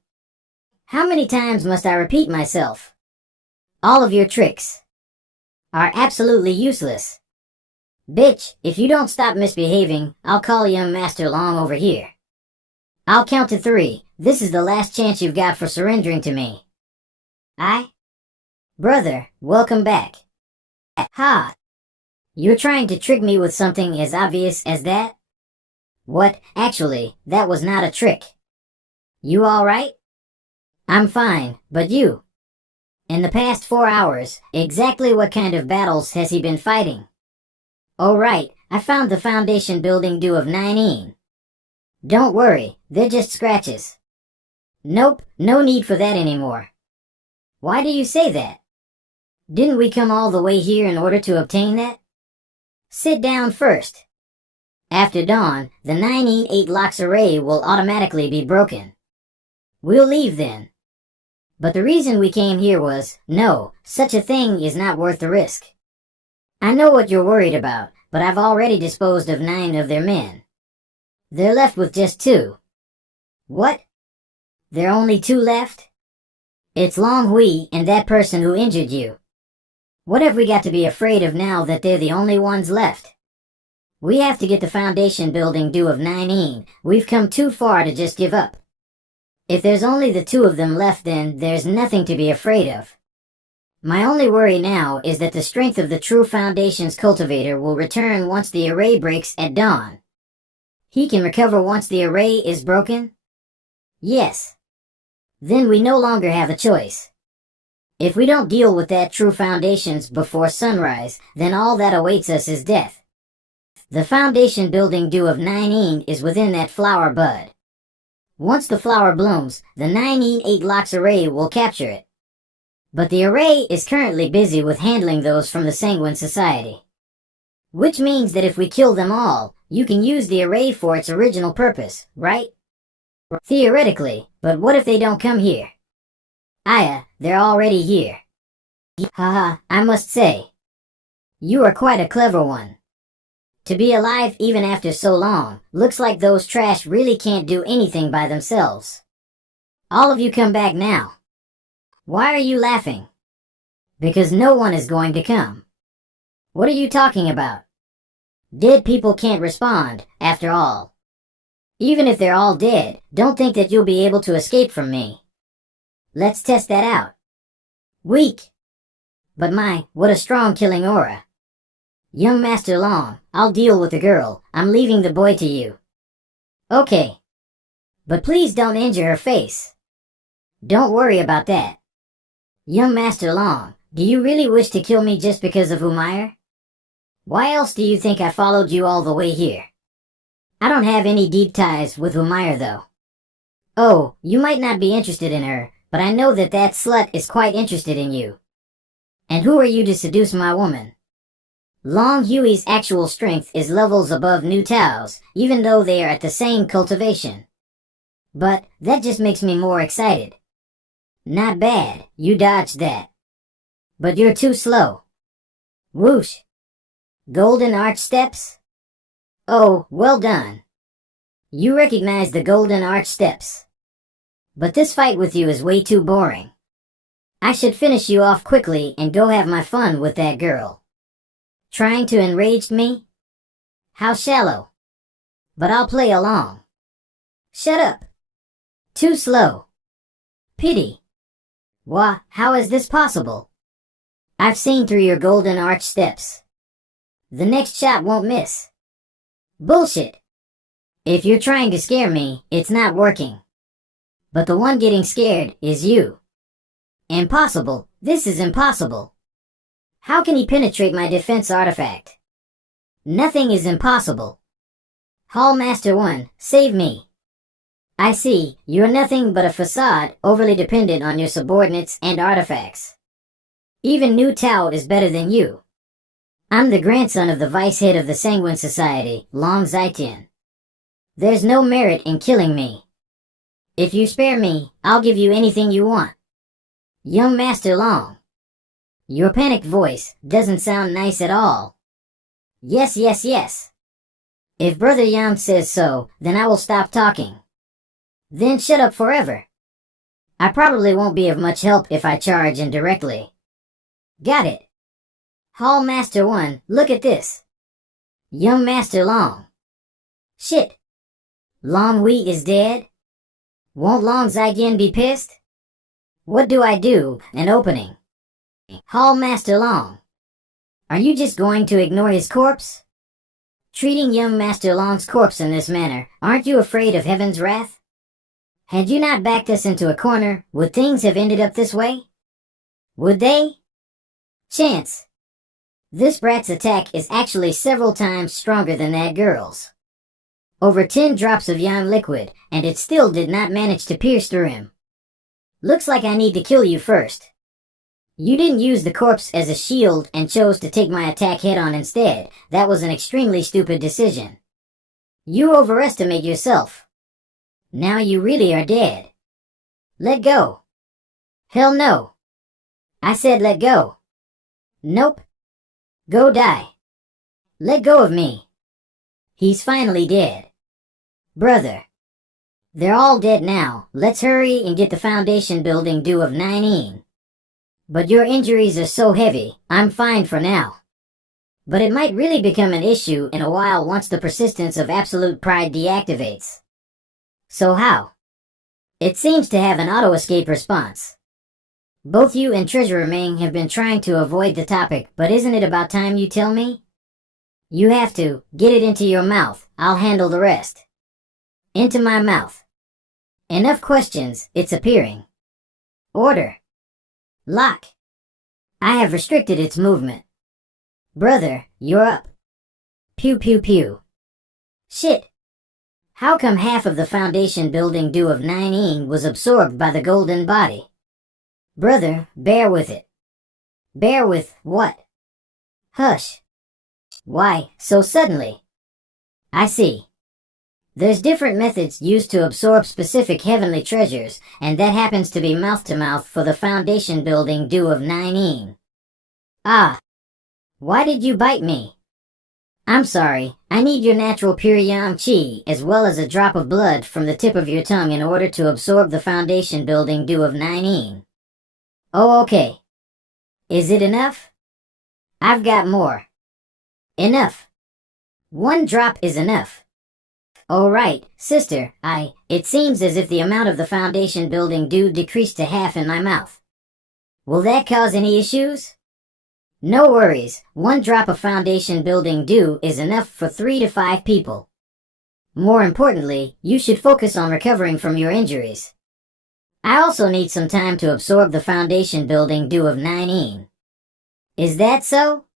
How many times must I repeat myself? All of your tricks are absolutely useless. Bitch, if you don't stop misbehaving, I'll call young Master Long over here. I'll count to 3. This is the last chance you've got for surrendering to me. Brother, welcome back. Ha! You're trying to trick me with something as obvious as that? What? Actually, that was not a trick. You alright? I'm fine, but you? In the past 4 hours, exactly what kind of battles has he been fighting? Oh right, I found the foundation building due of 9. Don't worry, they're just scratches. Nope, no need for that anymore. Why do you say that? Didn't we come all the way here in order to obtain that? Sit down first. After dawn, the 9-8 locks array will automatically be broken. We'll leave then. But the reason we came here was, no, such a thing is not worth the risk. I know what you're worried about, but I've already disposed of 9 of their men. They're left with just 2. What? There are only 2 left? It's Long Hui and that person who injured you. What have we got to be afraid of now that they're the only ones left? We have to get the foundation building due of 9. We've come too far to just give up. If there's only the 2 of them left, then there's nothing to be afraid of. My only worry now is that the strength of the true foundation's cultivator will return once the array breaks at dawn. He can recover once the array is broken? Yes. Then we no longer have a choice. If we don't deal with that true foundations before sunrise, then all that awaits us is death. The foundation building due of 9 is within that flower bud. Once the flower blooms, the 9-8 locks array will capture it. But the array is currently busy with handling those from the Sanguine Society. Which means that if we kill them all, you can use the array for its original purpose, right? Theoretically, but what if they don't come here? Aya, they're already here. Haha, I must say. You are quite a clever one. To be alive even after so long, looks like those trash really can't do anything by themselves. All of you come back now. Why are you laughing? Because no one is going to come. What are you talking about? Dead people can't respond, after all. Even if they're all dead, don't think that you'll be able to escape from me. Let's test that out. Weak. But my, what a strong killing aura. Young Master Long, I'll deal with the girl. I'm leaving the boy to you. Okay. But please don't injure her face. Don't worry about that. Young Master Long, do you really wish to kill me just because of Umayyar? Why else do you think I followed you all the way here? I don't have any deep ties with Umayyar though. Oh, you might not be interested in her, but I know that that slut is quite interested in you. And who are you to seduce my woman? Long Hui's actual strength is levels above New Tao's, even though they are at the same cultivation. But that just makes me more excited. Not bad, you dodged that. But you're too slow. Whoosh. Golden Arch Steps? Oh, well done. You recognize the Golden Arch Steps. But this fight with you is way too boring. I should finish you off quickly and go have my fun with that girl. Trying to enrage me? How shallow. But I'll play along. Shut up. Too slow. Pity. Why, how is this possible? I've seen through your Golden Arch Steps. The next shot won't miss. Bullshit. If you're trying to scare me, it's not working. But the one getting scared is you. Impossible. This is impossible. How can he penetrate my defense artifact? Nothing is impossible. Hallmaster 1, save me. I see, you're nothing but a facade overly dependent on your subordinates and artifacts. Even Nu Tao is better than you. I'm the grandson of the vice head of the Sanguine Society, Long Zaitin. There's no merit in killing me. If you spare me, I'll give you anything you want. Young Master Long. Your panicked voice doesn't sound nice at all. Yes, yes, yes. If Brother Yam says so, then I will stop talking. Then shut up forever. I probably won't be of much help if I charge indirectly. Got it. Hallmaster 1, look at this. Young Master Long. Shit. Long Wheat is dead? Won't Long Zaijian be pissed? What do I do? An opening. Hallmaster Long. Are you just going to ignore his corpse? Treating young Master Long's corpse in this manner, aren't you afraid of heaven's wrath? Had you not backed us into a corner, would things have ended up this way? Would they? Chance. This brat's attack is actually several times stronger than that girl's. Over 10 drops of Yam liquid, and it still did not manage to pierce through him. Looks like I need to kill you first. You didn't use the corpse as a shield and chose to take my attack head-on instead. That was an extremely stupid decision. You overestimate yourself. Now you really are dead. Let go. Hell no. I said let go. Nope. Go die. Let go of me. He's finally dead. Brother. They're all dead now. Let's hurry and get the foundation building due of 9-een. But your injuries are so heavy, I'm fine for now. But it might really become an issue in a while once the persistence of absolute pride deactivates. So how? It seems to have an auto-escape response. Both you and Treasurer Ming have been trying to avoid the topic, but isn't it about time you tell me? You have to. Get it into your mouth. I'll handle the rest. Into my mouth. Enough questions, it's appearing. Order. Lock. I have restricted its movement. Brother, you're up. Pew pew pew. Shit. How come half of the foundation building due of 9-een was absorbed by the golden body? Brother, bear with it. Bear with what? Hush. Why, so suddenly? I see. There's different methods used to absorb specific heavenly treasures, and that happens to be mouth-to-mouth for the foundation building due of 9-een. Ah. Why did you bite me? I'm sorry, I need your natural pure Yam Chi as well as a drop of blood from the tip of your tongue in order to absorb the foundation building due of 9-een. Oh, okay. Is it enough? I've got more. Enough. 1 drop is enough. Oh right, sister, it seems as if the amount of the foundation building due decreased to half in my mouth. Will that cause any issues? No worries, 1 drop of foundation building due is enough for 3 to 5 people. More importantly, you should focus on recovering from your injuries. I also need some time to absorb the foundation building due of 9-een. Is that so?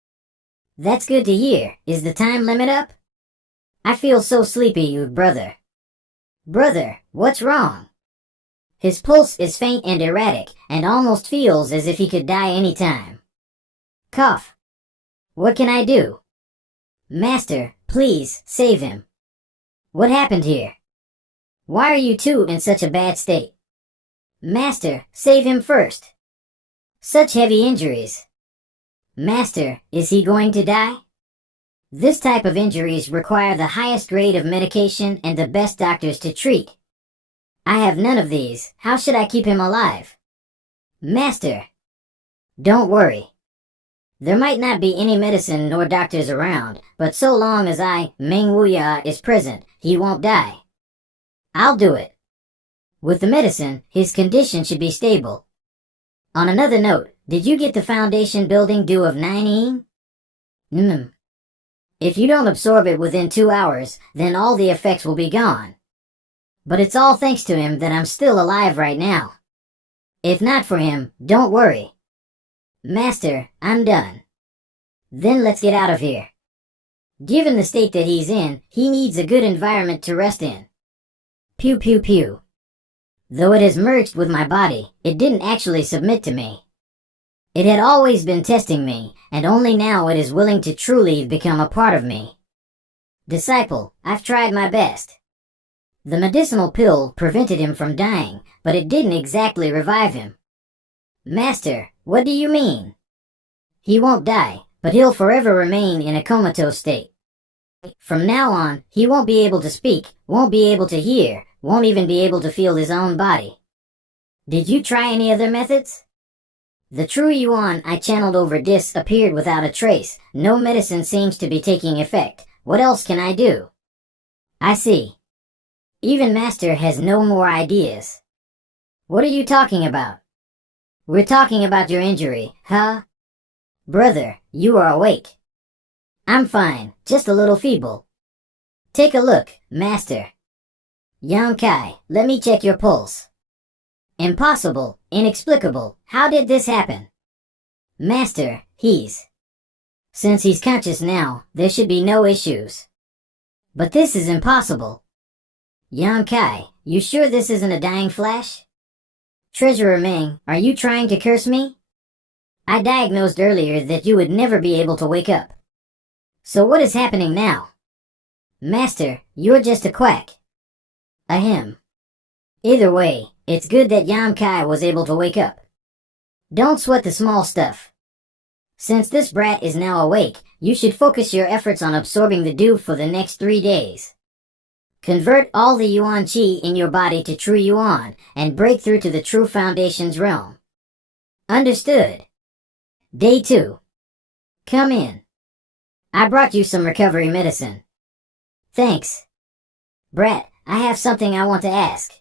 That's good to hear. Is the time limit up? I feel so sleepy, you brother. Brother, what's wrong? His pulse is faint and erratic, and almost feels as if he could die any time. Cough. What can I do? Master, please, save him. What happened here? Why are you two in such a bad state? Master, save him first. Such heavy injuries. Master, is he going to die? This type of injuries require the highest grade of medication and the best doctors to treat. I have none of these. How should I keep him alive? Master. Don't worry. There might not be any medicine nor doctors around, but so long as Meng Wuya, is present, he won't die. I'll do it. With the medicine, his condition should be stable. On another note, did you get the foundation building due of 9-een? If you don't absorb it within 2 hours, then all the effects will be gone. But it's all thanks to him that I'm still alive right now. If not for him, don't worry. Master, I'm done. Then let's get out of here. Given the state that he's in, he needs a good environment to rest in. Pew pew pew. Though it has merged with my body, it didn't actually submit to me. It had always been testing me, and only now it is willing to truly become a part of me. Disciple, I've tried my best. The medicinal pill prevented him from dying, but it didn't exactly revive him. Master, what do you mean? He won't die, but he'll forever remain in a comatose state. From now on, he won't be able to speak, won't be able to hear, won't even be able to feel his own body. Did you try any other methods? The true Yuan I channeled over Dis appeared without a trace. No medicine seems to be taking effect. What else can I do? I see. Even Master has no more ideas. What are you talking about? We're talking about your injury, huh? Brother, you are awake. I'm fine, just a little feeble. Take a look, Master. Yang Kai, let me check your pulse. Impossible, inexplicable, how did this happen? Master, Since he's conscious now, there should be no issues. But this is impossible. Yang Kai, you sure this isn't a dying flash? Treasurer Ming, are you trying to curse me? I diagnosed earlier that you would never be able to wake up. So what is happening now? Master, you're just a quack. Ahem. Either way, it's good that Yang Kai was able to wake up. Don't sweat the small stuff. Since this brat is now awake, you should focus your efforts on absorbing the dew for the next 3 days. Convert all the Yuan Qi in your body to true Yuan, and break through to the true Foundation's realm. Understood. Day 2. Come in. I brought you some recovery medicine. Thanks. Brat, I have something I want to ask.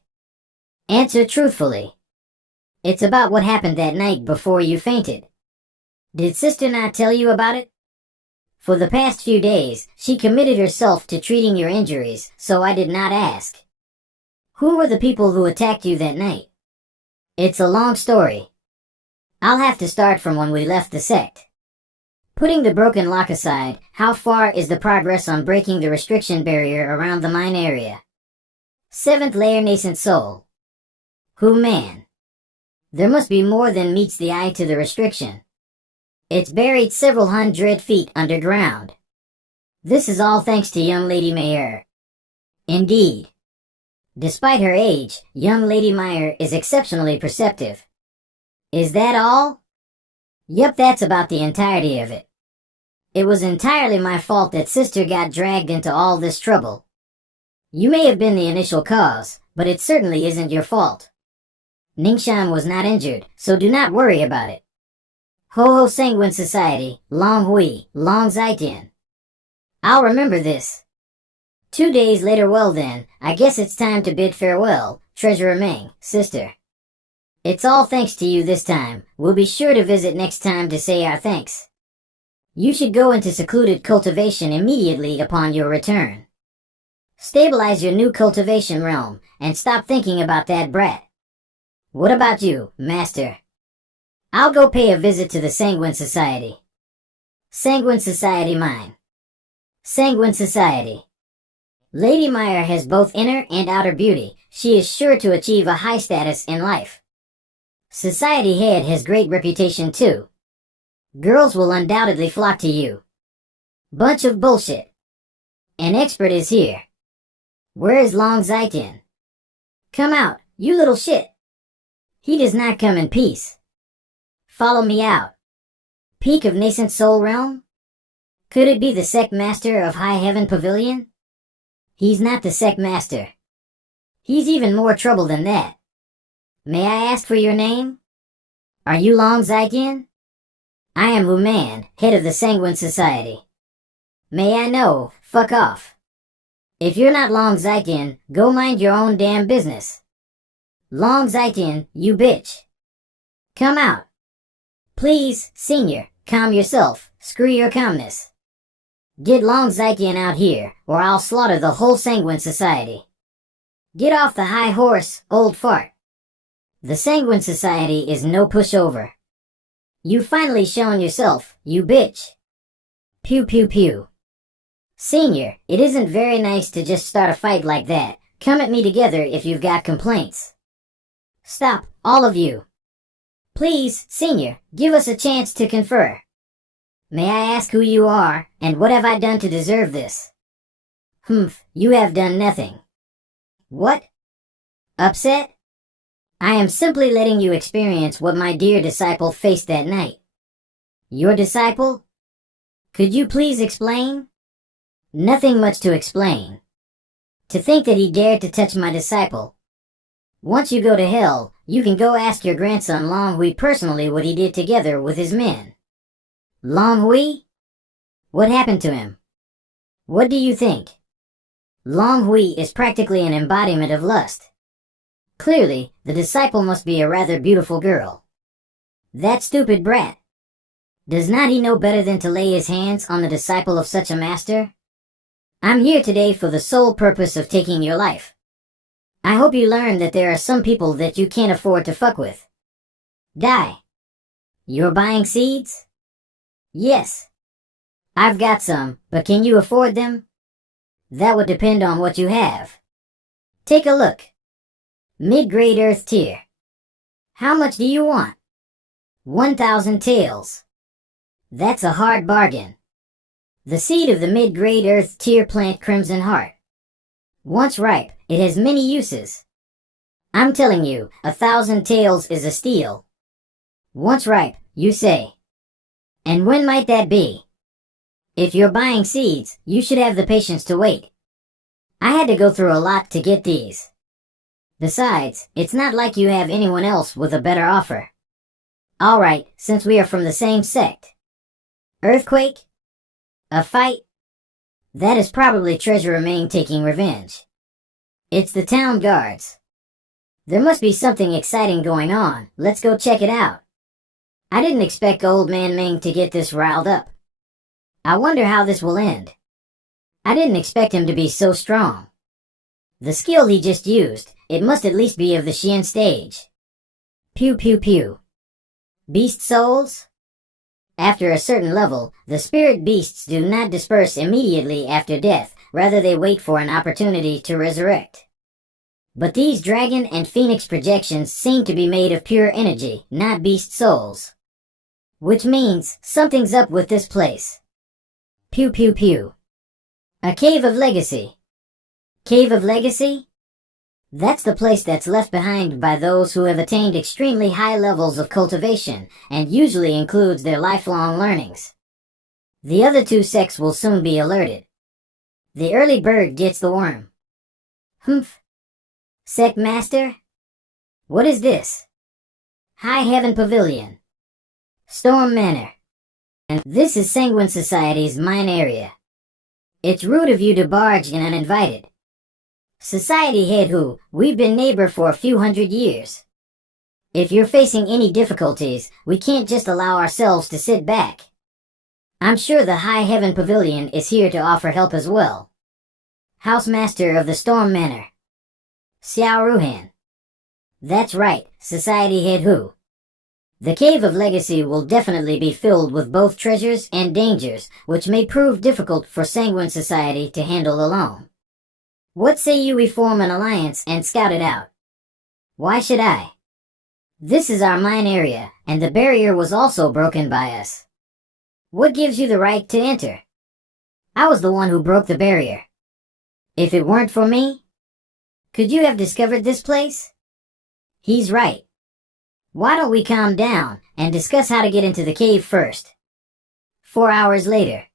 Answer truthfully. It's about what happened that night before you fainted. Did Sister not tell you about it? For the past few days, she committed herself to treating your injuries, so I did not ask. Who were the people who attacked you that night? It's a long story. I'll have to start from when we left the sect. Putting the broken lock aside, how far is the progress on breaking the restriction barrier around the mine area? 7th layer nascent soul. Who man? There must be more than meets the eye to the restriction. It's buried several hundred feet underground. This is all thanks to young Lady Meyer. Indeed. Despite her age, young Lady Meyer is exceptionally perceptive. Is that all? Yep, that's about the entirety of it. It was entirely my fault that Sister got dragged into all this trouble. You may have been the initial cause, but it certainly isn't your fault. Ningxian was not injured, so do not worry about it. Ho-Ho Sanguine Society, Long Hui, Long Zaijian. I'll remember this. 2 days later, well then, I guess it's time to bid farewell, Treasurer Ming, Sister. It's all thanks to you this time. We'll be sure to visit next time to say our thanks. You should go into secluded cultivation immediately upon your return. Stabilize your new cultivation realm, and stop thinking about that brat. What about you, Master? I'll go pay a visit to the Sanguine Society. Sanguine Society mine. Sanguine Society. Lady Meyer has both inner and outer beauty. She is sure to achieve a high status in life. Society head has great reputation too. Girls will undoubtedly flock to you. Bunch of bullshit. An expert is here. Where is Long Zaijian? Come out, you little shit. He does not come in peace. Follow me out. Peak of Nascent Soul Realm? Could it be the Sect Master of High Heaven Pavilion? He's not the Sect Master. He's even more trouble than that. May I ask for your name? Are you Long Zaijian? I am Wu Man, head of the Sanguine Society. May I know, fuck off. If you're not Long Zaijian, go mind your own damn business. Long Zaijian, you bitch. Come out. Please, Senior, calm yourself. Screw your calmness. Get Long Zykian out here, or I'll slaughter the whole Sanguine Society. Get off the high horse, old fart. The Sanguine Society is no pushover. You've finally shown yourself, you bitch. Pew pew pew. Senior, it isn't very nice to just start a fight like that. Come at me together if you've got complaints. Stop, all of you. Please, Senior, give us a chance to confer. May I ask who you are, and what have I done to deserve this? Humph, you have done nothing. What? Upset? I am simply letting you experience what my dear disciple faced that night. Your disciple? Could you please explain? Nothing much to explain. To think that he dared to touch my disciple. Once you go to hell, you can go ask your grandson Long Hui personally what he did together with his men. Long Hui? What happened to him? What do you think? Long Hui is practically an embodiment of lust. Clearly, the disciple must be a rather beautiful girl. That stupid brat. Does not he know better than to lay his hands on the disciple of such a master? I'm here today for the sole purpose of taking your life. I hope you learn that there are some people that you can't afford to fuck with. Die. You're buying seeds? Yes. I've got some, but can you afford them? That would depend on what you have. Take a look. Mid-grade earth tier. How much do you want? 1,000 taels. That's a hard bargain. The seed of the mid-grade earth tier plant Crimson Heart. Once ripe, it has many uses. I'm telling you, 1,000 taels is a steal. Once ripe, you say. And when might that be? If you're buying seeds, you should have the patience to wait. I had to go through a lot to get these. Besides, it's not like you have anyone else with a better offer. Alright, since we are from the same sect. Earthquake? A fight? That is probably Treasurer Ming taking revenge. It's the town guards. There must be something exciting going on. Let's go check it out. I didn't expect Old Man Ming to get this riled up. I wonder how this will end. I didn't expect him to be so strong. The skill he just used, it must at least be of the Xian stage. Pew pew pew. Beast souls? After a certain level, the spirit beasts do not disperse immediately after death, rather they wait for an opportunity to resurrect. But these dragon and phoenix projections seem to be made of pure energy, not beast souls. Which means, something's up with this place. Pew pew pew. A Cave of Legacy. Cave of Legacy? That's the place that's left behind by those who have attained extremely high levels of cultivation, and usually includes their lifelong learnings. The other two sects will soon be alerted. The early bird gets the worm. Humph. Sect Master? What is this? High Heaven Pavilion. Storm Manor. And this is Sanguine Society's mine area. It's rude of you to barge in uninvited. Society head who, we've been neighbor for a few hundred years. If you're facing any difficulties, we can't just allow ourselves to sit back. I'm sure the High Heaven Pavilion is here to offer help as well. Housemaster of the Storm Manor. Xiao Ruhan. That's right, Society head who. The Cave of Legacy will definitely be filled with both treasures and dangers, which may prove difficult for Sanguine Society to handle alone. What say you we form an alliance and scout it out? Why should I? This is our mine area, and the barrier was also broken by us. What gives you the right to enter? I was the one who broke the barrier. If it weren't for me, could you have discovered this place? He's right. Why don't we calm down and discuss how to get into the cave first? 4 hours later.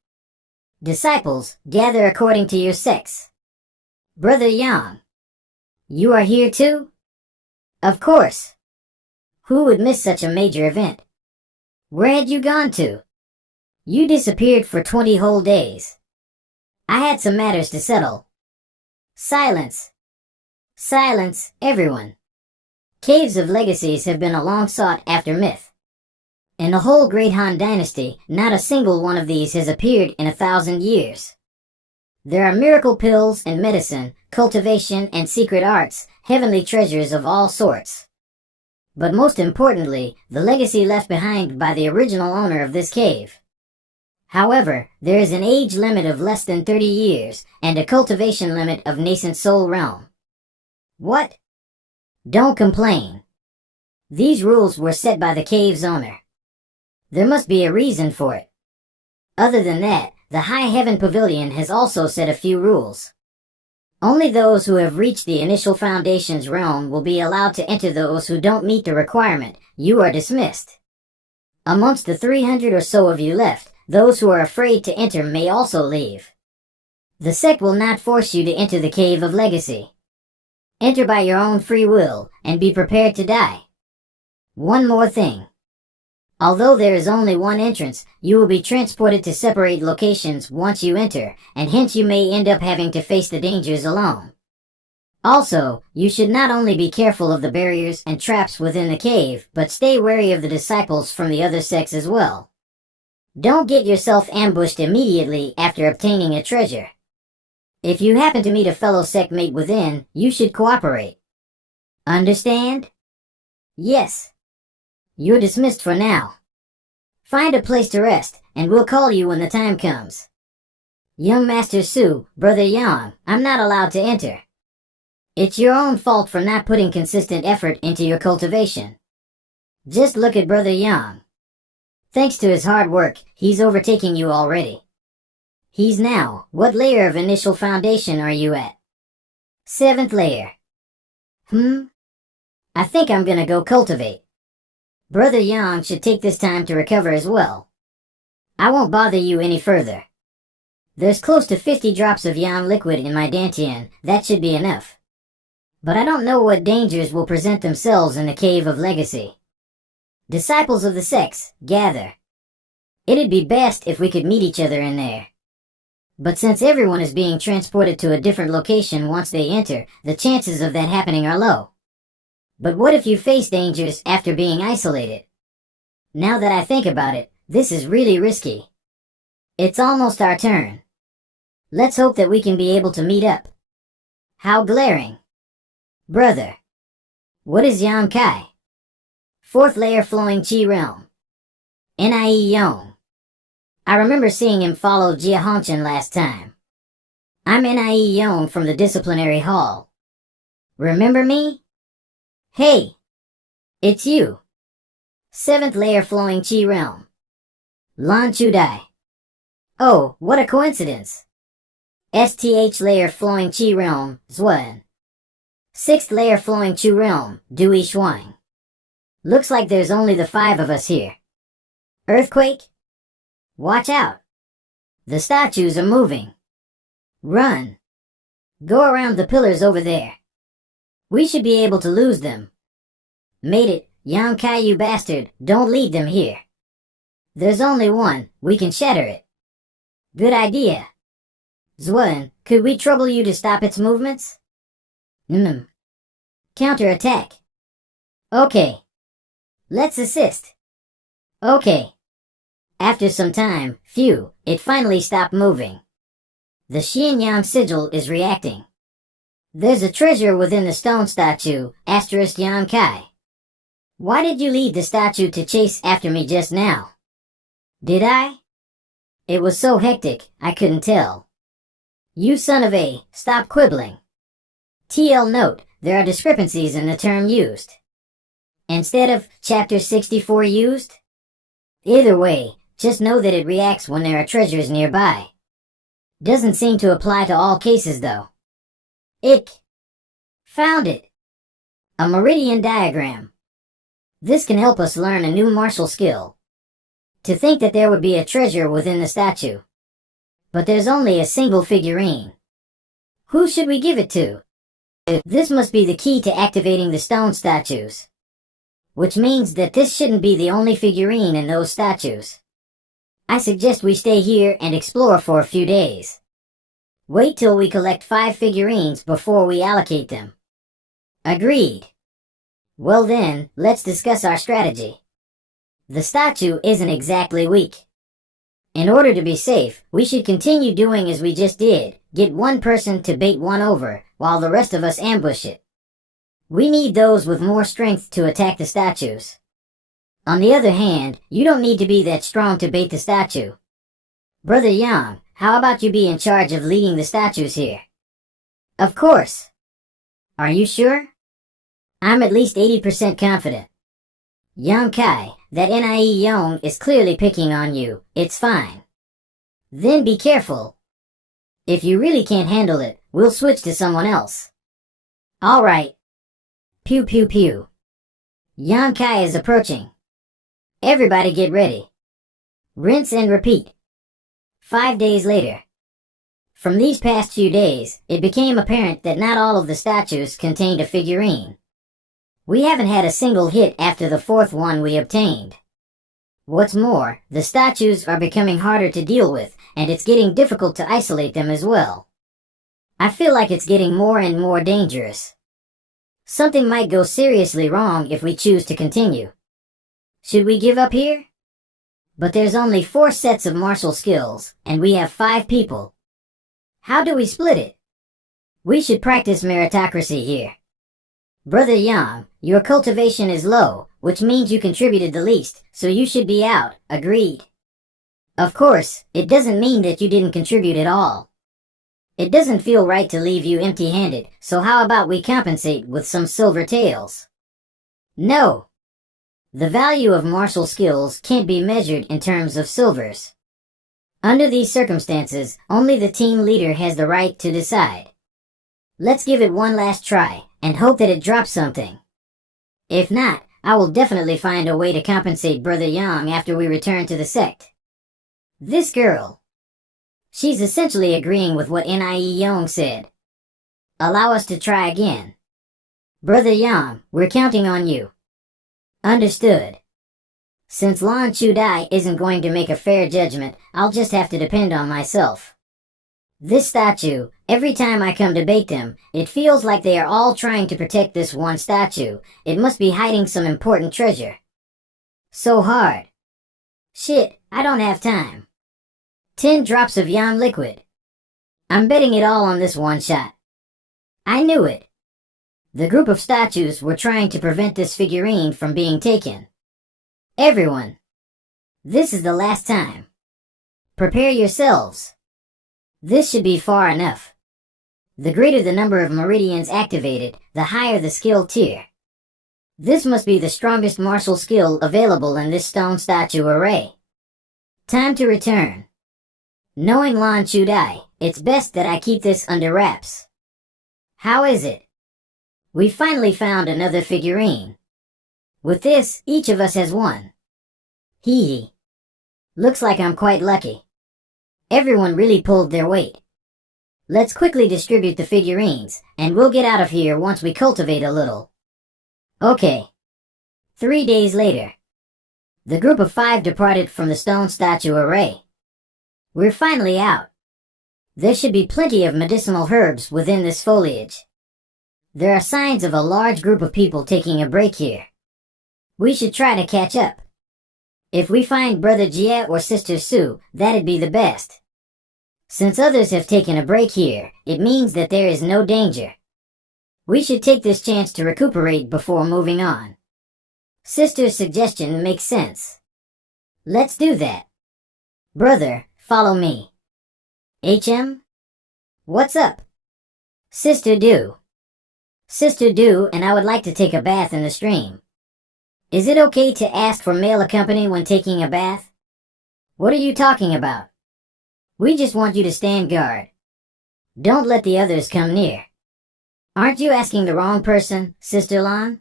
Disciples, gather according to your sects. Brother Yang, you are here too? Of course. Who would miss such a major event? Where had you gone to? You disappeared for 20 whole days. I had some matters to settle. Silence. Silence, everyone. Caves of Legacies have been a long sought after myth. In the whole Great Han Dynasty, not a single one of these has appeared in 1,000 years. There are miracle pills and medicine, cultivation and secret arts, heavenly treasures of all sorts. But most importantly, the legacy left behind by the original owner of this cave. However, there is an age limit of less than 30 years, and a cultivation limit of nascent soul realm. What? Don't complain. These rules were set by the cave's owner. There must be a reason for it. Other than that, the High Heaven Pavilion has also set a few rules. Only those who have reached the initial foundation's realm will be allowed to enter. Those who don't meet the requirement, you are dismissed. Amongst the 300 or so of you left, those who are afraid to enter may also leave. The sect will not force you to enter the Cave of Legacy. Enter by your own free will, and be prepared to die. One more thing. Although there is only one entrance, you will be transported to separate locations once you enter, and hence you may end up having to face the dangers alone. Also, you should not only be careful of the barriers and traps within the cave, but stay wary of the disciples from the other sects as well. Don't get yourself ambushed immediately after obtaining a treasure. If you happen to meet a fellow sectmate within, you should cooperate. Understand? Yes. You're dismissed for now. Find a place to rest, and we'll call you when the time comes. Young Master Su, Brother Yang, I'm not allowed to enter. It's your own fault for not putting consistent effort into your cultivation. Just look at Brother Yang. Thanks to his hard work, he's overtaking you already. He's now, what layer of initial foundation are you at? 7th layer. I think I'm gonna go cultivate. Brother Yang should take this time to recover as well. I won't bother you any further. There's close to 50 drops of Yang liquid in my Dantian, that should be enough. But I don't know what dangers will present themselves in the Cave of Legacy. Disciples of the sects, gather. It'd be best if we could meet each other in there. But since everyone is being transported to a different location once they enter, the chances of that happening are low. But what if you face dangers after being isolated? Now that I think about it, this is really risky. It's almost our turn. Let's hope that we can be able to meet up. How glaring. Brother. What is Yang Kai? 4th layer flowing Qi realm. Nie Yong. I remember seeing him follow Jia Hongchen last time. I'm Nie Yong from the disciplinary hall. Remember me? Hey! It's you! 7th layer flowing Qi realm. Lan Chudai. Oh, what a coincidence! STH layer flowing Qi realm, Zhuan. 6th layer flowing Qi realm, Dui Shuang. Looks like there's only the 5 of us here. Earthquake? Watch out! The statues are moving. Run! Go around the pillars over there. We should be able to lose them. Made it, Yang Kai, you bastard, don't lead them here. There's only one, we can shatter it. Good idea. Zhuan, could we trouble you to stop its movements? Counterattack. Okay. Let's assist. Okay. After some time, phew, it finally stopped moving. The Xianyang sigil is reacting. There's a treasure within the stone statue, asterisk Yang Kai. Why did you lead the statue to chase after me just now? Did I? It was so hectic, I couldn't tell. You son of a, stop quibbling. TL note, there are discrepancies in the term used. Instead of chapter 64 used? Either way, just know that it reacts when there are treasures nearby. Doesn't seem to apply to all cases though. Ick. Found it. A meridian diagram. This can help us learn a new martial skill. To think that there would be a treasure within the statue. But there's only a single figurine. Who should we give it to? This must be the key to activating the stone statues. Which means that this shouldn't be the only figurine in those statues. I suggest we stay here and explore for a few days. Wait till we collect 5 figurines before we allocate them. Agreed. Well then, let's discuss our strategy. The statue isn't exactly weak. In order to be safe, we should continue doing as we just did. Get one person to bait one over, while the rest of us ambush it. We need those with more strength to attack the statues. On the other hand, you don't need to be that strong to bait the statue. Brother Yang, how about you be in charge of leading the statues here? Of course. Are you sure? I'm at least 80% confident. Yang Kai, that Nie Yong is clearly picking on you. It's fine. Then be careful. If you really can't handle it, we'll switch to someone else. Alright. Pew pew pew. Yang Kai is approaching. Everybody get ready. Rinse and repeat. 5 days later. From these past few days, it became apparent that not all of the statues contained a figurine. We haven't had a single hit after the fourth one we obtained. What's more, the statues are becoming harder to deal with, and it's getting difficult to isolate them as well. I feel like it's getting more and more dangerous. Something might go seriously wrong if we choose to continue. Should we give up here? But there's only 4 sets of martial skills, and we have 5 people. How do we split it? We should practice meritocracy here. Brother Yang, your cultivation is low, which means you contributed the least, so you should be out. Agreed. Of course, it doesn't mean that you didn't contribute at all. It doesn't feel right to leave you empty-handed, so how about we compensate with some silver taels? No. The value of martial skills can't be measured in terms of silvers. Under these circumstances, only the team leader has the right to decide. Let's give it one last try, and hope that it drops something. If not, I will definitely find a way to compensate Brother Yang after we return to the sect. This girl. She's essentially agreeing with what Nie Yong said. Allow us to try again. Brother Yang, we're counting on you. Understood. Since Lan Chudai isn't going to make a fair judgment, I'll just have to depend on myself. This statue, every time I come to bait them, it feels like they are all trying to protect this one statue. It must be hiding some important treasure. So hard. Shit, I don't have time. 10 drops of Yan liquid. I'm betting it all on this one shot. I knew it. The group of statues were trying to prevent this figurine from being taken. Everyone. This is the last time. Prepare yourselves. This should be far enough. The greater the number of meridians activated, the higher the skill tier. This must be the strongest martial skill available in this stone statue array. Time to return. Knowing Lan Chudai, it's best that I keep this under wraps. How is it? We finally found another figurine. With this, each of us has one. Hee hee. Looks like I'm quite lucky. Everyone really pulled their weight. Let's quickly distribute the figurines, and we'll get out of here once we cultivate a little. Okay. 3 days later. The group of 5 departed from the stone statue array. We're finally out. There should be plenty of medicinal herbs within this foliage. There are signs of a large group of people taking a break here. We should try to catch up. If we find Brother Jie or Sister Su, that'd be the best. Since others have taken a break here, it means that there is no danger. We should take this chance to recuperate before moving on. Sister's suggestion makes sense. Let's do that. Brother, follow me. HM? What's up? Sister Du. Sister Du and I would like to take a bath in the stream. Is it okay to ask for male accompany when taking a bath? What are you talking about? We just want you to stand guard. Don't let the others come near. Aren't you asking the wrong person, Sister Lan?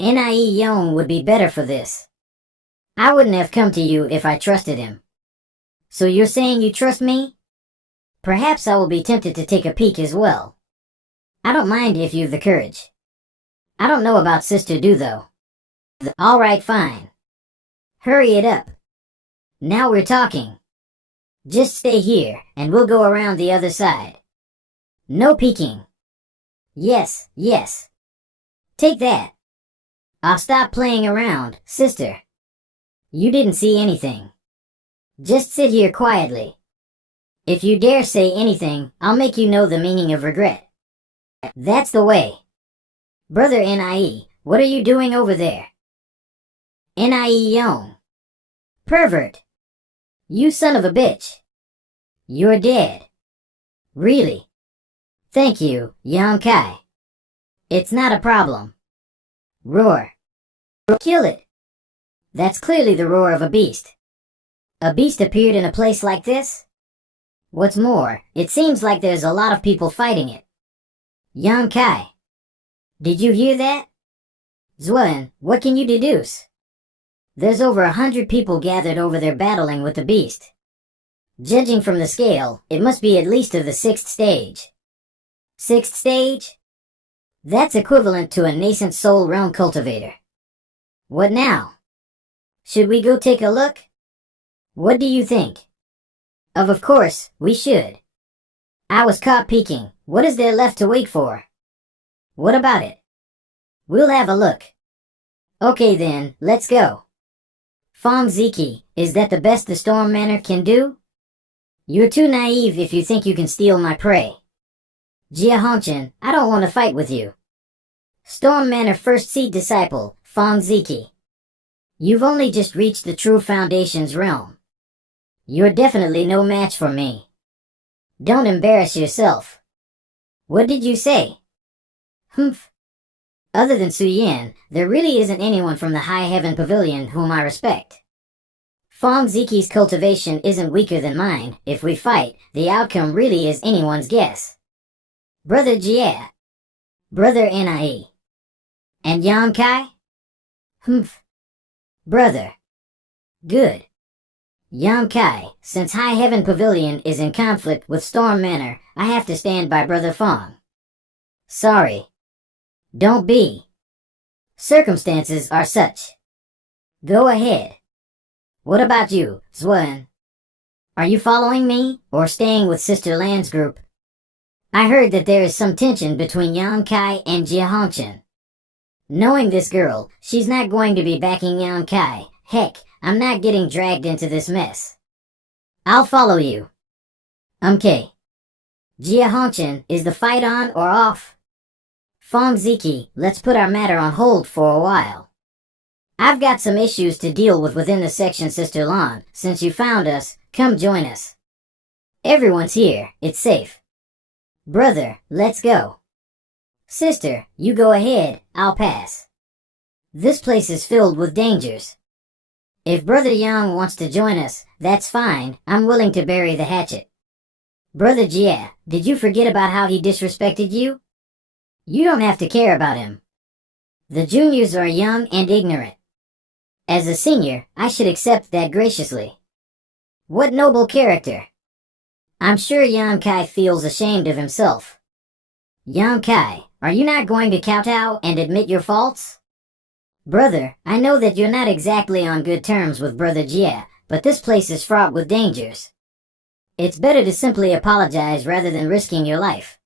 Nie Yong would be better for this. I wouldn't have come to you if I trusted him. So you're saying you trust me? Perhaps I will be tempted to take a peek as well. I don't mind if you've the courage. I don't know about Sister Du though. Alright, fine. Hurry it up. Now we're talking. Just stay here, and we'll go around the other side. No peeking. Yes, yes. Take that. I'll stop playing around, sister. You didn't see anything. Just sit here quietly. If you dare say anything, I'll make you know the meaning of regret. That's the way. Brother Nie, what are you doing over there? Nie Young. Pervert. You son of a bitch. You're dead. Really? Thank you, Yang Kai. It's not a problem. Roar. Kill it. That's clearly the roar of a beast. A beast appeared in a place like this? What's more, it seems like there's a lot of people fighting it. Yang Kai. Did you hear that? Xuan, what can you deduce? There's over 100 people gathered over there battling with the beast. Judging from the scale, it must be at least of the 6th stage. 6th stage? That's equivalent to a nascent soul realm cultivator. What now? Should we go take a look? What do you think? Of course, we should. I was caught peeking. What is there left to wait for? What about it? We'll have a look. Okay then, let's go. Fong Ziki, is that the best the Storm Manor can do? You're too naive if you think you can steal my prey. Jia Hongchen, I don't want to fight with you. Storm Manor First Seed Disciple, Fong Ziki. You've only just reached the true Foundation's realm. You're definitely no match for me. Don't embarrass yourself. What did you say? Humph. Other than Su Yan, there really isn't anyone from the High Heaven Pavilion whom I respect. Fong Ziki's cultivation isn't weaker than mine. If we fight, the outcome really is anyone's guess. Brother Jia. Brother Nie. And Yang Kai? Humph. Brother. Good. Yang Kai, since High Heaven Pavilion is in conflict with Storm Manor, I have to stand by Brother Fong. Sorry. Don't be. Circumstances are such. Go ahead. What about you, Xuan? Are you following me, or staying with Sister Lan's group? I heard that there is some tension between Yang Kai and Jia Hongchen. Knowing this girl, she's not going to be backing Yang Kai. Heck, I'm not getting dragged into this mess. I'll follow you. Okay. Jia Hongchen, is the fight on or off? Fong Ziki, let's put our matter on hold for a while. I've got some issues to deal with within the section, Sister Lan. Since you found us, come join us. Everyone's here, it's safe. Brother, let's go. Sister, you go ahead, I'll pass. This place is filled with dangers. If Brother Yang wants to join us, that's fine, I'm willing to bury the hatchet. Brother Jia, did you forget about how he disrespected you? You don't have to care about him. The juniors are young and ignorant. As a senior, I should accept that graciously. What noble character! I'm sure Yang Kai feels ashamed of himself. Yang Kai, are you not going to kowtow and admit your faults? Brother, I know that you're not exactly on good terms with Brother Jia, but this place is fraught with dangers. It's better to simply apologize rather than risking your life.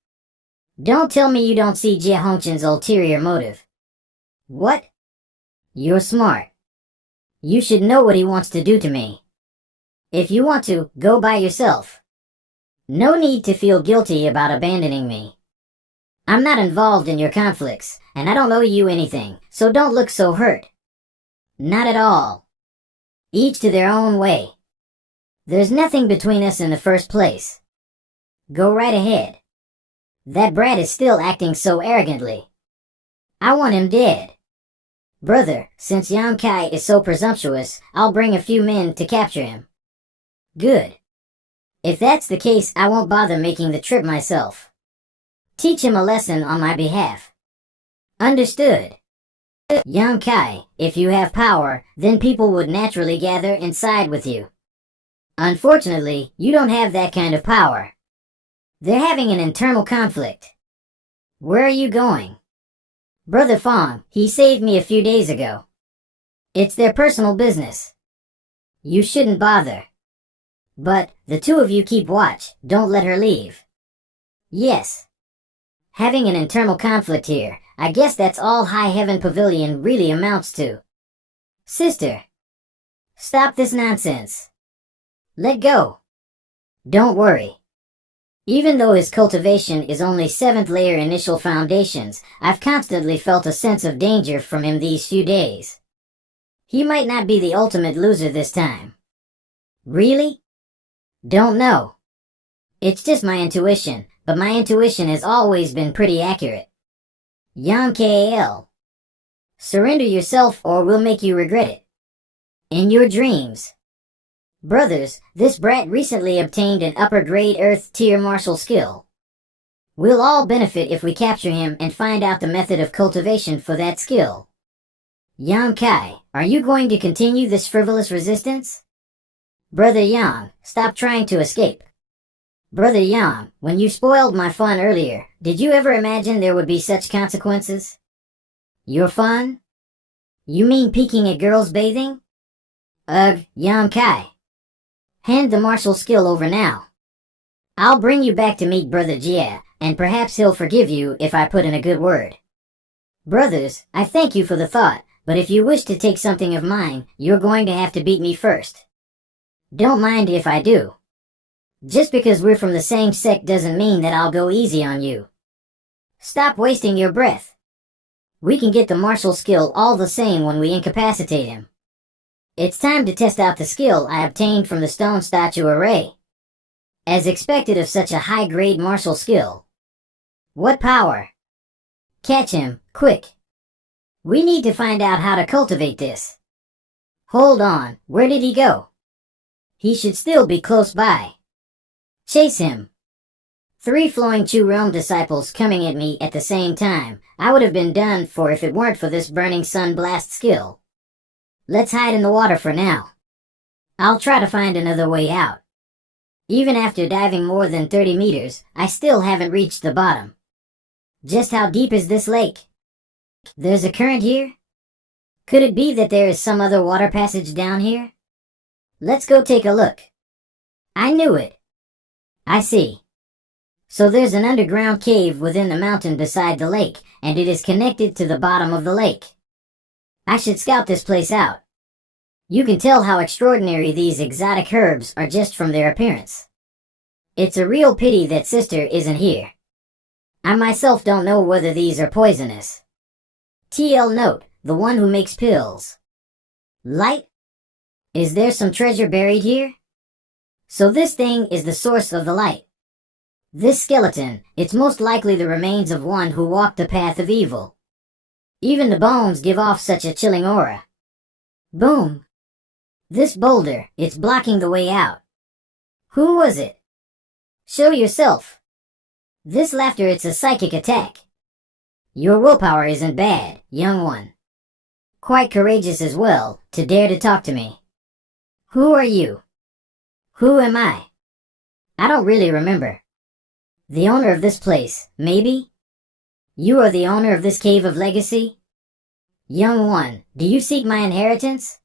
Don't tell me you don't see Jia Hongchen's ulterior motive. What? You're smart. You should know what he wants to do to me. If you want to, go by yourself. No need to feel guilty about abandoning me. I'm not involved in your conflicts, and I don't owe you anything, so don't look so hurt. Not at all. Each to their own way. There's nothing between us in the first place. Go right ahead. That brat is still acting so arrogantly. I want him dead. Brother, since Yang Kai is so presumptuous, I'll bring a few men to capture him. Good. If that's the case, I won't bother making the trip myself. Teach him a lesson on my behalf. Understood. Yang Kai, if you have power, then people would naturally gather and side with you. Unfortunately, you don't have that kind of power. They're having an internal conflict. Where are you going? Brother Fong, he saved me a few days ago. It's their personal business. You shouldn't bother. But, the two of you keep watch, don't let her leave. Yes. Having an internal conflict here, I guess that's all High Heaven Pavilion really amounts to. Sister. Stop this nonsense. Let go. Don't worry. Even though his cultivation is only 7th layer initial foundations, I've constantly felt a sense of danger from him these few days. He might not be the ultimate loser this time. Really? Don't know. It's just my intuition, but my intuition has always been pretty accurate. Yan Kal. Surrender yourself or we'll make you regret it. In your dreams. Brothers, this brat recently obtained an upper-grade Earth tier martial skill. We'll all benefit if we capture him and find out the method of cultivation for that skill. Yang Kai, are you going to continue this frivolous resistance? Brother Yang, stop trying to escape. Brother Yang, when you spoiled my fun earlier, did you ever imagine there would be such consequences? Your fun? You mean peeking at girls bathing? Ugh, Yang Kai. Hand the martial skill over now. I'll bring you back to meet Brother Jia, and perhaps he'll forgive you if I put in a good word. Brothers, I thank you for the thought, but if you wish to take something of mine, you're going to have to beat me first. Don't mind if I do. Just because we're from the same sect doesn't mean that I'll go easy on you. Stop wasting your breath. We can get the martial skill all the same when we incapacitate him. It's time to test out the skill I obtained from the stone statue array. As expected of such a high-grade martial skill. What power? Catch him, quick. We need to find out how to cultivate this. Hold on, where did he go? He should still be close by. Chase him. 3 flowing Chu realm disciples coming at me at the same time. I would have been done for if it weren't for this burning sun blast skill. Let's hide in the water for now. I'll try to find another way out. Even after diving more than 30 meters, I still haven't reached the bottom. Just how deep is this lake? There's a current here? Could it be that there is some other water passage down here? Let's go take a look. I knew it. I see. So there's an underground cave within the mountain beside the lake, and it is connected to the bottom of the lake. I should scout this place out. You can tell how extraordinary these exotic herbs are just from their appearance. It's a real pity that Sister isn't here. I myself don't know whether these are poisonous. TL note, the one who makes pills. Light? Is there some treasure buried here? So this thing is the source of the light. This skeleton, it's most likely the remains of one who walked the path of evil. Even the bones give off such a chilling aura. Boom. This boulder, it's blocking the way out. Who was it? Show yourself. This laughter, it's a psychic attack. Your willpower isn't bad, young one. Quite courageous as well, to dare to talk to me. Who are you? Who am I? I don't really remember. The owner of this place, maybe? You are the owner of this cave of legacy? Young one, do you seek my inheritance?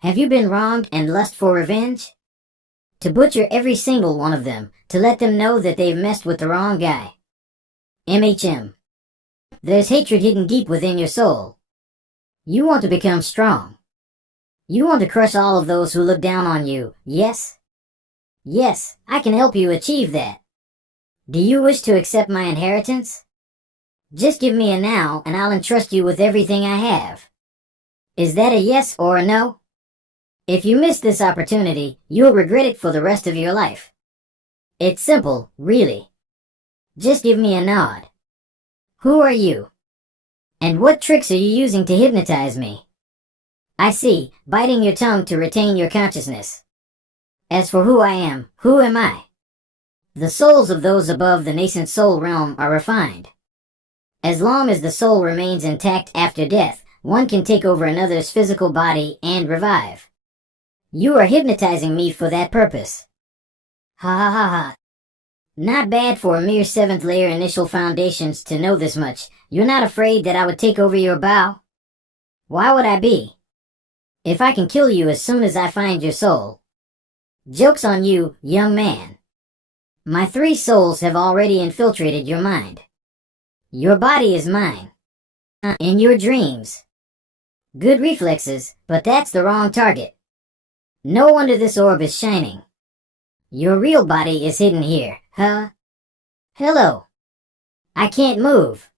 Have you been wronged and lust for revenge? To butcher every single one of them, to let them know that they've messed with the wrong guy. MHM. There's hatred hidden deep within your soul. You want to become strong. You want to crush all of those who look down on you, yes? Yes, I can help you achieve that. Do you wish to accept my inheritance? Just give me a now and I'll entrust you with everything I have. Is that a yes or a no? If you miss this opportunity, you'll regret it for the rest of your life. It's simple, really. Just give me a nod. Who are you? And what tricks are you using to hypnotize me? I see, biting your tongue to retain your consciousness. As for who I am, who am I? The souls of those above the nascent soul realm are refined. As long as the soul remains intact after death, one can take over another's physical body and revive. You are hypnotizing me for that purpose. Ha ha ha ha. Not bad for a mere 7th layer initial foundations to know this much. You're not afraid that I would take over your bow? Why would I be? If I can kill you as soon as I find your soul. Joke's on you, young man. My 3 souls have already infiltrated your mind. Your body is mine. In your dreams. Good reflexes, but that's the wrong target. No wonder this orb is shining. Your real body is hidden here, huh? Hello. I can't move.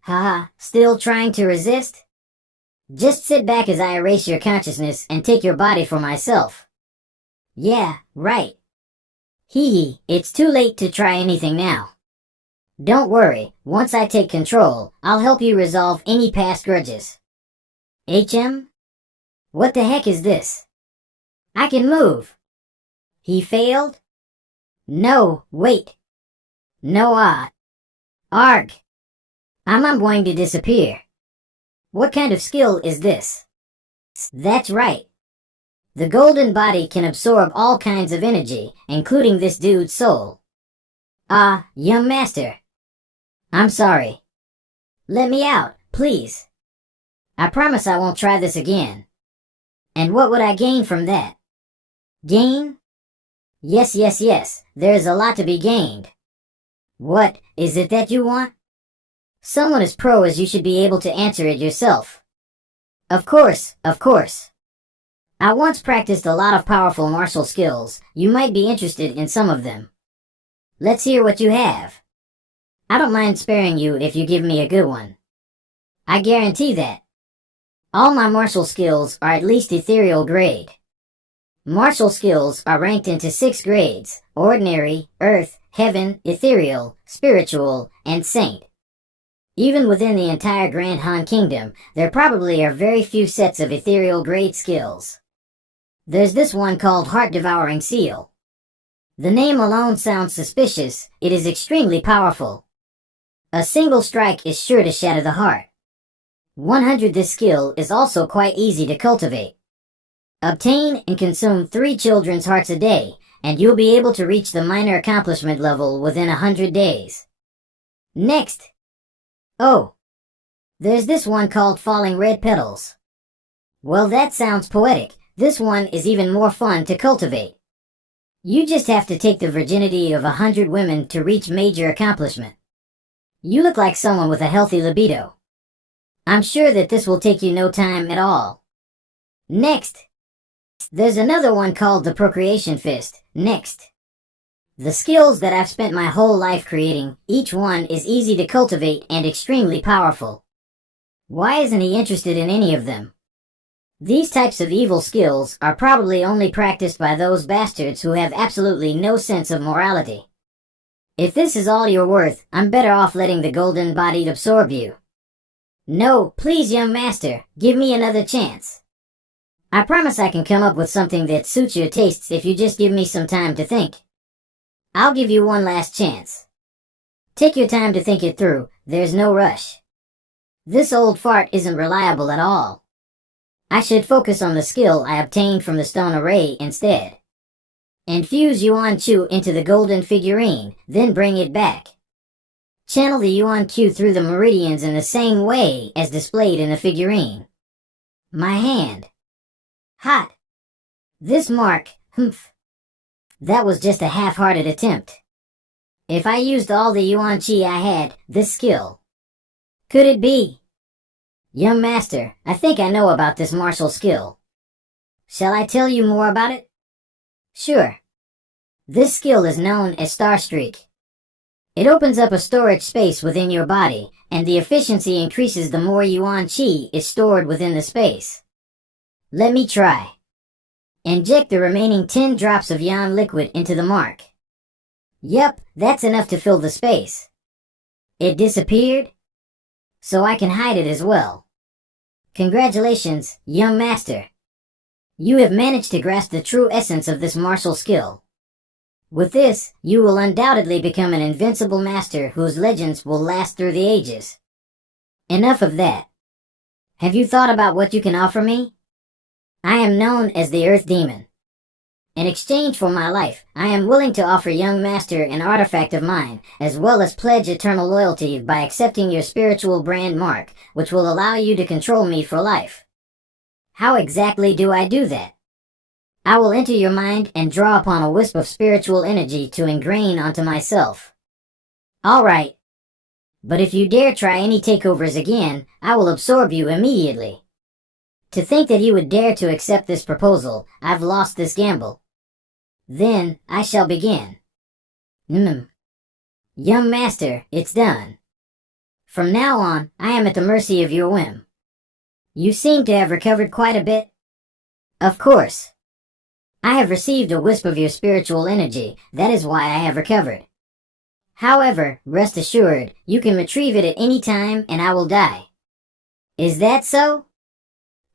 Haha, still trying to resist? Just sit back as I erase your consciousness and take your body for myself. Yeah, right. Hee hee, it's too late to try anything now. Don't worry, once I take control, I'll help you resolve any past grudges. HM? What the heck is this? I can move. He failed? No, wait. No, Arg. I'm going to disappear. What kind of skill is this? That's right. The golden body can absorb all kinds of energy, including this dude's soul. Young master. I'm sorry. Let me out, please. I promise I won't try this again. And what would I gain from that? Gain? Yes, there's a lot to be gained. What is it that you want? Someone as pro as you should be able to answer it yourself. Of course. I once practiced a lot of powerful martial skills. You might be interested in some of them. Let's hear what you have. I don't mind sparing you if you give me a good one. I guarantee that. All my martial skills are at least ethereal grade. Martial skills are ranked into 6 grades: ordinary, earth, heaven, ethereal, spiritual, and saint. Even within the entire Grand Han Kingdom, there probably are very few sets of ethereal grade skills. There's this one called Heart-Devouring Seal. The name alone sounds suspicious. It is extremely powerful. A single strike is sure to shatter the heart. 100. This skill is also quite easy to cultivate. Obtain and consume 3 children's hearts a day, and you'll be able to reach the minor accomplishment level within 100 days. Next. Oh. There's this one called Falling Red Petals. Well, that sounds poetic. This one is even more fun to cultivate. You just have to take the virginity of 100 women to reach major accomplishment. You look like someone with a healthy libido. I'm sure that this will take you no time at all. Next. There's another one called the Procreation Fist. Next. The skills that I've spent my whole life creating, each one is easy to cultivate and extremely powerful. Why isn't he interested in any of them? These types of evil skills are probably only practiced by those bastards who have absolutely no sense of morality. If this is all you're worth, I'm better off letting the golden body absorb you. No, please, young master, give me another chance. I promise I can come up with something that suits your tastes if you just give me some time to think. I'll give you one last chance. Take your time to think it through, there's no rush. This old fart isn't reliable at all. I should focus on the skill I obtained from the stone array instead. Infuse Yuan Chu into the golden figurine, then bring it back. Channel the Yuan Q through the meridians in the same way as displayed in the figurine. My hand. Hot. This mark, humph. That was just a half-hearted attempt. If I used all the Yuan Chi I had, this skill. Could it be? Young master, I think I know about this martial skill. Shall I tell you more about it? Sure. This skill is known as Star Streak. It opens up a storage space within your body, and the efficiency increases the more Yuan Chi is stored within the space. Let me try. Inject the remaining 10 drops of Yuan liquid into the mark. Yep, that's enough to fill the space. It disappeared? So I can hide it as well. Congratulations, young master. You have managed to grasp the true essence of this martial skill. With this, you will undoubtedly become an invincible master whose legends will last through the ages. Enough of that. Have you thought about what you can offer me? I am known as the Earth Demon. In exchange for my life, I am willing to offer young master an artifact of mine, as well as pledge eternal loyalty by accepting your spiritual brand mark, which will allow you to control me for life. How exactly do I do that? I will enter your mind and draw upon a wisp of spiritual energy to ingrain onto myself. All right. But if you dare try any takeovers again, I will absorb you immediately. To think that he would dare to accept this proposal, I've lost this gamble. Then, I shall begin. Young master, it's done. From now on, I am at the mercy of your whim. You seem to have recovered quite a bit. Of course. I have received a wisp of your spiritual energy, that is why I have recovered. However, rest assured, you can retrieve it at any time and I will die. Is that so?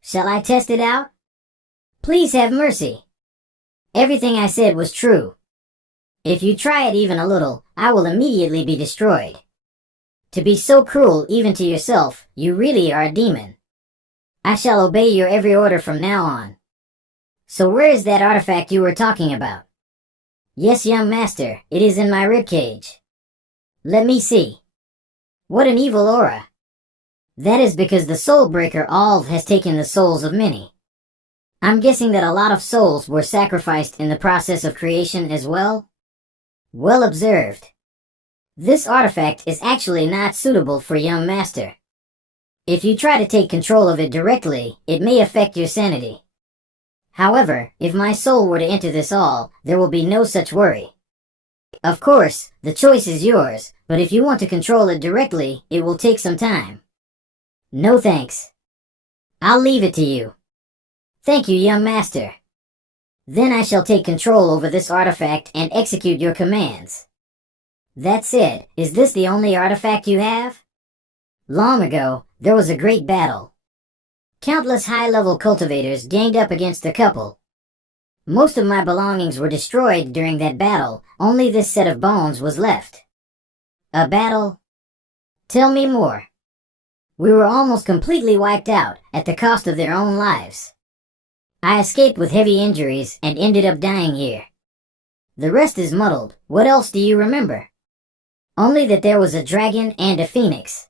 Shall I test it out? Please have mercy. Everything I said was true. If you try it even a little, I will immediately be destroyed. To be so cruel even to yourself, you really are a demon. I shall obey your every order from now on. So where is that artifact you were talking about? Yes, young master, it is in my ribcage. Let me see. What an evil aura. That is because the Soul Breaker Alv has taken the souls of many. I'm guessing that a lot of souls were sacrificed in the process of creation as well? Well observed. This artifact is actually not suitable for young master. If you try to take control of it directly, it may affect your sanity. However, if my soul were to enter this all, there will be no such worry. Of course, the choice is yours, but if you want to control it directly, it will take some time. No thanks. I'll leave it to you. Thank you, young master. Then I shall take control over this artifact and execute your commands. That said, is this the only artifact you have? Long ago, there was a great battle. Countless high-level cultivators ganged up against the couple. Most of my belongings were destroyed during that battle, only this set of bones was left. A battle? Tell me more. We were almost completely wiped out, at the cost of their own lives. I escaped with heavy injuries and ended up dying here. The rest is muddled. What else do you remember? Only that there was a dragon and a phoenix.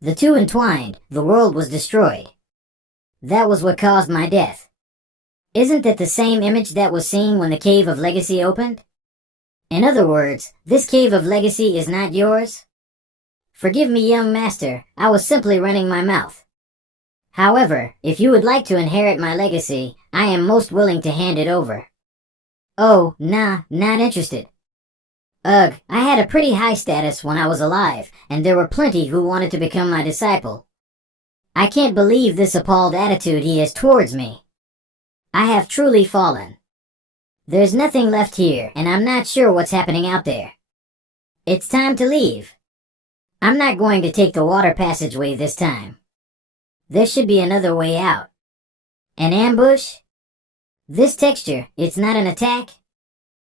The two entwined, the world was destroyed. That was what caused my death. Isn't that the same image that was seen when the Cave of Legacy opened? In other words, this Cave of Legacy is not yours? Forgive me, young master, I was simply running my mouth. However, if you would like to inherit my legacy, I am most willing to hand it over. Oh, nah, not interested. Ugh, I had a pretty high status when I was alive, and there were plenty who wanted to become my disciple. I can't believe this appalled attitude he has towards me. I have truly fallen. There's nothing left here, and I'm not sure what's happening out there. It's time to leave. I'm not going to take the water passageway this time. There should be another way out. An ambush? This texture, it's not an attack?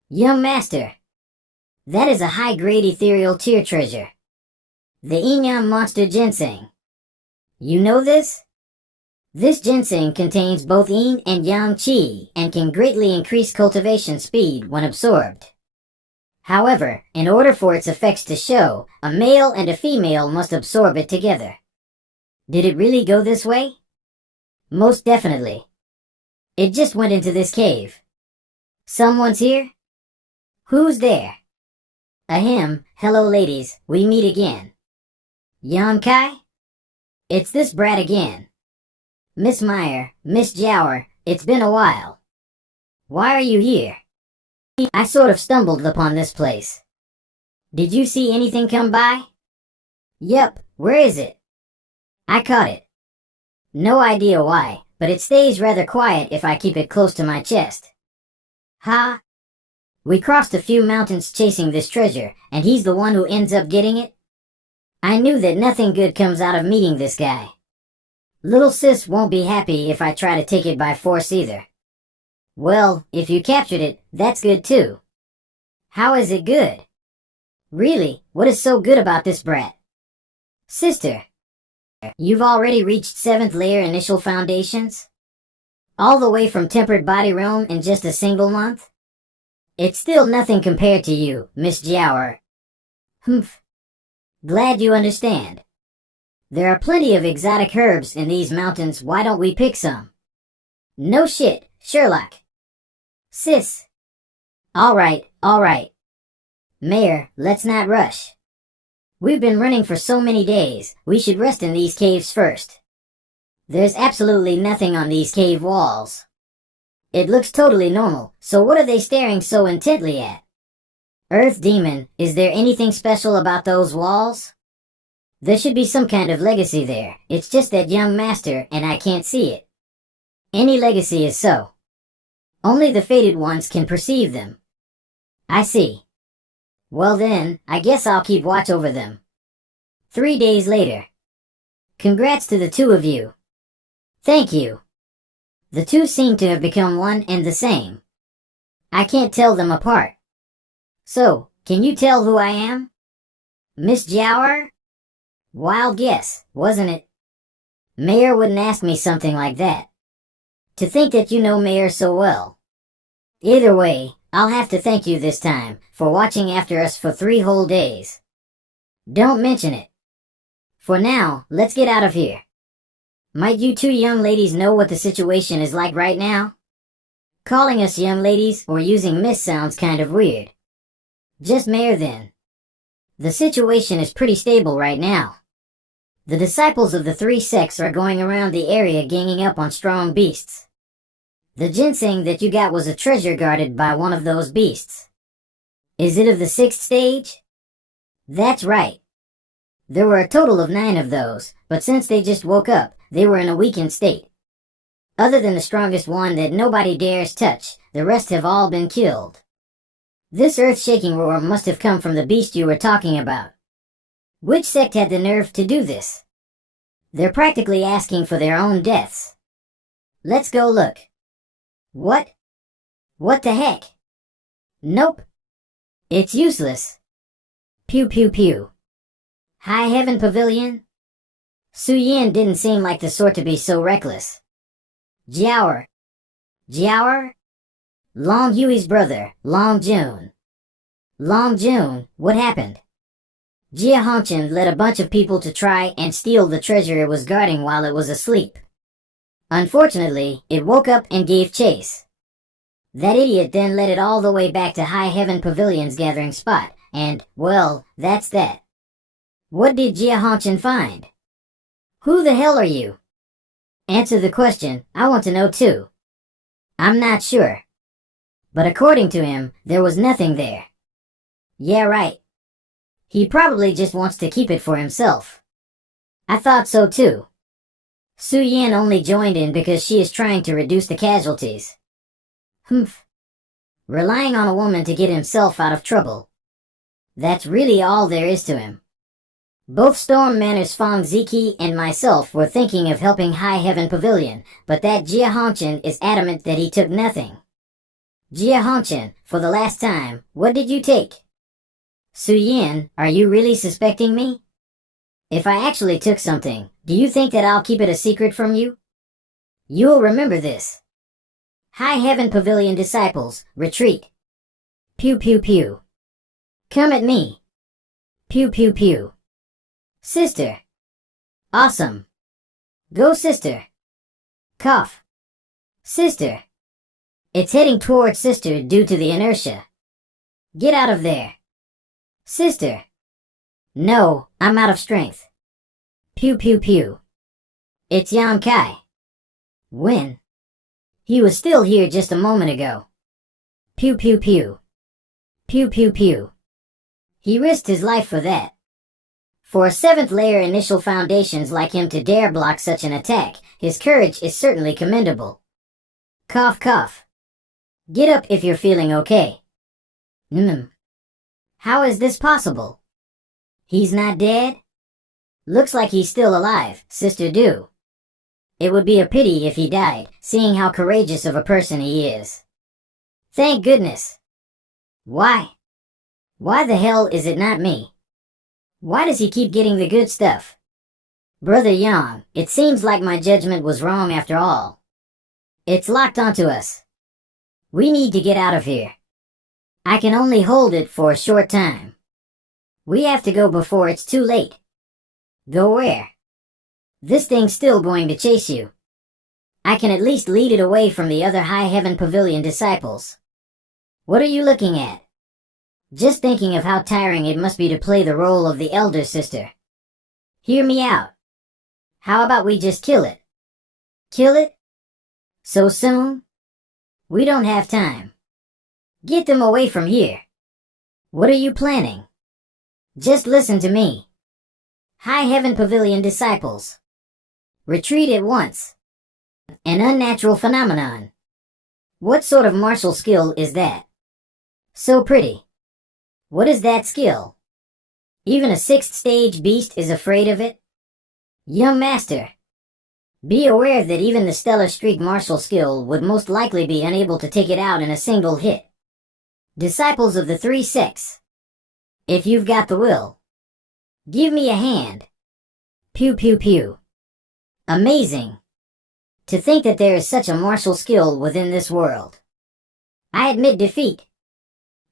Young master. That is a high-grade ethereal tier treasure. The Inyan Monster Ginseng. You know this? This ginseng contains both yin and yang qi and can greatly increase cultivation speed when absorbed. However, in order for its effects to show, a male and a female must absorb it together. Did it really go this way? Most definitely. It just went into this cave. Someone's here? Who's there? Ahem, hello ladies, we meet again. Yan Kai? It's this brat again. Miss Meyer, Miss Jower, it's been a while. Why are you here? I sort of stumbled upon this place. Did you see anything come by? Yep, where is it? I caught it. No idea why, but it stays rather quiet if I keep it close to my chest. Ha! We crossed a few mountains chasing this treasure, and he's the one who ends up getting it? I knew that nothing good comes out of meeting this guy. Little sis won't be happy if I try to take it by force either. Well, if you captured it, that's good too. How is it good? Really, what is so good about this brat? Sister, you've already reached 7th layer initial foundations? All the way from Tempered Body Realm in just a single month? It's still nothing compared to you, Miss Jower. Humph. Glad you understand. There are plenty of exotic herbs in these mountains, why don't we pick some? No shit, Sherlock. Sis. Alright. Mayor, let's not rush. We've been running for so many days, we should rest in these caves first. There's absolutely nothing on these cave walls. It looks totally normal, so what are they staring so intently at? Earth Demon, is there anything special about those walls? There should be some kind of legacy there. It's just that young master, and I can't see it. Any legacy is so. Only the fated ones can perceive them. I see. Well then, I guess I'll keep watch over them. 3 days later. Congrats to the two of you. Thank you. The two seem to have become one and the same. I can't tell them apart. So, can you tell who I am? Miss Jiaoer? Wild guess, wasn't it? Mayor wouldn't ask me something like that. To think that you know Mayor so well. Either way, I'll have to thank you this time for watching after us for 3 whole days. Don't mention it. For now, let's get out of here. Might you two young ladies know what the situation is like right now? Calling us young ladies or using miss sounds kind of weird. Just Mayor then. The situation is pretty stable right now. The disciples of the 3 sects are going around the area ganging up on strong beasts. The ginseng that you got was a treasure guarded by one of those beasts. Is it of the 6th stage? That's right. There were a total of 9 of those, but since they just woke up, they were in a weakened state. Other than the strongest one that nobody dares touch, the rest have all been killed. This earth-shaking roar must have come from the beast you were talking about. Which sect had the nerve to do this? They're practically asking for their own deaths. Let's go look. What? What the heck? Nope. It's useless. Pew pew pew. High Heaven Pavilion? Su Yin didn't seem like the sort to be so reckless. Jiaoer. Jiaoer? Long Yui's brother, Long Jun. Long Jun, what happened? Jia Hongchen led a bunch of people to try and steal the treasure it was guarding while it was asleep. Unfortunately, it woke up and gave chase. That idiot then led it all the way back to High Heaven Pavilion's gathering spot, and, well, that's that. What did Jia Hongchen find? Who the hell are you? Answer the question, I want to know too. I'm not sure. But according to him, there was nothing there. Yeah, right. He probably just wants to keep it for himself. I thought so too. Su Yin only joined in because she is trying to reduce the casualties. Humph. Relying on a woman to get himself out of trouble. That's really all there is to him. Both Storm Manor's Fang Ziki and myself were thinking of helping High Heaven Pavilion, but that Jia Hongchen is adamant that he took nothing. Jia Hongchen, for the last time, what did you take? Su Yin, are you really suspecting me? If I actually took something, do you think that I'll keep it a secret from you? You'll remember this. High Heaven Pavilion disciples, retreat. Pew pew pew. Come at me. Pew pew pew. Sister. Awesome. Go sister. Cough. Sister. It's heading towards sister due to the inertia. Get out of there. Sister. No, I'm out of strength. Pew pew pew. It's Yan Kai. When? He was still here just a moment ago. Pew pew pew. Pew pew pew. He risked his life for that. For a 7th layer initial foundations like him to dare block such an attack, his courage is certainly commendable. Cough cough. Get up if you're feeling okay. How is this possible? He's not dead? Looks like he's still alive, Sister Du. It would be a pity if he died, seeing how courageous of a person he is. Thank goodness. Why? Why the hell is it not me? Why does he keep getting the good stuff? Brother Yang, it seems like my judgment was wrong after all. It's locked onto us. We need to get out of here. I can only hold it for a short time. We have to go before it's too late. Go where? This thing's still going to chase you. I can at least lead it away from the other High Heaven Pavilion disciples. What are you looking at? Just thinking of how tiring it must be to play the role of the elder sister. Hear me out. How about we just kill it? Kill it? So soon? We don't have time. Get them away from here. What are you planning? Just listen to me. High Heaven Pavilion disciples. Retreat at once. An unnatural phenomenon. What sort of martial skill is that? So pretty. What is that skill? Even a 6th stage beast is afraid of it? Young master, be aware that even the Stellar Streak martial skill would most likely be unable to take it out in a single hit. Disciples of the 3 sects, if you've got the will, give me a hand. Pew pew pew. Amazing. To think that there is such a martial skill within this world. I admit defeat.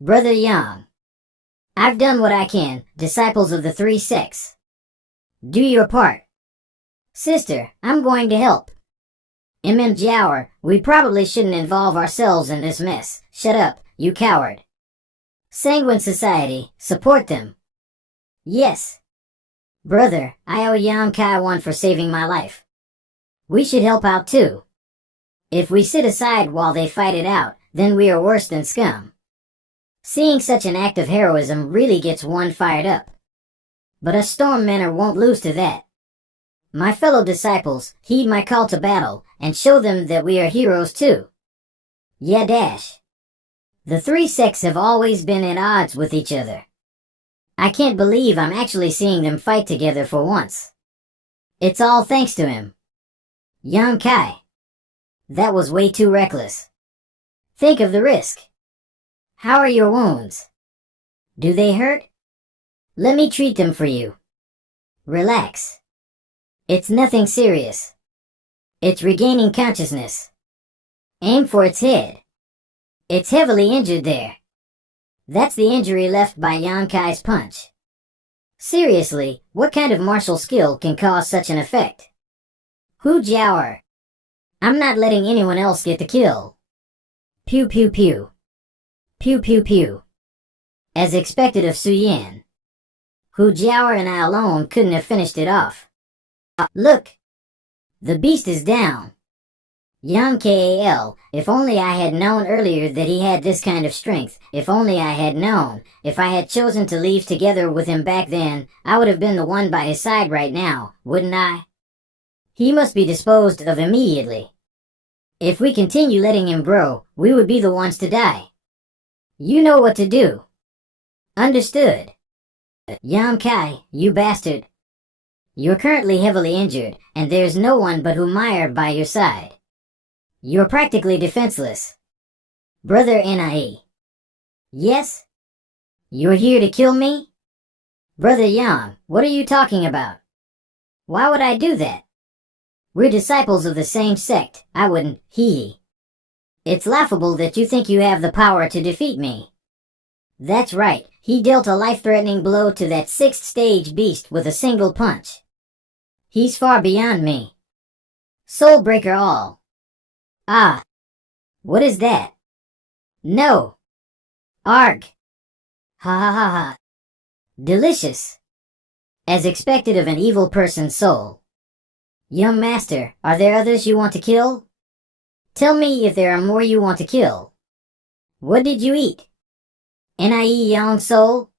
Brother Yang. I've done what I can, disciples of the 3 sects. Do your part. Sister, I'm going to help. Jiaoer, we probably shouldn't involve ourselves in this mess. Shut up, you coward. Sanguine Society, support them. Yes. Brother, I owe Yang Kai one for saving my life. We should help out too. If we sit aside while they fight it out, then we are worse than scum. Seeing such an act of heroism really gets one fired up. But us Storm Menor won't lose to that. My fellow disciples, heed my call to battle, and show them that we are heroes too. Yeah dash. The 3 sects have always been at odds with each other. I can't believe I'm actually seeing them fight together for once. It's all thanks to him. Yang Kai. That was way too reckless. Think of the risk. How are your wounds? Do they hurt? Let me treat them for you. Relax. It's nothing serious. It's regaining consciousness. Aim for its head. It's heavily injured there. That's the injury left by Yang Kai's punch. Seriously, what kind of martial skill can cause such an effect? Hu Jiaoer. I'm not letting anyone else get the kill. Pew pew pew. Pew pew pew. As expected of Su Yan. Hu Jiaoer and I alone couldn't have finished it off. Look! The beast is down. Yang Kal, if only I had known earlier that he had this kind of strength, if only I had known, if I had chosen to leave together with him back then, I would have been the one by his side right now, wouldn't I? He must be disposed of immediately. If we continue letting him grow, we would be the ones to die. You know what to do. Understood. Yang Kai, you bastard. You're currently heavily injured, and there's no one but Hu Meyer by your side. You're practically defenseless. Brother Nie. Yes? You're here to kill me? Brother Yang, what are you talking about? Why would I do that? We're disciples of the same sect, I wouldn't, hee. It's laughable that you think you have the power to defeat me. That's right, he dealt a life-threatening blow to that 6th stage beast with a single punch. He's far beyond me. Soulbreaker all. Ah. What is that? No. Arg. Ha ha ha ha. Delicious. As expected of an evil person's soul. Young master, are there others you want to kill? Tell me if there are more you want to kill. What did you eat? Nie young soul?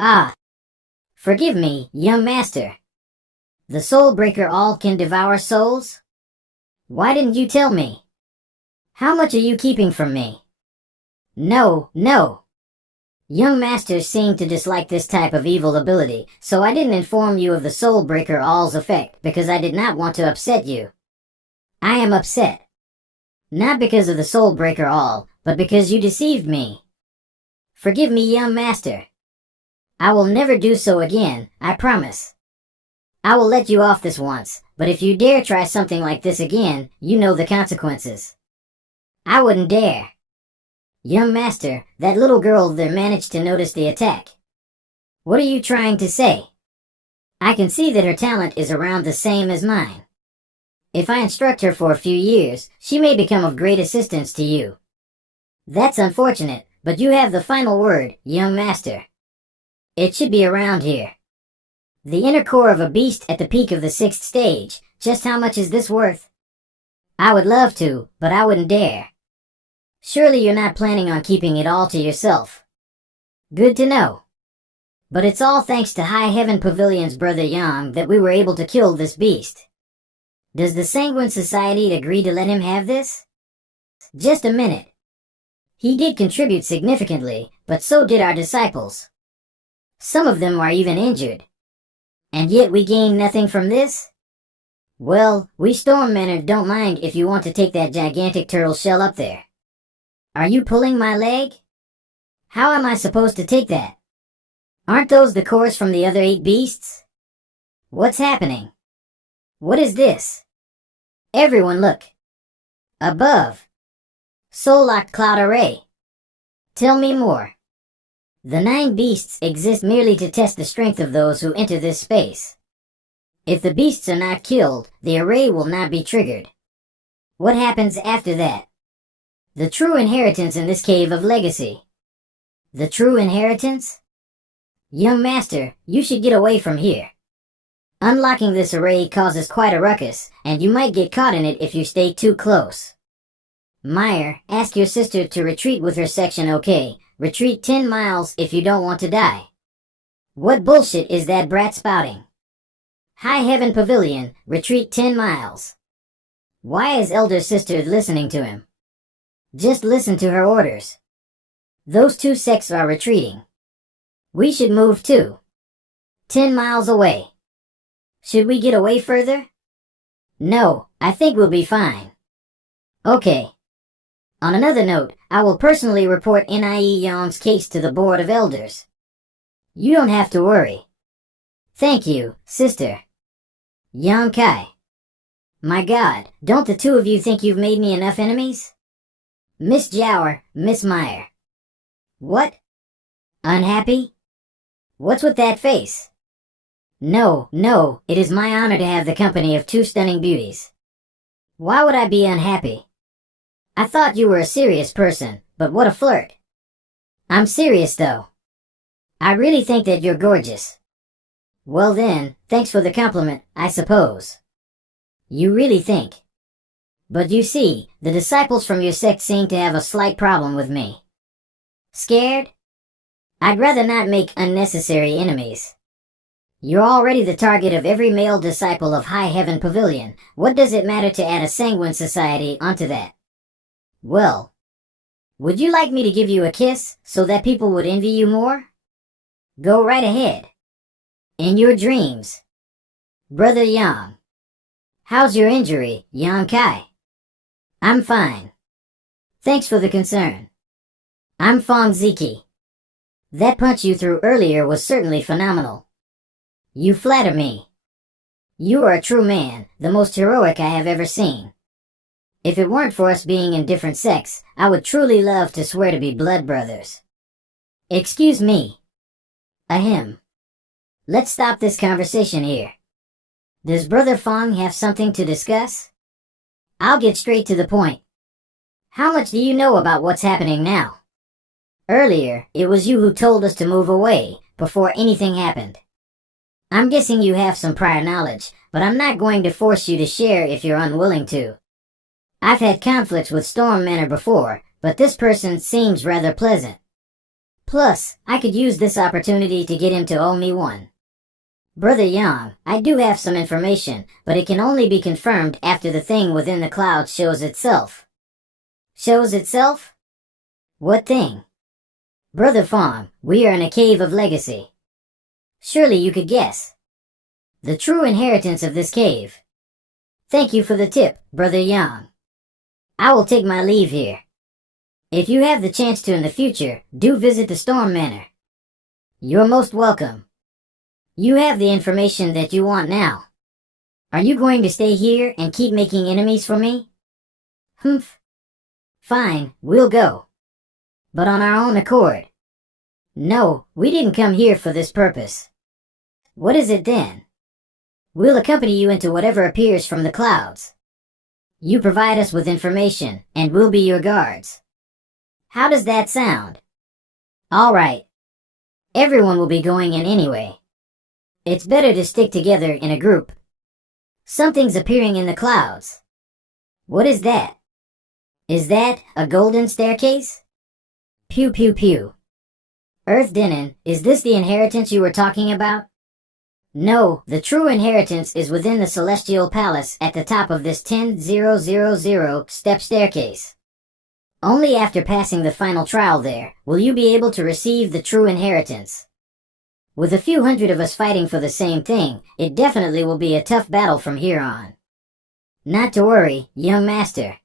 Ah. Forgive me, young master. The Soulbreaker all can devour souls? Why didn't you tell me? How much are you keeping from me? No, no. Young masters seem to dislike this type of evil ability, so I didn't inform you of the Soulbreaker all's effect because I did not want to upset you. I am upset. Not because of the Soulbreaker all, but because you deceived me. Forgive me, young master. I will never do so again, I promise. I will let you off this once, but if you dare try something like this again, you know the consequences. I wouldn't dare. Young master, that little girl there managed to notice the attack. What are you trying to say? I can see that her talent is around the same as mine. If I instruct her for a few years, she may become of great assistance to you. That's unfortunate, but you have the final word, young master. It should be around here. The inner core of a beast at the peak of the 6th stage. Just how much is this worth? I would love to, but I wouldn't dare. Surely you're not planning on keeping it all to yourself. Good to know. But it's all thanks to High Heaven Pavilion's Brother Yang that we were able to kill this beast. Does the Sanguine Society agree to let him have this? Just a minute. He did contribute significantly, but so did our disciples. Some of them are even injured. And yet we gain nothing from this? Well, we Stormmenner don't mind if you want to take that gigantic turtle shell up there. Are you pulling my leg? How am I supposed to take that? Aren't those the cores from the other 8 beasts? What's happening? What is this? Everyone look. Above. Soul-locked cloud array. Tell me more. The 9 beasts exist merely to test the strength of those who enter this space. If the beasts are not killed, the array will not be triggered. What happens after that? The true inheritance in this cave of legacy. The true inheritance? Young master, you should get away from here. Unlocking this array causes quite a ruckus, and you might get caught in it if you stay too close. Meyer, ask your sister to retreat with her section, okay? Retreat 10 miles if you don't want to die. What bullshit is that brat spouting? High Heaven Pavilion, retreat 10 miles. Why is elder sister listening to him? Just listen to her orders. Those 2 sects are retreating. We should move too. 10 miles away. Should we get away further? No, I think we'll be fine. Okay. On another note, I will personally report Nie Yong's case to the Board of Elders. You don't have to worry. Thank you, sister. Yang Kai. My God, don't the 2 of you think you've made me enough enemies? Miss Jower, Miss Meyer. What? Unhappy? What's with that face? No, it is my honor to have the company of 2 stunning beauties. Why would I be unhappy? I thought you were a serious person, but what a flirt. I'm serious though. I really think that you're gorgeous. Well then, thanks for the compliment, I suppose. You really think. But you see, the disciples from your sect seem to have a slight problem with me. Scared? I'd rather not make unnecessary enemies. You're already the target of every male disciple of High Heaven Pavilion. What does it matter to add a Sanguine Society onto that? Well, would you like me to give you a kiss so that people would envy you more? Go right ahead. In your dreams. Brother Yang. How's your injury, Yang Kai? I'm fine. Thanks for the concern. I'm Fong Ziki. That punch you threw earlier was certainly phenomenal. You flatter me. You are a true man, the most heroic I have ever seen. If it weren't for us being in different sects, I would truly love to swear to be blood brothers. Excuse me. Ahem. Let's stop this conversation here. Does Brother Fong have something to discuss? I'll get straight to the point. How much do you know about what's happening now? Earlier, it was you who told us to move away, before anything happened. I'm guessing you have some prior knowledge, but I'm not going to force you to share if you're unwilling to. I've had conflicts with Stormmenner before, but this person seems rather pleasant. Plus, I could use this opportunity to get him to owe me one. Brother Yang, I do have some information, but it can only be confirmed after the thing within the clouds shows itself. Shows itself? What thing? Brother Fong, we are in a cave of legacy. Surely you could guess. The true inheritance of this cave. Thank you for the tip, Brother Yang. I will take my leave here. If you have the chance to in the future, do visit the Stormmenner. You're most welcome. You have the information that you want now. Are you going to stay here and keep making enemies for me? Humph. Fine, we'll go. But on our own accord. No, we didn't come here for this purpose. What is it then? We'll accompany you into whatever appears from the clouds. You provide us with information, and we'll be your guards. How does that sound? All right. Everyone will be going in anyway. It's better to stick together in a group. Something's appearing in the clouds. What is that? Is that a golden staircase? Pew pew pew. Earth Dinin, is this the inheritance you were talking about? No, the true inheritance is within the celestial palace at the top of this 10,000 step staircase. Only after passing the final trial there will you be able to receive the true inheritance. With a few hundred of us fighting for the same thing, it definitely will be a tough battle from here on. Not to worry, young master.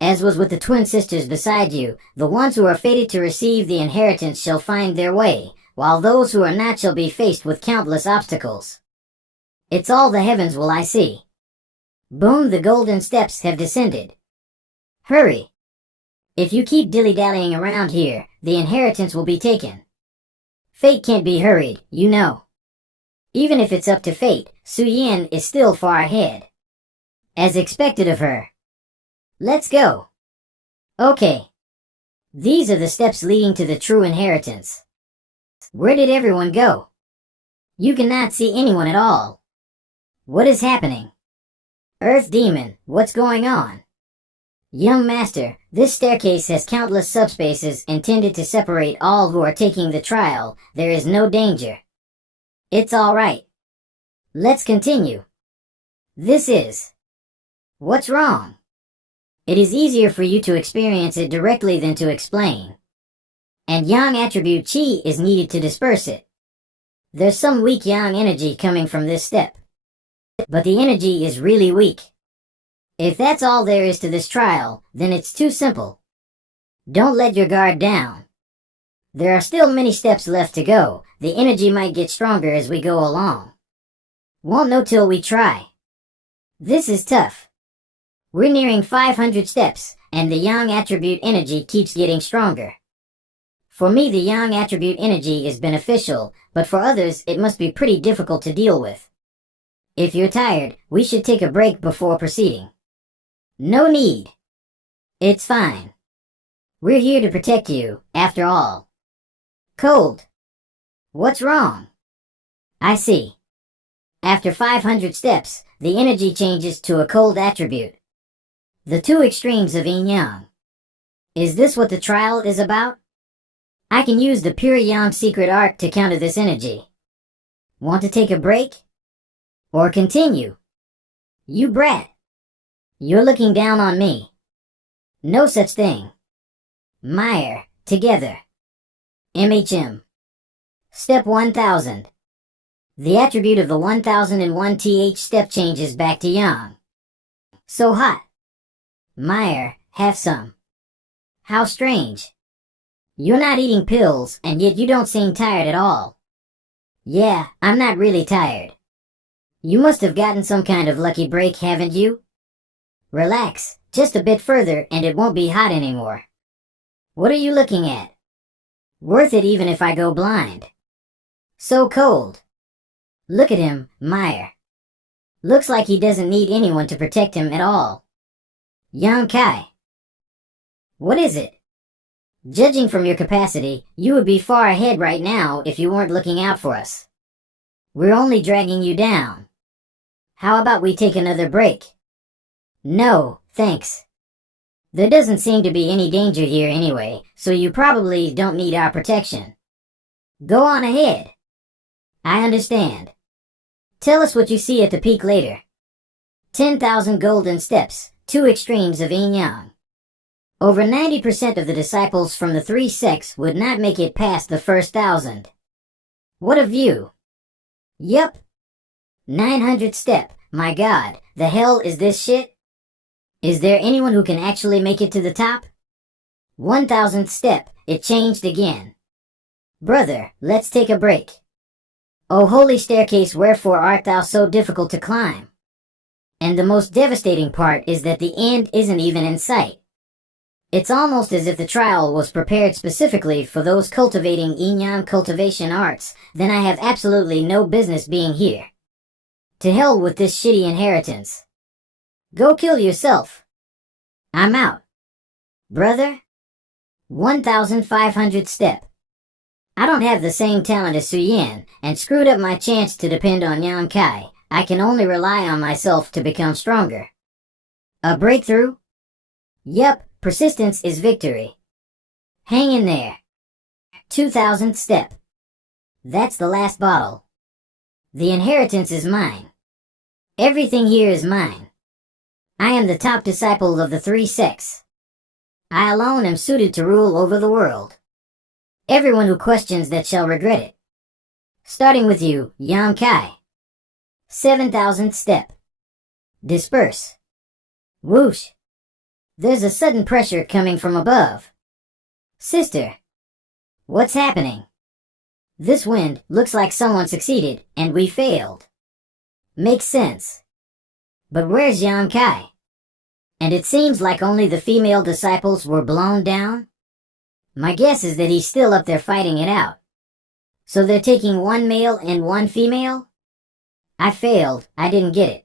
As was with the twin sisters beside you, the ones who are fated to receive the inheritance shall find their way, while those who are not shall be faced with countless obstacles. It's all the heavens will I see. Boom, the golden steps have descended. Hurry! If you keep dilly-dallying around here, the inheritance will be taken. Fate can't be hurried, you know. Even if it's up to fate, Su Yin is still far ahead. As expected of her. Let's go. Okay. These are the steps leading to the true inheritance. Where did everyone go? You cannot see anyone at all. What is happening? Earth Demon, what's going on? Young master, this staircase has countless subspaces intended to separate all who are taking the trial. There is no danger. It's all right. Let's continue. This is... What's wrong? It is easier for you to experience it directly than to explain. And Yang attribute Qi is needed to disperse it. There's some weak Yang energy coming from this step. But the energy is really weak. If that's all there is to this trial, then it's too simple. Don't let your guard down. There are still many steps left to go. The energy might get stronger as we go along. Won't know till we try. This is tough. We're nearing 500 steps, and the Yang attribute energy keeps getting stronger. For me, the Yang attribute energy is beneficial, but for others, it must be pretty difficult to deal with. If you're tired, we should take a break before proceeding. No need. It's fine. We're here to protect you, after all. Cold. What's wrong? I see. After 500 steps, the energy changes to a cold attribute. The two extremes of yin-yang. Is this what the trial is about? I can use the pure yang secret art to counter this energy. Want to take a break? Or continue? You brat. You're looking down on me. No such thing. Meyer, together. MHM. Step 1000. The attribute of the 1001 th step changes back to yang. So hot. Meyer, have some. How strange. You're not eating pills, and yet you don't seem tired at all. Yeah, I'm not really tired. You must have gotten some kind of lucky break, haven't you? Relax, just a bit further and it won't be hot anymore. What are you looking at? Worth it even if I go blind. So cold. Look at him, Meyer. Looks like he doesn't need anyone to protect him at all. Yang Kai. What is it? Judging from your capacity, you would be far ahead right now if you weren't looking out for us. We're only dragging you down. How about we take another break? No, thanks. There doesn't seem to be any danger here anyway, so you probably don't need our protection. Go on ahead. I understand. Tell us what you see at the peak later. 10,000 golden steps, two extremes of yin-yang. Over 90% of the disciples from the three sects would not make it past the first 1,000. What a view. Yup. 900 step, my god, the hell is this shit? Is there anyone who can actually make it to the top? 1,000th step, it changed again. Brother, let's take a break. O holy staircase, wherefore art thou so difficult to climb? And the most devastating part is that the end isn't even in sight. It's almost as if the trial was prepared specifically for those cultivating yin-yang cultivation arts. Then I have absolutely no business being here. To hell with this shitty inheritance. Go kill yourself. I'm out. Brother? 1,500 step. I don't have the same talent as Su Yin, and screwed up my chance to depend on Yang Kai. I can only rely on myself to become stronger. A breakthrough? Yep, persistence is victory. Hang in there. 2000th step. That's the last bottle. The inheritance is mine. Everything here is mine. I am the top disciple of the three sects. I alone am suited to rule over the world. Everyone who questions that shall regret it. Starting with you, Yang Kai. 7000th step. Disperse. Whoosh. There's a sudden pressure coming from above. Sister. What's happening? This wind looks like someone succeeded and we failed. Makes sense. But where's Yang Kai? And it seems like only the female disciples were blown down? My guess is that he's still up there fighting it out. So they're taking one male and one female? I failed, I didn't get it.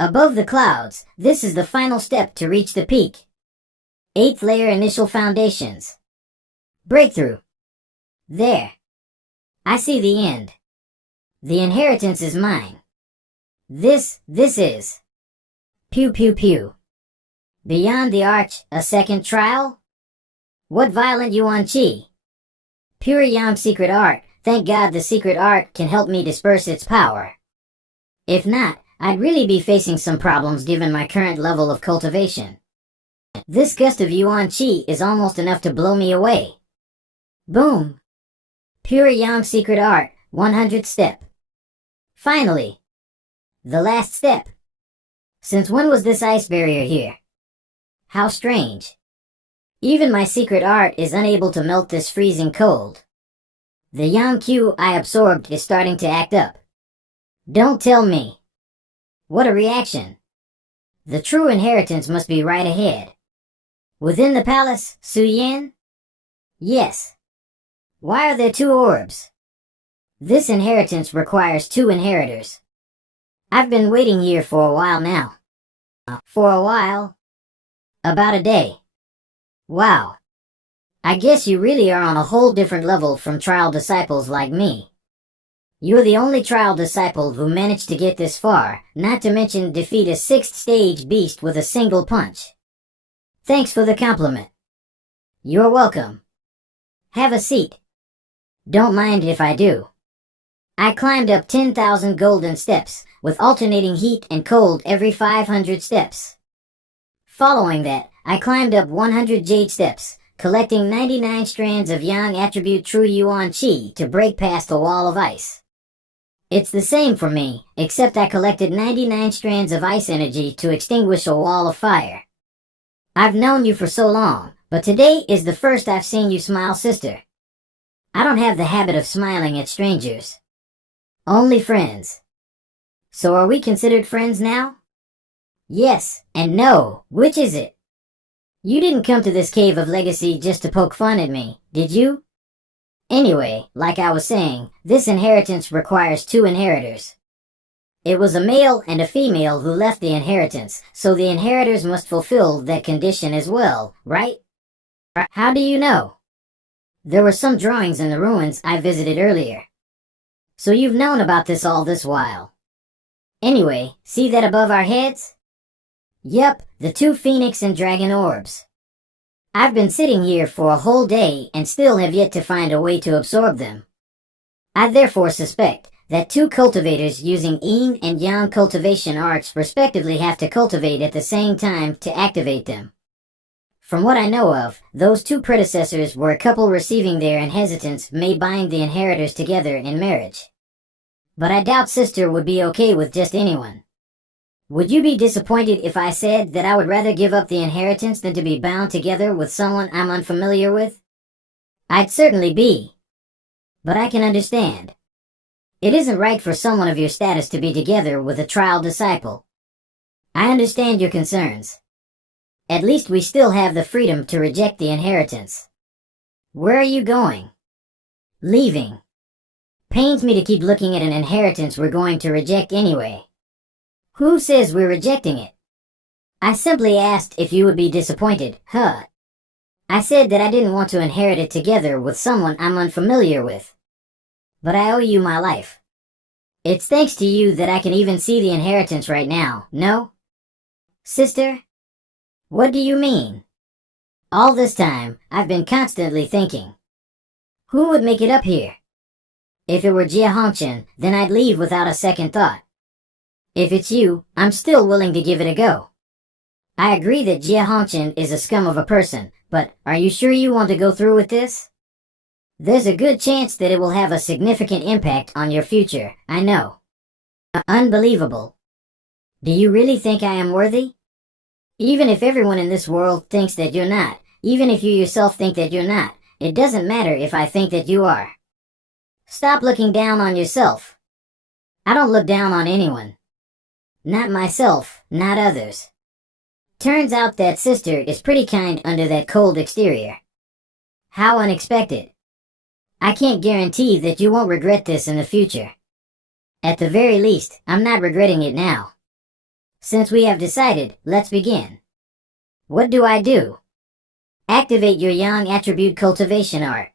Above the clouds, this is the final step to reach the peak. 8th layer initial foundations. Breakthrough. There. I see the end. The inheritance is mine. This is. Pew pew pew. Beyond the arch, a second trial? What violent Yuan Qi? Pure Yang secret art, thank God the secret art can help me disperse its power. If not, I'd really be facing some problems given my current level of cultivation. This gust of Yuan Qi is almost enough to blow me away. Boom! Pure Yang secret art, 100th step. Finally! The last step. Since when was this ice barrier here? How strange. Even my secret art is unable to melt this freezing cold. The Yang Q I absorbed is starting to act up. Don't tell me. What a reaction. The true inheritance must be right ahead. Within the palace, Su Yan? Yes. Why are there two orbs? This inheritance requires two inheritors. I've been waiting here for a while now. For a while? About a day. Wow. I guess you really are on a whole different level from trial disciples like me. You're the only trial disciple who managed to get this far, not to mention defeat a 6th stage beast with a single punch. Thanks for the compliment. You're welcome. Have a seat. Don't mind if I do. I climbed up 10,000 golden steps, with alternating heat and cold every 500 steps. Following that, I climbed up 100 jade steps, collecting 99 strands of Yang attribute true Yuan Qi to break past the wall of ice. It's the same for me, except I collected 99 strands of ice energy to extinguish a wall of fire. I've known you for so long, but today is the first I've seen you smile, sister. I don't have the habit of smiling at strangers. Only friends. So are we considered friends now? Yes, and no, which is it? You didn't come to this cave of legacy just to poke fun at me, did you? Anyway, like I was saying, this inheritance requires two inheritors. It was a male and a female who left the inheritance, so the inheritors must fulfill that condition as well, right? How do you know? There were some drawings in the ruins I visited earlier. So you've known about this all this while. Anyway, see that above our heads? Yep, the two phoenix and dragon orbs. I've been sitting here for a whole day and still have yet to find a way to absorb them. I therefore suspect that two cultivators using Yin and Yang cultivation arts respectively have to cultivate at the same time to activate them. From what I know of, those two predecessors were a couple receiving their inheritance may bind the inheritors together in marriage. But I doubt sister would be okay with just anyone. Would you be disappointed if I said that I would rather give up the inheritance than to be bound together with someone I'm unfamiliar with? I'd certainly be. But I can understand. It isn't right for someone of your status to be together with a trial disciple. I understand your concerns. At least we still have the freedom to reject the inheritance. Where are you going? Leaving. Pains me to keep looking at an inheritance we're going to reject anyway. Who says we're rejecting it? I simply asked if you would be disappointed, huh? I said that I didn't want to inherit it together with someone I'm unfamiliar with. But I owe you my life. It's thanks to you that I can even see the inheritance right now, no? Sister? What do you mean? All this time, I've been constantly thinking. Who would make it up here? If it were Jia Hongchen, then I'd leave without a second thought. If it's you, I'm still willing to give it a go. I agree that Jia Hongchen is a scum of a person, but are you sure you want to go through with this? There's a good chance that it will have a significant impact on your future, I know. Unbelievable. Do you really think I am worthy? Even if everyone in this world thinks that you're not, even if you yourself think that you're not, it doesn't matter if I think that you are. Stop looking down on yourself. I don't look down on anyone. Not myself, not others. Turns out that sister is pretty kind under that cold exterior. How unexpected. I can't guarantee that you won't regret this in the future. At the very least, I'm not regretting it now. Since we have decided, let's begin. What do I do? Activate your Yang attribute cultivation art.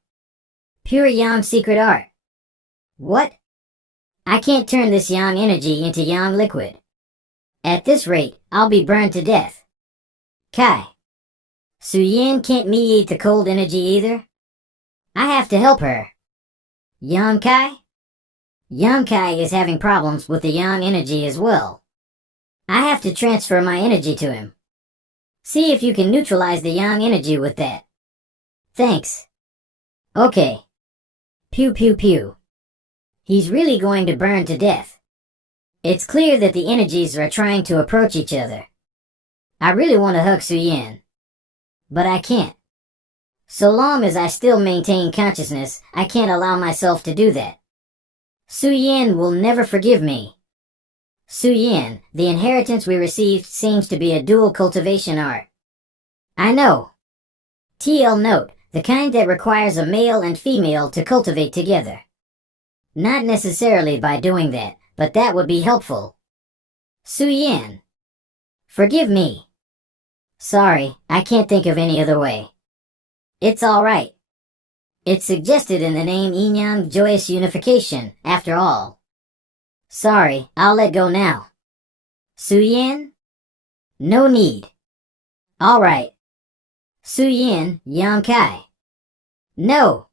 Pure Yang secret art. What? I can't turn this Yang energy into Yang liquid. At this rate, I'll be burned to death. Kai. Su Yin can't mediate the cold energy either? I have to help her. Yang Kai? Yang Kai is having problems with the Yang energy as well. I have to transfer my energy to him. See if you can neutralize the Yang energy with that. Thanks. Okay. Pew pew pew. He's really going to burn to death. It's clear that the energies are trying to approach each other. I really want to hug Su Yin. But I can't. So long as I still maintain consciousness, I can't allow myself to do that. Su Yin will never forgive me. Su Yin, the inheritance we received seems to be a dual cultivation art. I know. TL note, the kind that requires a male and female to cultivate together. Not necessarily by doing that, but that would be helpful. Su Yin. Forgive me. Sorry, I can't think of any other way. It's alright. It's suggested in the name Yin-Yang Joyous Unification, after all. Sorry, I'll let go now. Su Yin? No need. Alright. Su Yin, Yang Kai. No.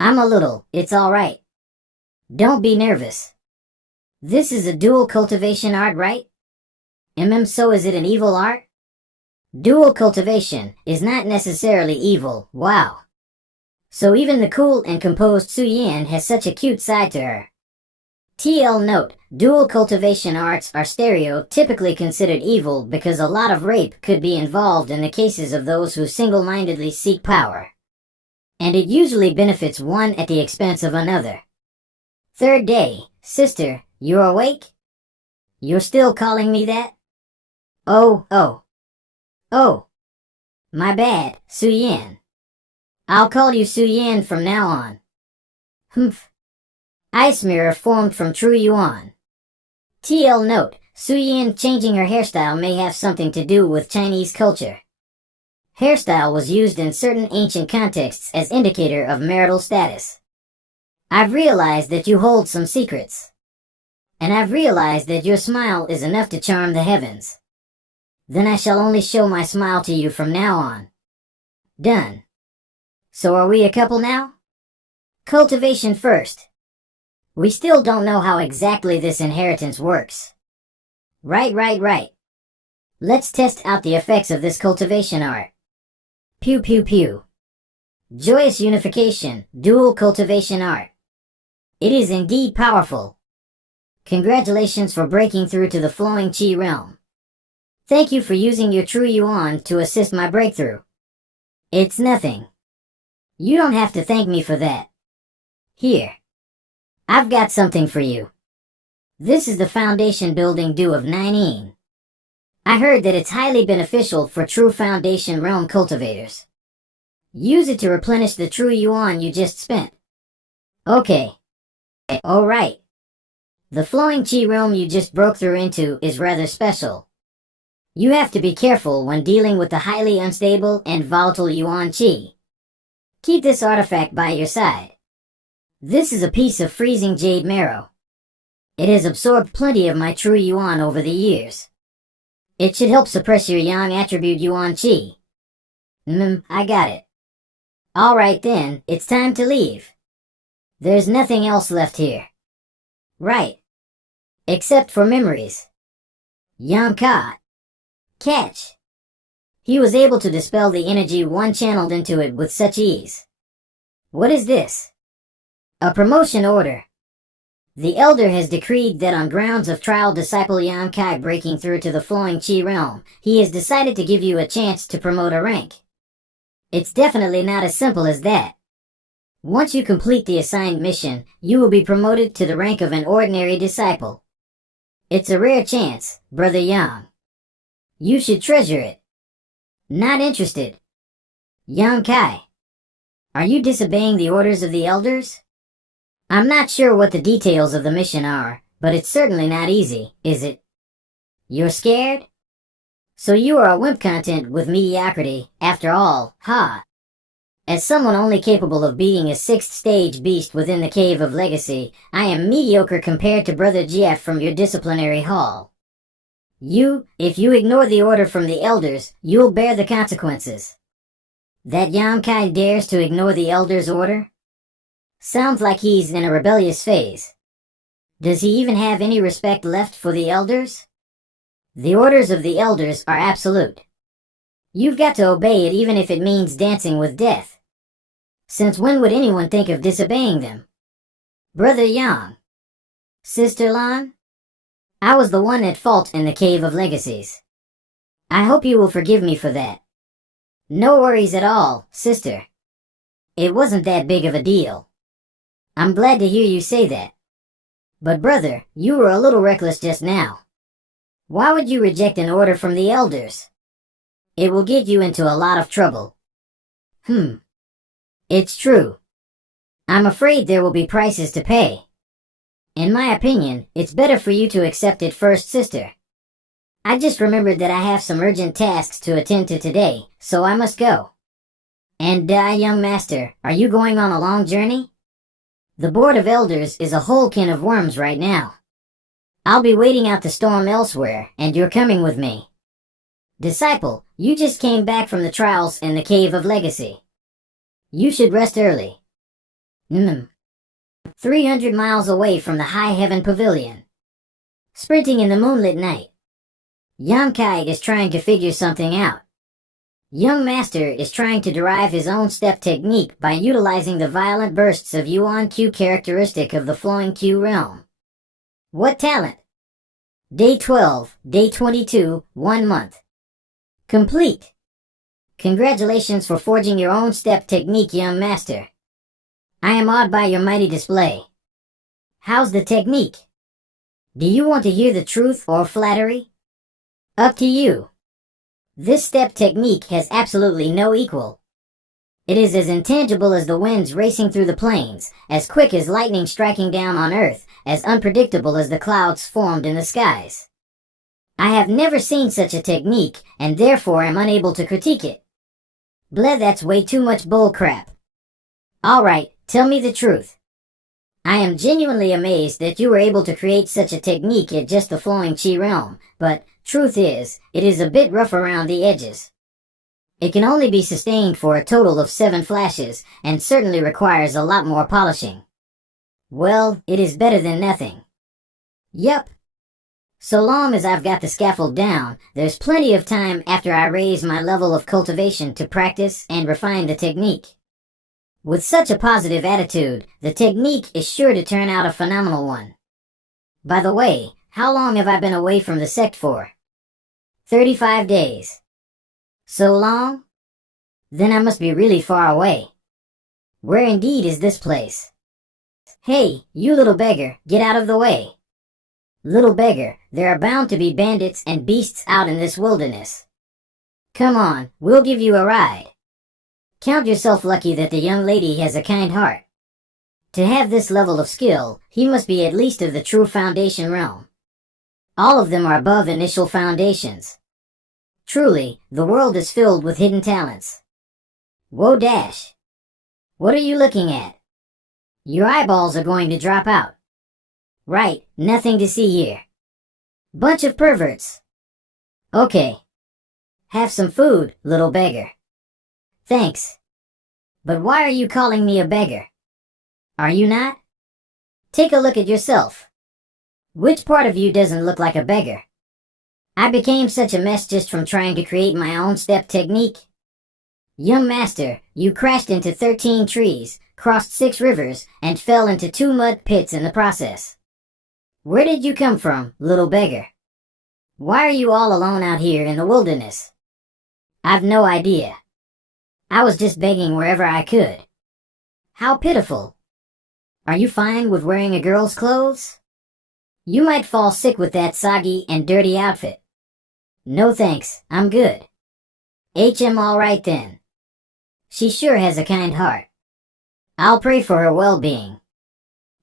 I'm a little, it's alright. Don't be nervous. This is a dual cultivation art, right? So is it an evil art? Dual cultivation is not necessarily evil, wow. So even the cool and composed Su Yin has such a cute side to her. TL note, dual cultivation arts are stereotypically considered evil because a lot of rape could be involved in the cases of those who single-mindedly seek power. And it usually benefits one at the expense of another. Third day, sister, you're awake? You're still calling me that? Oh. My bad, Su Yin. I'll call you Su Yin from now on. Humph. Ice mirror formed from true yuan. TL note, Su Yin changing her hairstyle may have something to do with Chinese culture. Hairstyle was used in certain ancient contexts as indicator of marital status. I've realized that you hold some secrets. And I've realized that your smile is enough to charm the heavens. Then I shall only show my smile to you from now on. Done. So are we a couple now? Cultivation first. We still don't know how exactly this inheritance works. Right. Let's test out the effects of this cultivation art. Pew pew pew. Joyous unification, dual cultivation art. It is indeed powerful. Congratulations for breaking through to the flowing Qi realm. Thank you for using your true yuan to assist my breakthrough. It's nothing. You don't have to thank me for that. Here. I've got something for you. This is the foundation building dew of 9 I heard that it's highly beneficial for true foundation realm cultivators. Use it to replenish the true yuan you just spent. Okay. Alright. The flowing Qi realm you just broke through into is rather special. You have to be careful when dealing with the highly unstable and volatile yuan Qi. Keep this artifact by your side. This is a piece of freezing jade marrow. It has absorbed plenty of my true yuan over the years. It should help suppress your yang attribute Yuan Qi. I got it. Alright then, it's time to leave. There's nothing else left here. Right. Except for memories. Yang Ka. Catch. He was able to dispel the energy one channeled into it with such ease. What is this? A promotion order. The Elder has decreed that on grounds of trial disciple Yan Kai breaking through to the flowing Qi realm, he has decided to give you a chance to promote a rank. It's definitely not as simple as that. Once you complete the assigned mission, you will be promoted to the rank of an ordinary disciple. It's a rare chance, Brother Yang. You should treasure it. Not interested. Yang Kai. Are you disobeying the orders of the elders? I'm not sure what the details of the mission are, but it's certainly not easy, is it? You're scared? So you are a wimp content with mediocrity, after all, ha! As someone only capable of beating a 6th stage beast within the Cave of Legacy, I am mediocre compared to Brother Jeff from your disciplinary hall. If you ignore the order from the elders, you'll bear the consequences. That Yang Kai dares to ignore the elders' order? Sounds like he's in a rebellious phase. Does he even have any respect left for the elders? The orders of the elders are absolute. You've got to obey it even if it means dancing with death. Since when would anyone think of disobeying them? Brother Yang. Sister Lan? I was the one at fault in the Cave of Legacies. I hope you will forgive me for that. No worries at all, sister. It wasn't that big of a deal. I'm glad to hear you say that. But brother, you were a little reckless just now. Why would you reject an order from the elders? It will get you into a lot of trouble. It's true. I'm afraid there will be prices to pay. In my opinion, it's better for you to accept it first, sister. I just remembered that I have some urgent tasks to attend to today, so I must go. And young master, are you going on a long journey? The Board of Elders is a whole can of worms right now. I'll be waiting out the storm elsewhere, and you're coming with me. Disciple, you just came back from the trials in the Cave of Legacy. You should rest early. 300 miles away from the High Heaven Pavilion. Sprinting in the moonlit night. Yang Kai is trying to figure something out. Young Master is trying to derive his own step technique by utilizing the violent bursts of Yuan Q characteristic of the flowing Q realm. What talent? Day 12, Day 22, 1 month. Complete. Congratulations for forging your own step technique, young master. I am awed by your mighty display. How's the technique? Do you want to hear the truth or flattery? Up to you. This step technique has absolutely no equal. It is as intangible as the winds racing through the plains, as quick as lightning striking down on earth, as unpredictable as the clouds formed in the skies. I have never seen such a technique, and therefore am unable to critique it. Bleh, that's way too much bullcrap. Alright, tell me the truth. I am genuinely amazed that you were able to create such a technique at just the flowing Qi realm, but truth is, it is a bit rough around the edges. It can only be sustained for a total of 7 flashes, and certainly requires a lot more polishing. Well, it is better than nothing. Yup. So long as I've got the scaffold down, there's plenty of time after I raise my level of cultivation to practice and refine the technique. With such a positive attitude, the technique is sure to turn out a phenomenal one. By the way, how long have I been away from the sect for? 35 days. So long? Then I must be really far away. Where indeed is this place? Hey, you little beggar, get out of the way. Little beggar, there are bound to be bandits and beasts out in this wilderness. Come on, we'll give you a ride. Count yourself lucky that the young lady has a kind heart. To have this level of skill, he must be at least of the true foundation realm. All of them are above initial foundations. Truly, the world is filled with hidden talents. Whoa dash. What are you looking at? Your eyeballs are going to drop out. Right, nothing to see here. Bunch of perverts. Okay. Have some food, little beggar. Thanks. But why are you calling me a beggar? Are you not? Take a look at yourself. Which part of you doesn't look like a beggar? I became such a mess just from trying to create my own step technique. Young master, you crashed into 13 trees, crossed 6 rivers, and fell into 2 mud pits in the process. Where did you come from, little beggar? Why are you all alone out here in the wilderness? I've no idea. I was just begging wherever I could. How pitiful. Are you fine with wearing a girl's clothes? You might fall sick with that soggy and dirty outfit. No thanks, I'm good. HM alright then. She sure has a kind heart. I'll pray for her well-being.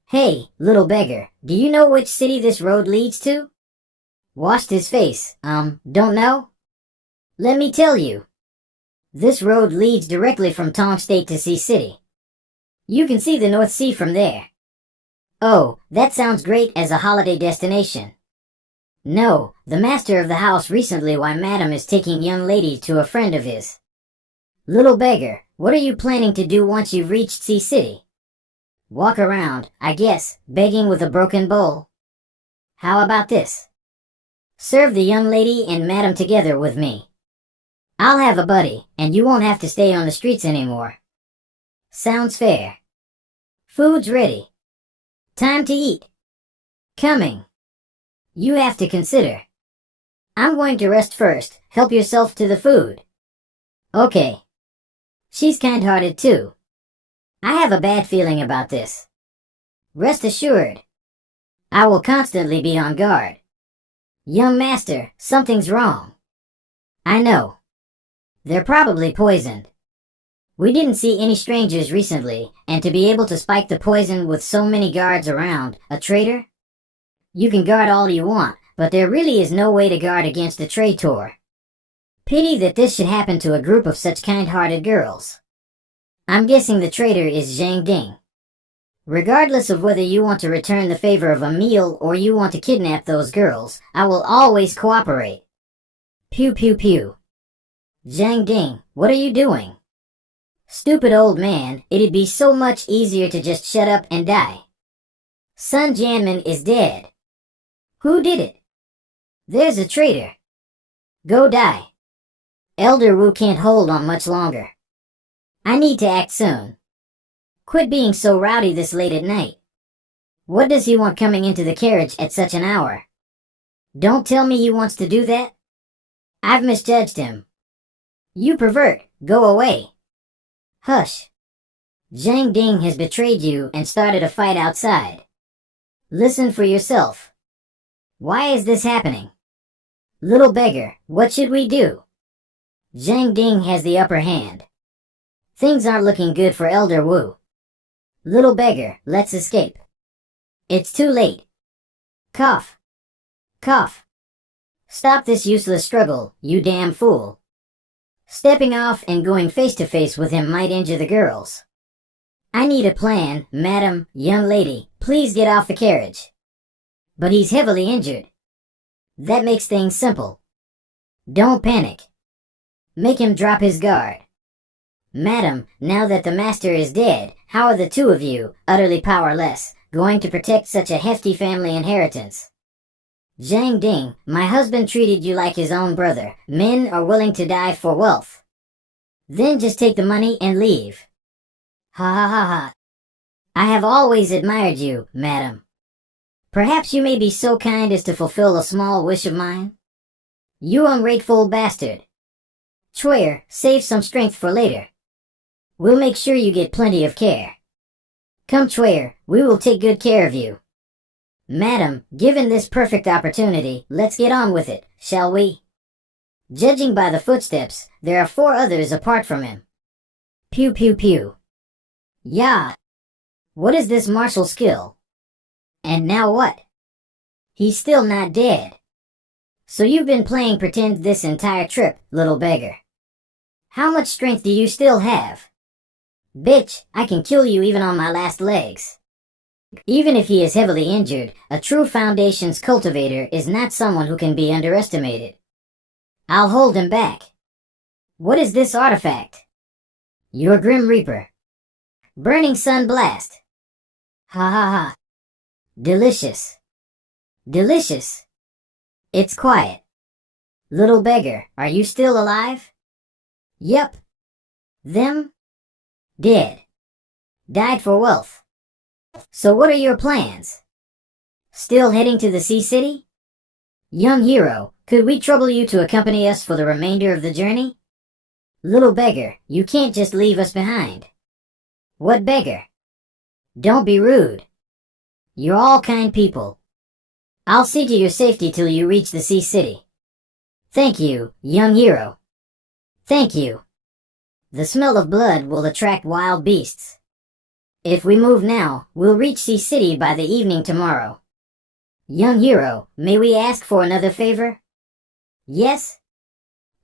Hey, little beggar, do you know which city this road leads to? Washed his face, don't know? Let me tell you. This road leads directly from Tong State to Sea City. You can see the North Sea from there. Oh, that sounds great as a holiday destination. No, the master of the house recently why madam is taking young lady to a friend of his. Little beggar, what are you planning to do once you've reached Sea City? Walk around, I guess, begging with a broken bowl. How about this? Serve the young lady and madam together with me. I'll have a buddy, and you won't have to stay on the streets anymore. Sounds fair. Food's ready. Time to eat. Coming. You have to consider. I'm going to rest first. Help yourself to the food. Okay. She's kind-hearted too. I have a bad feeling about this. Rest assured. I will constantly be on guard. Young master, something's wrong. I know. They're probably poisoned. We didn't see any strangers recently, and to be able to spike the poison with so many guards around, a traitor? You can guard all you want, but there really is no way to guard against a traitor. Pity that this should happen to a group of such kind-hearted girls. I'm guessing the traitor is Zhang Ding. Regardless of whether you want to return the favor of a meal or you want to kidnap those girls, I will always cooperate. Pew pew pew. Zhang Ding, what are you doing? Stupid old man, it'd be so much easier to just shut up and die. Sun Jianmin is dead. Who did it? There's a traitor. Go die. Elder Wu can't hold on much longer. I need to act soon. Quit being so rowdy this late at night. What does he want coming into the carriage at such an hour? Don't tell me he wants to do that. I've misjudged him. You pervert, go away. Hush. Zhang Ding has betrayed you and started a fight outside. Listen for yourself. Why is this happening? Little beggar, what should we do? Zhang Ding has the upper hand. Things aren't looking good for Elder Wu. Little beggar, let's escape. It's too late. Cough. Cough. Stop this useless struggle, you damn fool. Stepping off and going face to face with him might injure the girls. I need a plan, madam, young lady, please get off the carriage. But he's heavily injured. That makes things simple. Don't panic. Make him drop his guard. Madam, now that the master is dead, how are the two of you, utterly powerless, going to protect such a hefty family inheritance? Zhang Ding, my husband treated you like his own brother. Men are willing to die for wealth. Then just take the money and leave. Ha ha ha ha. I have always admired you, madam. Perhaps you may be so kind as to fulfill a small wish of mine? You ungrateful bastard. Chuyer, save some strength for later. We'll make sure you get plenty of care. Come Chuyer, we will take good care of you. Madam, given this perfect opportunity, let's get on with it, shall we? Judging by the footsteps, there are 4 others apart from him. Pew pew pew. Yeah. What is this martial skill? And now what? He's still not dead. So you've been playing pretend this entire trip, little beggar. How much strength do you still have? Bitch, I can kill you even on my last legs. Even if he is heavily injured, a true Foundation's cultivator is not someone who can be underestimated. I'll hold him back. What is this artifact? Your Grim Reaper. Burning Sun Blast. Ha ha ha. Delicious. Delicious. It's quiet. Little beggar, are you still alive? Yep. Them? Dead. Died for wealth. So what are your plans? Still heading to the Sea City? Young hero, could we trouble you to accompany us for the remainder of the journey? Little beggar, you can't just leave us behind. What beggar? Don't be rude. You're all kind people. I'll see to your safety till you reach the Sea City. Thank you, young hero. Thank you. The smell of blood will attract wild beasts. If we move now, we'll reach Sea City by the evening tomorrow. Young hero, may we ask for another favor? Yes?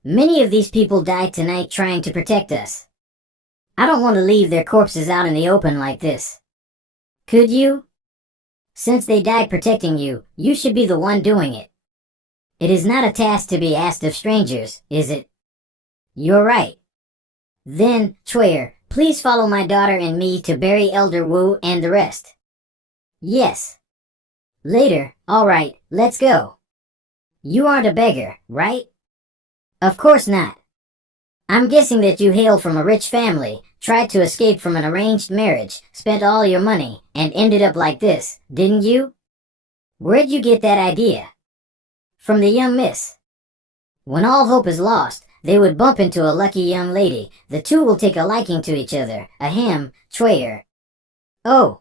Many of these people died tonight trying to protect us. I don't want to leave their corpses out in the open like this. Could you? Since they died protecting you, you should be the one doing it. It is not a task to be asked of strangers, is it? You're right. Then, Chuyer, please follow my daughter and me to bury Elder Wu and the rest. Yes. Later, alright, let's go. You aren't a beggar, right? Of course not. I'm guessing that you hail from a rich family, tried to escape from an arranged marriage, spent all your money, and ended up like this, didn't you? Where'd you get that idea? From the young miss. When all hope is lost, they would bump into a lucky young lady. The two will take a liking to each other. Ahem, Chuyer. Oh.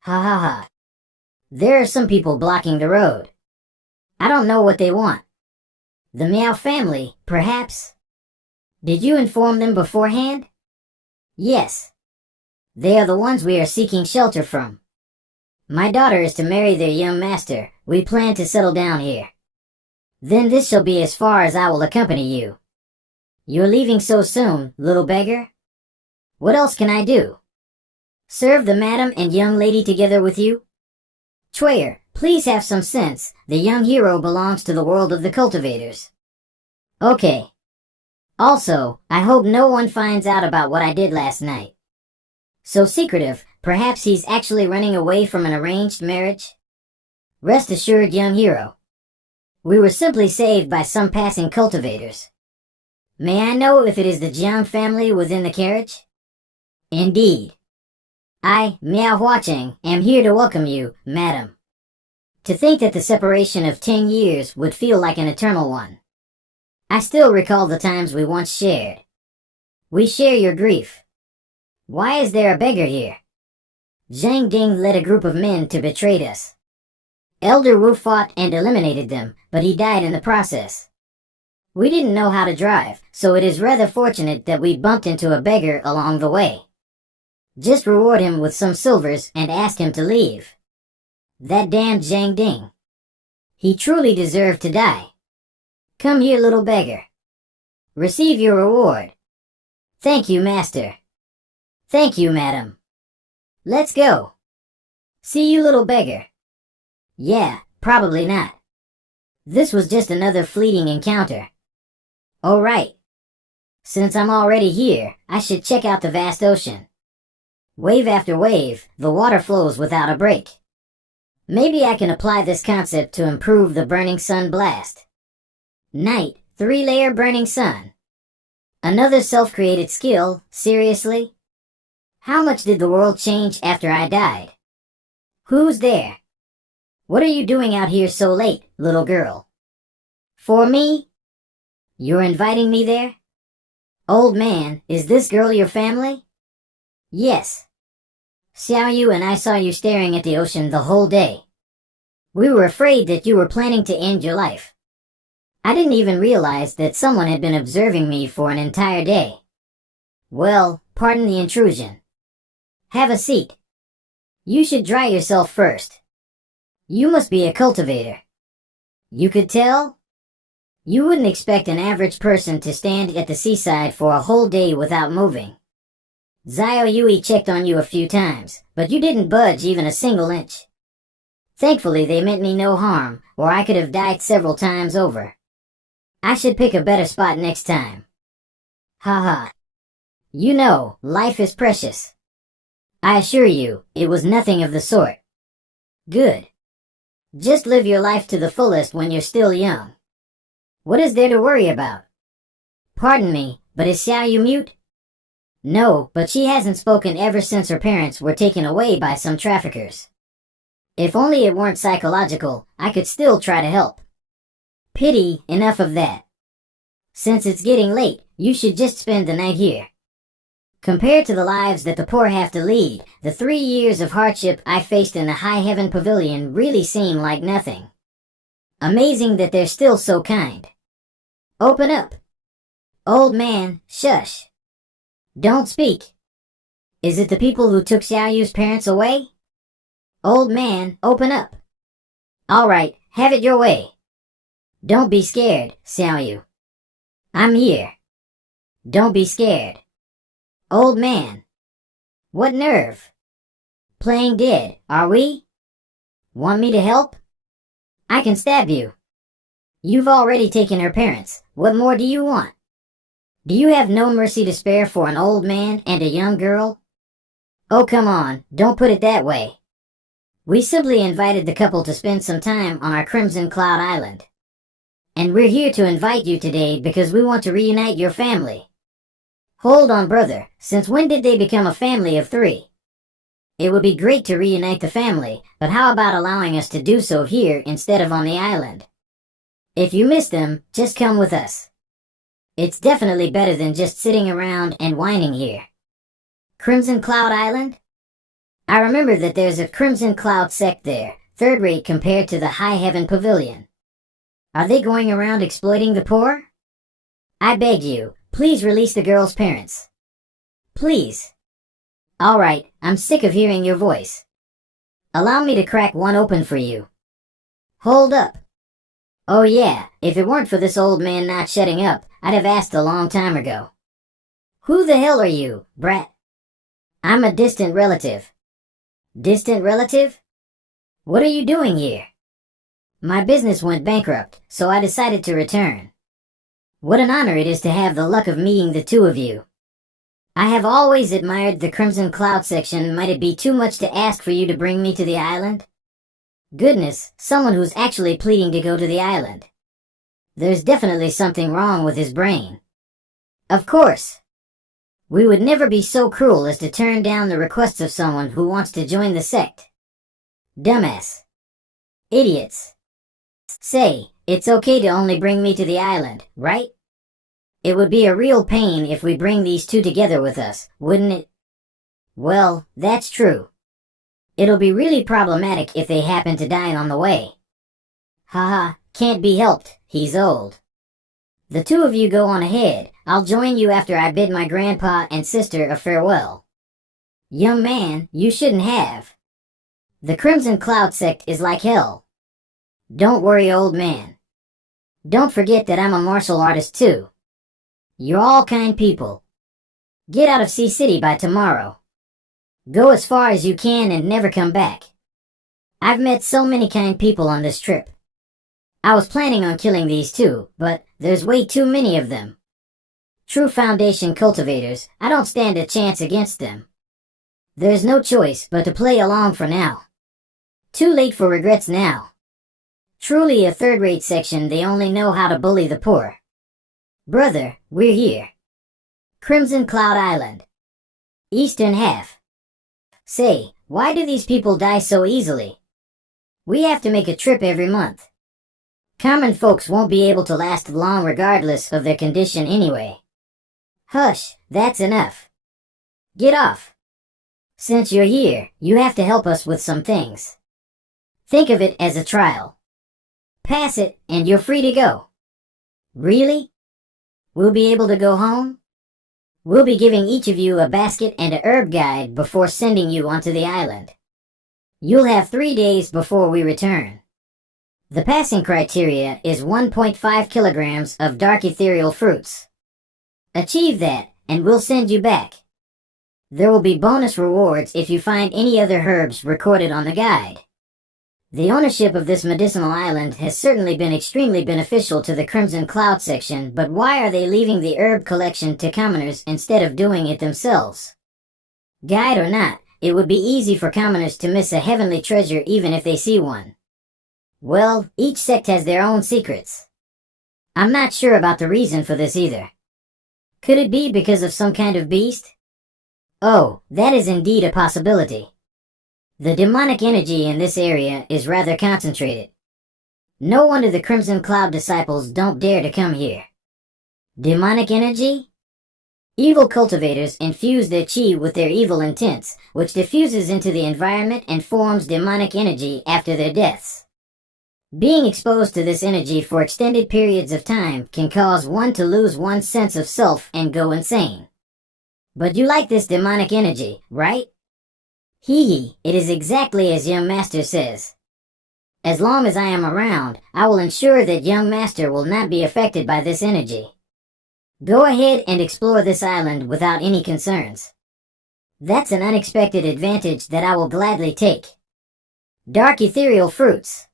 Ha ha ha. There are some people blocking the road. I don't know what they want. The Miao family, perhaps? Did you inform them beforehand? Yes. They are the ones we are seeking shelter from. My daughter is to marry their young master. We plan to settle down here. Then this shall be as far as I will accompany you. You're leaving so soon, little beggar? What else can I do? Serve the madam and young lady together with you? Chuyer, please have some sense. The young hero belongs to the world of the cultivators. Okay. Also, I hope no one finds out about what I did last night. So secretive, perhaps he's actually running away from an arranged marriage? Rest assured, young hero. We were simply saved by some passing cultivators. May I know if it is the Jiang family within the carriage? Indeed. I, Miao Huacheng, am here to welcome you, madam. To think that the separation of 10 years would feel like an eternal one. I still recall the times we once shared. We share your grief. Why is there a beggar here? Zhang Ding led a group of men to betray us. Elder Wu fought and eliminated them, but he died in the process. We didn't know how to drive, so it is rather fortunate that we bumped into a beggar along the way. Just reward him with some silvers and ask him to leave. That damned Zhang Ding. He truly deserved to die. Come here, little beggar. Receive your reward. Thank you, master. Thank you, madam. Let's go. See you, little beggar. Yeah, probably not. This was just another fleeting encounter. Oh right. Since I'm already here, I should check out the vast ocean. Wave after wave, the water flows without a break. Maybe I can apply this concept to improve the Burning Sun Blast. Night, 3-layer Burning Sun. Another self-created skill, seriously? How much did the world change after I died? Who's there? What are you doing out here so late, little girl? For me? You're inviting me there? Old man, is this girl your family? Yes. Xiao Yu and I saw you staring at the ocean the whole day. We were afraid that you were planning to end your life. I didn't even realize that someone had been observing me for an entire day. Well, pardon the intrusion. Have a seat. You should dry yourself first. You must be a cultivator. You could tell? You wouldn't expect an average person to stand at the seaside for a whole day without moving. Xiao Yui checked on you a few times, but you didn't budge even a single inch. Thankfully, they meant me no harm, or I could have died several times over. I should pick a better spot next time. Haha. You know, life is precious. I assure you, it was nothing of the sort. Good. Just live your life to the fullest when you're still young. What is there to worry about? Pardon me, but is Xiaoyu mute? No, but she hasn't spoken ever since her parents were taken away by some traffickers. If only it weren't psychological, I could still try to help. Pity, enough of that. Since it's getting late, you should just spend the night here. Compared to the lives that the poor have to lead, the 3 years of hardship I faced in the High Heaven Pavilion really seem like nothing. Amazing that they're still so kind. Open up. Old man, shush. Don't speak. Is it the people who took Xiaoyu's parents away? Old man, open up. All right, have it your way. Don't be scared, Xiaoyu. I'm here. Don't be scared. Old man. What nerve? Playing dead, are we? Want me to help? I can stab you. You've already taken her parents. What more do you want? Do you have no mercy to spare for an old man and a young girl? Oh, come on, don't put it that way. We simply invited the couple to spend some time on our Crimson Cloud Island. And we're here to invite you today because we want to reunite your family. Hold on, brother, since when did they become a family of 3? It would be great to reunite the family, but how about allowing us to do so here instead of on the island? If you miss them, just come with us. It's definitely better than just sitting around and whining here. Crimson Cloud Island? I remember that there's a Crimson Cloud sect there, third rate compared to the High Heaven Pavilion. Are they going around exploiting the poor? I beg you, please release the girl's parents. Please. All right, I'm sick of hearing your voice. Allow me to crack one open for you. Hold up. Oh yeah, if it weren't for this old man not shutting up, I'd have asked a long time ago. Who the hell are you, brat? I'm a distant relative. Distant relative? What are you doing here? My business went bankrupt, so I decided to return. What an honor it is to have the luck of meeting the two of you. I have always admired the Crimson Cloud section. Might it be too much to ask for you to bring me to the island? Goodness, someone who's actually pleading to go to the island. There's definitely something wrong with his brain. Of course. We would never be so cruel as to turn down the requests of someone who wants to join the sect. Dumbass. Idiots. Say, it's okay to only bring me to the island, right? It would be a real pain if we bring these two together with us, wouldn't it? Well, that's true. It'll be really problematic if they happen to die on the way. Haha, can't be helped, he's old. The two of you go on ahead. I'll join you after I bid my grandpa and sister a farewell. Young man, you shouldn't have. The Crimson Cloud sect is like hell. Don't worry, old man. Don't forget that I'm a martial artist too. You're all kind people. Get out of Sea City by tomorrow. Go as far as you can and never come back. I've met so many kind people on this trip. I was planning on killing these two, but there's way too many of them. True Foundation cultivators, I don't stand a chance against them. There's no choice but to play along for now. Too late for regrets now. Truly a third-rate section, they only know how to bully the poor. Brother, we're here. Crimson Cloud Island. Eastern half. Say, why do these people die so easily? We have to make a trip every month. Common folks won't be able to last long regardless of their condition anyway. Hush, that's enough. Get off. Since you're here, you have to help us with some things. Think of it as a trial. Pass it, and you're free to go. Really? We'll be able to go home? We'll be giving each of you a basket and a herb guide before sending you onto the island. You'll have 3 days before we return. The passing criteria is 1.5 kilograms of dark ethereal fruits. Achieve that, and we'll send you back. There will be bonus rewards if you find any other herbs recorded on the guide. The ownership of this medicinal island has certainly been extremely beneficial to the Crimson Cloud section, but why are they leaving the herb collection to commoners instead of doing it themselves? Guide or not, it would be easy for commoners to miss a heavenly treasure even if they see one. Well, each sect has their own secrets. I'm not sure about the reason for this either. Could it be because of some kind of beast? Oh, that is indeed a possibility. The demonic energy in this area is rather concentrated. No wonder the Crimson Cloud disciples don't dare to come here. Demonic energy? Evil cultivators infuse their chi with their evil intents, which diffuses into the environment and forms demonic energy after their deaths. Being exposed to this energy for extended periods of time can cause one to lose one's sense of self and go insane. But you like this demonic energy, right? Hee, it is exactly as young master says. As long as I am around, I will ensure that young master will not be affected by this energy. Go ahead and explore this island without any concerns. That's an unexpected advantage that I will gladly take. Dark ethereal fruits.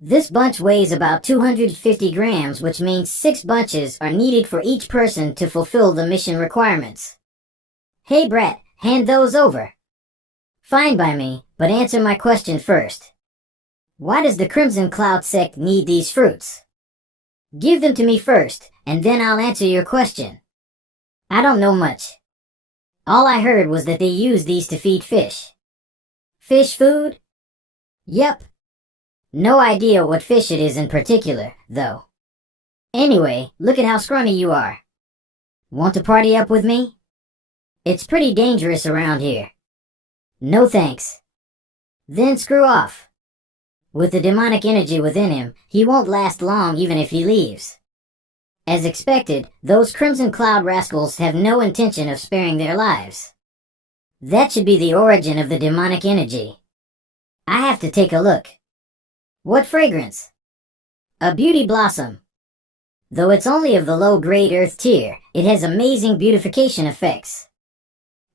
This bunch weighs about 250 grams, which means 6 bunches are needed for each person to fulfill the mission requirements. Hey brat, hand those over. Fine by me, but answer my question first. Why does the Crimson Cloud sect need these fruits? Give them to me first, and then I'll answer your question. I don't know much. All I heard was that they use these to feed fish. Fish food? Yep. No idea what fish it is in particular, though. Anyway, look at how scrawny you are. Want to party up with me? It's pretty dangerous around here. No thanks. Then screw off. With the demonic energy within him, he won't last long even if he leaves. As expected, those Crimson Cloud rascals have no intention of sparing their lives. That should be the origin of the demonic energy. I have to take a look. What fragrance? A beauty blossom. Though it's only of the low-grade earth tier, it has amazing beautification effects.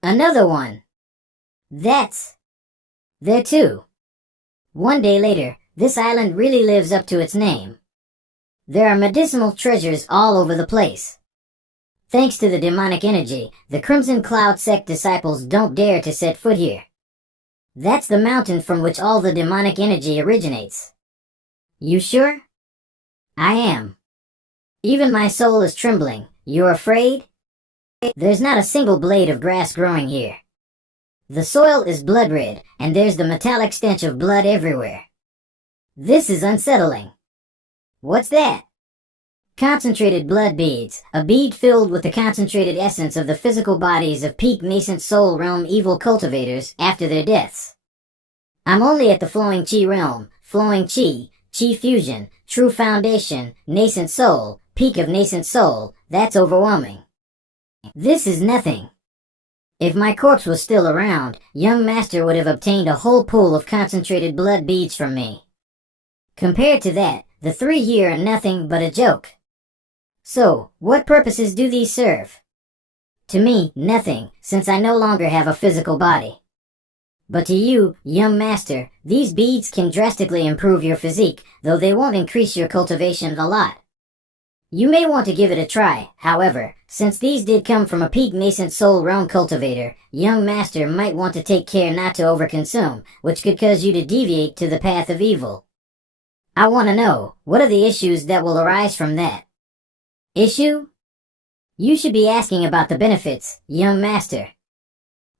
Another one. That's there too. One day later, this island really lives up to its name. There are medicinal treasures all over the place. Thanks to the demonic energy, the Crimson Cloud sect disciples don't dare to set foot here. That's the mountain from which all the demonic energy originates. You sure? I am. Even my soul is trembling. You're afraid? There's not a single blade of grass growing here. The soil is blood red, and there's the metallic stench of blood everywhere. This is unsettling. What's that? Concentrated blood beads, a bead filled with the concentrated essence of the physical bodies of peak nascent soul realm evil cultivators after their deaths. I'm only at the flowing chi realm, flowing chi, chi fusion, true foundation, nascent soul, peak of nascent soul. That's overwhelming. This is nothing. If my corpse was still around, young master would have obtained a whole pool of concentrated blood beads from me. Compared to that, the 3 here are nothing but a joke. So, what purposes do these serve? To me, nothing, since I no longer have a physical body. But to you, young master, these beads can drastically improve your physique, though they won't increase your cultivation a lot. You may want to give it a try, however, since these did come from a peak nascent soul realm cultivator, young master might want to take care not to overconsume, which could cause you to deviate to the path of evil. I want to know, what are the issues that will arise from that? Issue? You should be asking about the benefits, young master.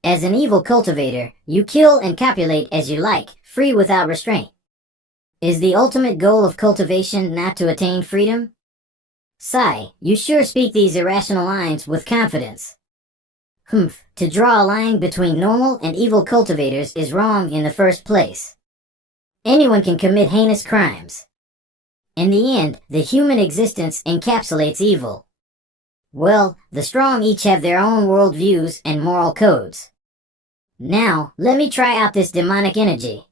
As an evil cultivator, you kill and copulate as you like, free without restraint. Is the ultimate goal of cultivation not to attain freedom? Sigh, you sure speak these irrational lines with confidence. To draw a line between normal and evil cultivators is wrong in the first place. Anyone can commit heinous crimes. In the end, the human existence encapsulates evil. Well, the strong each have their own world views and moral codes. Now, let me try out this demonic energy.